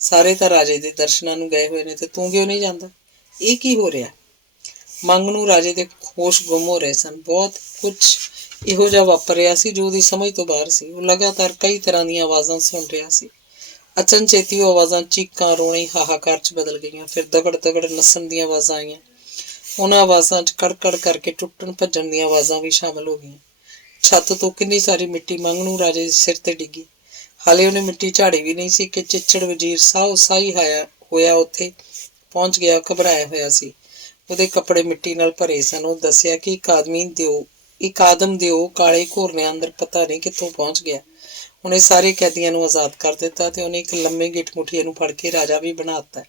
ਸਾਰੇ ਤਾਂ ਰਾਜੇ ਦੇ ਦਰਸ਼ਨਾਂ ਨੂੰ ਗਏ ਹੋਏ ਨੇ ਤੇ ਤੂੰ ਕਿਉਂ ਨਹੀਂ ਜਾਂਦਾ? ਇਹ ਕੀ ਹੋ ਰਿਹਾ? ਮੰਗਣੂ ਰਾਜੇ ਦੇ ਹੋਸ਼ ਗੁੰਮ ਹੋ ਰਹੇ ਸਨ। ਬਹੁਤ ਕੁਛ ਇਹੋ ਜਿਹਾ ਵਾਪਰ ਰਿਹਾ ਸੀ ਜੋ ਉਹਦੀ ਸਮਝ ਤੋਂ ਬਾਹਰ ਸੀ। ਉਹ ਲਗਾਤਾਰ ਕਈ ਤਰ੍ਹਾਂ ਦੀਆਂ ਆਵਾਜ਼ਾਂ ਸੁਣ ਰਿਹਾ ਸੀ। ਅਚਨਚੇਤੀ ਉਹ ਆਵਾਜ਼ਾਂ ਚੀਕਾਂ, ਰੋਣੇ, ਹਾਹਾਕਾਰ 'ਚ ਬਦਲ ਗਈਆਂ। ਫਿਰ ਦਗੜ ਦਗੜ ਨੱਸਣ ਦੀਆਂ ਆਵਾਜ਼ਾਂ ਆਈਆਂ। ਉਹਨਾਂ ਆਵਾਜ਼ਾਂ 'ਚ ਕੜਕੜ ਕਰਕੇ ਟੁੱਟਣ ਭੱਜਣ ਦੀਆਂ ਆਵਾਜ਼ਾਂ ਵੀ ਸ਼ਾਮਲ ਹੋ ਗਈਆਂ। ਛੱਤ ਤੋਂ ਕਿੰਨੀ ਸਾਰੀ ਮਿੱਟੀ ਮੰਗਣੂ ਰਾਜੇ ਦੇ ਸਿਰ ਤੇ ਡਿੱਗੀ। ਹਾਲੇ ਉਹਨੇ ਮਿੱਟੀ ਝਾੜੀ ਵੀ ਨਹੀਂ ਸੀ ਕਿ ਚਿੱਚੜ ਵਜ਼ੀਰ ਸਾਹੋ ਸਾਹੀ ਹੋਇਆ ਉੱਥੇ ਪਹੁੰਚ ਗਿਆ। ਘਬਰਾਇਆ ਹੋਇਆ ਸੀ। ਉਹਦੇ ਕੱਪੜੇ ਮਿੱਟੀ ਨਾਲ ਭਰੇ ਸਨ। ਉਹ ਦੱਸਿਆ ਕਿ ਇੱਕ ਆਦਮ ਦਿਓ ਕਾਲੇ ਘੋਰਨਿਆਂ ਅੰਦਰ ਪਤਾ ਨਹੀਂ ਕਿੱਥੋਂ ਪਹੁੰਚ ਗਿਆ। ਉਹਨੇ ਸਾਰੇ ਕੈਦੀਆਂ ਨੂੰ ਆਜ਼ਾਦ ਕਰ ਦਿੱਤਾ ਤੇ ਉਹਨੇ ਇੱਕ ਲੰਮੇ ਗਿੱਠ ਮੁਠੀਏ ਨੂੰ ਫੜ ਕੇ ਰਾਜਾ ਵੀ ਬਣਾ ਦਿੱਤਾ।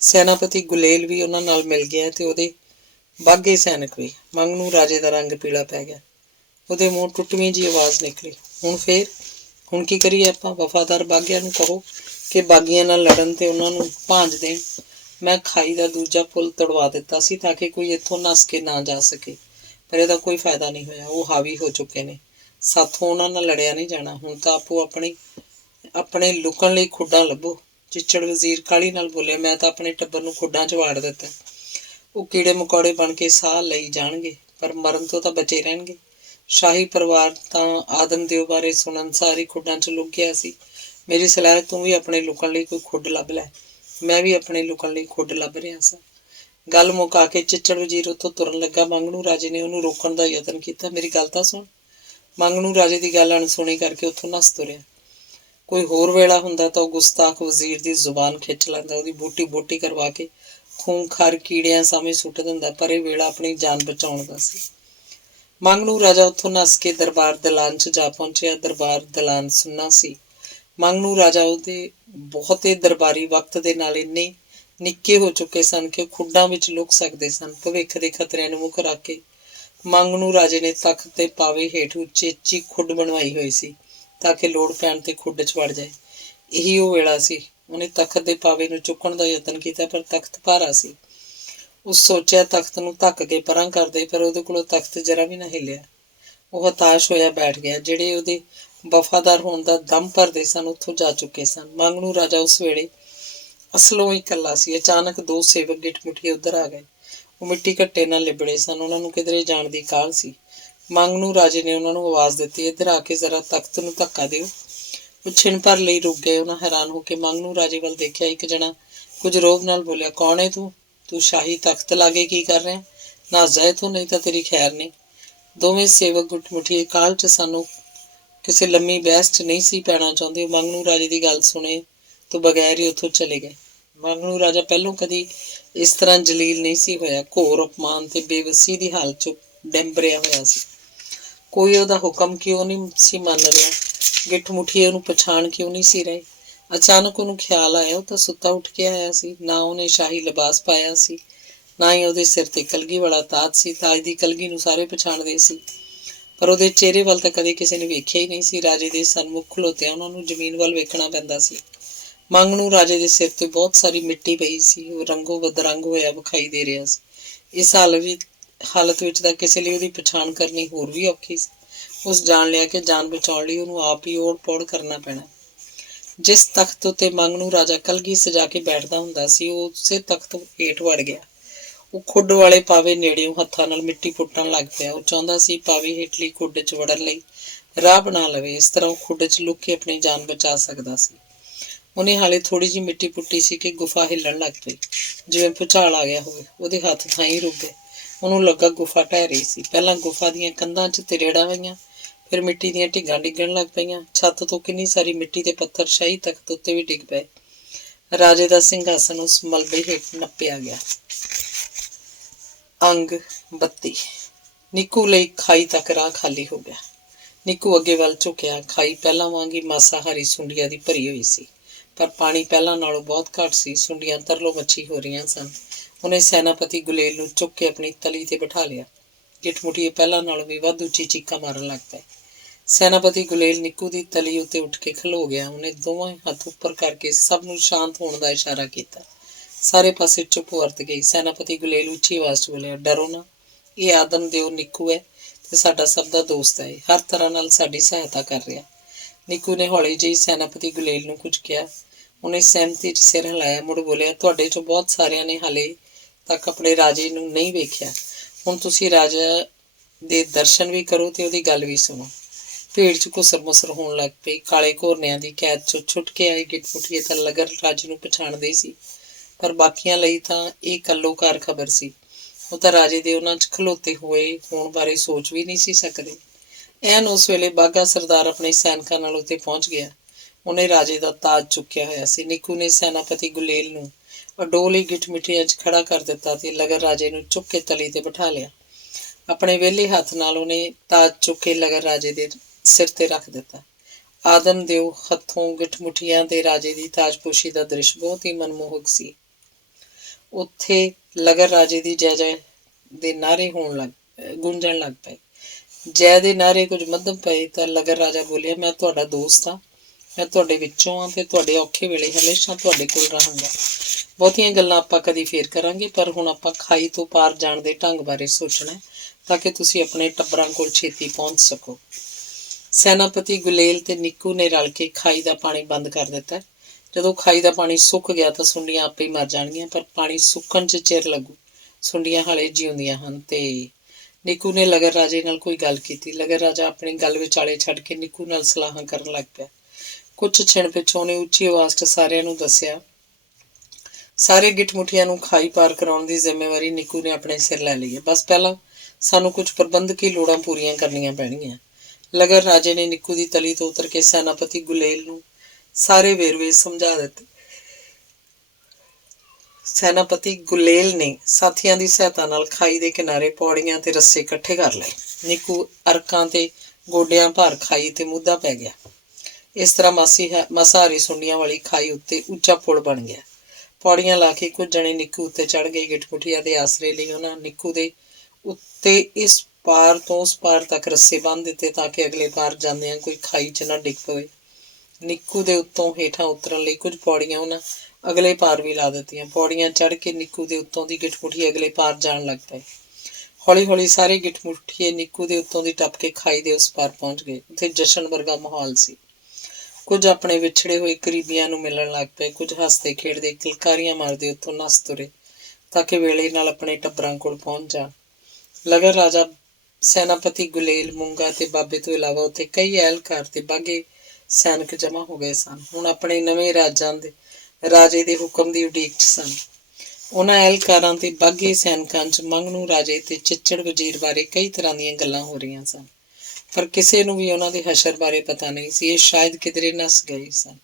ਸੈਨਾਪਤੀ ਗੁਲੇਲ ਵੀ ਉਹਨਾਂ ਨਾਲ ਮਿਲ ਗਿਆ ਤੇ ਉਹਦੇ ਬਾਗੇ ਸੈਨਿਕ ਵੀ। ਮੰਗਣੂ ਰਾਜੇ ਦਾ ਰੰਗ ਪੀਲਾ ਪੈ ਗਿਆ। ਉਹਦੇ ਮੂੰਹ ਟੁੱਟਵੀਂ ਜਿਹੀ ਆਵਾਜ਼ ਨਿਕਲੀ, ਹੁਣ ਕੀ ਕਰੀਏ ਆਪਾਂ? ਵਫਾਦਾਰ ਬਾਗਿਆਂ ਨੂੰ ਕਹੋ ਕਿ ਬਾਗੀਆਂ ਨਾਲ ਲੜਨ ਤੇ ਉਹਨਾਂ ਨੂੰ ਭਾਂਜ ਦੇਣ। ਮੈਂ ਖਾਈ ਦਾ ਦੂਜਾ ਪੁਲ ਤੜਵਾ ਦਿੱਤਾ ਸੀ ਤਾਂ ਕਿ ਕੋਈ ਇੱਥੋਂ ਨੱਸ ਕੇ ਨਾ ਜਾ ਸਕੇ, ਪਰ ਇਹਦਾ ਕੋਈ ਫਾਇਦਾ ਨਹੀਂ ਹੋਇਆ। ਉਹ ਹਾਵੀ ਹੋ ਚੁੱਕੇ ਨੇ। ਸਾਥੋਂ ਉਹਨਾਂ ਨਾਲ ਲੜਿਆ ਨਹੀਂ ਜਾਣਾ। ਹੁਣ ਤਾਂ ਆਪੋ ਆਪਣੇ ਲੁਕਣ ਲਈ ਖੁੱਡਾਂ ਲੱਭੋ। ਚਿੱਚੜ ਵਜ਼ੀਰ ਕਾਹਲੀ ਨਾਲ ਬੋਲਿਆ, ਮੈਂ ਤਾਂ ਆਪਣੇ ਟੱਬਰ ਨੂੰ ਖੁੱਡਾਂ 'ਚ ਵਾੜ ਦਿੱਤਾ। ਉਹ ਕੀੜੇ ਮਕੌੜੇ ਬਣ ਕੇ ਸਾਹ ਲਈ ਜਾਣਗੇ ਪਰ ਮਰਨ ਤੋਂ ਤਾਂ ਬਚੇ ਰਹਿਣਗੇ। ਸ਼ਾਹੀ ਪਰਿਵਾਰ ਤਾਂ ਆਦਮਦਿਓ ਬਾਰੇ ਸੁਣਨ ਸਾਰੀ ਖੁੱਡਾਂ 'ਚ ਲੁਕ ਗਿਆ ਸੀ। ਮੇਰੀ ਸਲਾਹ, ਤੂੰ ਵੀ ਆਪਣੇ ਲੁਕਣ ਲਈ ਕੋਈ ਖੁੱਡ ਲੱਭ ਲੈ। ਮੈਂ ਵੀ ਆਪਣੇ ਲੁਕਣ ਲਈ ਖੁੱਡ ਲੱਭ ਰਿਹਾ ਸਾਂ। ਗੱਲ ਮੁਕਾ ਕੇ ਚਿੱਚੜ ਵਜ਼ੀਰ ਉੱਥੋਂ ਤੁਰਨ ਲੱਗਾ। ਮੰਗਣੂ ਰਾਜੇ ਨੇ ਉਹਨੂੰ ਰੋਕਣ ਦਾ ਯਤਨ ਕੀਤਾ। ਮੇਰੀ ਗੱਲ ਤਾਂ ਸੁਣ। ਮੰਗਣੂ ਰਾਜੇ ਦੀ ਗੱਲ ਅਣਸੁਣੀ ਕਰਕੇ ਉੱਥੋਂ ਨੱਸ ਤੁਰਿਆ। ਕੋਈ ਹੋਰ ਵੇਲਾ ਹੁੰਦਾ ਤਾਂ ਉਹ ਗੁਸਤਾਖ ਵਜ਼ੀਰ ਦੀ ਜ਼ੁਬਾਨ ਖਿੱਚ ਲੈਂਦਾ, ਉਹਦੀ ਬੋਟੀ ਕਰਵਾ ਕੇ ਖੂੰਖਾਰ ਕੀੜਿਆਂ ਸਾਹਮਣੇ ਸੁੱਟ ਦਿੰਦਾ, ਪਰ ਇਹ ਵੇਲਾ ਆਪਣੀ ਜਾਨ ਬਚਾਉਣ ਦਾ ਸੀ। ਮੰਗਣੂ ਰਾਜਾ ਉੱਥੋਂ ਨੱਸ ਕੇ ਦਰਬਾਰ ਦਲਾਨ 'ਚ ਜਾ ਪਹੁੰਚਿਆ। ਦਰਬਾਰ ਦਲਾਨ ਸੁੰਨਾ ਸੀ। ਮੰਗਣੂ ਰਾਜਾ ਉਹਦੇ ਬਹੁਤੇ ਦਰਬਾਰੀ ਵਕਤ ਦੇ ਨਾਲ ਇੰਨੇ ਨਿੱਕੇ ਹੋ ਚੁੱਕੇ ਸਨ ਕਿ ਉਹ ਖੁੱਡਾਂ ਵਿੱਚ ਲੁਕ ਸਕਦੇ ਸਨ। ਭਵਿੱਖ ਦੇ ਖਤਰਿਆਂ ਨੂੰ ਮੁੱਖ ਰੱਖ ਕੇ ਮੰਗਣੂ ਰਾਜੇ ਨੇ ਤਖ਼ਤ ਤੇ ਪਾਵੇ ਹੇਠ ਉੱਚੀ ਖੁੱਡ ਬਣਵਾਈ ਹੋਈ ਸੀ ਤਾਂ ਕਿ ਲੋੜ ਪੈਣ ਤੇ ਖੁੱਡ 'ਚ ਵੜ ਜਾਏ। ਇਹੀ ਉਹ ਵੇਲਾ ਸੀ। ਉਹਨੇ ਤਖ਼ਤ ਦੇ ਪਾਵੇ ਨੂੰ ਚੁੱਕਣ ਦਾ ਯਤਨ ਕੀਤਾ ਪਰ ਤਖ਼ਤ ਭਾਰਾ ਸੀ। ਉਹ ਸੋਚਿਆ ਤਖ਼ਤ ਨੂੰ ਧੱਕ ਕੇ ਪਰਾਂ ਕਰਦੇ, ਪਰ ਉਹਦੇ ਕੋਲੋਂ ਤਖ਼ਤ ਜਰਾ ਵੀ ਨਾ ਹਿੱਲਿਆ। ਉਹ ਹਤਾਸ਼ ਹੋਇਆ ਬੈਠ ਗਿਆ। ਜਿਹੜੇ ਉਹਦੇ ਵਫਾਦਾਰ ਹੋਣ ਦਾ ਦਮ ਭਰਦੇ ਸਨ ਉੱਥੋਂ ਜਾ ਚੁੱਕੇ ਸਨ। ਮੰਗਣੂ ਰਾਜਾ ਉਸ ਵੇਲੇ ਅਸਲੋਂ ਹੀ ਇਕੱਲਾ ਸੀ। ਅਚਾਨਕ ਦੋ ਸੇਵਕ ਗਿੱਠ ਮੁੱਠੀਏ ਉੱਧਰ ਆ ਗਏ। ਉਹ ਮਿੱਟੀ ਘੱਟੇ ਨਾਲ ਲਿਬੜੇ ਸਨ। ਉਹਨਾਂ ਨੂੰ ਕਿਧਰੇ ਜਾਣ ਦੀ ਕਾਹਲ ਸੀ। ਮੰਗਣੂ ਰਾਜੇ ਨੇ ਉਹਨਾਂ ਨੂੰ ਆਵਾਜ਼ ਦਿੱਤੀ, ਇੱਧਰ ਆ ਕੇ ਜ਼ਰਾ ਤਖ਼ਤ ਨੂੰ ਧੱਕਾ ਦਿਓ। ਉਹ ਛਿਣ ਭਰ ਲਈ ਰੁਕ ਗਏ। ਉਹਨਾਂ ਹੈਰਾਨ ਹੋ ਕੇ ਮੰਗਣੂ ਰਾਜੇ ਵੱਲ ਦੇਖਿਆ। ਇੱਕ ਜਣਾ ਕੁਝ ਰੋਹਬ ਨਾਲ ਬੋਲਿਆ, ਕੌਣ ਹੈ ਤੂੰ? ਤੂੰ ਸ਼ਾਹੀ ਤਖ਼ਤ ਲਾਗੇ ਕੀ ਕਰ ਰਿਹਾ? ਨੱਸ ਜਾ ਇੱਥੋਂ, ਨਹੀਂ ਤਾਂ ਤੇਰੀ ਖੈਰ ਨਹੀਂ। ਦੋਵੇਂ ਸੇਵਕ ਗੁੱਟ ਮੁੱਠੀਏ ਕਾਹਲ 'ਚ ਸਾਨੂੰ ਕਿਸੇ ਲੰਮੀ ਬਹਿਸ 'ਚ ਨਹੀਂ ਸੀ ਪੈਣਾ ਚਾਹੁੰਦੇ। ਮੰਗਣੂ ਰਾਜੇ ਦੀ ਗੱਲ ਸੁਣੇ ਤੋਂ ਬਗੈਰ ਹੀ ਉੱਥੋਂ ਚਲੇ ਗਏ। ਮੰਗਣੂ ਰਾਜਾ ਪਹਿਲੋਂ ਕਦੀ ਇਸ ਤਰ੍ਹਾਂ ਜਲੀਲ ਨਹੀਂ ਸੀ ਹੋਇਆ। ਘੋਰ ਅਪਮਾਨ ਤੇ ਬੇਵੱਸੀ ਦੀ ਹਾਲਤ 'ਚ ਡੈਂਬਰਿਆ ਹੋਇਆ ਸੀ। ਕੋਈ ਉਹਦਾ ਹੁਕਮ ਕਿਉਂ ਨਹੀਂ ਸੀ ਮੰਨ ਰਿਹਾ? ਗਿੱਠ ਮੁੱਠੀਏ ਉਹਨੂੰ ਪਛਾਣ ਕਿਉਂ ਨਹੀਂ ਸੀ ਰਹੇ? ਅਚਾਨਕ ਉਹਨੂੰ ਖਿਆਲ ਆਇਆ, ਉਹ ਤਾਂ ਸੁੱਤਾ ਉੱਠ ਕੇ ਆਇਆ ਸੀ। ਨਾ ਉਹਨੇ ਸ਼ਾਹੀ ਲਿਬਾਸ ਪਾਇਆ ਸੀ, ਨਾ ਹੀ ਉਹਦੇ ਸਿਰ ਤੇ ਕਲਗੀ ਵਾਲਾ ਤਾਜ ਸੀ। ਤਾਜ ਦੀ ਕਲਗੀ ਨੂੰ ਸਾਰੇ ਪਛਾਣਦੇ ਸੀ, ਪਰ ਉਹਦੇ ਚਿਹਰੇ ਵੱਲ ਤਾਂ ਕਦੇ ਕਿਸੇ ਨੇ ਵੇਖਿਆ ਹੀ ਨਹੀਂ ਸੀ। ਰਾਜੇ ਦੇ ਸਨਮੁਖ ਖਲੋਤਿਆਂ ਉਹਨਾਂ ਨੂੰ ਜ਼ਮੀਨ ਵੱਲ ਵੇਖਣਾ ਪੈਂਦਾ ਸੀ। ਮੰਗਣੂ ਰਾਜੇ ਦੇ ਸਿਰ ਤੇ ਬਹੁਤ ਸਾਰੀ ਮਿੱਟੀ ਪਈ ਸੀ। ਉਹ ਰੰਗੋ ਬਦਰੰਗ ਹੋਇਆ ਵਿਖਾਈ ਦੇ ਰਿਹਾ ਸੀ। ਇਸ ਹਾਲਤ ਵਿੱਚ ਤਾਂ ਕਿਸੇ ਲਈ ਉਹਦੀ ਪਛਾਣ ਕਰਨੀ ਹੋਰ ਵੀ ਔਖੀ ਸੀ। ਉਸ ਜਾਣ ਲਿਆ ਕਿ ਜਾਨ ਬਚਾਉਣ ਲਈ ਉਹਨੂੰ ਆਪ ਹੀ ਓੜ ਪੋੜ ਕਰਨਾ ਪੈਣਾ। ਜਿਸ ਤਖ਼ਤ ਉੱਤੇ ਮੰਗਣੂ ਰਾਜਾ ਕਲਗੀ ਸਜਾ ਕੇ ਬੈਠਦਾ ਹੁੰਦਾ ਸੀ, ਉਹ ਉਸੇ ਤਖ਼ਤ ਹੇਠ ਵੜ ਗਿਆ। ਉਹ ਖੁੱਡ ਵਾਲੇ ਪਾਵੇ ਨੇੜਿਓਂ ਹੱਥਾਂ ਨਾਲ ਮਿੱਟੀ ਪੁੱਟਣ ਲੱਗ ਪਿਆ। ਉਹ ਚਾਹੁੰਦਾ ਸੀ ਪਾਵੇ ਹੇਠਲੀ ਖੁੱਡ 'ਚ ਵੜਨ ਲਈ ਰਾਹ ਬਣਾ ਲਵੇ। ਇਸ ਤਰ੍ਹਾਂ ਉਹ ਖੁੱਡ 'ਚ ਲੁਕ ਕੇ ਆਪਣੀ ਜਾਨ ਬਚਾ ਸਕਦਾ ਸੀ। ਉਹਨੇ ਹਾਲੇ ਥੋੜ੍ਹੀ ਜਿਹੀ ਮਿੱਟੀ ਪੁੱਟੀ ਸੀ ਕਿ ਗੁਫਾ ਹਿੱਲਣ ਲੱਗ ਪਈ, ਜਿਵੇਂ ਭੁਚਾਲ ਆ ਗਿਆ ਹੋਵੇ। ਉਹਦੇ ਹੱਥ ਥਾਈਂ ਰੁਕ ਗਏ। ਉਹਨੂੰ ਲੱਗਾ ਗੁਫਾ ਢਹਿ ਰਹੀ ਸੀ। ਪਹਿਲਾਂ ਗੁਫਾ ਦੀਆਂ ਕੰਧਾਂ 'ਚ ਤਰੇੜਾਂ ਪਈਆਂ, ਫਿਰ ਮਿੱਟੀ ਦੀਆਂ ਢਿੱਗਾਂ ਡਿੱਗਣ ਲੱਗ ਪਈਆਂ। ਛੱਤ ਤੋਂ ਕਿੰਨੀ ਸਾਰੀ ਮਿੱਟੀ ਤੇ ਪੱਥਰ ਸ਼ਾਹੀ ਤਖ਼ਤ ਉੱਤੇ ਵੀ ਡਿੱਗ ਪਏ। ਰਾਜੇ ਦਾ ਸਿੰਘਾਸਨ ਉਸ ਮਲਬੇ ਹੇਠ ਨੱਪਿਆ ਗਿਆ। ਅੰਗ 32। ਨਿੱਕੂ ਲਈ ਖਾਈ ਤੱਕ ਰਾਹ ਖਾਲੀ ਹੋ ਗਿਆ। ਨਿੱਕੂ ਅੱਗੇ ਵੱਲ ਝੁਕਿਆ। ਖਾਈ ਪਹਿਲਾਂ ਵਾਂਗ ਹੀ ਮਾਸਾਹਾਰੀ ਸੁੰਡੀਆਂ ਦੀ ਭਰੀ ਹੋਈ ਸੀ, ਪਰ ਪਾਣੀ ਪਹਿਲਾਂ ਨਾਲੋਂ ਬਹੁਤ ਘੱਟ ਸੀ। ਸੁੰਡੀਆਂ ਤਰਲੋ ਮੱਛੀ ਹੋ ਰਹੀਆਂ ਸਨ। ਉਹਨੇ ਸੈਨਾਪਤੀ ਗੁਲੇਲ ਨੂੰ ਚੁੱਕ ਕੇ ਆਪਣੀ ਤਲੀ ਤੇ ਬਿਠਾ ਲਿਆ। ਗਿੱਠਮੁੱਠੀਏ ਪਹਿਲਾਂ ਨਾਲੋਂ ਵੀ ਵੱਧ ਉੱਚੀ ਚੀਕਾਂ ਮਾਰਨ ਲੱਗ ਪਏ। ਸੈਨਾਪਤੀ ਗੁਲੇਲ ਨਿੱਕੂ ਦੀ ਤਲੀ ਉੱਤੇ ਉੱਠ ਕੇ ਖਲੋ ਗਿਆ। ਉਹਨੇ ਦੋਵਾਂ ਹੱਥ ਉੱਪਰ ਕਰਕੇ ਸਭ ਨੂੰ ਸ਼ਾਂਤ ਹੋਣ ਦਾ ਇਸ਼ਾਰਾ ਕੀਤਾ। ਸਾਰੇ ਪਾਸੇ ਚੁੱਪ ਵਰਤ ਗਈ। ਸੈਨਾਪਤੀ ਗੁਲੇਲ ਉੱਚੀ ਆਵਾਜ਼ 'ਚ ਬੋਲਿਆ, ਡਰੋ ਨਾ, ਇਹ ਆਦਮ ਦਿਓ ਨਿੱਕੂ ਹੈ ਤੇ ਸਾਡਾ ਸਭ ਦਾ ਦੋਸਤ ਹੈ। ਹਰ ਤਰ੍ਹਾਂ ਨਾਲ ਸਾਡੀ ਸਹਾਇਤਾ ਕਰ ਰਿਹਾ। ਨਿੱਕੂ ਨੇ ਹੌਲੀ ਜਿਹੀ ਸੈਨਾਪਤੀ ਗੁਲੇਲ ਨੂੰ ਕੁਝ ਕਿਹਾ। ਉਹਨੇ ਸਹਿਮਤੀ 'ਚ ਸਿਰ ਹਿਲਾਇਆ। ਮੁੜ ਬੋਲਿਆ, ਤੁਹਾਡੇ 'ਚੋਂ ਬਹੁਤ ਸਾਰਿਆਂ ਨੇ ਹਾਲੇ ਤੱਕ ਆਪਣੇ ਰਾਜੇ ਨੂੰ ਨਹੀਂ ਵੇਖਿਆ। ਹੁਣ ਤੁਸੀਂ ਰਾਜਾ ਦੇ ਦਰਸ਼ਨ ਵੀ ਕਰੋ ਤੇ ਉਹਦੀ ਗੱਲ ਵੀ ਸੁਣੋ। ਭੀੜ 'ਚ ਘੁਸਰ ਮੁਸਰ ਹੋਣ ਲੱਗ ਪਈ। ਕਾਲੇ ਘੋਰਨਿਆਂ ਦੀ ਕੈਦ 'ਚੋਂ ਛੁੱਟ ਕੇ ਆਏ ਗਿੱਠਮੁੱਠੀਏ ਤਾਂ ਲਗਰ ਰਾਜੇ ਨੂੰ ਪਛਾਣਦੇ ਸੀ, ਪਰ ਬਾਕੀਆਂ ਲਈ ਤਾਂ ਇਹ ਕੱਲੋਕਾਰ ਖਬਰ ਸੀ। ਉਹ ਤਾਂ ਰਾਜੇ ਦੇ ਉਹਨਾਂ 'ਚ ਖਲੋਤੇ ਹੋਏ ਹੋਣ ਬਾਰੇ ਸੋਚ ਵੀ ਨਹੀਂ ਸੀ ਸਕਦੇ। ਐਨ ਉਸ ਵੇਲੇ ਬਾਘਾ ਸਰਦਾਰ ਆਪਣੇ ਸੈਨਿਕਾਂ ਨਾਲ ਉੱਤੇ ਪਹੁੰਚ ਗਿਆ। ਉਹਨੇ ਰਾਜੇ ਦਾ ਤਾਜ ਚੁੱਕਿਆ ਹੋਇਆ ਸੀ। ਨਿੱਕੂ ਨੇ ਸੈਨਾਪਤੀ ਗੁਲੇਲ ਨੂੰ ਅਡੋਲੀ ਗਿੱਠਮਿੱਠੀਆਂ 'ਚ ਖੜਾ ਕਰ ਦਿੱਤਾ ਤੇ ਲਗਰ ਰਾਜੇ ਨੂੰ ਚੁੱਕ ਕੇ ਤਲੀ ਤੇ ਬਿਠਾ ਲਿਆ। ਆਪਣੇ ਵਿਹਲੇ ਹੱਥ ਨਾਲ ਉਹਨੇ ਤਾਜ ਚੁੱਕ ਕੇ ਲਗਰ ਰਾਜੇ ਦੇ ਸਿਰ ਤੇ ਰੱਖ ਦਿੱਤਾ। ਆਦਮ ਦਿਓ ਹੱਥੋਂ ਗਿੱਠਮੁੱਠੀਆਂ ਤੇ ਰਾਜੇ ਦੀ ਤਾਜਪੋਸ਼ੀ ਦਾ ਦ੍ਰਿਸ਼ ਬਹੁਤ ਹੀ ਮਨਮੋਹਕ ਸੀ। ਉੱਥੇ ਲਗਰ ਰਾਜੇ ਦੀ ਜੈ ਜੈ ਦੇ ਨਾਅਰੇ ਗੂੰਜਣ ਲੱਗ ਪਏ। ਜੈ ਦੇ ਨਾਅਰੇ ਕੁਝ ਮੱਧਮ ਪਏ ਤਾਂ ਲਗਰ ਰਾਜਾ ਬੋਲਿਆ, ਮੈਂ ਤੁਹਾਡਾ ਦੋਸਤ ਹਾਂ, ਮੈਂ ਤੁਹਾਡੇ ਵਿੱਚੋਂ ਹਾਂ ਤੇ ਤੁਹਾਡੇ ਔਖੇ ਵੇਲੇ ਹਮੇਸ਼ਾ ਤੁਹਾਡੇ ਕੋਲ ਰਹਾਂਗਾ। ਬਹੁਤੀਆਂ ਗੱਲਾਂ ਆਪਾਂ ਕਦੀ ਫੇਰ ਕਰਾਂਗੇ, ਪਰ ਹੁਣ ਆਪਾਂ ਖਾਈ ਤੋਂ ਪਾਰ ਜਾਣ ਦੇ ਢੰਗ ਬਾਰੇ ਸੋਚਣਾ ਤਾਂ ਕਿ ਤੁਸੀਂ ਆਪਣੇ ਟੱਬਰਾਂ ਕੋਲ ਛੇਤੀ ਪਹੁੰਚ ਸਕੋ। ਸੈਨਾਪਤੀ ਗੁਲੇਲ ਤੇ ਨਿੱਕੂ ਨੇ ਰਲ ਕੇ ਖਾਈ ਦਾ ਪਾਣੀ ਬੰਦ ਕਰ ਦਿੱਤਾ। ਜਦੋਂ ਖਾਈ ਦਾ ਪਾਣੀ ਸੁੱਕ ਗਿਆ ਤਾਂ ਸੁੰਡੀਆਂ ਆਪੇ ਹੀ ਮਰ ਜਾਣਗੀਆਂ, ਪਰ ਪਾਣੀ ਸੁੱਕਣ 'ਚ ਚਿਰ ਲੱਗੂ। ਸੁੰਡੀਆਂ ਹਾਲੇ ਜਿਉਂਦੀਆਂ ਹਨ। ਤੇ ਨਿੱਕੂ ਨੇ ਲਗਰ ਰਾਜੇ ਨਾਲ ਕੋਈ ਗੱਲ ਕੀਤੀ। ਲਗਰ ਰਾਜਾ ਆਪਣੀ ਗੱਲ ਵਿਚਾਲੇ ਛੱਡ ਕੇ ਨਿੱਕੂ ਨਾਲ ਸਲਾਹਾਂ ਕਰਨ ਲੱਗ ਪਿਆ। ਕੁਝ ਛਿਣ ਪਿੱਛੋਂ ਉਹਨੇ ਉੱਚੀ ਆਵਾਜ਼ 'ਚ ਸਾਰਿਆਂ ਨੂੰ ਦੱਸਿਆ, ਸਾਰੇ ਗਿੱਠਮੁੱਠੀਆਂ ਨੂੰ ਖਾਈ ਪਾਰ ਕਰਾਉਣ ਦੀ ਜ਼ਿੰਮੇਵਾਰੀ ਨਿੱਕੂ ਨੇ ਆਪਣੇ ਸਿਰ ਲੈ ਲਈ ਹੈ। ਬਸ ਪਹਿਲਾਂ ਸਾਨੂੰ ਕੁਝ ਪ੍ਰਬੰਧਕੀ ਲੋੜਾਂ ਪੂਰੀਆਂ ਕਰਨੀਆਂ ਪੈਣਗੀਆਂ। ਲਗਰ ਰਾਜੇ ਨੇ ਨਿੱਕੂ ਦੀ ਤਲੀ ਤੋਂ ਉਤਰ ਕੇ ਸੈਨਾਪਤੀ ਗੁਲੇਲ ਨੂੰ ਸਾਰੇ ਵੇਰਵੇ ਸਮਝਾ ਦਿੱਤੇ। ਸੈਨਾਪਤੀ ਗੁਲੇਲ ਨੇ ਸਾਥੀਆਂ ਦੀ ਸਹਾਇਤਾ ਨਾਲ ਖਾਈ ਦੇ ਕਿਨਾਰੇ ਪੌੜੀਆਂ ਤੇ ਰੱਸੇ ਇਕੱਠੇ ਕਰ ਲਏ। ਨਿੱਕੂ ਅਰਕਾਂ ਤੇ ਗੋਡਿਆਂ ਭਾਰ ਖਾਈ ਤੇ ਮੁੱਦਾ ਪੈ ਗਿਆ। ਇਸ ਤਰ੍ਹਾਂ ਮਸਾਰੀ ਸੁੰਡੀਆਂ ਵਾਲੀ ਖਾਈ ਉੱਤੇ ਉੱਚਾ ਪੁਲ ਬਣ ਗਿਆ। ਪੌੜੀਆਂ ਲਾ ਕੇ ਕੁਝ ਜਣੇ ਨਿੱਕੂ ਉੱਤੇ ਚੜ੍ਹ ਗਏ। ਗਿੱਠਮੁੱਠੀਆਂ ਦੇ ਆਸਰੇ ਲਈ ਉਹਨਾਂ ਨਿੱਕੂ ਦੇ ਉੱਤੇ ਇਸ ਪਾਰ ਤੋਂ ਉਸ ਪਾਰ ਤੱਕ ਰੱਸੇ ਬੰਨ੍ਹ ਦਿੱਤੇ ਤਾਂ ਕਿ ਅਗਲੇ ਪਾਰ ਜਾਂਦਿਆਂ ਕੋਈ ਖਾਈ 'ਚ ਨਾ ਡਿੱਗ ਪਵੇ। ਨਿੱਕੂ ਦੇ ਉੱਤੋਂ ਹੇਠਾਂ ਉਤਰਨ ਲਈ ਕੁਝ ਪੌੜੀਆਂ ਉਹਨਾਂ ਅਗਲੇ ਪਾਰ ਵੀ ਲਾ ਦਿੱਤੀਆਂ। ਪੌੜੀਆਂ ਚੜ੍ਹ ਕੇ ਨਿੱਕੂ ਦੇ ਉੱਤੋਂ ਦੀ ਗਿੱਠਮੁੱਠੀਏ ਅਗਲੇ ਪਾਰ ਜਾਣ ਲੱਗ ਪਏ। ਹੌਲੀ ਹੌਲੀ ਸਾਰੇ ਗਿੱਠਮੁੱਠੀਏ ਨਿੱਕੂ ਦੇ ਉੱਤੋਂ ਦੀ ਟੱਪ ਕੇ ਖਾਈ ਦੇ ਉਸ ਪਾਰ ਪਹੁੰਚ ਗਏ। ਉੱਥੇ ਜਸ਼ਨ ਵਰਗਾ ਮਾਹੌਲ ਸੀ। ਕੁਝ ਆਪਣੇ ਵਿਛੜੇ ਹੋਏ ਕਰੀਬੀਆਂ ਨੂੰ ਮਿਲਣ ਲੱਗ ਪਏ। ਕੁਝ ਹੱਸਦੇ ਖੇਡਦੇ ਕਿਲਕਾਰੀਆਂ ਮਾਰਦੇ ਉੱਥੋਂ ਨੱਸ ਤੁਰੇ ਤਾਂ ਕਿ ਵੇਲੇ ਨਾਲ ਆਪਣੇ ਟੱਬਰਾਂ ਕੋਲ ਪਹੁੰਚ ਜਾਣ। ਲਗਰ ਰਾਜਾ, ਸੈਨਾਪਤੀ ਗੁਲੇਲ, ਮੂੰਗਾ ਤੇ ਬਾਬੇ ਤੋਂ ਇਲਾਵਾ ਉੱਥੇ ਕਈ ਅਹਿਲਕਾਰ ਤੇ ਬਾਘੇ ਸੈਨਿਕ ਜਮ੍ਹਾਂ ਹੋ ਗਏ ਸਨ। ਹੁਣ ਆਪਣੇ ਨਵੇਂ ਰਾਜੇ ਦੇ ਹੁਕਮ ਦੀ ਉਡੀਕ 'ਚ ਸਨ। ਉਹਨਾਂ ਅਹਿਲਕਾਰਾਂ ਤੇ ਬਾਘੇ ਸੈਨਿਕਾਂ 'ਚ ਮੰਗਣੂ ਰਾਜੇ ਤੇ ਚਿੱਚੜ ਵਜ਼ੀਰ ਬਾਰੇ ਕਈ ਤਰ੍ਹਾਂ ਦੀਆਂ ਗੱਲਾਂ ਹੋ ਰਹੀਆਂ ਸਨ, ਪਰ ਕਿਸੇ ਨੂੰ ਵੀ ਉਹਨਾਂ ਦੇ ਹਸ਼ਰ ਬਾਰੇ ਪਤਾ ਨਹੀਂ ਸੀ। ਇਹ ਸ਼ਾਇਦ ਕਿਧਰੇ ਨੱਸ ਗਏ ਸਨ,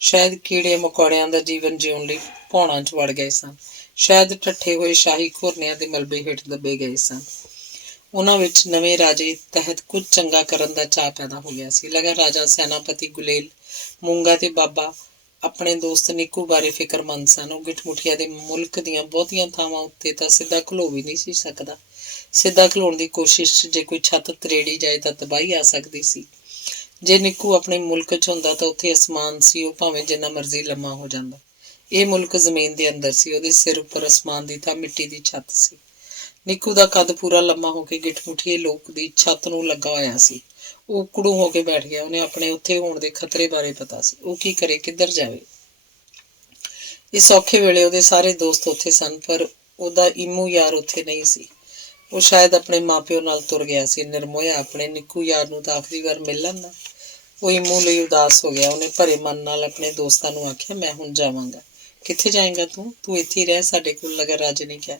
ਸ਼ਾਇਦ ਕੀੜੇ ਮਕੌੜਿਆਂ ਦਾ ਜੀਵਨ ਜਿਉਣ ਲਈ ਭੌਣਾਂ 'ਚ ਵੜ ਗਏ ਸਨ, ਸ਼ਾਇਦ ਠੱਠੇ ਹੋਏ ਸ਼ਾਹੀ ਘੁਰਨਿਆਂ ਦੇ ਮਲਬੇ ਹੇਠ ਦੱਬੇ ਗਏ ਸਨ। ਉਹਨਾਂ ਵਿੱਚ ਨਵੇਂ ਰਾਜੇ ਤਹਿਤ ਕੁਝ ਚੰਗਾ ਕਰਨ ਦਾ ਚਾਅ ਪੈਦਾ ਹੋ ਗਿਆ ਸੀ। ਲਗਰ ਰਾਜਾ, ਸੈਨਾਪਤੀ ਗੁਲੇਲ, ਮੂੰਗਾ ਤੇ ਬਾਬਾ ਆਪਣੇ ਦੋਸਤ ਨਿੱਕੂ ਬਾਰੇ ਫਿਕਰਮੰਦ ਸਨ। ਉਹ ਗਿੱਠਮੁੱਠੀਆਂ ਦੇ ਮੁਲਕ ਦੀਆਂ ਬਹੁਤੀਆਂ ਥਾਵਾਂ ਉੱਤੇ ਤਾਂ ਸਿੱਧਾ ਖਲੋ ਵੀ ਨਹੀਂ ਸੀ ਸਕਦਾ। ਸਿੱਧਾ ਖਲੋਣ ਦੀ ਕੋਸ਼ਿਸ਼ 'ਚ ਜੇ ਕੋਈ ਛੱਤ ਤਰੇੜੀ ਜਾਏ ਤਾਂ ਤਬਾਹੀ ਆ ਸਕਦੀ ਸੀ। ਜੇ ਨਿੱਕੂ ਆਪਣੇ ਮੁਲਕ 'ਚ ਹੁੰਦਾ ਤਾਂ ਉੱਥੇ ਅਸਮਾਨ ਸੀ, ਉਹ ਭਾਵੇਂ ਜਿੰਨਾ ਮਰਜ਼ੀ ਲੰਮਾ ਹੋ ਜਾਂਦਾ। ਇਹ ਮੁਲਕ ਜ਼ਮੀਨ ਦੇ ਅੰਦਰ ਸੀ। ਉਹਦੇ ਸਿਰ ਉੱਪਰ ਅਸਮਾਨ ਦੀ ਤਾਂ ਮਿੱਟੀ ਦੀ ਛੱਤ ਸੀ। ਨਿੱਕੂ ਦਾ ਕੱਦ ਪੂਰਾ ਲੰਮਾ ਹੋ ਕੇ ਗਿੱਠਮੁੱਠੀਏ ਲੋਕ ਦੀ ਛੱਤ ਨੂੰ ਲੱਗਾ ਹੋਇਆ ਸੀ। ਉਹ ਕੁੜੂ ਹੋ ਕੇ ਬੈਠ ਗਿਆ। ਉਹਨੇ ਆਪਣੇ ਉੱਥੇ ਹੋਣ ਦੇ ਖਤਰੇ ਬਾਰੇ ਪਤਾ ਸੀ। ਉਹ ਕੀ ਕਰੇ, ਕਿੱਧਰ ਜਾਵੇ। ਇਸ ਔਖੇ ਵੇਲੇ ਉਹਦੇ ਸਾਰੇ ਦੋਸਤ ਉੱਥੇ ਸਨ, ਪਰ ਉਹਦਾ ਈਮੂ ਯਾਰ ਉੱਥੇ ਨਹੀਂ ਸੀ। ਉਹ ਸ਼ਾਇਦ ਆਪਣੇ ਮਾਪਿਓ ਨਾਲ ਤੁਰ ਗਿਆ ਸੀ। ਨਿਰਮੋਇਆ ਆਪਣੇ ਨਿੱਕੂ ਯਾਰ ਨੂੰ ਤਾਂ ਆਖਰੀ ਵਾਰ ਮਿਲ ਲੈਂਦਾ। ਉਹ ਈਮੂ ਲਈ ਉਦਾਸ ਹੋ ਗਿਆ। ਉਹਨੇ ਭਰੇ ਮਨ ਨਾਲ ਆਪਣੇ ਦੋਸਤਾਂ ਨੂੰ ਆਖਿਆ, ਮੈਂ ਹੁਣ ਜਾਵਾਂਗਾ। ਕਿੱਥੇ ਜਾਏਗਾ ਤੂੰ ਇੱਥੇ ਹੀ ਰਹਿ ਸਾਡੇ ਕੋਲ, ਲਗਰ ਰਾਜੇ ਨੇ ਕਿਹਾ।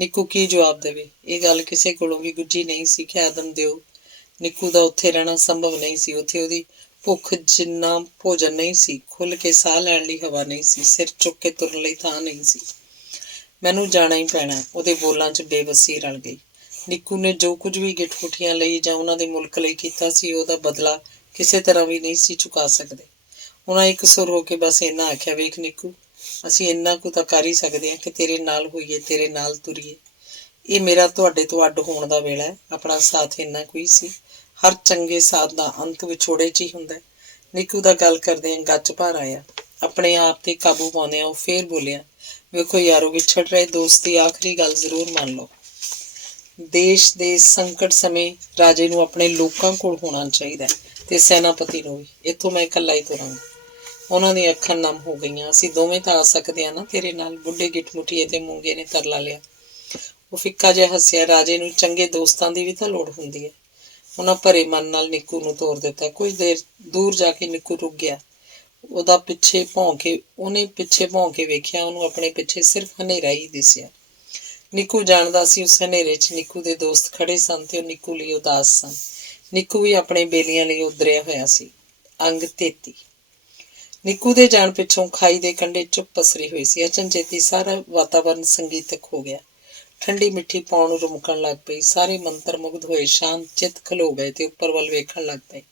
ਨਿੱਕੂ ਕੀ ਜਵਾਬ ਦੇਵੇ। ਇਹ ਗੱਲ ਕਿਸੇ ਕੋਲੋਂ ਵੀ ਗੁੱਝੀ ਨਹੀਂ ਸੀ ਕਿ ਆਦਮ ਦਿਓ ਨਿੱਕੂ ਦਾ ਉੱਥੇ ਰਹਿਣਾ ਸੰਭਵ ਨਹੀਂ ਸੀ। ਉੱਥੇ ਉਹਦੀ ਭੁੱਖ ਜਿੰਨਾ ਭੋਜਨ ਨਹੀਂ ਸੀ, ਖੁੱਲ੍ਹ ਕੇ ਸਾਹ ਲੈਣ ਲਈ ਹਵਾ ਨਹੀਂ ਸੀ, ਸਿਰ ਚੁੱਕ ਕੇ ਤੁਰਨ ਲਈ ਥਾਂ ਨਹੀਂ ਸੀ। ਮੈਨੂੰ ਜਾਣਾ ਹੀ ਪੈਣਾ। ਉਹਦੇ ਬੋਲਾਂ 'ਚ ਬੇਵੱਸੀ ਰਲ ਗਈ। ਨਿੱਕੂ ਨੇ ਜੋ ਕੁਝ ਵੀ ਗਿੱਠਮੁੱਠੀਆਂ ਲਈ ਜਾਂ ਉਹਨਾਂ ਦੇ ਮੁਲਕ ਲਈ ਕੀਤਾ ਸੀ, ਉਹਦਾ ਬਦਲਾ ਕਿਸੇ ਤਰ੍ਹਾਂ ਵੀ ਨਹੀਂ ਸੀ ਚੁਕਾ ਸਕਦੇ। ਉਹਨਾਂ ਇੱਕ ਸੁਰ ਹੋ ਕੇ ਬਸ ਇੰਨਾ ਆਖਿਆ, ਵੇਖ ਨਿੱਕੂ, ਅਸੀਂ ਇੰਨਾ ਕੁ ਤਾਂ ਕਰ ਹੀ ਸਕਦੇ ਹਾਂ ਕਿ ਤੇਰੇ ਨਾਲ ਹੋਈਏ, ਤੇਰੇ ਨਾਲ ਤੁਰੀਏ। ਇਹ ਮੇਰਾ ਤੁਹਾਡੇ ਤੋਂ ਅੱਡ ਹੋਣ ਦਾ ਵੇਲਾ ਹੈ। ਆਪਣਾ ਸਾਥ ਇੰਨਾ ਕੋਈ ਸੀ। ਹਰ ਚੰਗੇ ਸਾਥ ਦਾ ਅੰਤ ਵਿਛੋੜੇ 'ਚ ਹੀ ਹੁੰਦਾ। ਨਿੱਕੂ ਦਾ ਗੱਲ ਕਰਦਿਆਂ ਗੱਚ ਭਰ ਆਇਆ। ਆਪਣੇ ਆਪ ਤੇ ਕਾਬੂ ਪਾਉਂਦਿਆਂ ਉਹ ਫੇਰ ਬੋਲਿਆ, ਵੇਖੋ ਯਾਰੋ, ਵਿਛੜ ਰਹੇ ਦੋਸਤ ਦੀ ਆਖਰੀ ਗੱਲ ਜ਼ਰੂਰ ਮੰਨ ਲਓ। ਦੇਸ਼ ਦੇ ਸੰਕਟ ਸਮੇਂ ਰਾਜੇ ਨੂੰ ਆਪਣੇ ਲੋਕਾਂ ਕੋਲ ਹੋਣਾ ਚਾਹੀਦਾ ਤੇ ਸੈਨਾਪਤੀ ਨੂੰ ਵੀ। ਇੱਥੋਂ ਮੈਂ ਇਕੱਲਾ ਹੀ ਤੁਰਾਂਗਾ। ਉਹਨਾਂ ਦੀਆਂ ਅੱਖਾਂ ਨਮ ਹੋ ਗਈਆਂ। ਅਸੀਂ ਦੋਵੇਂ ਤਾਂ ਆ ਸਕਦੇ ਹਾਂ ਨਾ ਤੇਰੇ ਨਾਲ, ਬੁੱਢੇ ਗਿੱਠਮੁੱਠੀਏ ਤੇ ਮੂੰਗੇ ਨੇ ਤਰਲਾ ਲਿਆ। ਉਹ ਫਿੱਕਾ ਜਿਹਾ ਹੱਸਿਆ। ਰਾਜੇ ਨੂੰ ਚੰਗੇ ਦੋਸਤਾਂ ਦੀ ਵੀ ਤਾਂ ਲੋੜ ਹੁੰਦੀ ਹੈ। ਉਹਨਾਂ ਭਰੇ ਮਨ ਨਾਲ ਨਿੱਕੂ ਨੂੰ ਤੋਰ ਦਿੱਤਾ। ਕੁਝ ਦੇਰ ਦੂਰ ਜਾ ਕੇ ਨਿੱਕੂ ਰੁਕ ਗਿਆ। ਉਹਨੇ ਪਿੱਛੇ ਭੌਂ ਕੇ ਵੇਖਿਆ। ਉਹਨੂੰ ਆਪਣੇ ਪਿੱਛੇ ਸਿਰਫ ਹਨੇਰਾ ਹੀ ਦਿਸਿਆ। ਨਿੱਕੂ ਜਾਣਦਾ ਸੀ ਉਸ ਹਨੇਰੇ 'ਚ ਨਿੱਕੂ ਦੇ ਦੋਸਤ ਖੜੇ ਸਨ ਤੇ ਉਹ ਨਿੱਕੂ ਲਈ ਉਦਾਸ ਸਨ। ਨਿੱਕੂ ਵੀ ਆਪਣੇ ਬੇਲੀਆਂ ਲਈ ਉਦਰਿਆ ਹੋਇਆ ਸੀ। ਅੰਗ 33। ਨਿੱਕੂ ਦੇ ਜਾਣ ਪਿੱਛੋਂ ਖਾਈ ਦੇ ਕੰਢੇ ਚੁੱਪ ਪਸਰੀ ਹੋਈ ਸੀ। ਅਚਨਚੇਤੀ ਸਾਰਾ ਵਾਤਾਵਰਨ ਸੰਗੀਤਕ ਹੋ ਗਿਆ। ਠੰਡੀ ਮਿੱਠੀ ਪੌਣ ਨੂੰ ਰੁਮਕਣ ਲੱਗ ਪਈ। ਸਾਰੇ ਮੰਤਰ ਮੁਗਧ ਹੋਏ ਸ਼ਾਂਤ ਚਿੱਤ ਖਲੋ ਗਏ ਤੇ ਉੱਪਰ ਵੱਲ ਵੇਖਣ ਲੱਗ ਪਏ।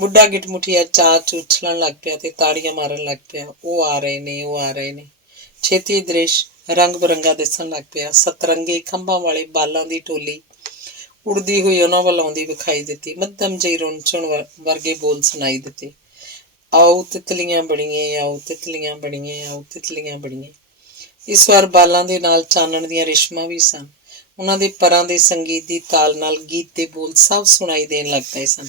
ਬੁੱਢਾ ਗਿੱਠਮੁੱਠੀਆ ਚਾਅ 'ਚ ਉਛਲਣ ਲੱਗ ਪਿਆ ਤੇ ਤਾੜੀਆਂ ਮਾਰਨ ਲੱਗ ਪਿਆ। ਉਹ ਆ ਰਹੇ ਨੇ, ਉਹ ਆ ਰਹੇ ਨੇ। ਛੇਤੀ ਦ੍ਰਿਸ਼ ਰੰਗ ਬਿਰੰਗਾ ਦਿਸਣ ਲੱਗ ਪਿਆ। ਸਤਰੰਗੇ ਖੰਭਾਂ ਵਾਲੇ ਬਾਲਾਂ ਦੀ ਟੋਲੀ ਉੜਦੀ ਹੋਈ ਉਹਨਾਂ ਵੱਲ ਆਉਂਦੀ ਵਿਖਾਈ ਦਿੱਤੀ। ਮੱਧਮ ਜਿਹੀ ਰੁਣਝੁਣ ਵਰਗੇ ਬੋਲ ਸੁਣਾਈ ਦਿੱਤੇ, ਆਓ ਤਿਤਲੀਆਂ ਬਣੀਏ, ਆਓ ਤਿਤਲੀਆਂ ਬਣੀਏ, ਆਓ ਤਿਤਲੀਆਂ ਬਣੀਏ। ਇਸ ਵਾਰ ਬਾਲਾਂ ਦੇ ਨਾਲ ਚਾਨਣ ਦੀਆਂ ਰੇਸ਼ਮਾਂ ਵੀ ਸਨ। ਉਹਨਾਂ ਦੇ ਪਰਾਂ ਦੇ ਸੰਗੀਤ ਦੀ ਤਾਲ ਨਾਲ ਗੀਤ ਦੇ ਬੋਲ ਸਭ ਸੁਣਾਈ ਦੇਣ ਲੱਗ ਪਏ ਸਨ।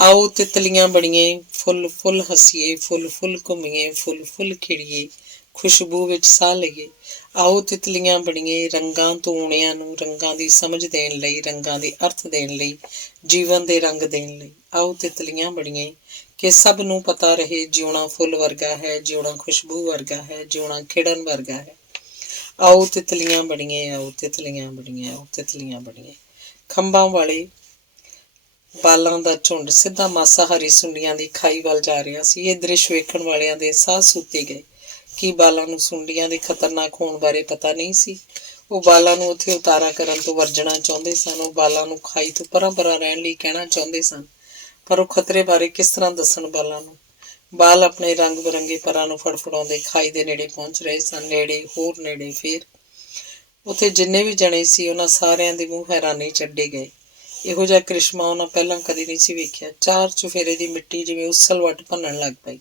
ਆਓ ਤਿਤਲੀਆਂ ਬਣੀਏ, ਫੁੱਲ ਫੁੱਲ ਹੱਸੀਏ, ਫੁੱਲ ਫੁੱਲ ਘੁੰਮੀਏ, ਫੁੱਲ ਫੁੱਲ ਖਿੜੀਏ, ਖੁਸ਼ਬੂ ਵਿੱਚ ਸਾਹ ਲਈਏ। ਆਓ ਤਿਤਲੀਆਂ ਬਣੀਏ, ਰੰਗਾਂ ਧੂਣਿਆਂ ਨੂੰ ਰੰਗਾਂ ਦੀ ਸਮਝ ਦੇਣ ਲਈ, ਰੰਗਾਂ ਦੇ ਅਰਥ ਦੇਣ ਲਈ, ਜੀਵਨ ਦੇ ਰੰਗ ਦੇਣ ਲਈ। ਆਓ ਤਿਤਲੀਆਂ ਬਣੀਏ ਕਿ ਸਭ ਨੂੰ ਪਤਾ ਰਹੇ, ਜਿਉਣਾ ਫੁੱਲ ਵਰਗਾ ਹੈ, ਜਿਉਣਾ ਖੁਸ਼ਬੂ ਵਰਗਾ ਹੈ, ਜਿਉਣਾ ਖਿੜਨ ਵਰਗਾ ਹੈ। ਆਓ ਤਿਤਲੀਆਂ ਬਣੀਏ, ਆਓ ਤਿਤਲੀਆਂ ਬਣੀਏ, ਆਓ ਤਿਤਲੀਆਂ ਬਣੀਏ। ਖੰਭਾਂ ਵਾਲੇ ਬਾਲਾਂ ਦਾ ਝੁੰਡ ਸਿੱਧਾ ਮਾਸਾਹਾਰੀ ਸੁੰਡੀਆਂ ਦੀ ਖਾਈ ਵੱਲ ਜਾ ਰਿਹਾ ਸੀ। ਇਹ ਦ੍ਰਿਸ਼ ਵੇਖਣ ਵਾਲਿਆਂ ਦੇ ਸਾਹ ਸੂਤੇ ਗਏ। ਕੀ ਬਾਲਾਂ ਨੂੰ ਸੁੰਡੀਆਂ ਦੇ ਖਤਰਨਾਕ ਹੋਣ ਬਾਰੇ ਪਤਾ ਨਹੀਂ ਸੀ? ਉਹ ਬਾਲਾਂ ਨੂੰ ਉੱਥੇ ਉਤਾਰਾ ਕਰਨ ਤੋਂ ਵਰਜਣਾ ਚਾਹੁੰਦੇ ਸਨ। ਉਹ ਬਾਲਾਂ ਨੂੰ ਖਾਈ ਤੋਂ ਪਰਾਂ ਪਰਾਂ ਰਹਿਣ ਲਈ ਕਹਿਣਾ ਚਾਹੁੰਦੇ ਸਨ। ਪਰ ਉਹ ਖਤਰੇ ਬਾਰੇ ਕਿਸ ਤਰ੍ਹਾਂ ਦੱਸਣ ਬਾਲਾਂ ਨੂੰ? ਬਾਲ ਆਪਣੇ ਰੰਗ ਬਿਰੰਗੇ ਪਰਾਂ ਨੂੰ ਫੜਫੜਾਉਂਦੇ ਖਾਈ ਦੇ ਨੇੜੇ ਪਹੁੰਚ ਰਹੇ ਸਨ। ਨੇੜੇ, ਹੋਰ ਨੇੜੇ। ਫੇਰ ਉੱਥੇ ਜਿੰਨੇ ਵੀ ਜਣੇ ਸੀ ਉਹਨਾਂ ਸਾਰਿਆਂ ਦੇ ਮੂੰਹ ਹੈਰਾਨੀ ਚੱਡੇ ਗਏ। ਇਹੋ ਜਿਹਾ ਕ੍ਰਿਸ਼ਮਾ ਉਹਨਾਂ ਪਹਿਲਾਂ ਕਦੇ ਨਹੀਂ ਸੀ ਵੇਖਿਆ। ਚਾਰ ਚੁਫੇਰੇ ਦੀ ਮਿੱਟੀ ਜਿਵੇਂ ਉਸਲ ਵੱਟ ਭੰਨਣ ਲੱਗ ਪਈ।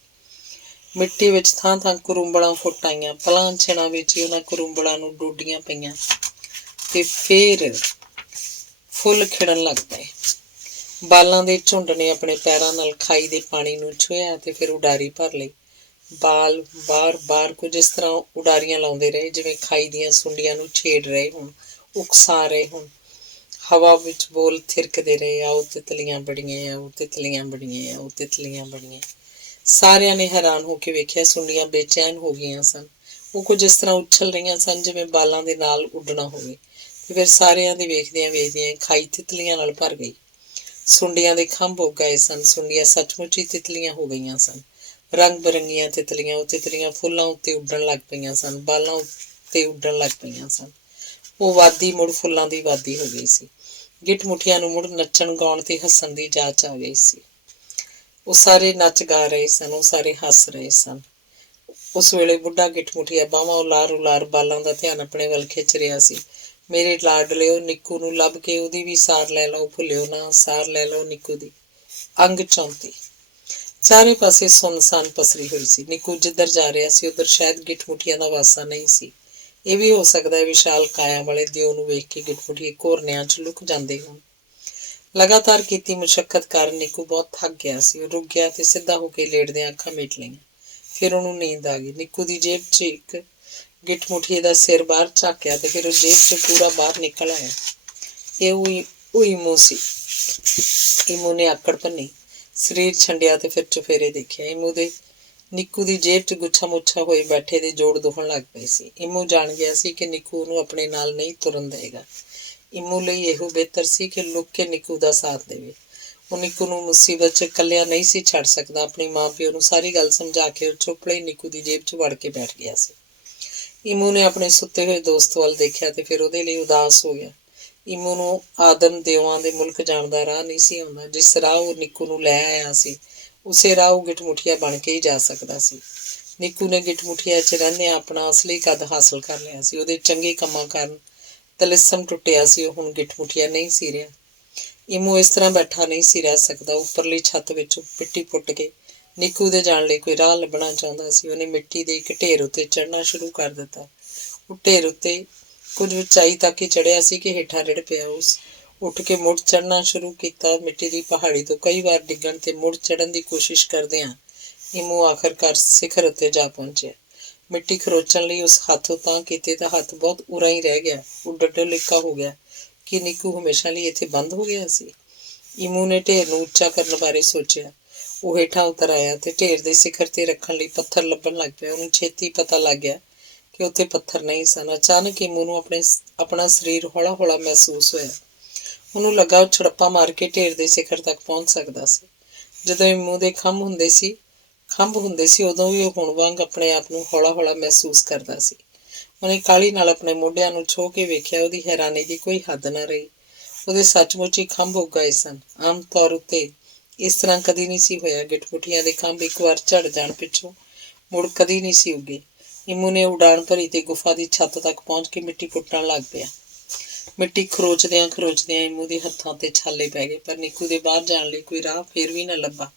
ਮਿੱਟੀ ਵਿੱਚ ਥਾਂ ਥਾਂ ਕਰੂੰਬਲਾਂ ਫੁੱਟ ਆਈਆਂ। ਪਲਾਂ ਛਿਣਾਂ ਵਿੱਚ ਹੀ ਉਹਨਾਂ ਕਰੂੰਬਲਾਂ ਨੂੰ ਡੋਡੀਆਂ ਪਈਆਂ ਤੇ ਫੇਰ ਫੁੱਲ ਖਿੜਨ ਲੱਗ ਪਏ। ਬਾਲਾਂ ਦੇ ਝੁੰਡ ਨੇ ਆਪਣੇ ਪੈਰਾਂ ਨਾਲ ਖਾਈ ਦੇ ਪਾਣੀ ਨੂੰ ਛੂਹਿਆ ਤੇ ਫਿਰ ਉਡਾਰੀ ਭਰ ਲਈ। ਬਾਲ ਬਾਰ-ਬਾਰ ਕੁਝ ਇਸ ਤਰ੍ਹਾਂ ਉਡਾਰੀਆਂ ਲਾਉਂਦੇ ਰਹੇ ਜਿਵੇਂ ਖਾਈ ਦੀਆਂ ਸੁੰਡੀਆਂ ਨੂੰ ਛੇੜ ਰਹੇ ਹੋਣ, ਉਕਸਾ ਰਹੇ ਹੋਣ। ਹਵਾ ਵਿੱਚ ਬੋਲ ਥਿਰਕਦੇ ਰਹੇ, ਆਓ ਤਿਤਲੀਆਂ ਬਣੀਏ, ਆਓ ਤਿਤਲੀਆਂ ਬਣੀਏ, ਆਓ ਤਿਤਲੀਆਂ ਬਣੀਏ। ਸਾਰਿਆਂ ਨੇ ਹੈਰਾਨ ਹੋ ਕੇ ਵੇਖਿਆ। ਸੁੰਡੀਆਂ ਬੇਚੈਨ ਹੋ ਗਈਆਂ ਸਨ। ਉਹ ਕੁਝ ਇਸ ਤਰ੍ਹਾਂ ਉਛਲ ਰਹੀਆਂ ਸਨ ਜਿਵੇਂ ਬਾਲਾਂ ਦੇ ਨਾਲ ਉੱਡਣਾ ਹੋਵੇ। ਤੇ ਫਿਰ ਸਾਰਿਆਂ ਦੇ ਵੇਖਦਿਆਂ ਵੇਖਦਿਆਂ ਖਾਈ ਤਿਤਲੀਆਂ ਨਾਲ ਭਰ ਗਈ। ਸੁੰਡੀਆਂ ਦੇ ਖੰਭ ਉੱਗ ਗਏ ਸਨ। ਸੁੰਡੀਆਂ ਸੱਚਮੁੱਚ ਹੀ ਤਿਤਲੀਆਂ ਹੋ ਗਈਆਂ ਸਨ। ਰੰਗ ਬਿਰੰਗੀਆਂ ਤਿਤਲੀਆਂ। ਉਹ ਤਿਤਲੀਆਂ ਫੁੱਲਾਂ ਉੱਤੇ ਉੱਡਣ ਲੱਗ ਪਈਆਂ ਸਨ, ਬਾਲਾਂ ਉੱਤੇ ਉੱਡਣ ਲੱਗ ਪਈਆਂ ਸਨ। ਉਹ ਵਾਦੀ ਮੁੜ ਫੁੱਲਾਂ ਦੀ ਵਾਦੀ ਹੋ ਗਈ ਸੀ। ਗਿੱਠ-ਮੁੱਠੀਆਂ ਨੂੰ ਮੁੜ ਨੱਚਣ, ਗਾਉਣ ਤੇ ਹੱਸਣ ਦੀ ਜਾਚ ਆ ਗਈ ਸੀ। ਉਹ ਸਾਰੇ ਨੱਚ ਗਾ ਰਹੇ ਸਨ। ਉਹ ਸਾਰੇ ਹੱਸ ਰਹੇ ਸਨ। ਉਸ ਵੇਲੇ ਬੁੱਢਾ ਗਿੱਠ-ਮੁੱਠੀਆ ਬਾਹਾਂ ਉਲਾਰ ਬਾਲਾਂ ਦਾ ਧਿਆਨ ਆਪਣੇ ਵੱਲ ਖਿੱਚ ਰਿਹਾ ਸੀ। ਮੇਰੇ ਲਾਡਲਿਓ, ਨਿੱਕੂ ਨੂੰ ਲੱਭ ਕੇ ਉਹਦੀ ਵੀ ਸਾਰ ਲੈ ਲਓ, ਭੁੱਲਿਓ ਨਾ, ਸਾਰ ਲੈ ਲਓ ਨਿੱਕੂ ਦੀ। ਅੰਗ 34। ਚਾਰੇ ਪਾਸੇ ਸੁੰਨਸਾਨ ਪਸਰੀ ਹੋਈ ਸੀ। ਨਿੱਕੂ ਜਿੱਧਰ ਜਾ ਰਿਹਾ ਸੀ ਉੱਧਰ ਸ਼ਾਇਦ ਗਿੱਠ-ਮੁੱਠੀਆਂ ਦਾ ਵਾਸਾ ਨਹੀਂ ਸੀ। ਇਹ ਵੀ ਹੋ ਸਕਦਾ ਹੈ ਵਿਸ਼ਾਲ ਕਾਇਆ ਵਾਲੇ ਦਿਓ ਨੂੰ ਵੇਖ ਕੇ ਗਿੱਠ-ਮੁੱਠੀਏ ਘੋਰਨਿਆਂ 'ਚ ਲੁਕ ਜਾਂਦੇ ਹੋਣ। ਲਗਾਤਾਰ ਕੀਤੀ ਮੁਸ਼ੱਕਤ ਕਾਰਨ ਨਿੱਕੂ ਬਹੁਤ ਥੱਕ ਗਿਆ ਸੀ। ਉਹ ਰੁਕ ਗਿਆ ਤੇ ਸਿੱਧਾ ਹੋ ਕੇ ਲੇਟਦਿਆਂ ਅੱਖਾਂ ਮੀਟ ਲਈਆਂ। ਫਿਰ ਉਹਨੂੰ ਨੀਂਦ ਆ ਗਈ। ਨਿੱਕੂ ਦੀ ਜੇਬ 'ਚ ਇੱਕ ਗਿੱਠ-ਮੁੱਠੀਏ ਦਾ ਸਿਰ ਬਾਹਰ ਝਾਕਿਆ ਤੇ ਫਿਰ ਉਹ ਜੇਬ 'ਚ ਪੂਰਾ ਬਾਹਰ ਨਿਕਲ ਆਇਆ। ਇਹ ਉਹ ਈਮੂ ਸੀ। ਈਮੂ ਨੇ ਆਕੜ ਭੰਨੀ, ਸਰੀਰ ਛੰਡਿਆ ਤੇ ਫਿਰ ਚੁਫੇਰੇ ਦੇਖਿਆ। ਈਮੂ ਦੇ ਨਿੱਕੂ ਦੀ ਜੇਬ 'ਚ ਗੁੱਛਾ ਮੁੱਛਾ ਹੋਏ ਬੈਠੇ ਦੇ ਜੋੜ ਦੁਖਣ ਲੱਗ ਪਏ ਸੀ। ਈਮੂ ਜਾਣ ਗਿਆ ਸੀ ਕਿ ਨਿੱਕੂ ਉਹਨੂੰ ਆਪਣੇ ਨਾਲ ਨਹੀਂ ਤੁਰਨ ਦੇਵੇਗਾ। ਈਮੂ ਲਈ ਇਹੋ ਬਿਹਤਰ ਸੀ ਕਿ ਲੁਕ ਕੇ ਨਿੱਕੂ ਦਾ ਸਾਥ ਦੇਵੇ। ਉਹ ਨਿੱਕੂ ਨੂੰ ਮੁਸੀਬਤ 'ਚ ਇਕੱਲਿਆਂ ਨਹੀਂ ਸੀ ਛੱਡ ਸਕਦਾ। ਆਪਣੀ ਮਾਂ ਪਿਓ ਨੂੰ ਸਾਰੀ ਗੱਲ ਸਮਝਾ ਕੇ ਉਹ ਚੁੱਪ ਲਈ ਨਿੱਕੂ ਦੀ ਜੇਬ 'ਚ ਵੜ ਕੇ ਬੈਠ ਗਿਆ ਸੀ। ਈਮੂ ਨੇ ਆਪਣੇ ਸੁੱਤੇ ਹੋਏ ਦੋਸਤ ਵੱਲ ਦੇਖਿਆ ਤੇ ਫਿਰ ਉਹਦੇ ਲਈ ਉਦਾਸ ਹੋ ਗਿਆ। ਈਮੂ ਨੂੰ ਆਦਮ ਦਿਓਆਂ ਦੇ ਮੁਲਕ ਜਾਣ ਦਾ ਰਾਹ ਨਹੀਂ ਸੀ ਆਉਂਦਾ। ਜਿਸ ਰਾਹ ਉਹ ਨਿੱਕੂ ਨੂੰ ਲੈ ਆਇਆ ਸੀ ਉਸੇ ਰਾਹ ਉਹ ਗਿੱਠਮੁਠੀਆ ਬਣ ਕੇ ਹੀ ਜਾ ਸਕਦਾ ਸੀ। ਨਿੱਕੂ ਨੇ ਗਿੱਠਮੁਠੀਆ 'ਚ ਰਹਿੰਦਿਆਂ ਆਪਣਾ ਅਸਲੀ ਕੱਦ ਹਾਸਲ ਕਰ ਲਿਆ ਸੀ। ਉਹਦੇ ਚੰਗੇ ਕੰਮਾਂ ਕਾਰਨ ਤਲਿਸਮ ਟੁੱਟਿਆ ਸੀ। ਉਹ ਹੁਣ ਗਿੱਠਮੁਠੀਆ ਨਹੀਂ ਸੀ ਰਿਹਾ। ਇਮੂ ਇਸ ਤਰ੍ਹਾਂ ਬੈਠਾ ਨਹੀਂ ਸੀ ਰਹਿ ਸਕਦਾ। ਉੱਪਰਲੀ ਛੱਤ ਵਿੱਚੋਂ ਮਿੱਟੀ ਪੁੱਟ ਕੇ ਨਿੱਕੂ ਦੇ ਜਾਣ ਲਈ ਕੋਈ ਰਾਹ ਲੱਭਣਾ ਚਾਹੁੰਦਾ ਸੀ। ਉਹਨੇ ਮਿੱਟੀ ਦੇ ਇੱਕ ਢੇਰ ਉੱਤੇ ਚੜ੍ਹਨਾ ਸ਼ੁਰੂ ਕਰ ਦਿੱਤਾ। ਉਹ ਢੇਰ ਉੱਤੇ ਕੁਝ ਉਚਾਈ ਤੱਕ ਹੀ ਚੜ੍ਹਿਆ ਸੀ ਕਿ ਹੇਠਾਂ ਰਿੜ ਪਿਆ। ਉਸ ਉੱਠ ਕੇ ਮੁੜ ਚੜ੍ਹਨਾ ਸ਼ੁਰੂ ਕੀਤਾ। ਮਿੱਟੀ ਦੀ ਪਹਾੜੀ ਤੋਂ ਕਈ ਵਾਰ ਡਿੱਗਣ ਤੇ ਮੁੜ ਚੜ੍ਹਨ ਦੀ ਕੋਸ਼ਿਸ਼ ਕਰਦਿਆਂ ਇਮੂ ਆਖਰਕਾਰ ਸਿਖਰ ਉੱਤੇ ਜਾ ਪਹੁੰਚਿਆ। ਮਿੱਟੀ ਖਰੋਚਣ ਲਈ ਉਸ ਹੱਥੋਂ ਤਾਂ ਕੀਤੇ ਤਾਂ ਹੱਥ ਬਹੁਤ ਉਰਾ ਹੀ ਰਹਿ ਗਿਆ। ਉਹ ਡੱਡੋ ਲਿੱਕਾ ਹੋ ਗਿਆ ਕਿ ਨਿੱਕੂ ਹਮੇਸ਼ਾ ਲਈ ਇੱਥੇ ਬੰਦ ਹੋ ਗਿਆ ਸੀ। ਇਮੂ ਨੇ ਢੇਰ ਨੂੰ ਉੱਚਾ ਕਰਨ ਬਾਰੇ ਸੋਚਿਆ। ਉਹ ਹੇਠਾਂ ਉਤਰ ਆਇਆ ਤੇ ਢੇਰ ਦੇ ਸਿਖਰ ਤੇ ਰੱਖਣ ਲਈ ਪੱਥਰ ਲੱਭਣ ਲੱਗ ਪਿਆ। ਉਹਨੂੰ ਛੇਤੀ ਪਤਾ ਲੱਗ ਗਿਆ ਕਿ ਉੱਥੇ ਪੱਥਰ ਨਹੀਂ ਸਨ। ਅਚਾਨਕ ਇਮੂ ਨੂੰ ਆਪਣਾ ਸਰੀਰ ਹੌਲਾ ਹੌਲਾ ਮਹਿਸੂਸ ਹੋਇਆ। ਉਹਨੂੰ ਲੱਗਾ ਉਹ ਛੜੱਪਾ ਮਾਰ ਕੇ ਢੇਰ ਦੇ ਸਿਖਰ ਤੱਕ ਪਹੁੰਚ ਸਕਦਾ ਸੀ। ਜਦੋਂ ਇਮੂ ਦੇ ਖੰਭ ਹੁੰਦੇ ਸੀ ਉਦੋਂ ਵੀ ਉਹ ਹੁਣ ਵਾਂਗ ਆਪਣੇ ਆਪ ਨੂੰ ਹੌਲਾ ਹੌਲਾ ਮਹਿਸੂਸ ਕਰਦਾ ਸੀ। ਉਹਨੇ ਕਾਹਲੀ ਨਾਲ ਆਪਣੇ ਮੋਢਿਆਂ ਨੂੰ ਛੋਹ ਕੇ ਵੇਖਿਆ। ਉਹਦੀ ਹੈਰਾਨੀ ਦੀ ਕੋਈ ਹੱਦ ਨਾ ਰਹੀ। ਉਹਦੇ ਸੱਚਮੁੱਚ ਹੀ ਖੰਭ ਉੱਗ ਗਏ ਸਨ। ਆਮ ਤੌਰ ਉੱਤੇ ਇਸ ਤਰ੍ਹਾਂ ਕਦੀ ਨਹੀਂ ਸੀ ਹੋਇਆ। ਗਿੱਠਮੁੱਠੀਆਂ ਦੇ ਖੰਭ ਇੱਕ ਵਾਰ ਝੜ ਜਾਣ ਪਿੱਛੋਂ ਮੁੜ ਕਦੀ ਨਹੀਂ ਸੀ ਉੱਗੇ। ਇਮੂ ਨੇ ਉਡਾਣ ਭਰੀ ਤੇ ਗੁਫਾ ਦੀ ਛੱਤ ਤੱਕ ਪਹੁੰਚ ਕੇ ਮਿੱਟੀ ਪੁੱਟਣ ਲੱਗ ਪਿਆ। ਮਿੱਟੀ ਖਰੋਚਦਿਆਂ ਇਮੂ ਦੇ ਹੱਥਾਂ ਤੇ ਛਾਲੇ ਪੈ ਗਏ, ਪਰ ਨਿੱਕੂ ਦੇ ਬਾਹਰ ਜਾਣ ਲਈ ਕੋਈ ਰਾਹ ਫੇਰ ਵੀ ਨਾ ਲੱਭਾ।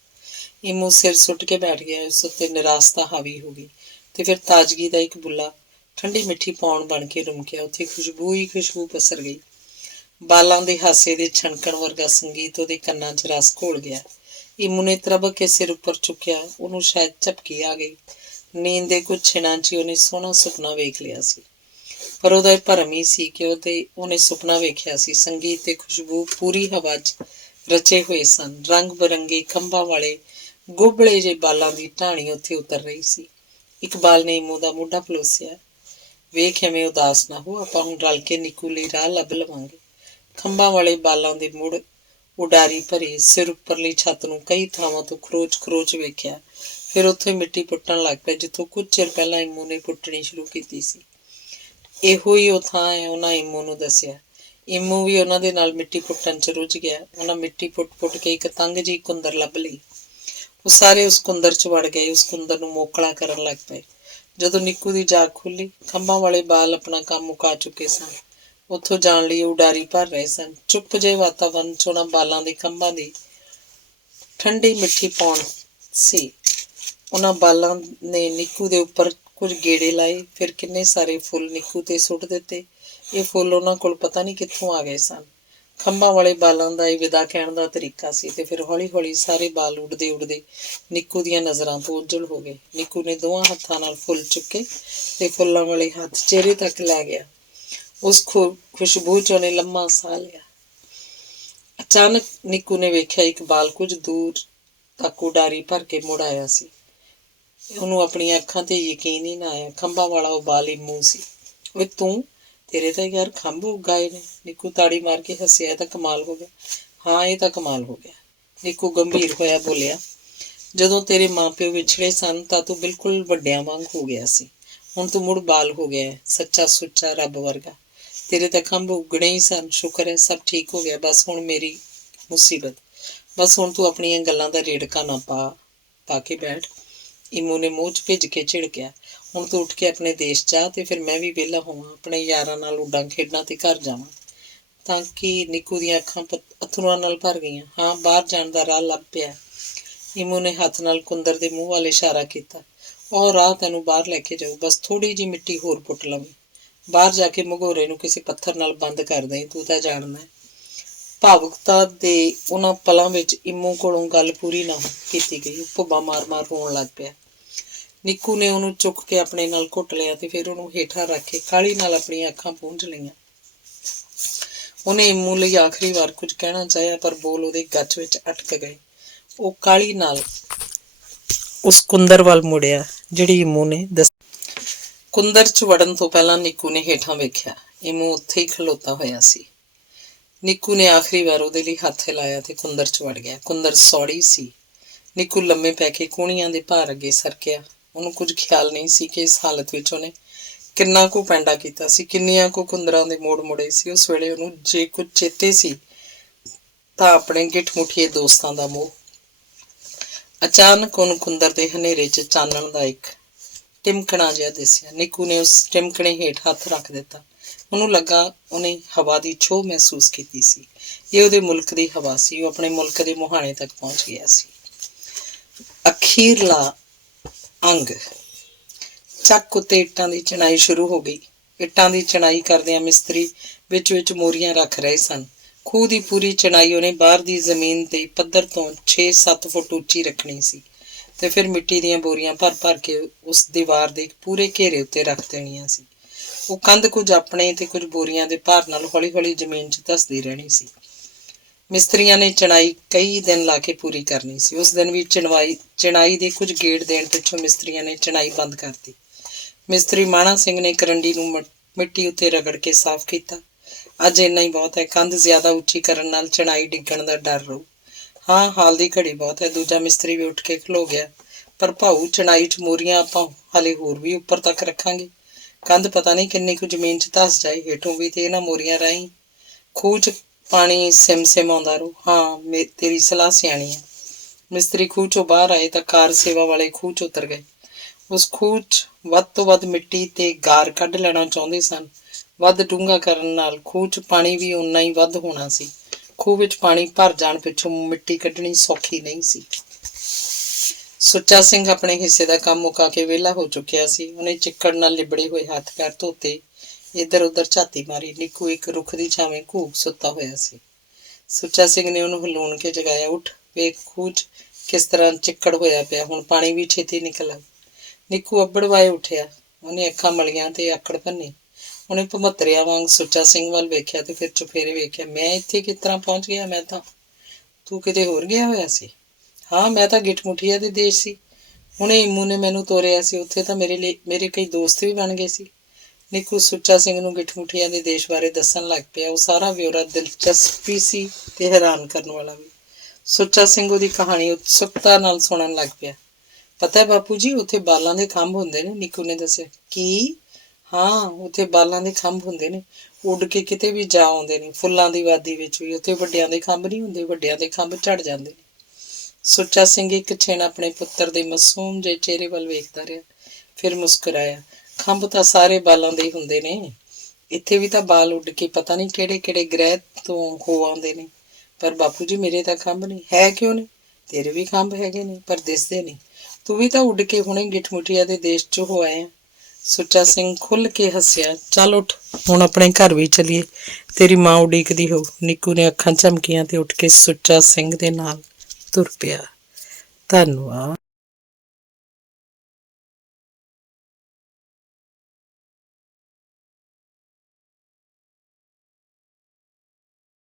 ਇਮੂ ਸਿਰ ਸੁੱਟ ਕੇ ਬੈਠ ਗਿਆ। ਉਸ ਉੱਤੇ ਨਿਰਾਸ਼ਤਾ ਹਾਵੀ ਹੋ ਗਈ ਤੇ ਫਿਰ ਤਾਜ਼ਗੀ ਦਾ ਇੱਕ ਬੁੱਲਾ ਠੰਡੀ ਮਿੱਠੀ ਪੌਣ ਬਣ ਕੇ ਰੁਮਕਿਆ। ਉੱਥੇ ਖੁਸ਼ਬੂ ਪਸਰ ਗਈ। ਬਾਲਾਂ ਦੇ ਹਾਸੇ ਦੇ ਛਣਕਣ ਵਰਗਾ ਸੰਗੀਤ ਉਹਦੇ ਕੰਨਾਂ 'ਚ ਰਸ ਘੋਲ ਗਿਆ। ਇਮੂ ਨੇ ਤਰਬਕ ਕੇ ਸਿਰ ਉੱਪਰ ਚੁੱਕਿਆ। ਉਹਨੂੰ ਸ਼ਾਇਦ ਝਪਕੀ ਆ ਗਈ। ਨੀਂਦ ਦੇ ਕੁਝ ਛਿਣਾਂ 'ਚ ਉਹਨੇ ਸੋਹਣਾ ਸੁਪਨਾ ਵੇਖ ਲਿਆ ਸੀ, ਪਰ ਉਹਦਾ ਇਹ ਭਰਮ ਹੀ ਸੀ ਕਿ ਉਹਨੇ ਸੁਪਨਾ ਵੇਖਿਆ ਸੀ। ਸੰਗੀਤ ਤੇ ਖੁਸ਼ਬੂ ਪੂਰੀ ਹਵਾ 'ਚ ਰਚੇ ਹੋਏ ਸਨ। ਰੰਗ ਬਿਰੰਗੇ ਖੰਭਾਂ ਵਾਲੇ ਗੋਬਲੇ ਜਿਹੇ ਬਾਲਾਂ ਦੀ ਢਾਣੀ ਉੱਥੇ ਉਤਰ ਰਹੀ ਸੀ। ਇੱਕ ਬਾਲ ਨੇ ਇਮੂ ਦਾ ਮੋਢਾ ਪਲੋਸਿਆ। ਵੇਖ, ਐਵੇਂ ਉਦਾਸ ਨਾ ਹੋ, ਆਪਾਂ ਹੁਣ ਰਲ ਕੇ ਨਿੱਕੂ ਲਈ ਰਾਹ ਲੱਭ ਲਵਾਂਗੇ। ਖੰਭਾਂ ਵਾਲੇ ਬਾਲਾਂ ਦੇ ਮੁੜ ਉਡਾਰੀ ਭਰੇ ਸਿਰ ਉੱਪਰਲੀ ਛੱਤ ਨੂੰ ਕਈ ਥਾਵਾਂ ਤੋਂ ਖਰੋਚ ਵੇਖਿਆ। ਫਿਰ ਉੱਥੇ ਮਿੱਟੀ ਪੁੱਟਣ ਲੱਗ ਪਿਆ ਜਿੱਥੋਂ ਕੁਝ ਚਿਰ ਪਹਿਲਾਂ ਇਮੂ ਨੇ ਪੁੱਟਣੀ ਸ਼ੁਰੂ ਕੀਤੀ ਸੀ। ਇਹੋ ਹੀ ਉਹ ਥਾਂ ਹੈ, ਉਹਨਾਂ ਇਮੂ ਨੂੰ ਦੱਸਿਆ। ਇਮੂ ਵੀ ਉਹਨਾਂ ਦੇ ਨਾਲ ਮਿੱਟੀ ਪੁੱਟਣ 'ਚ ਰੁੱਝ ਗਿਆ। ਉਹਨਾਂ ਮਿੱਟੀ ਪੁੱਟ ਕੇ ਇੱਕ ਤੰਗ ਜਿਹੀ ਕੁੰਦਰ ਲੱਭ ਲਈ। ਉਹ ਸਾਰੇ ਉਸ ਕੁੰਦਰ 'ਚ ਵੜ ਗਏ। ਉਸ ਕੁੰਦਰ ਨੂੰ ਮੋਕਲਾ ਕਰਨ ਲੱਗ ਪਏ। ਜਦੋਂ ਨਿੱਕੂ ਦੀ ਜਾਗ ਖੁੱਲੀ, ਖੰਭਾਂ ਵਾਲੇ ਬਾਲ ਆਪਣਾ ਕੰਮ ਮੁਕਾ ਚੁੱਕੇ ਸਨ। ਉੱਥੋਂ ਜਾਣ ਲਈ ਉਡਾਰੀ ਭਰ ਰਹੇ ਸਨ। ਚੁੱਪ ਜਿਹੇ ਵਾਤਾਵਰਨ 'ਚ ਉਹਨਾਂ ਬਾਲਾਂ ਦੇ ਖੰਭਾਂ ਦੀ ਠੰਡੀ ਮਿੱਠੀ ਪੌਣ ਸੀ। ਉਹਨਾਂ ਬਾਲਾਂ ਨੇ ਨਿੱਕੂ ਦੇ ਉੱਪਰ ਕੁਝ ਗੇੜੇ ਲਾਏ, ਫਿਰ ਕਿੰਨੇ ਸਾਰੇ ਫੁੱਲ ਨਿੱਕੂ ਤੇ ਸੁੱਟ ਦਿੱਤੇ। ਇਹ ਫੁੱਲ ਉਹਨਾਂ ਕੋਲ ਪਤਾ ਨਹੀਂ ਕਿੱਥੋਂ ਆ ਗਏ ਸਨ। ਖੰਭਾਂ ਵਾਲੇ ਬਾਲਾਂ ਦਾ ਇਹ ਵਿਦਾ ਕਹਿਣ ਦਾ ਤਰੀਕਾ ਸੀ। ਤੇ ਫਿਰ ਹੌਲੀ ਹੌਲੀ ਸਾਰੇ ਬਾਲ ਉੱਡਦੇ ਨਿੱਕੂ ਦੀਆਂ ਨਜ਼ਰਾਂ ਤੋਂ ਉੱਜਲ ਹੋ ਗਏ। ਨਿੱਕੂ ਨੇ ਦੋਵਾਂ ਹੱਥਾਂ ਨਾਲ ਫੁੱਲ ਚੁੱਕੇ ਤੇ ਫੁੱਲਾਂ ਵਾਲੇ ਹੱਥ ਚਿਹਰੇ ਤੱਕ ਲੈ ਗਿਆ। ਉਸ ਖੁਸ਼ਬੂ 'ਚ ਉਹਨੇ ਲੰਮਾ ਸਾਹ ਲਿਆ। ਅਚਾਨਕ ਨਿੱਕੂ ਨੇ ਵੇਖਿਆ ਇੱਕ ਬਾਲ ਕੁਝ ਦੂਰ ਤੱਕ ਉਡਾਰੀ ਭਰ ਕੇ ਮੁੜ ਆਇਆ ਸੀ। ਉਹਨੂੰ ਆਪਣੀਆਂ ਅੱਖਾਂ ਤੇ ਯਕੀਨ ਹੀ ਨਾ ਆਇਆ। ਖੰਭਾਂ ਵਾਲਾ ਉਹ ਬਾਲ ਇਮੂ ਸੀ। ਓਏ ਤੂੰ, ਤੇਰੇ ਤਾਂ ਯਾਰ ਖੰਭ ਉੱਗ ਆਏ ਨੇ। ਨਿੱਕੂ ਤਾੜੀ ਮਾਰ ਕੇ ਹੱਸਿਆ। ਇਹ ਤਾਂ ਕਮਾਲ ਹੋ ਗਿਆ। ਹਾਂ, ਇਹ ਤਾਂ ਕਮਾਲ ਹੋ ਗਿਆ। ਨਿੱਕੂ ਗੰਭੀਰ ਹੋਇਆ ਬੋਲਿਆ, ਜਦੋਂ ਤੇਰੇ ਮਾਂ-ਪਿਓ ਵਿਛੜੇ ਸਨ ਤਾਂ ਤੂੰ ਬਿਲਕੁਲ ਵੱਡਿਆਂ ਵਾਂਗ ਹੋ ਗਿਆ ਸੀ। ਹੁਣ ਤੂੰ ਮੁੜ ਬਾਲ ਹੋ ਗਿਆ, ਸੱਚਾ ਸੁੱਚਾ ਰੱਬ ਵਰਗਾ। ਤੇਰੇ ਤਾਂ ਖੰਭ ਉੱਗਣੇ ਹੀ ਸਨ। ਸ਼ੁਕਰ ਹੈ ਸਭ ਠੀਕ ਹੋ ਗਿਆ। ਬਸ ਹੁਣ ਮੇਰੀ ਮੁਸੀਬਤ, ਬਸ ਹੁਣ ਤੂੰ ਆਪਣੀਆਂ ਗੱਲਾਂ ਦਾ ਰੇੜਕਾ ਨਾ ਪਾ ਕੇ ਬੈਠ। ਇਮੂ ਨੇ ਮੂੰਹ 'ਚ ਭਿੱਜ ਕੇ ਝਿੜਕਿਆ। ਹੁਣ ਤੂੰ ਉੱਠ ਕੇ ਆਪਣੇ ਦੇਸ਼ ਜਾ ਤੇ ਫਿਰ ਮੈਂ ਵੀ ਵਿਹਲਾ ਹੋਵਾਂ, ਆਪਣੇ ਯਾਰਾਂ ਨਾਲ ਉੱਡਾਂ ਖੇਡਾਂ ਤੇ ਘਰ ਜਾਵਾਂ। ਤਾਂ ਕਿ ਨਿੱਕੂ ਦੀਆਂ ਅੱਖਾਂ ਅਥਰੂਆਂ ਨਾਲ ਭਰ ਗਈਆਂ। ਹਾਂ, ਬਾਹਰ ਜਾਣ ਦਾ ਰਾਹ ਲੱਭ ਪਿਆ। ਇਮੂ ਨੇ ਹੱਥ ਨਾਲ ਕੁੰਦਰ ਦੇ ਮੂੰਹ ਵੱਲ ਇਸ਼ਾਰਾ ਕੀਤਾ। ਉਹ ਰਾਹ ਤੈਨੂੰ ਬਾਹਰ ਲੈ ਕੇ ਜਾਊ। ਬਸ ਥੋੜ੍ਹੀ ਜਿਹੀ ਮਿੱਟੀ ਹੋਰ ਪੁੱਟ ਲਵੀਂ। ਬਾਹਰ ਜਾ ਕੇ ਮਗੋਰੇ ਨੂੰ ਕਿਸੇ ਪੱਥਰ ਨਾਲ ਬੰਦ ਕਰ ਦੇਈਂ। ਤੂੰ ਤਾਂ ਜਾਣਦਾ। ਭਾਵੁਕਤਾ ਦੇ ਉਹਨਾਂ ਪਲਾਂ ਵਿੱਚ ਇਮੂ ਕੋਲੋਂ ਗੱਲ ਪੂਰੀ ਨਾ ਕੀਤੀ ਗਈ। ਉਹ ਭੁੱਬਾਂ ਮਾਰ ਰੋਣ ਲੱਗ ਪਿਆ। ਨਿੱਕੂ ਨੇ ਉਹਨੂੰ ਚੁੱਕ ਕੇ ਆਪਣੇ ਨਾਲ ਘੁੱਟ ਲਿਆ ਤੇ ਫਿਰ ਉਹਨੂੰ ਹੇਠਾਂ ਰੱਖ ਕੇ ਕਾਹਲੀ ਨਾਲ ਆਪਣੀਆਂ ਅੱਖਾਂ ਪੂੰਝ ਲਈਆਂ। ਉਹਨੇ ਇਮੂ ਲਈ ਆਖਰੀ ਵਾਰ ਕੁਝ ਕਹਿਣਾ ਚਾਹਿਆ, ਪਰ ਬੋਲ ਉਹਦੇ ਗੱਚ ਵਿੱਚ ਅਟਕ ਗਏ। ਉਹ ਕਾਹਲੀ ਨਾਲ ਉਸ ਕੁੰਦਰ ਵੱਲ ਮੁੜਿਆ ਜਿਹੜੀ ਇਮੂ ਨੇ ਕੁੰਦਰ 'ਚ ਵੜਨ ਤੋਂ ਪਹਿਲਾਂ ਨਿੱਕੂ ਨੇ ਹੇਠਾਂ ਵੇਖਿਆ। ਇਮੂ ਉੱਥੇ ਹੀ ਖਲੋਤਾ ਹੋਇਆ ਸੀ। ਨਿੱਕੂ ਨੇ ਆਖਰੀ ਵਾਰ ਉਹਦੇ ਲਈ ਹੱਥ ਹਿਲਾਇਆ ਤੇ ਕੁੰਦਰ 'ਚ ਵੜ ਗਿਆ। ਕੁੰਦਰ ਸੌੜੀ ਸੀ। ਨਿੱਕੂ ਲੰਮੇ ਪੈ ਕੇ ਕੂਹਣੀਆਂ ਦੇ ਭਾਰ ਅੱਗੇ ਸਰਕਿਆ। ਉਹਨੂੰ ਕੁਝ ਖਿਆਲ ਨਹੀਂ ਸੀ ਕਿ ਇਸ ਹਾਲਤ ਵਿੱਚ ਉਹਨੇ ਕਿੰਨਾ ਕੁ ਪੈਂਡਾ ਕੀਤਾ ਸੀ, ਕਿੰਨੀਆਂ ਕੁ ਕੁੰਦਰਾਂ ਦੇ ਮੋੜ ਮੁੜੇ ਸੀ। ਉਸ ਵੇਲੇ ਉਹਨੂੰ ਜੇ ਕੁਝ ਚੇਤੇ ਸੀ ਤਾਂ ਆਪਣੇ ਗਿੱਠ ਮੁੱਠੀਏ ਦੋਸਤਾਂ ਦਾ ਮੋਹ। ਅਚਾਨਕ ਉਹਨੂੰ ਕੁੰਦਰ ਦੇ ਹਨੇਰੇ 'ਚ ਚਾਨਣ ਦਾ ਇੱਕ ਟਿਮਕਣਾ ਜਿਹਾ ਦਿਸਿਆ। ਨਿੱਕੂ ਨੇ ਉਸ ਟਿਮਕਣੇ ਹੇਠ ਹੱਥ ਰੱਖ ਦਿੱਤਾ। ਉਹਨੂੰ ਲੱਗਾ ਉਹਨੇ ਹਵਾ ਦੀ ਛੋਹ ਮਹਿਸੂਸ ਕੀਤੀ ਸੀ। ਇਹ ਉਹਦੇ ਮੁਲਕ ਦੀ ਹਵਾ ਸੀ। ਉਹ ਆਪਣੇ ਮੁਲਕ ਦੇ ਮੁਹਾਣੇ ਤੱਕ ਪਹੁੰਚ ਗਿਆ ਸੀ। ਅਖੀਰਲਾ ਅੰਗ। ਚੱਕ ਉੱਤੇ ਇੱਟਾਂ ਦੀ ਚਿਣਾਈ ਸ਼ੁਰੂ ਹੋ ਗਈ। ਇੱਟਾਂ ਦੀ ਚਿਣਾਈ ਕਰਦਿਆਂ ਮਿਸਤਰੀ ਵਿੱਚ ਮੋਰੀਆਂ ਰੱਖ ਰਹੇ ਸਨ। ਖੂਹ ਦੀ ਪੂਰੀ ਚਿਣਾਈ ਉਹਨੇ ਬਾਹਰ ਦੀ ਜ਼ਮੀਨ ਦੇ ਪੱਧਰ ਤੋਂ 6-7 ਫੁੱਟ ਉੱਚੀ ਰੱਖਣੀ ਸੀ ਤੇ ਫਿਰ ਮਿੱਟੀ ਦੀਆਂ ਬੋਰੀਆਂ ਭਰ ਕੇ ਉਸ ਦੀਵਾਰ ਦੇ ਪੂਰੇ ਘੇਰੇ ਉੱਤੇ ਰੱਖ ਦੇਣੀਆਂ ਸੀ। ਉਹ ਕੰਧ ਕੁਝ ਆਪਣੇ ਤੇ ਕੁਝ ਬੋਰੀਆਂ ਦੇ ਭਾਰ ਨਾਲ ਹੌਲੀ-ਹੌਲੀ ਜ਼ਮੀਨ 'ਚ ਧੱਸਦੀ ਰਹਿਣੀ ਸੀ। ਮਿਸਤਰੀਆਂ ਨੇ ਚਿਣਾਈ ਕਈ ਦਿਨ ਲਾ ਕੇ ਪੂਰੀ ਕਰਨੀ ਸੀ। ਉਸ ਦਿਨ ਵੀ ਚਿਣਾਈ ਦੇ ਕੁਝ ਗੇੜ ਦੇਣ ਪਿੱਛੋਂ ਮਿਸਤਰੀਆਂ ਨੇ ਚਿਣਾਈ ਬੰਦ ਕਰਤੀ। ਮਿਸਤਰੀ ਮਾਣਾ ਸਿੰਘ ਨੇ ਕਰੰਡੀ ਨੂੰ ਮਿੱਟੀ ਉੱਤੇ ਰਗੜ ਕੇ ਸਾਫ਼ ਕੀਤਾ। ਅੱਜ ਇੰਨਾ ਹੀ ਬਹੁਤ ਹੈ। ਕੰਧ ਜ਼ਿਆਦਾ ਉੱਚੀ ਕਰਨ ਨਾਲ ਚਿਣਾਈ ਡਿੱਗਣ ਦਾ ਡਰ ਰਹੂ। ਹਾਂ, ਹਾਲ ਦੀ ਘੜੀ ਬਹੁਤ ਹੈ। ਦੂਜਾ ਮਿਸਤਰੀ ਵੀ ਉੱਠ ਕੇ ਖਲੋ ਗਿਆ। ਪਰ ਭਾਊ, ਚਿਣਾਈ 'ਚ ਮੋਰੀਆਂ ਆਪਾਂ ਹਾਲੇ ਹੋਰ ਵੀ ਉੱਪਰ ਤੱਕ ਰੱਖਾਂਗੇ। ਕੰਧ ਪਤਾ ਨਹੀਂ ਕਿੰਨੀ ਕੁ ਜ਼ਮੀਨ 'ਚ ਧੱਸ ਜਾਏ। ਹੇਠੋਂ ਵੀ ਤੇ ਇਹਨਾਂ ਮੋਰੀਆਂ ਰਾਹੀਂ ਖੂਹ 'ਚ ਪਾਣੀ ਸਿਮ ਆਉਂਦਾ ਰਹੂ। ਹਾਂ, ਤੇਰੀ ਸਲਾਹ ਸਿਆਣੀ ਹੈ। ਮਿਸਤਰੀ ਖੂਹ 'ਚੋਂ ਬਾਹਰ ਆਏ ਤਾਂ ਕਾਰ ਸੇਵਾ ਵਾਲੇ ਖੂਹ 'ਚ ਉਤਰ ਗਏ। ਉਸ ਖੂਹ 'ਚ ਵੱਧ ਤੋਂ ਵੱਧ ਮਿੱਟੀ ਤੇ ਗਾਰ ਕੱਢ ਲੈਣਾ ਚਾਹੁੰਦੇ ਸਨ। ਵੱਧ ਡੂੰਘਾ ਕਰਨ ਨਾਲ ਖੂਹ 'ਚ ਪਾਣੀ ਵੀ ਓਨਾ ਹੀ ਵੱਧ ਹੋਣਾ ਸੀ। ਖੂਹ ਵਿੱਚ ਪਾਣੀ ਭਰ ਜਾਣ ਪਿੱਛੋਂ ਮਿੱਟੀ ਕੱਢਣੀ ਸੌਖੀ ਨਹੀਂ ਸੀ। ਸੁੱਚਾ ਸਿੰਘ ਆਪਣੇ ਹਿੱਸੇ ਦਾ ਕੰਮ ਮੁਕਾ ਕੇ ਵਿਹਲਾ ਹੋ ਚੁੱਕਿਆ ਸੀ। ਉਹਨੇ ਚਿੱਕੜ ਨਾਲ ਲਿਬੜੇ ਹੋਏ ਹੱਥ ਪੈਰ ਧੋਤੇ, ਇੱਧਰ ਉੱਧਰ ਝਾਤੀ ਮਾਰੀ। ਨਿੱਕੂ ਇੱਕ ਰੁੱਖ ਦੀ ਛਾਵੇਂ ਘੂਕ ਸੁੱਤਾ ਹੋਇਆ ਸੀ। ਸੁੱਚਾ ਸਿੰਘ ਨੇ ਉਹਨੂੰ ਹਲੂਣ ਕੇ ਜਗਾਇਆ। ਉੱਠ, ਵੇਖ ਖੂਹ 'ਚ ਕਿਸ ਤਰ੍ਹਾਂ ਚਿੱਕੜ ਹੋਇਆ ਪਿਆ। ਹੁਣ ਪਾਣੀ ਵੀ ਛੇਤੀ ਨਿਕਲ ਆਊ। ਨਿੱਕੂ ਅੱਬੜਵਾਏ ਉੱਠਿਆ। ਉਹਨੇ ਅੱਖਾਂ ਮਲੀਆਂ ਤੇ ਆਕੜ ਭੰਨੀ। ਉਹਨੇ ਭਮੱਤਰਿਆਂ ਵਾਂਗ ਸੁੱਚਾ ਸਿੰਘ ਵੱਲ ਵੇਖਿਆ ਤੇ ਫਿਰ ਚੁਫੇਰੇ ਵੇਖਿਆ। ਮੈਂ ਇੱਥੇ ਕਿਸ ਤਰ੍ਹਾਂ ਪਹੁੰਚ ਗਿਆ? ਤੂੰ ਕਿਤੇ ਹੋਰ ਗਿਆ ਹੋਇਆ ਸੀ? ਹਾਂ, ਮੈਂ ਤਾਂ ਗਿੱਠ-ਮੁਠੀਆ ਦੇ ਦੇਸ਼ ਸੀ। ਹੁਣੇ ਇੰਮੂ ਨੇ ਮੈਨੂੰ ਤੋਰਿਆ ਸੀ। ਉੱਥੇ ਤਾਂ ਮੇਰੇ ਕਈ ਦੋਸਤ ਵੀ ਬਣ ਗਏ ਸੀ। ਨਿੱਕੂ ਸੁੱਚਾ ਸਿੰਘ ਨੂੰ ਗਿੱਠ-ਮੁਠੀਆ ਦੇ ਦੇਸ਼ ਬਾਰੇ ਦੱਸਣ ਲੱਗ ਪਿਆ। ਉਹ ਸਾਰਾ ਵਿਉਰਾ ਦਿਲਚਸਪੀ ਸੀ ਤੇ ਹੈਰਾਨ ਕਰਨ ਵਾਲਾ ਵੀ। ਸੁੱਚਾ ਸਿੰਘ ਉਹਦੀ ਕਹਾਣੀ ਉਤਸੁਕਤਾ ਨਾਲ ਸੁਣਨ ਲੱਗ ਪਿਆ। ਪਤਾ ਹੈ ਬਾਪੂ ਜੀ, ਉੱਥੇ ਬਾਲਾਂ ਦੇ ਖੰਭ ਹੁੰਦੇ ਨੇ, ਨਿੱਕੂ ਨੇ ਦੱਸਿਆ। ਕੀ? ਹਾਂ, ਉੱਥੇ ਬਾਲਾਂ ਦੇ ਖੰਭ ਹੁੰਦੇ ਨੇ। ਉੱਡ ਕੇ ਕਿਤੇ ਵੀ ਜਾ ਆਉਂਦੇ ਨੇ। ਫੁੱਲਾਂ ਦੀ ਵਾਦੀ ਵਿੱਚ ਵੀ। ਉੱਥੇ ਵੱਡਿਆਂ ਦੇ ਖੰਭ ਨਹੀਂ ਹੁੰਦੇ। ਵੱਡਿਆਂ ਦੇ ਖੰਭ ਝੜ ਜਾਂਦੇ ਨੇ। ਸੁੱਚਾ ਸਿੰਘ ਇੱਕ ਛੇਣਾ ਆਪਣੇ ਪੁੱਤਰ ਦੇ ਮਾਸੂਮ ਜਿਹੇ ਚਿਹਰੇ ਵੱਲ ਵੇਖਦਾ ਰਿਹਾ, ਫਿਰ ਮੁਸਕਰਾਇਆ। ਖੰਭ ਤਾਂ ਸਾਰੇ ਬਾਲਾਂ ਦੇ ਹੀ ਹੁੰਦੇ ਨੇ। ਇੱਥੇ ਵੀ ਤਾਂ ਬਾਲ ਉੱਡ ਕੇ ਪਤਾ ਨਹੀਂ ਕਿਹੜੇ ਗ੍ਰਹਿ ਤੋਂ ਹੋ ਆਉਂਦੇ ਨੇ। ਪਰ ਬਾਪੂ ਜੀ, ਮੇਰੇ ਤਾਂ ਖੰਭ ਨਹੀਂ। ਹੈ ਕਿਉਂ ਨਹੀਂ? ਤੇਰੇ ਵੀ ਖੰਭ ਹੈਗੇ ਨੇ, ਪਰ ਦਿਸਦੇ ਨਹੀਂ। ਤੂੰ ਵੀ ਤਾਂ ਉੱਡ ਕੇ ਹੁਣੇ ਗਿੱਠ-ਮੁਠੀਆ ਦੇ ਦੇਸ਼ 'ਚ ਹੋ ਆਇਆ। ਸੁੱਚਾ ਸਿੰਘ ਖੁੱਲ੍ਹ ਕੇ ਹੱਸਿਆ। ਚੱਲ ਉੱਠ, ਹੁਣ ਆਪਣੇ ਘਰ ਵੀ ਚੱਲੀਏ। ਤੇਰੀ ਮਾਂ ਉਡੀਕਦੀ ਹੋਊ। ਨਿੱਕੂ ਨੇ ਅੱਖਾਂ ਝਮਕੀਆਂ ਤੇ ਉੱਠ ਕੇ ਸੁੱਚਾ ਸਿੰਘ ਦੇ ਨਾਲ ਤੁਰ ਪਿਆ। ਧੰਨਵਾਦ।